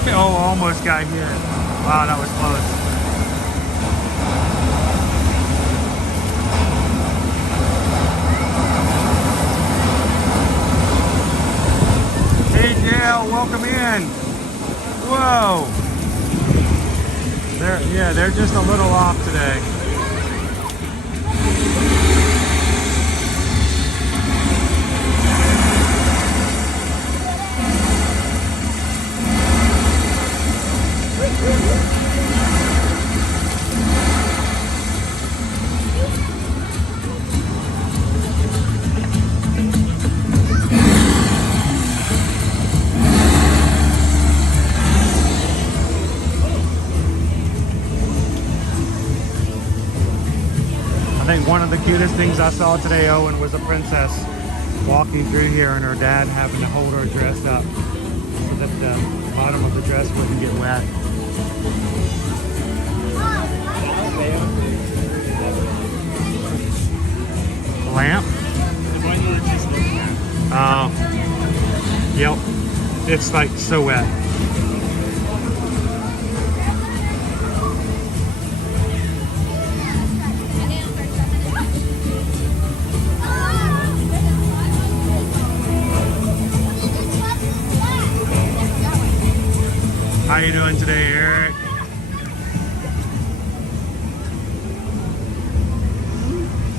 Oh, almost got hit. Wow, that was close. Hey, Dale, welcome in. Whoa. They're just a little off today. I think one of the cutest things I saw today, Owen, was a princess walking through here and her dad having to hold her dress up so that the bottom of the dress wouldn't get wet. Lamp? Oh. Yep. It's like so wet. How you doing today, Eric?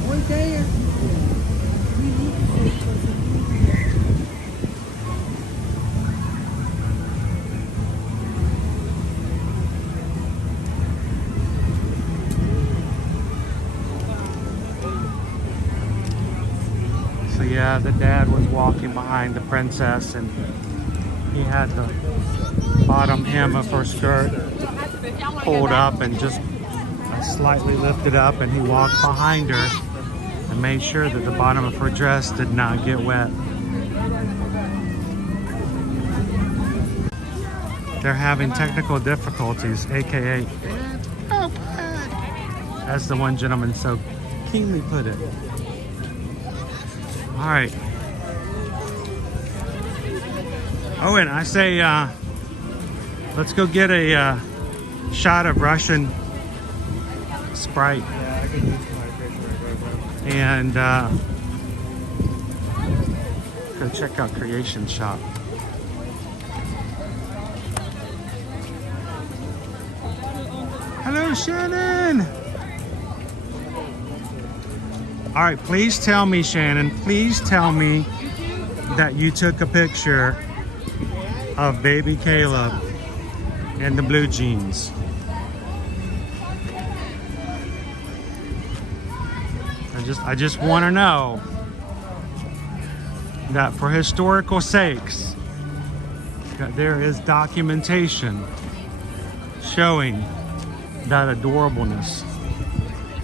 Right there. So yeah, the dad was walking behind the princess and he had the bottom hem of her skirt pulled up and just slightly lifted up, and he walked behind her and made sure that the bottom of her dress did not get wet. They're having technical difficulties, aka as the one gentleman so keenly put it. All right. Oh, and I say, let's go get a shot of Russian Sprite. Yeah, I could use my And go check out Creation Shop. Hello, Shannon. All right, please tell me, Shannon, please tell me that you took a picture of baby Caleb in the blue jeans. I just want to know that for historical sakes, that there is documentation showing that adorableness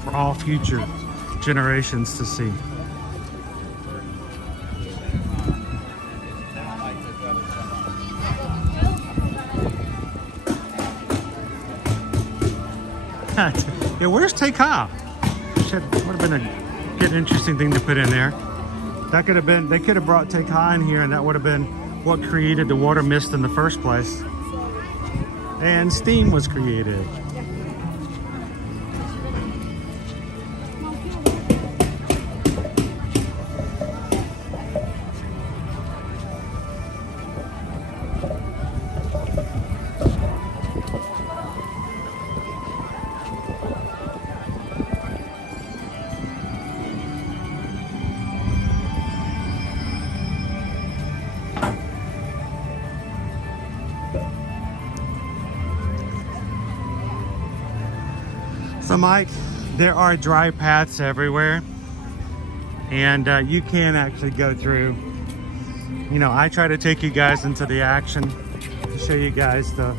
for all future generations to see. Yeah, where's Take-Off? Would have been a good, interesting thing to put in there. That could have been, they could have brought Take-Off in here, and that would have been what created the water mist in the first place. And steam was created. So Mike, there are dry paths everywhere, and you can actually go through. You know, I try to take you guys into the action to show you guys the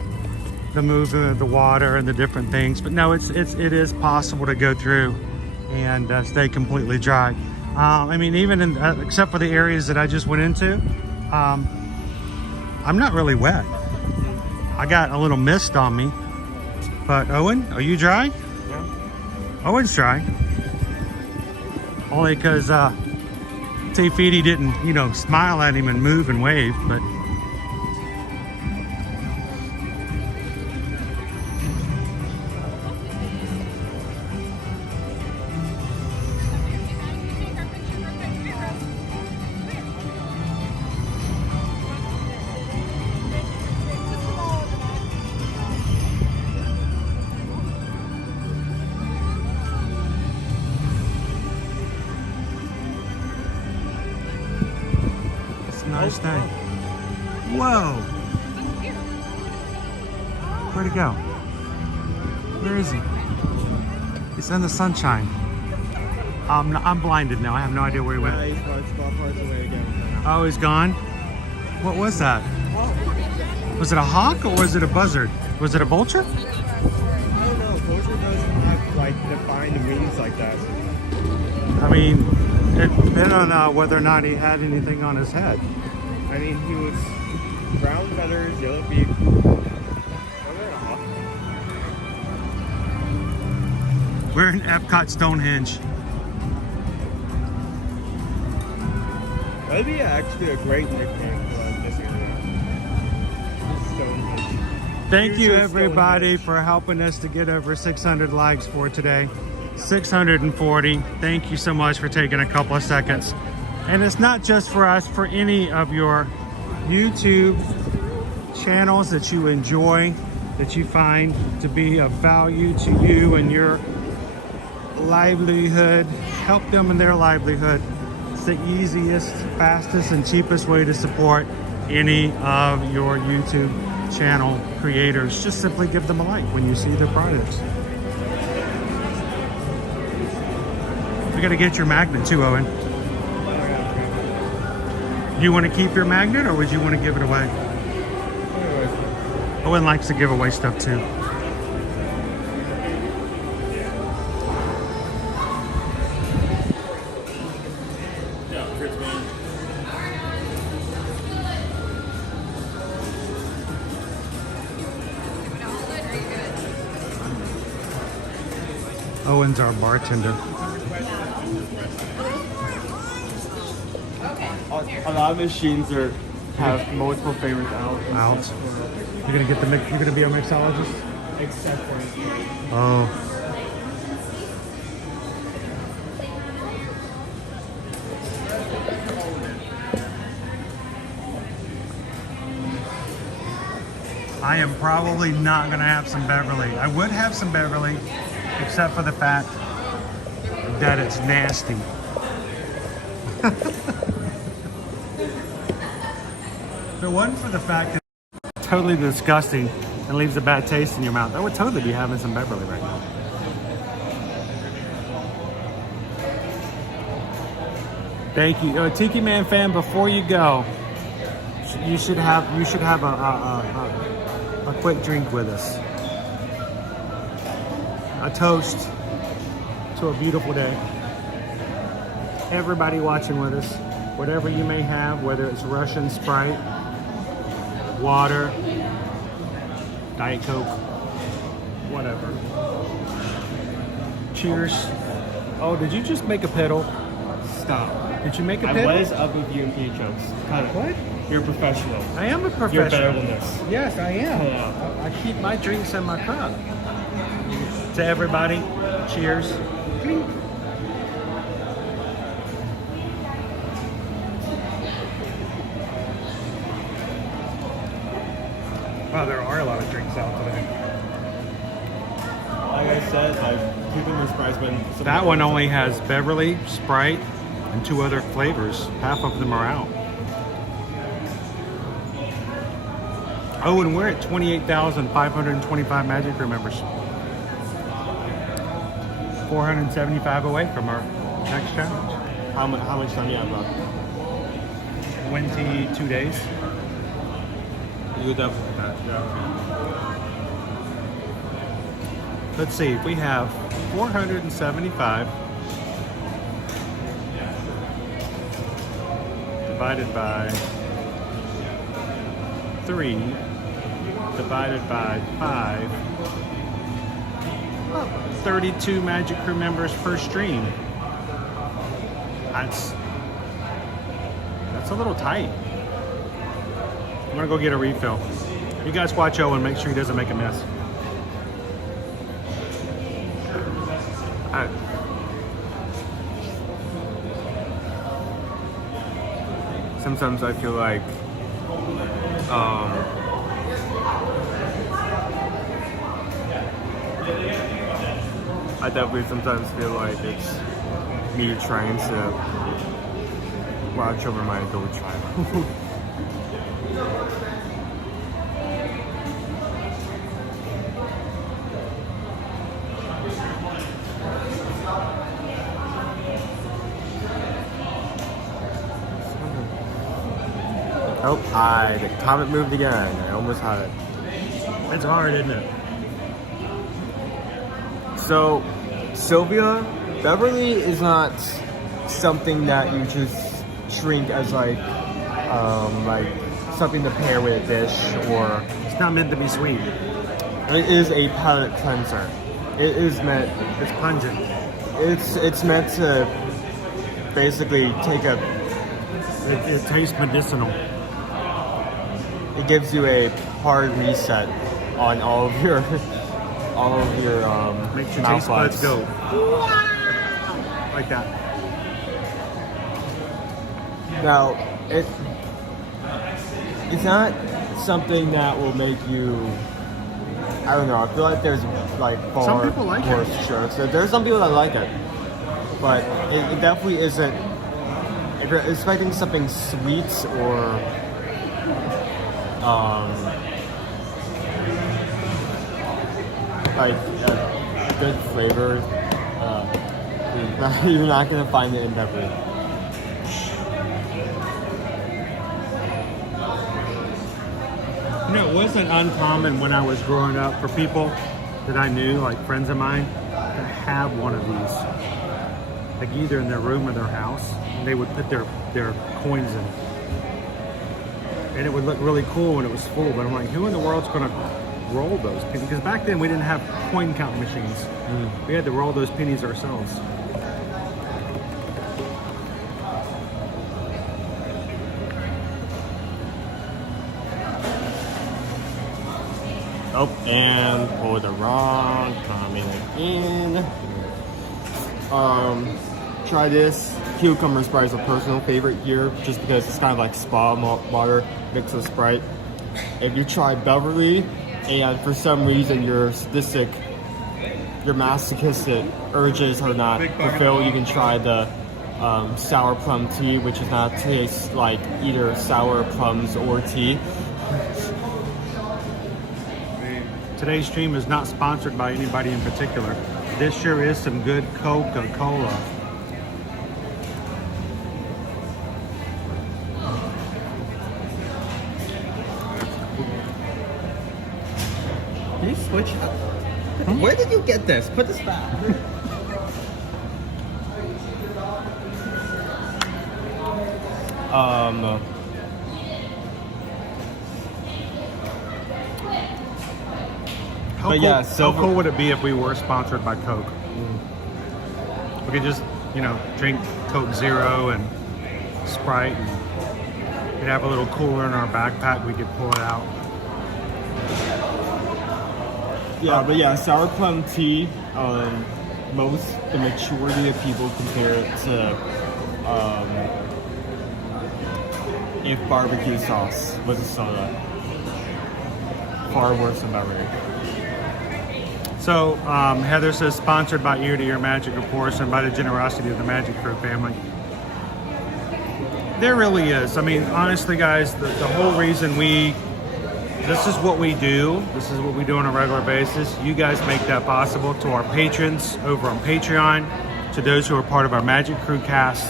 movement of the water and the different things, but no, it is possible to go through and stay completely dry. I mean, even in, except for the areas that I just went into, I'm not really wet. I got a little mist on me, but Owen, are you dry? Yeah. Owen's dry. Only because Tafiti didn't, you know, smile at him and move and wave, but nice day. Whoa! Where'd he go? Where is he? He's in the sunshine. I'm blinded now. I have no idea where he went. He's parts away again. Oh, he's gone? What was that? Was it a hawk or was it a buzzard? Was it a vulture? I don't know. Vulture doesn't have like defined wings like that. I mean, it depended on whether or not he had anything on his head. I mean, he was brown feathers, yellow beak. We're in Epcot Stonehenge. That'd be actually a great nickname for this area. Stonehenge. Thank you everybody for helping us to get over 600 likes for today. 640. Thank you so much for taking a couple of seconds. And it's not just for us, for any of your YouTube channels that you enjoy, that you find to be of value to you and your livelihood. Help them in their livelihood. It's the easiest, fastest, and cheapest way to support any of your YouTube channel creators. Just simply give them a like when you see their products. We gotta get your magnet too, Owen. Do you want to keep your magnet or would you want to give it away? Owen likes to give away stuff too. Owen's our bartender. A lot of machines have multiple favorites out. You're gonna be a mixologist? Except for Oh. I am probably not gonna have some Beverly. I would have some Beverly, except for the fact that it's nasty. If it wasn't for the fact that it's totally disgusting and leaves a bad taste in your mouth, I would totally be having some Beverly right now. Thank you, Tiki Man fan. Before you go, you should have a quick drink with us. A toast to a beautiful day. Everybody watching with us, whatever you may have, whether it's Russian Sprite, water, Diet Coke, whatever. Cheers. Oh, did you just make a pedal? Stop. Did you make a pedal? I was up with you in P jokes. Cut it. What? You're a professional. I am a professional. You're better than this. Yes, I am. Yeah. I keep my drinks in my cup. To everybody, cheers. Clink. Wow, there are a lot of drinks out today. Like I said, like keeping the Sprite's been. That one only has Beverly, Sprite, and 2 other flavors. Half of them are out. Oh, and we're at 28,525 Magic Crew members. 475 away from our next challenge. How much time you have left? 22 days. You would definitely do that. Yeah. Let's see, we have 475 divided by 3 divided by 5. 32 Magic Crew members per stream. That's a little tight. I'm gonna go get a refill. You guys watch Owen, make sure he doesn't make a mess. Alright. Sometimes I feel like I definitely sometimes feel like it's me trying to watch over my adult child. Oh, the comment moved again. I almost had it. It's hard, isn't it? So, Sylvia, Beverly is not something that you just drink as like something to pair with a dish, or it's not meant to be sweet. It is a palate cleanser. It is meant. It's pungent. It's meant to basically take a. It tastes medicinal. It gives you a hard reset on all of your makes your mouth taste buds vibes. go wow! Like that. Now it's not something that will make you. I don't know. I feel like there's like far Some people like worse it. shirts. There's some people that like it, but it definitely isn't. If you're expecting something sweet or like a good flavor, you're not gonna find it in Beverly. You know, it wasn't uncommon when I was growing up for people that I knew, like friends of mine, to have one of these, like either in their room or their house, and they would put their coins in. And it would look really cool when it was full, but I'm like, who in the world's gonna roll those pennies? Because back then we didn't have coin count machines. We had to roll those pennies ourselves. Oh, and for the wrong comment again. Try this. Cucumber Sprite is a personal favorite here, just because it's kind of like spa water mixed with Sprite. If you try Beverly, and for some reason your masochistic urges are not fulfilled, you can try the sour plum tea, which does not taste like either sour plums or tea. Today's stream is not sponsored by anybody in particular. This sure is some good Coca-Cola. Can you switch up? Where did you get this? Put this back. How cool would it be if we were sponsored by Coke? We could just, drink Coke Zero and Sprite, and we'd have a little cooler in our backpack. We could pull it out. Yeah, but yeah, sour plum tea. The majority of people compare it to if barbecue sauce was a soda. Far worse than Beverly. So Heather says, sponsored by Ear to Ear Magic, of course, and by the generosity of the Magic Crew family. There really is. I mean, honestly, guys, the whole reason we this is what we do. This is what we do on a regular basis. You guys make that possible. To our patrons over on Patreon, to those who are part of our Magic Crew cast.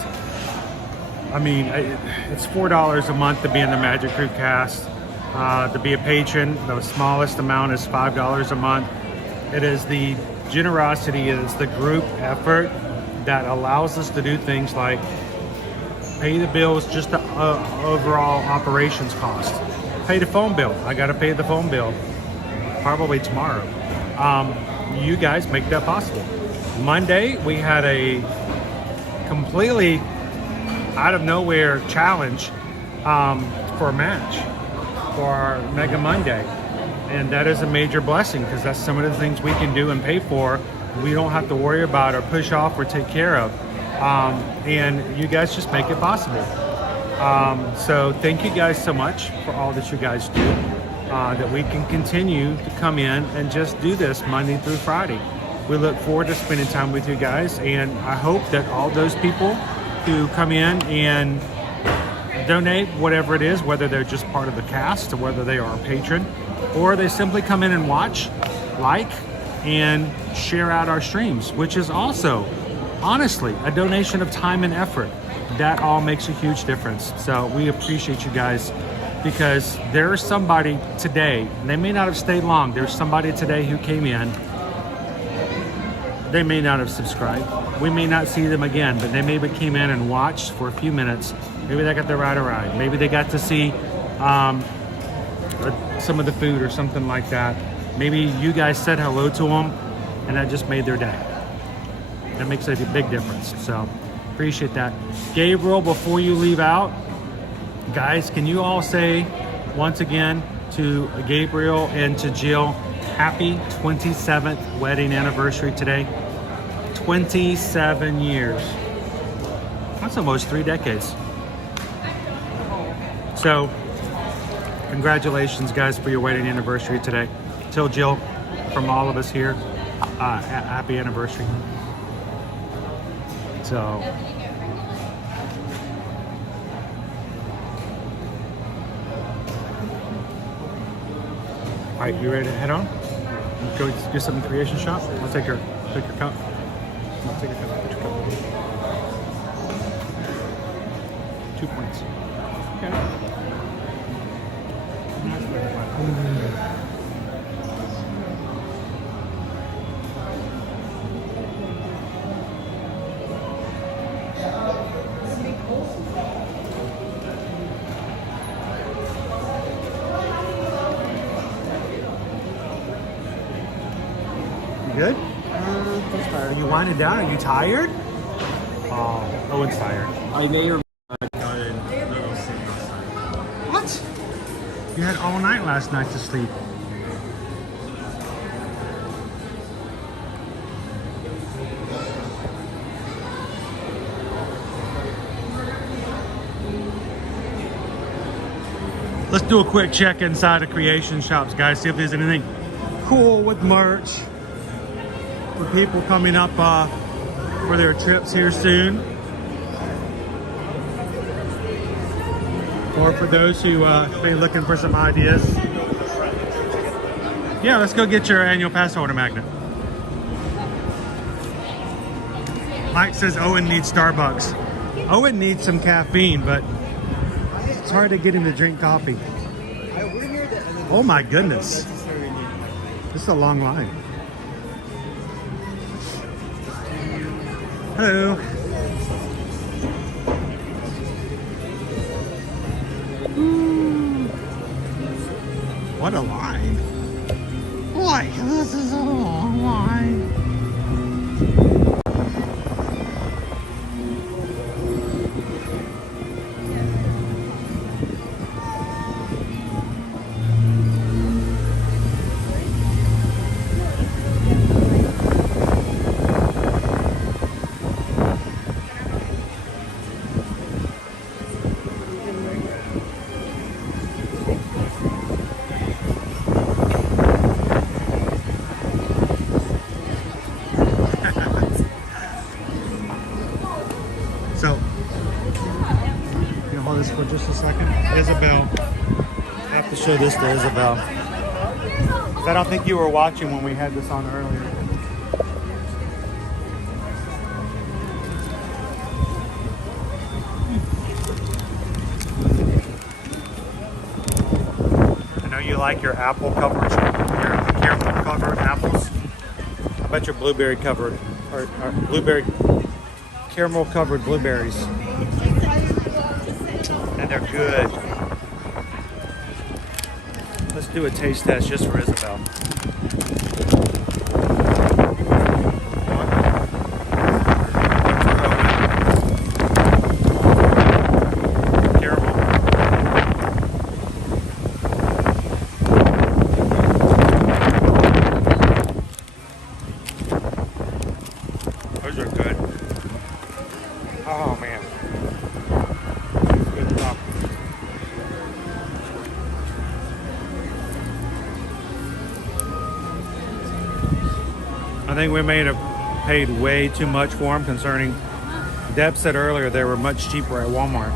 I mean, it's $4 a month to be in the Magic Crew cast. To be a patron, the smallest amount is $5 a month. It is the generosity, it is the group effort that allows us to do things like pay the bills, just the overall operations cost. Pay the phone bill. I got to pay the phone bill probably tomorrow. You guys make that possible. Monday, we had a completely out of nowhere challenge for a match for our Mega Monday. And that is a major blessing because that's some of the things we can do and pay for. We don't have to worry about or push off or take care of. And you guys just make it possible. So thank you guys so much for all that you guys do, that we can continue to come in and just do this Monday through Friday. We look forward to spending time with you guys, and I hope that all those people who come in and donate whatever it is, whether they're just part of the cast or whether they are a patron, or they simply come in and watch, like, and share out our streams, which is also, honestly, a donation of time and effort. That all makes a huge difference. So we appreciate you guys, because there's somebody today, and they may not have stayed long, there's somebody today who came in, they may not have subscribed. We may not see them again, but they maybe came in and watched for a few minutes. Maybe they got the ride. Maybe they got to see some of the food or something like that. Maybe you guys said hello to them, and that just made their day. That makes a big difference. So appreciate that. Gabriel, before you leave out, guys, can you all say once again to Gabriel and to Jill, happy 27th wedding anniversary today. 27 years. That's almost 3 decades. So congratulations, guys, for your wedding anniversary today. Tell Jill from all of us here, happy anniversary. So all right, you ready to head on? Go get something in Creation Shop. I'll take your cup. I'll take your cup. Put your cup. 2 points. Okay. Good? Are you winding down? Are you tired? Oh, Owen's tired. I may or may not have gotten a little sick last night. What? You had all night last night to sleep. Let's do a quick check inside of Creation Shops, guys. See if there's anything cool with merch for people coming up for their trips here soon, or for those who may be looking for some ideas. Yeah, let's go get your annual pass holder magnet. Mike says Owen needs Starbucks. Owen needs some caffeine, but it's hard to get him to drink coffee. Oh my goodness. This is a long line. Hello. What a line. Boy, this is a long line. show this to Isabel. 'Cause I don't think you were watching when we had this on earlier. I know you like your apple coverage, your caramel covered apples. I bet your blueberry covered, or blueberry, caramel covered blueberries. And they're good. Let's do a taste test just for Isabel. Those are good. Oh man. Good stuff. I think we may have paid way too much for them, concerning Deb said earlier they were much cheaper at Walmart.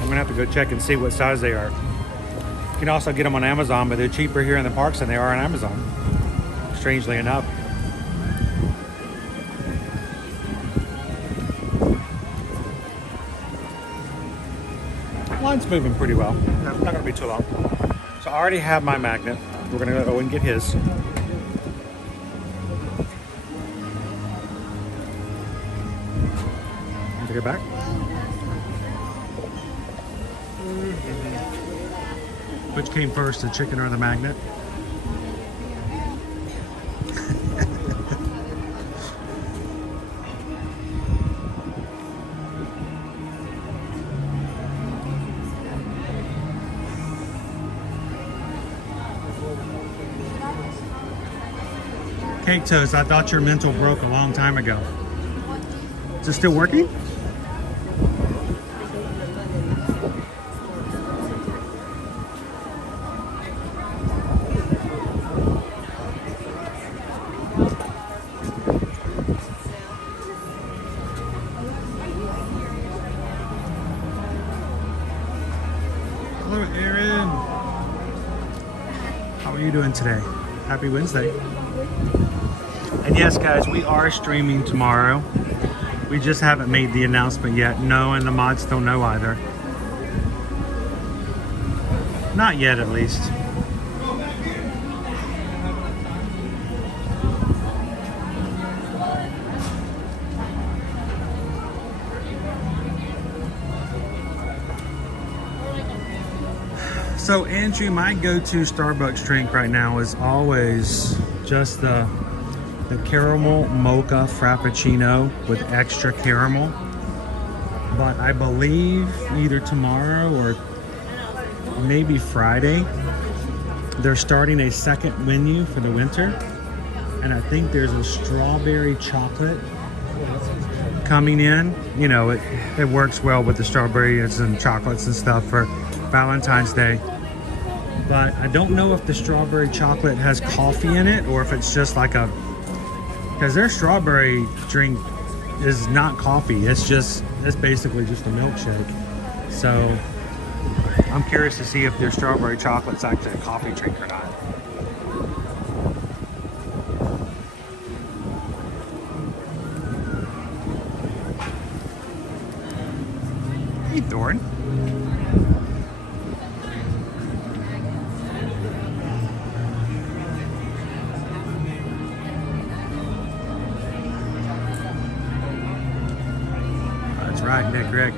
I'm gonna have to go check and see what size they are. You can also get them on Amazon, but they're cheaper here in the parks than they are on Amazon, strangely enough. Line's moving pretty well. No, not gonna be too long. So I already have my magnet. We're gonna go and get his. Take it back. Which came first, the chicken or the magnet? Cake Toast, I thought your mental broke a long time ago. Is it still working? Hello, Aaron. How are you doing today? Happy Wednesday. And yes, guys, we are streaming tomorrow. We just haven't made the announcement yet. No, and the mods don't know either. Not yet, at least. So, Andrew, my go-to Starbucks drink right now is always just the caramel mocha frappuccino with extra caramel. But I believe either tomorrow or maybe Friday, they're starting a second menu for the winter. And I think there's a strawberry chocolate coming in. You know, it works well with the strawberries and chocolates and stuff for Valentine's Day. But I don't know if the strawberry chocolate has coffee in it or if it's just like a, because their strawberry drink is not coffee. It's basically just a milkshake. So I'm curious to see if their strawberry chocolate's actually a coffee drink or not. Hey, Thorn. Right, Nick Rick.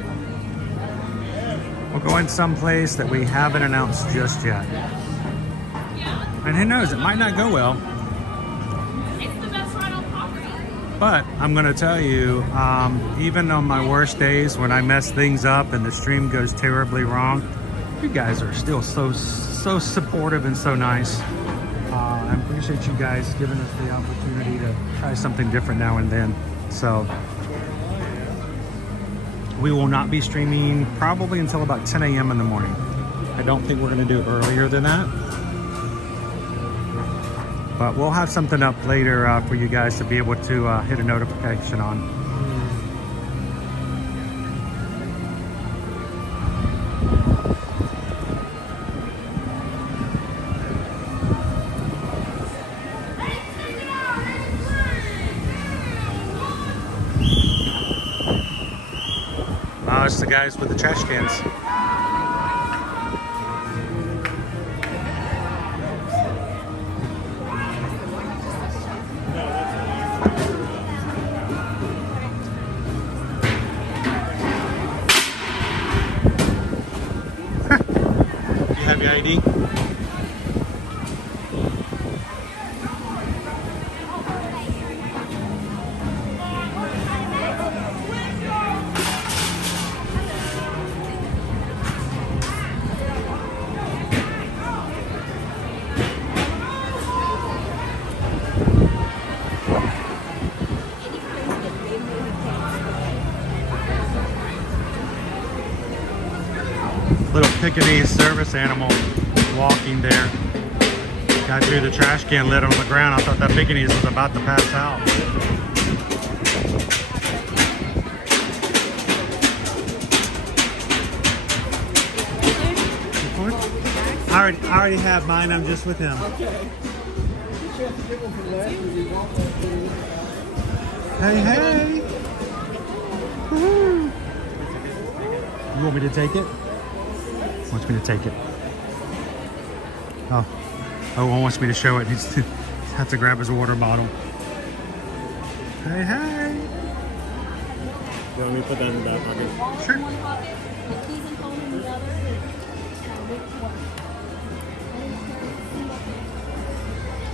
We're going someplace that we haven't announced just yet. And who knows, it might not go well. It's the best ride on property. But I'm going to tell you, even on my worst days when I mess things up and the stream goes terribly wrong, you guys are still so supportive and so nice. I appreciate you guys giving us the opportunity to try something different now and then. So we will not be streaming probably until about 10 a.m. in the morning. I don't think we're going to do it earlier than that. But we'll have something up later for you guys to be able to hit a notification on. the guys with the trash cans. You have your ID? Little Pekingese service animal walking there. Got through the trash can lid on the ground. I thought that Pekingese was about to pass out. I already have mine. I'm just with him. Hey, hey. Woohoo. You want me to take it? Wants me to take it. Oh, wants me to show it. He's have to grab his water bottle. Hey, hey. You want me to put that in the back pocket? Sure.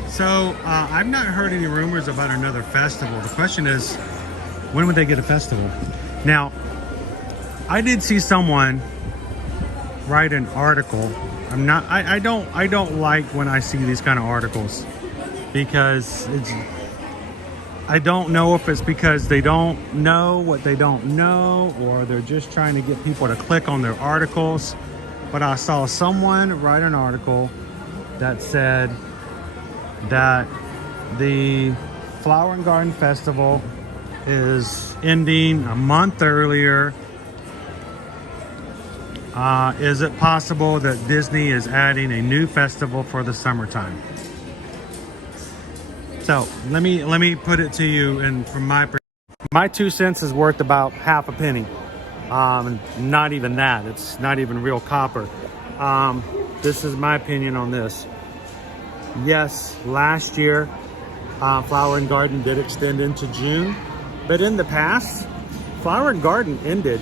So, I've not heard any rumors about another festival. The question is, when would they get a festival? Now, I did see someone write an article. I don't like when I see these kind of articles, because I don't know if it's because they don't know what they don't know, or they're just trying to get people to click on their articles. But I saw someone write an article that said that the Flower and Garden Festival is ending a month earlier. Is it possible that Disney is adding a new festival for the summertime? So let me put it to you, and from my 2 cents is worth about half a penny. Not even that. It's not even real copper. This is my opinion on this. Yes, last year Flower and Garden did extend into June, but in the past, Flower and Garden ended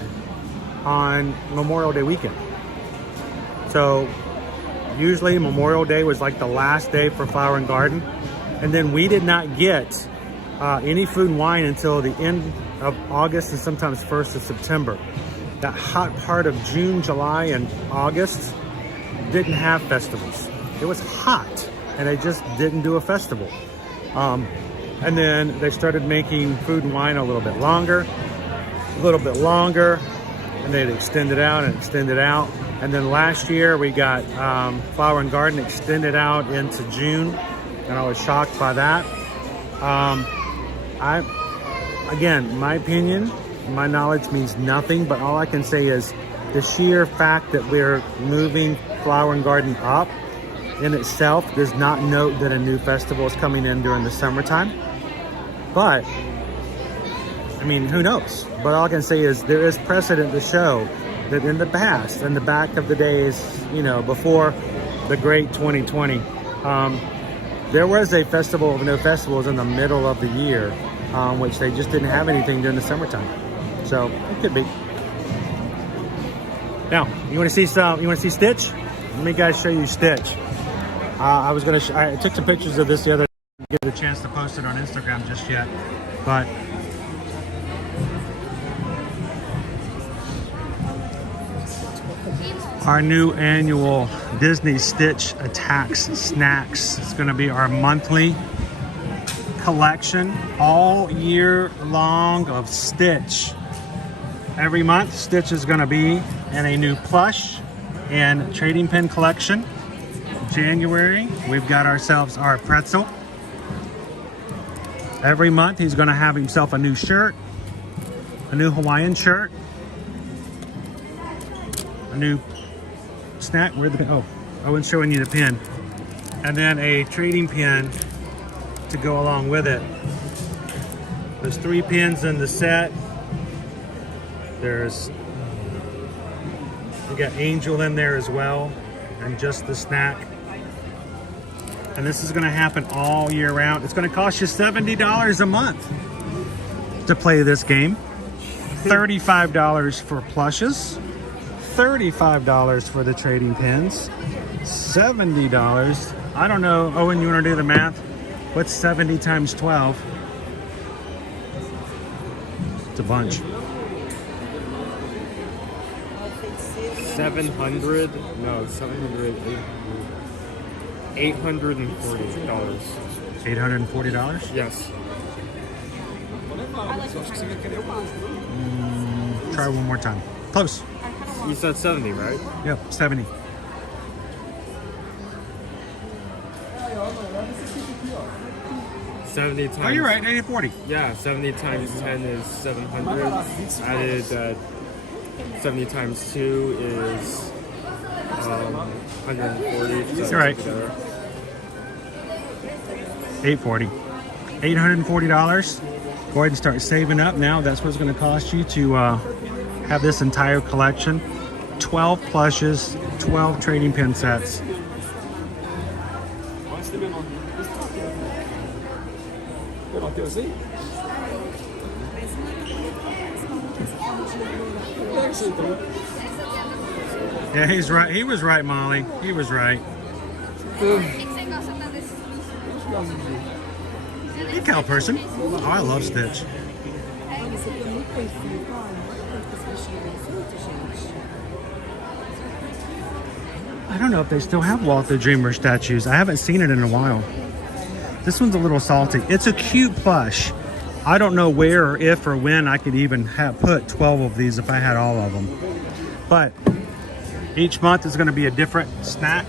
on Memorial Day weekend. So usually Memorial Day was like the last day for Flower and Garden, and then we did not get any food and wine until the end of August and sometimes 1st of September. That hot part of June, July, and August didn't have festivals. It was hot, and they just didn't do a festival. And then they started making food and wine a little bit longer, and they'd extend it out and extend it out. And then last year we got Flower and Garden extended out into June, and I was shocked by that. Again, my opinion, my knowledge means nothing, but all I can say is the sheer fact that we're moving Flower and Garden up in itself does not note that a new festival is coming in during the summertime. But I mean, who knows? But all I can say is there is precedent to show that in the past, in the back of the days, you know, before the great 2020, there was a festival of no festivals in the middle of the year, which they just didn't have anything during the summertime. So it could be. Now, you want to see Stitch? Let me guys show you Stitch. I took some pictures of this the other day. Didn't get a chance to post it on Instagram just yet, but our new annual Disney Stitch Attacks Snacks. It's going to be our monthly collection all year long of Stitch. Every month, Stitch is going to be in a new plush and trading pin collection. January, we've got ourselves our pretzel. Every month, he's going to have himself a new shirt, a new Hawaiian shirt, a new snack. Where'd the pin? Oh, I wasn't showing you the pin. And then a trading pin to go along with it. There's 3 pins in the set. There's We got Angel in there as well, and just the snack. And this is gonna happen all year round. It's gonna cost you $70 a month to play this game. $35 for plushes, $35 for the trading pins, $70. I don't know, Owen, you wanna do the math? What's 70 times 12? It's a bunch. 700? No, 700. $840. $840? Yes. Try one more time. Close. You said 70, right? Yep, 70. $70 times. Oh, you're right, 80-40. Yeah, 70 times 10 is 700. Added 70 times 2 is 140. So You're right. 840. $840. Go ahead and start saving up now. That's what it's going to cost you to have this entire collection. 12 plushes, 12 trading pin sets. Yeah, he's right. He was right, Molly. He was right. Decal person. Oh, I love Stitch. I don't know if they still have Walt the Dreamer statues. I haven't seen it in a while. This one's a little salty. It's a cute plush. I don't know where or if or when I could even have put 12 of these if I had all of them. But each month is going to be a different snack.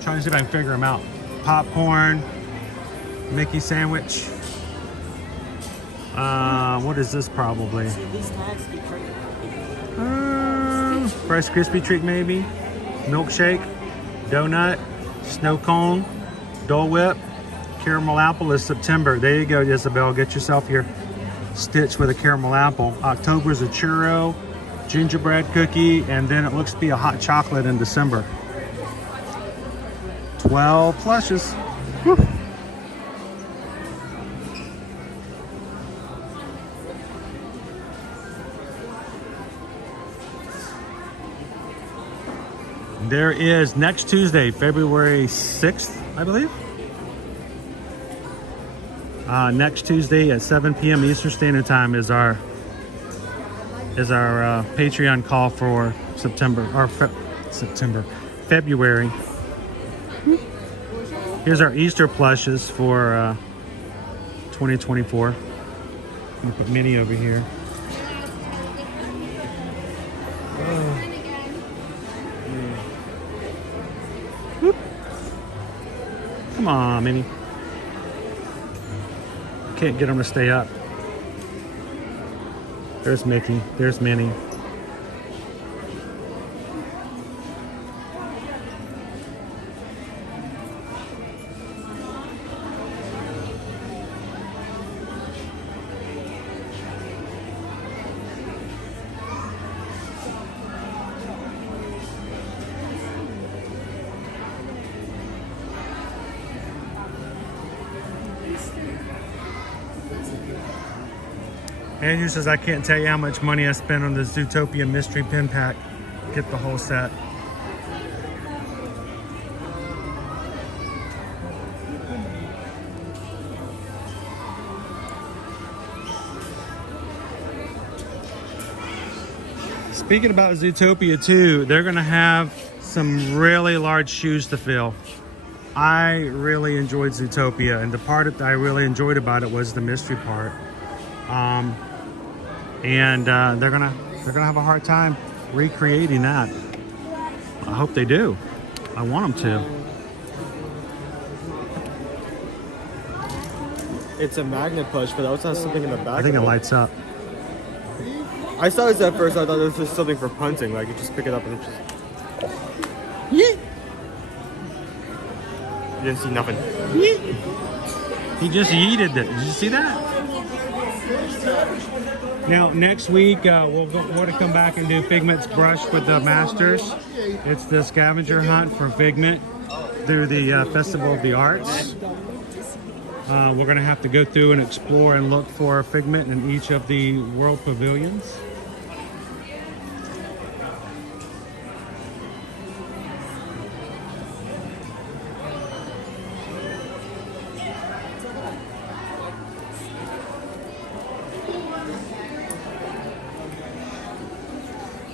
Trying to see if I can figure them out. Popcorn, Mickey sandwich. What is this probably? Rice Krispie treat maybe. Milkshake, donut, snow cone, Dole Whip, caramel apple is September. There you go, Isabel. Get yourself your Stitch with a caramel apple. October is a churro, gingerbread cookie, and then it looks to be a hot chocolate in December. 12 plushes. Whew. There is next Tuesday, February 6th, I believe. Next Tuesday at 7 p.m. Eastern Standard Time is our Patreon call for February. Here's our Easter plushes for 2024. I'm gonna put Minnie over here. Come on, Minnie. Can't get them to stay up. There's Mickey. There's Minnie. Andrew says, I can't tell you how much money I spent on the Zootopia mystery pin pack. Get the whole set. Speaking about Zootopia too, they're gonna have some really large shoes to fill. I really enjoyed Zootopia, and the part that I really enjoyed about it was the mystery part. They're gonna have a hard time recreating that. I hope they do. I want them to. It's a magnet push, but it also has something in the back. I think it lights up. I saw this at first. I thought this was something for punting. Like you just pick it up and it just. Yeet. You didn't see nothing. Yeet. He just yeeted it. Did you see that? Now, next week, we're going to come back and do Figment's brush with the Masters. It's the scavenger hunt for Figment through the Festival of the Arts. We're going to have to go through and explore and look for Figment in each of the world pavilions.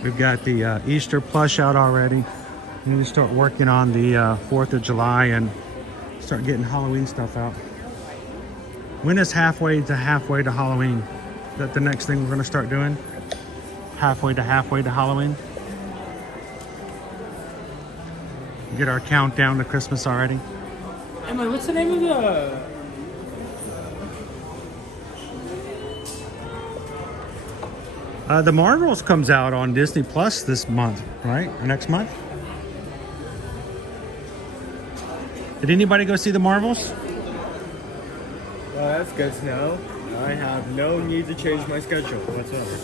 We've got the Easter plush out already. We need to start working on the 4th of July and start getting Halloween stuff out. When is halfway to Halloween? Is that the next thing we're going to start doing? Halfway to Halloween? Get our countdown to Christmas already. Emma, what's the name of the... The Marvels comes out on Disney Plus this month, right? Or next month? Did anybody go see the Marvels? Well, that's good to know. I have no need to change my schedule whatsoever.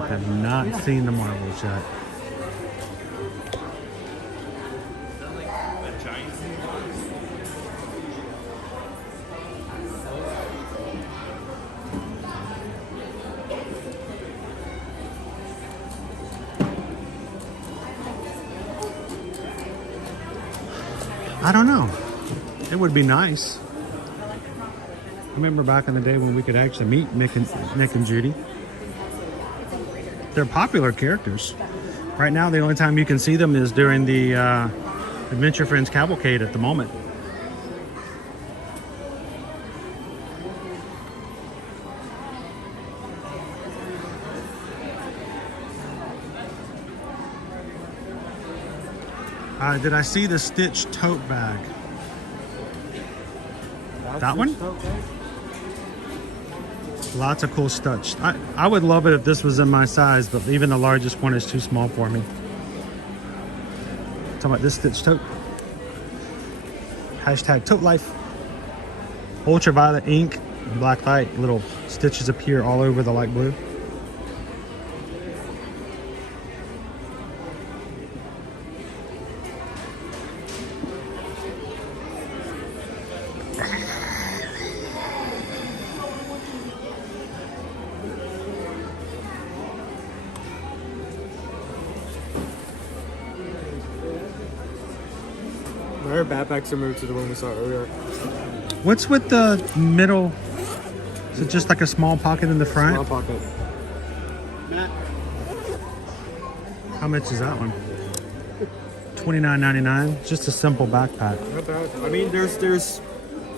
I have not seen the Marvels yet. I don't know. It would be nice. Remember back in the day when we could actually meet Nick and Judy. They're popular characters. Right now, the only time you can see them is during the Adventure Friends Cavalcade at the moment. Did I see the Stitch tote bag? That one? Lots of cool Stitch. I would love it if this was in my size, but even the largest one is too small for me. Talking about this Stitch tote. Hashtag tote life. Ultraviolet ink, black light, little stitches appear all over the light blue. Our backpacks are moved to the one we saw earlier. What's with the middle? Is it just like a small pocket in the front? Small pocket. How much is that one? $29.99. Just a simple backpack. Not bad. I mean, there's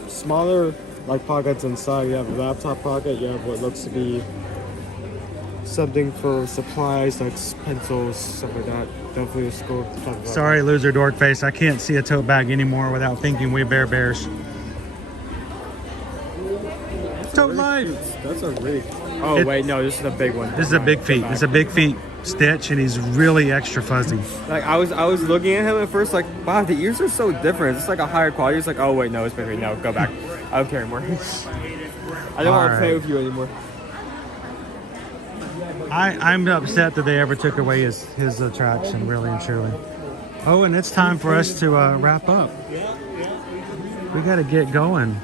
smaller like pockets inside. You have a laptop pocket. You have what looks to be something for supplies like pencils, stuff like that. Definitely a school. Sorry, loser dork face. I can't see a tote bag anymore without thinking we Bear Bears. Tote life. That's a really. Oh wait, no, this is a big one. This is a big feet. This is a big feet Stitch, and he's really extra fuzzy. Like I was looking at him at first, like, wow, the ears are so different. It's like a higher quality. It's like, oh wait, no, it's big. No, go back. I don't care anymore. I don't want to play with you anymore. I'm upset that they ever took away his attraction, really and truly. Oh, and it's time for us to wrap up. We got to get going.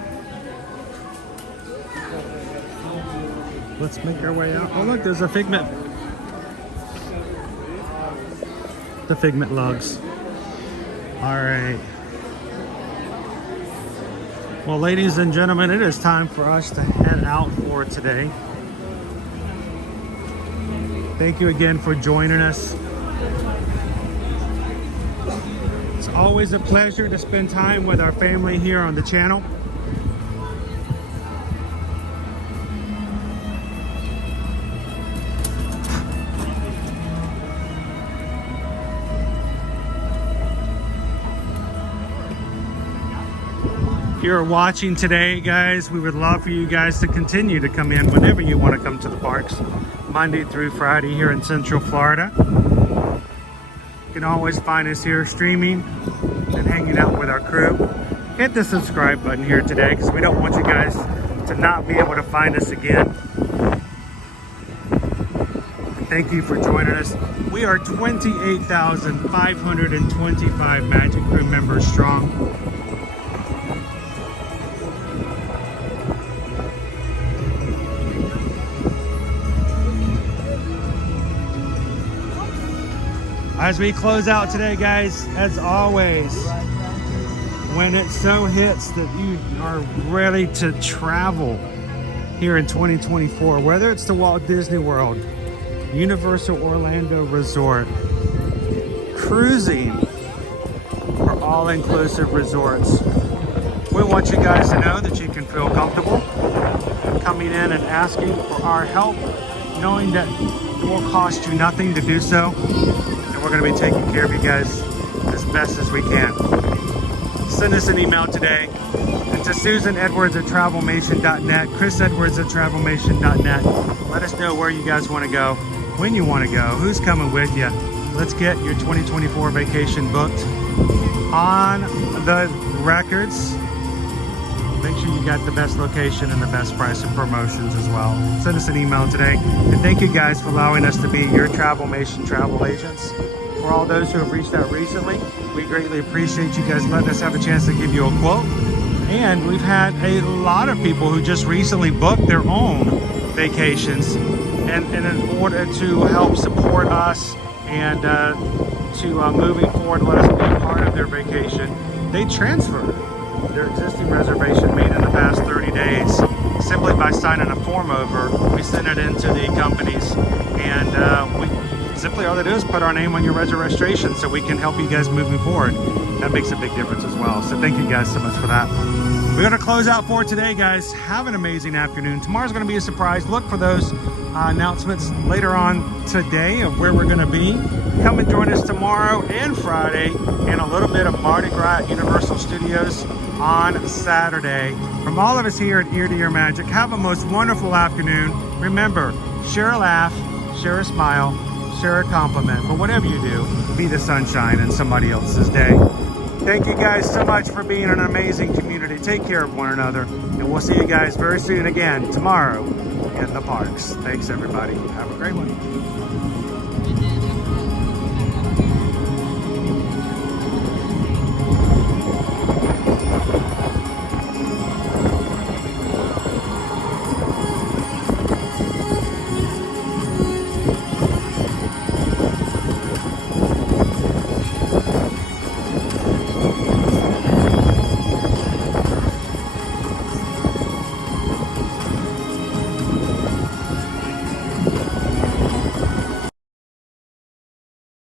Let's make our way out. Oh, look, there's a Figment. The Figment lugs. All right. Well, ladies and gentlemen, it is time for us to head out for today. Thank you again for joining us. It's always a pleasure to spend time with our family here on the channel. If you're watching today, guys, we would love for you guys to continue to come in whenever you want to come to the parks. Monday through Friday here in Central Florida. You can always find us here streaming and hanging out with our crew. Hit the subscribe button here today because we don't want you guys to not be able to find us again. Thank you for joining us. We are 28,525 Magic Crew members strong. As we close out today, guys, as always, when it so hits that you are ready to travel here in 2024, whether it's to Walt Disney World, Universal Orlando Resort, cruising, or all-inclusive resorts, we want you guys to know that you can feel comfortable coming in and asking for our help, knowing that it will cost you nothing to do so. We're going to be taking care of you guys as best as we can. Send us an email today to susanedwards@travelmation.net, chrisedwards@travelmation.net. Let us know where you guys want to go, when you want to go, who's coming with you. Let's get your 2024 vacation booked on the records. Make sure you got the best location and the best price and promotions as well. Send us an email today. And thank you guys for allowing us to be your Travelmation travel agents. For all those who have reached out recently, we greatly appreciate you guys letting us have a chance to give you a quote. And we've had a lot of people who just recently booked their own vacations. And in order to help support us and to moving forward, let us be a part of their vacation, they transferred their existing reservation made in the past 30 days simply by signing a form over. We send it into the companies, and we simply all they do is put our name on your registration so we can help you guys moving forward. That makes a big difference as well. So thank you guys so much for that. We're going to close out for today, guys. Have an amazing afternoon. Tomorrow's going to be a surprise. Look for those announcements later on today of where we're going to be. Come and join us tomorrow and Friday, and a little bit of Mardi Gras at Universal Studios on Saturday. From all of us here at Ear to Ear Magic, have a most wonderful afternoon. Remember, share a laugh, share a smile, share a compliment, but whatever you do, be the sunshine in somebody else's day. Thank you guys so much for being an amazing community. Take care of one another, and we'll see you guys very soon again tomorrow in the parks. Thanks, everybody. Have a great one.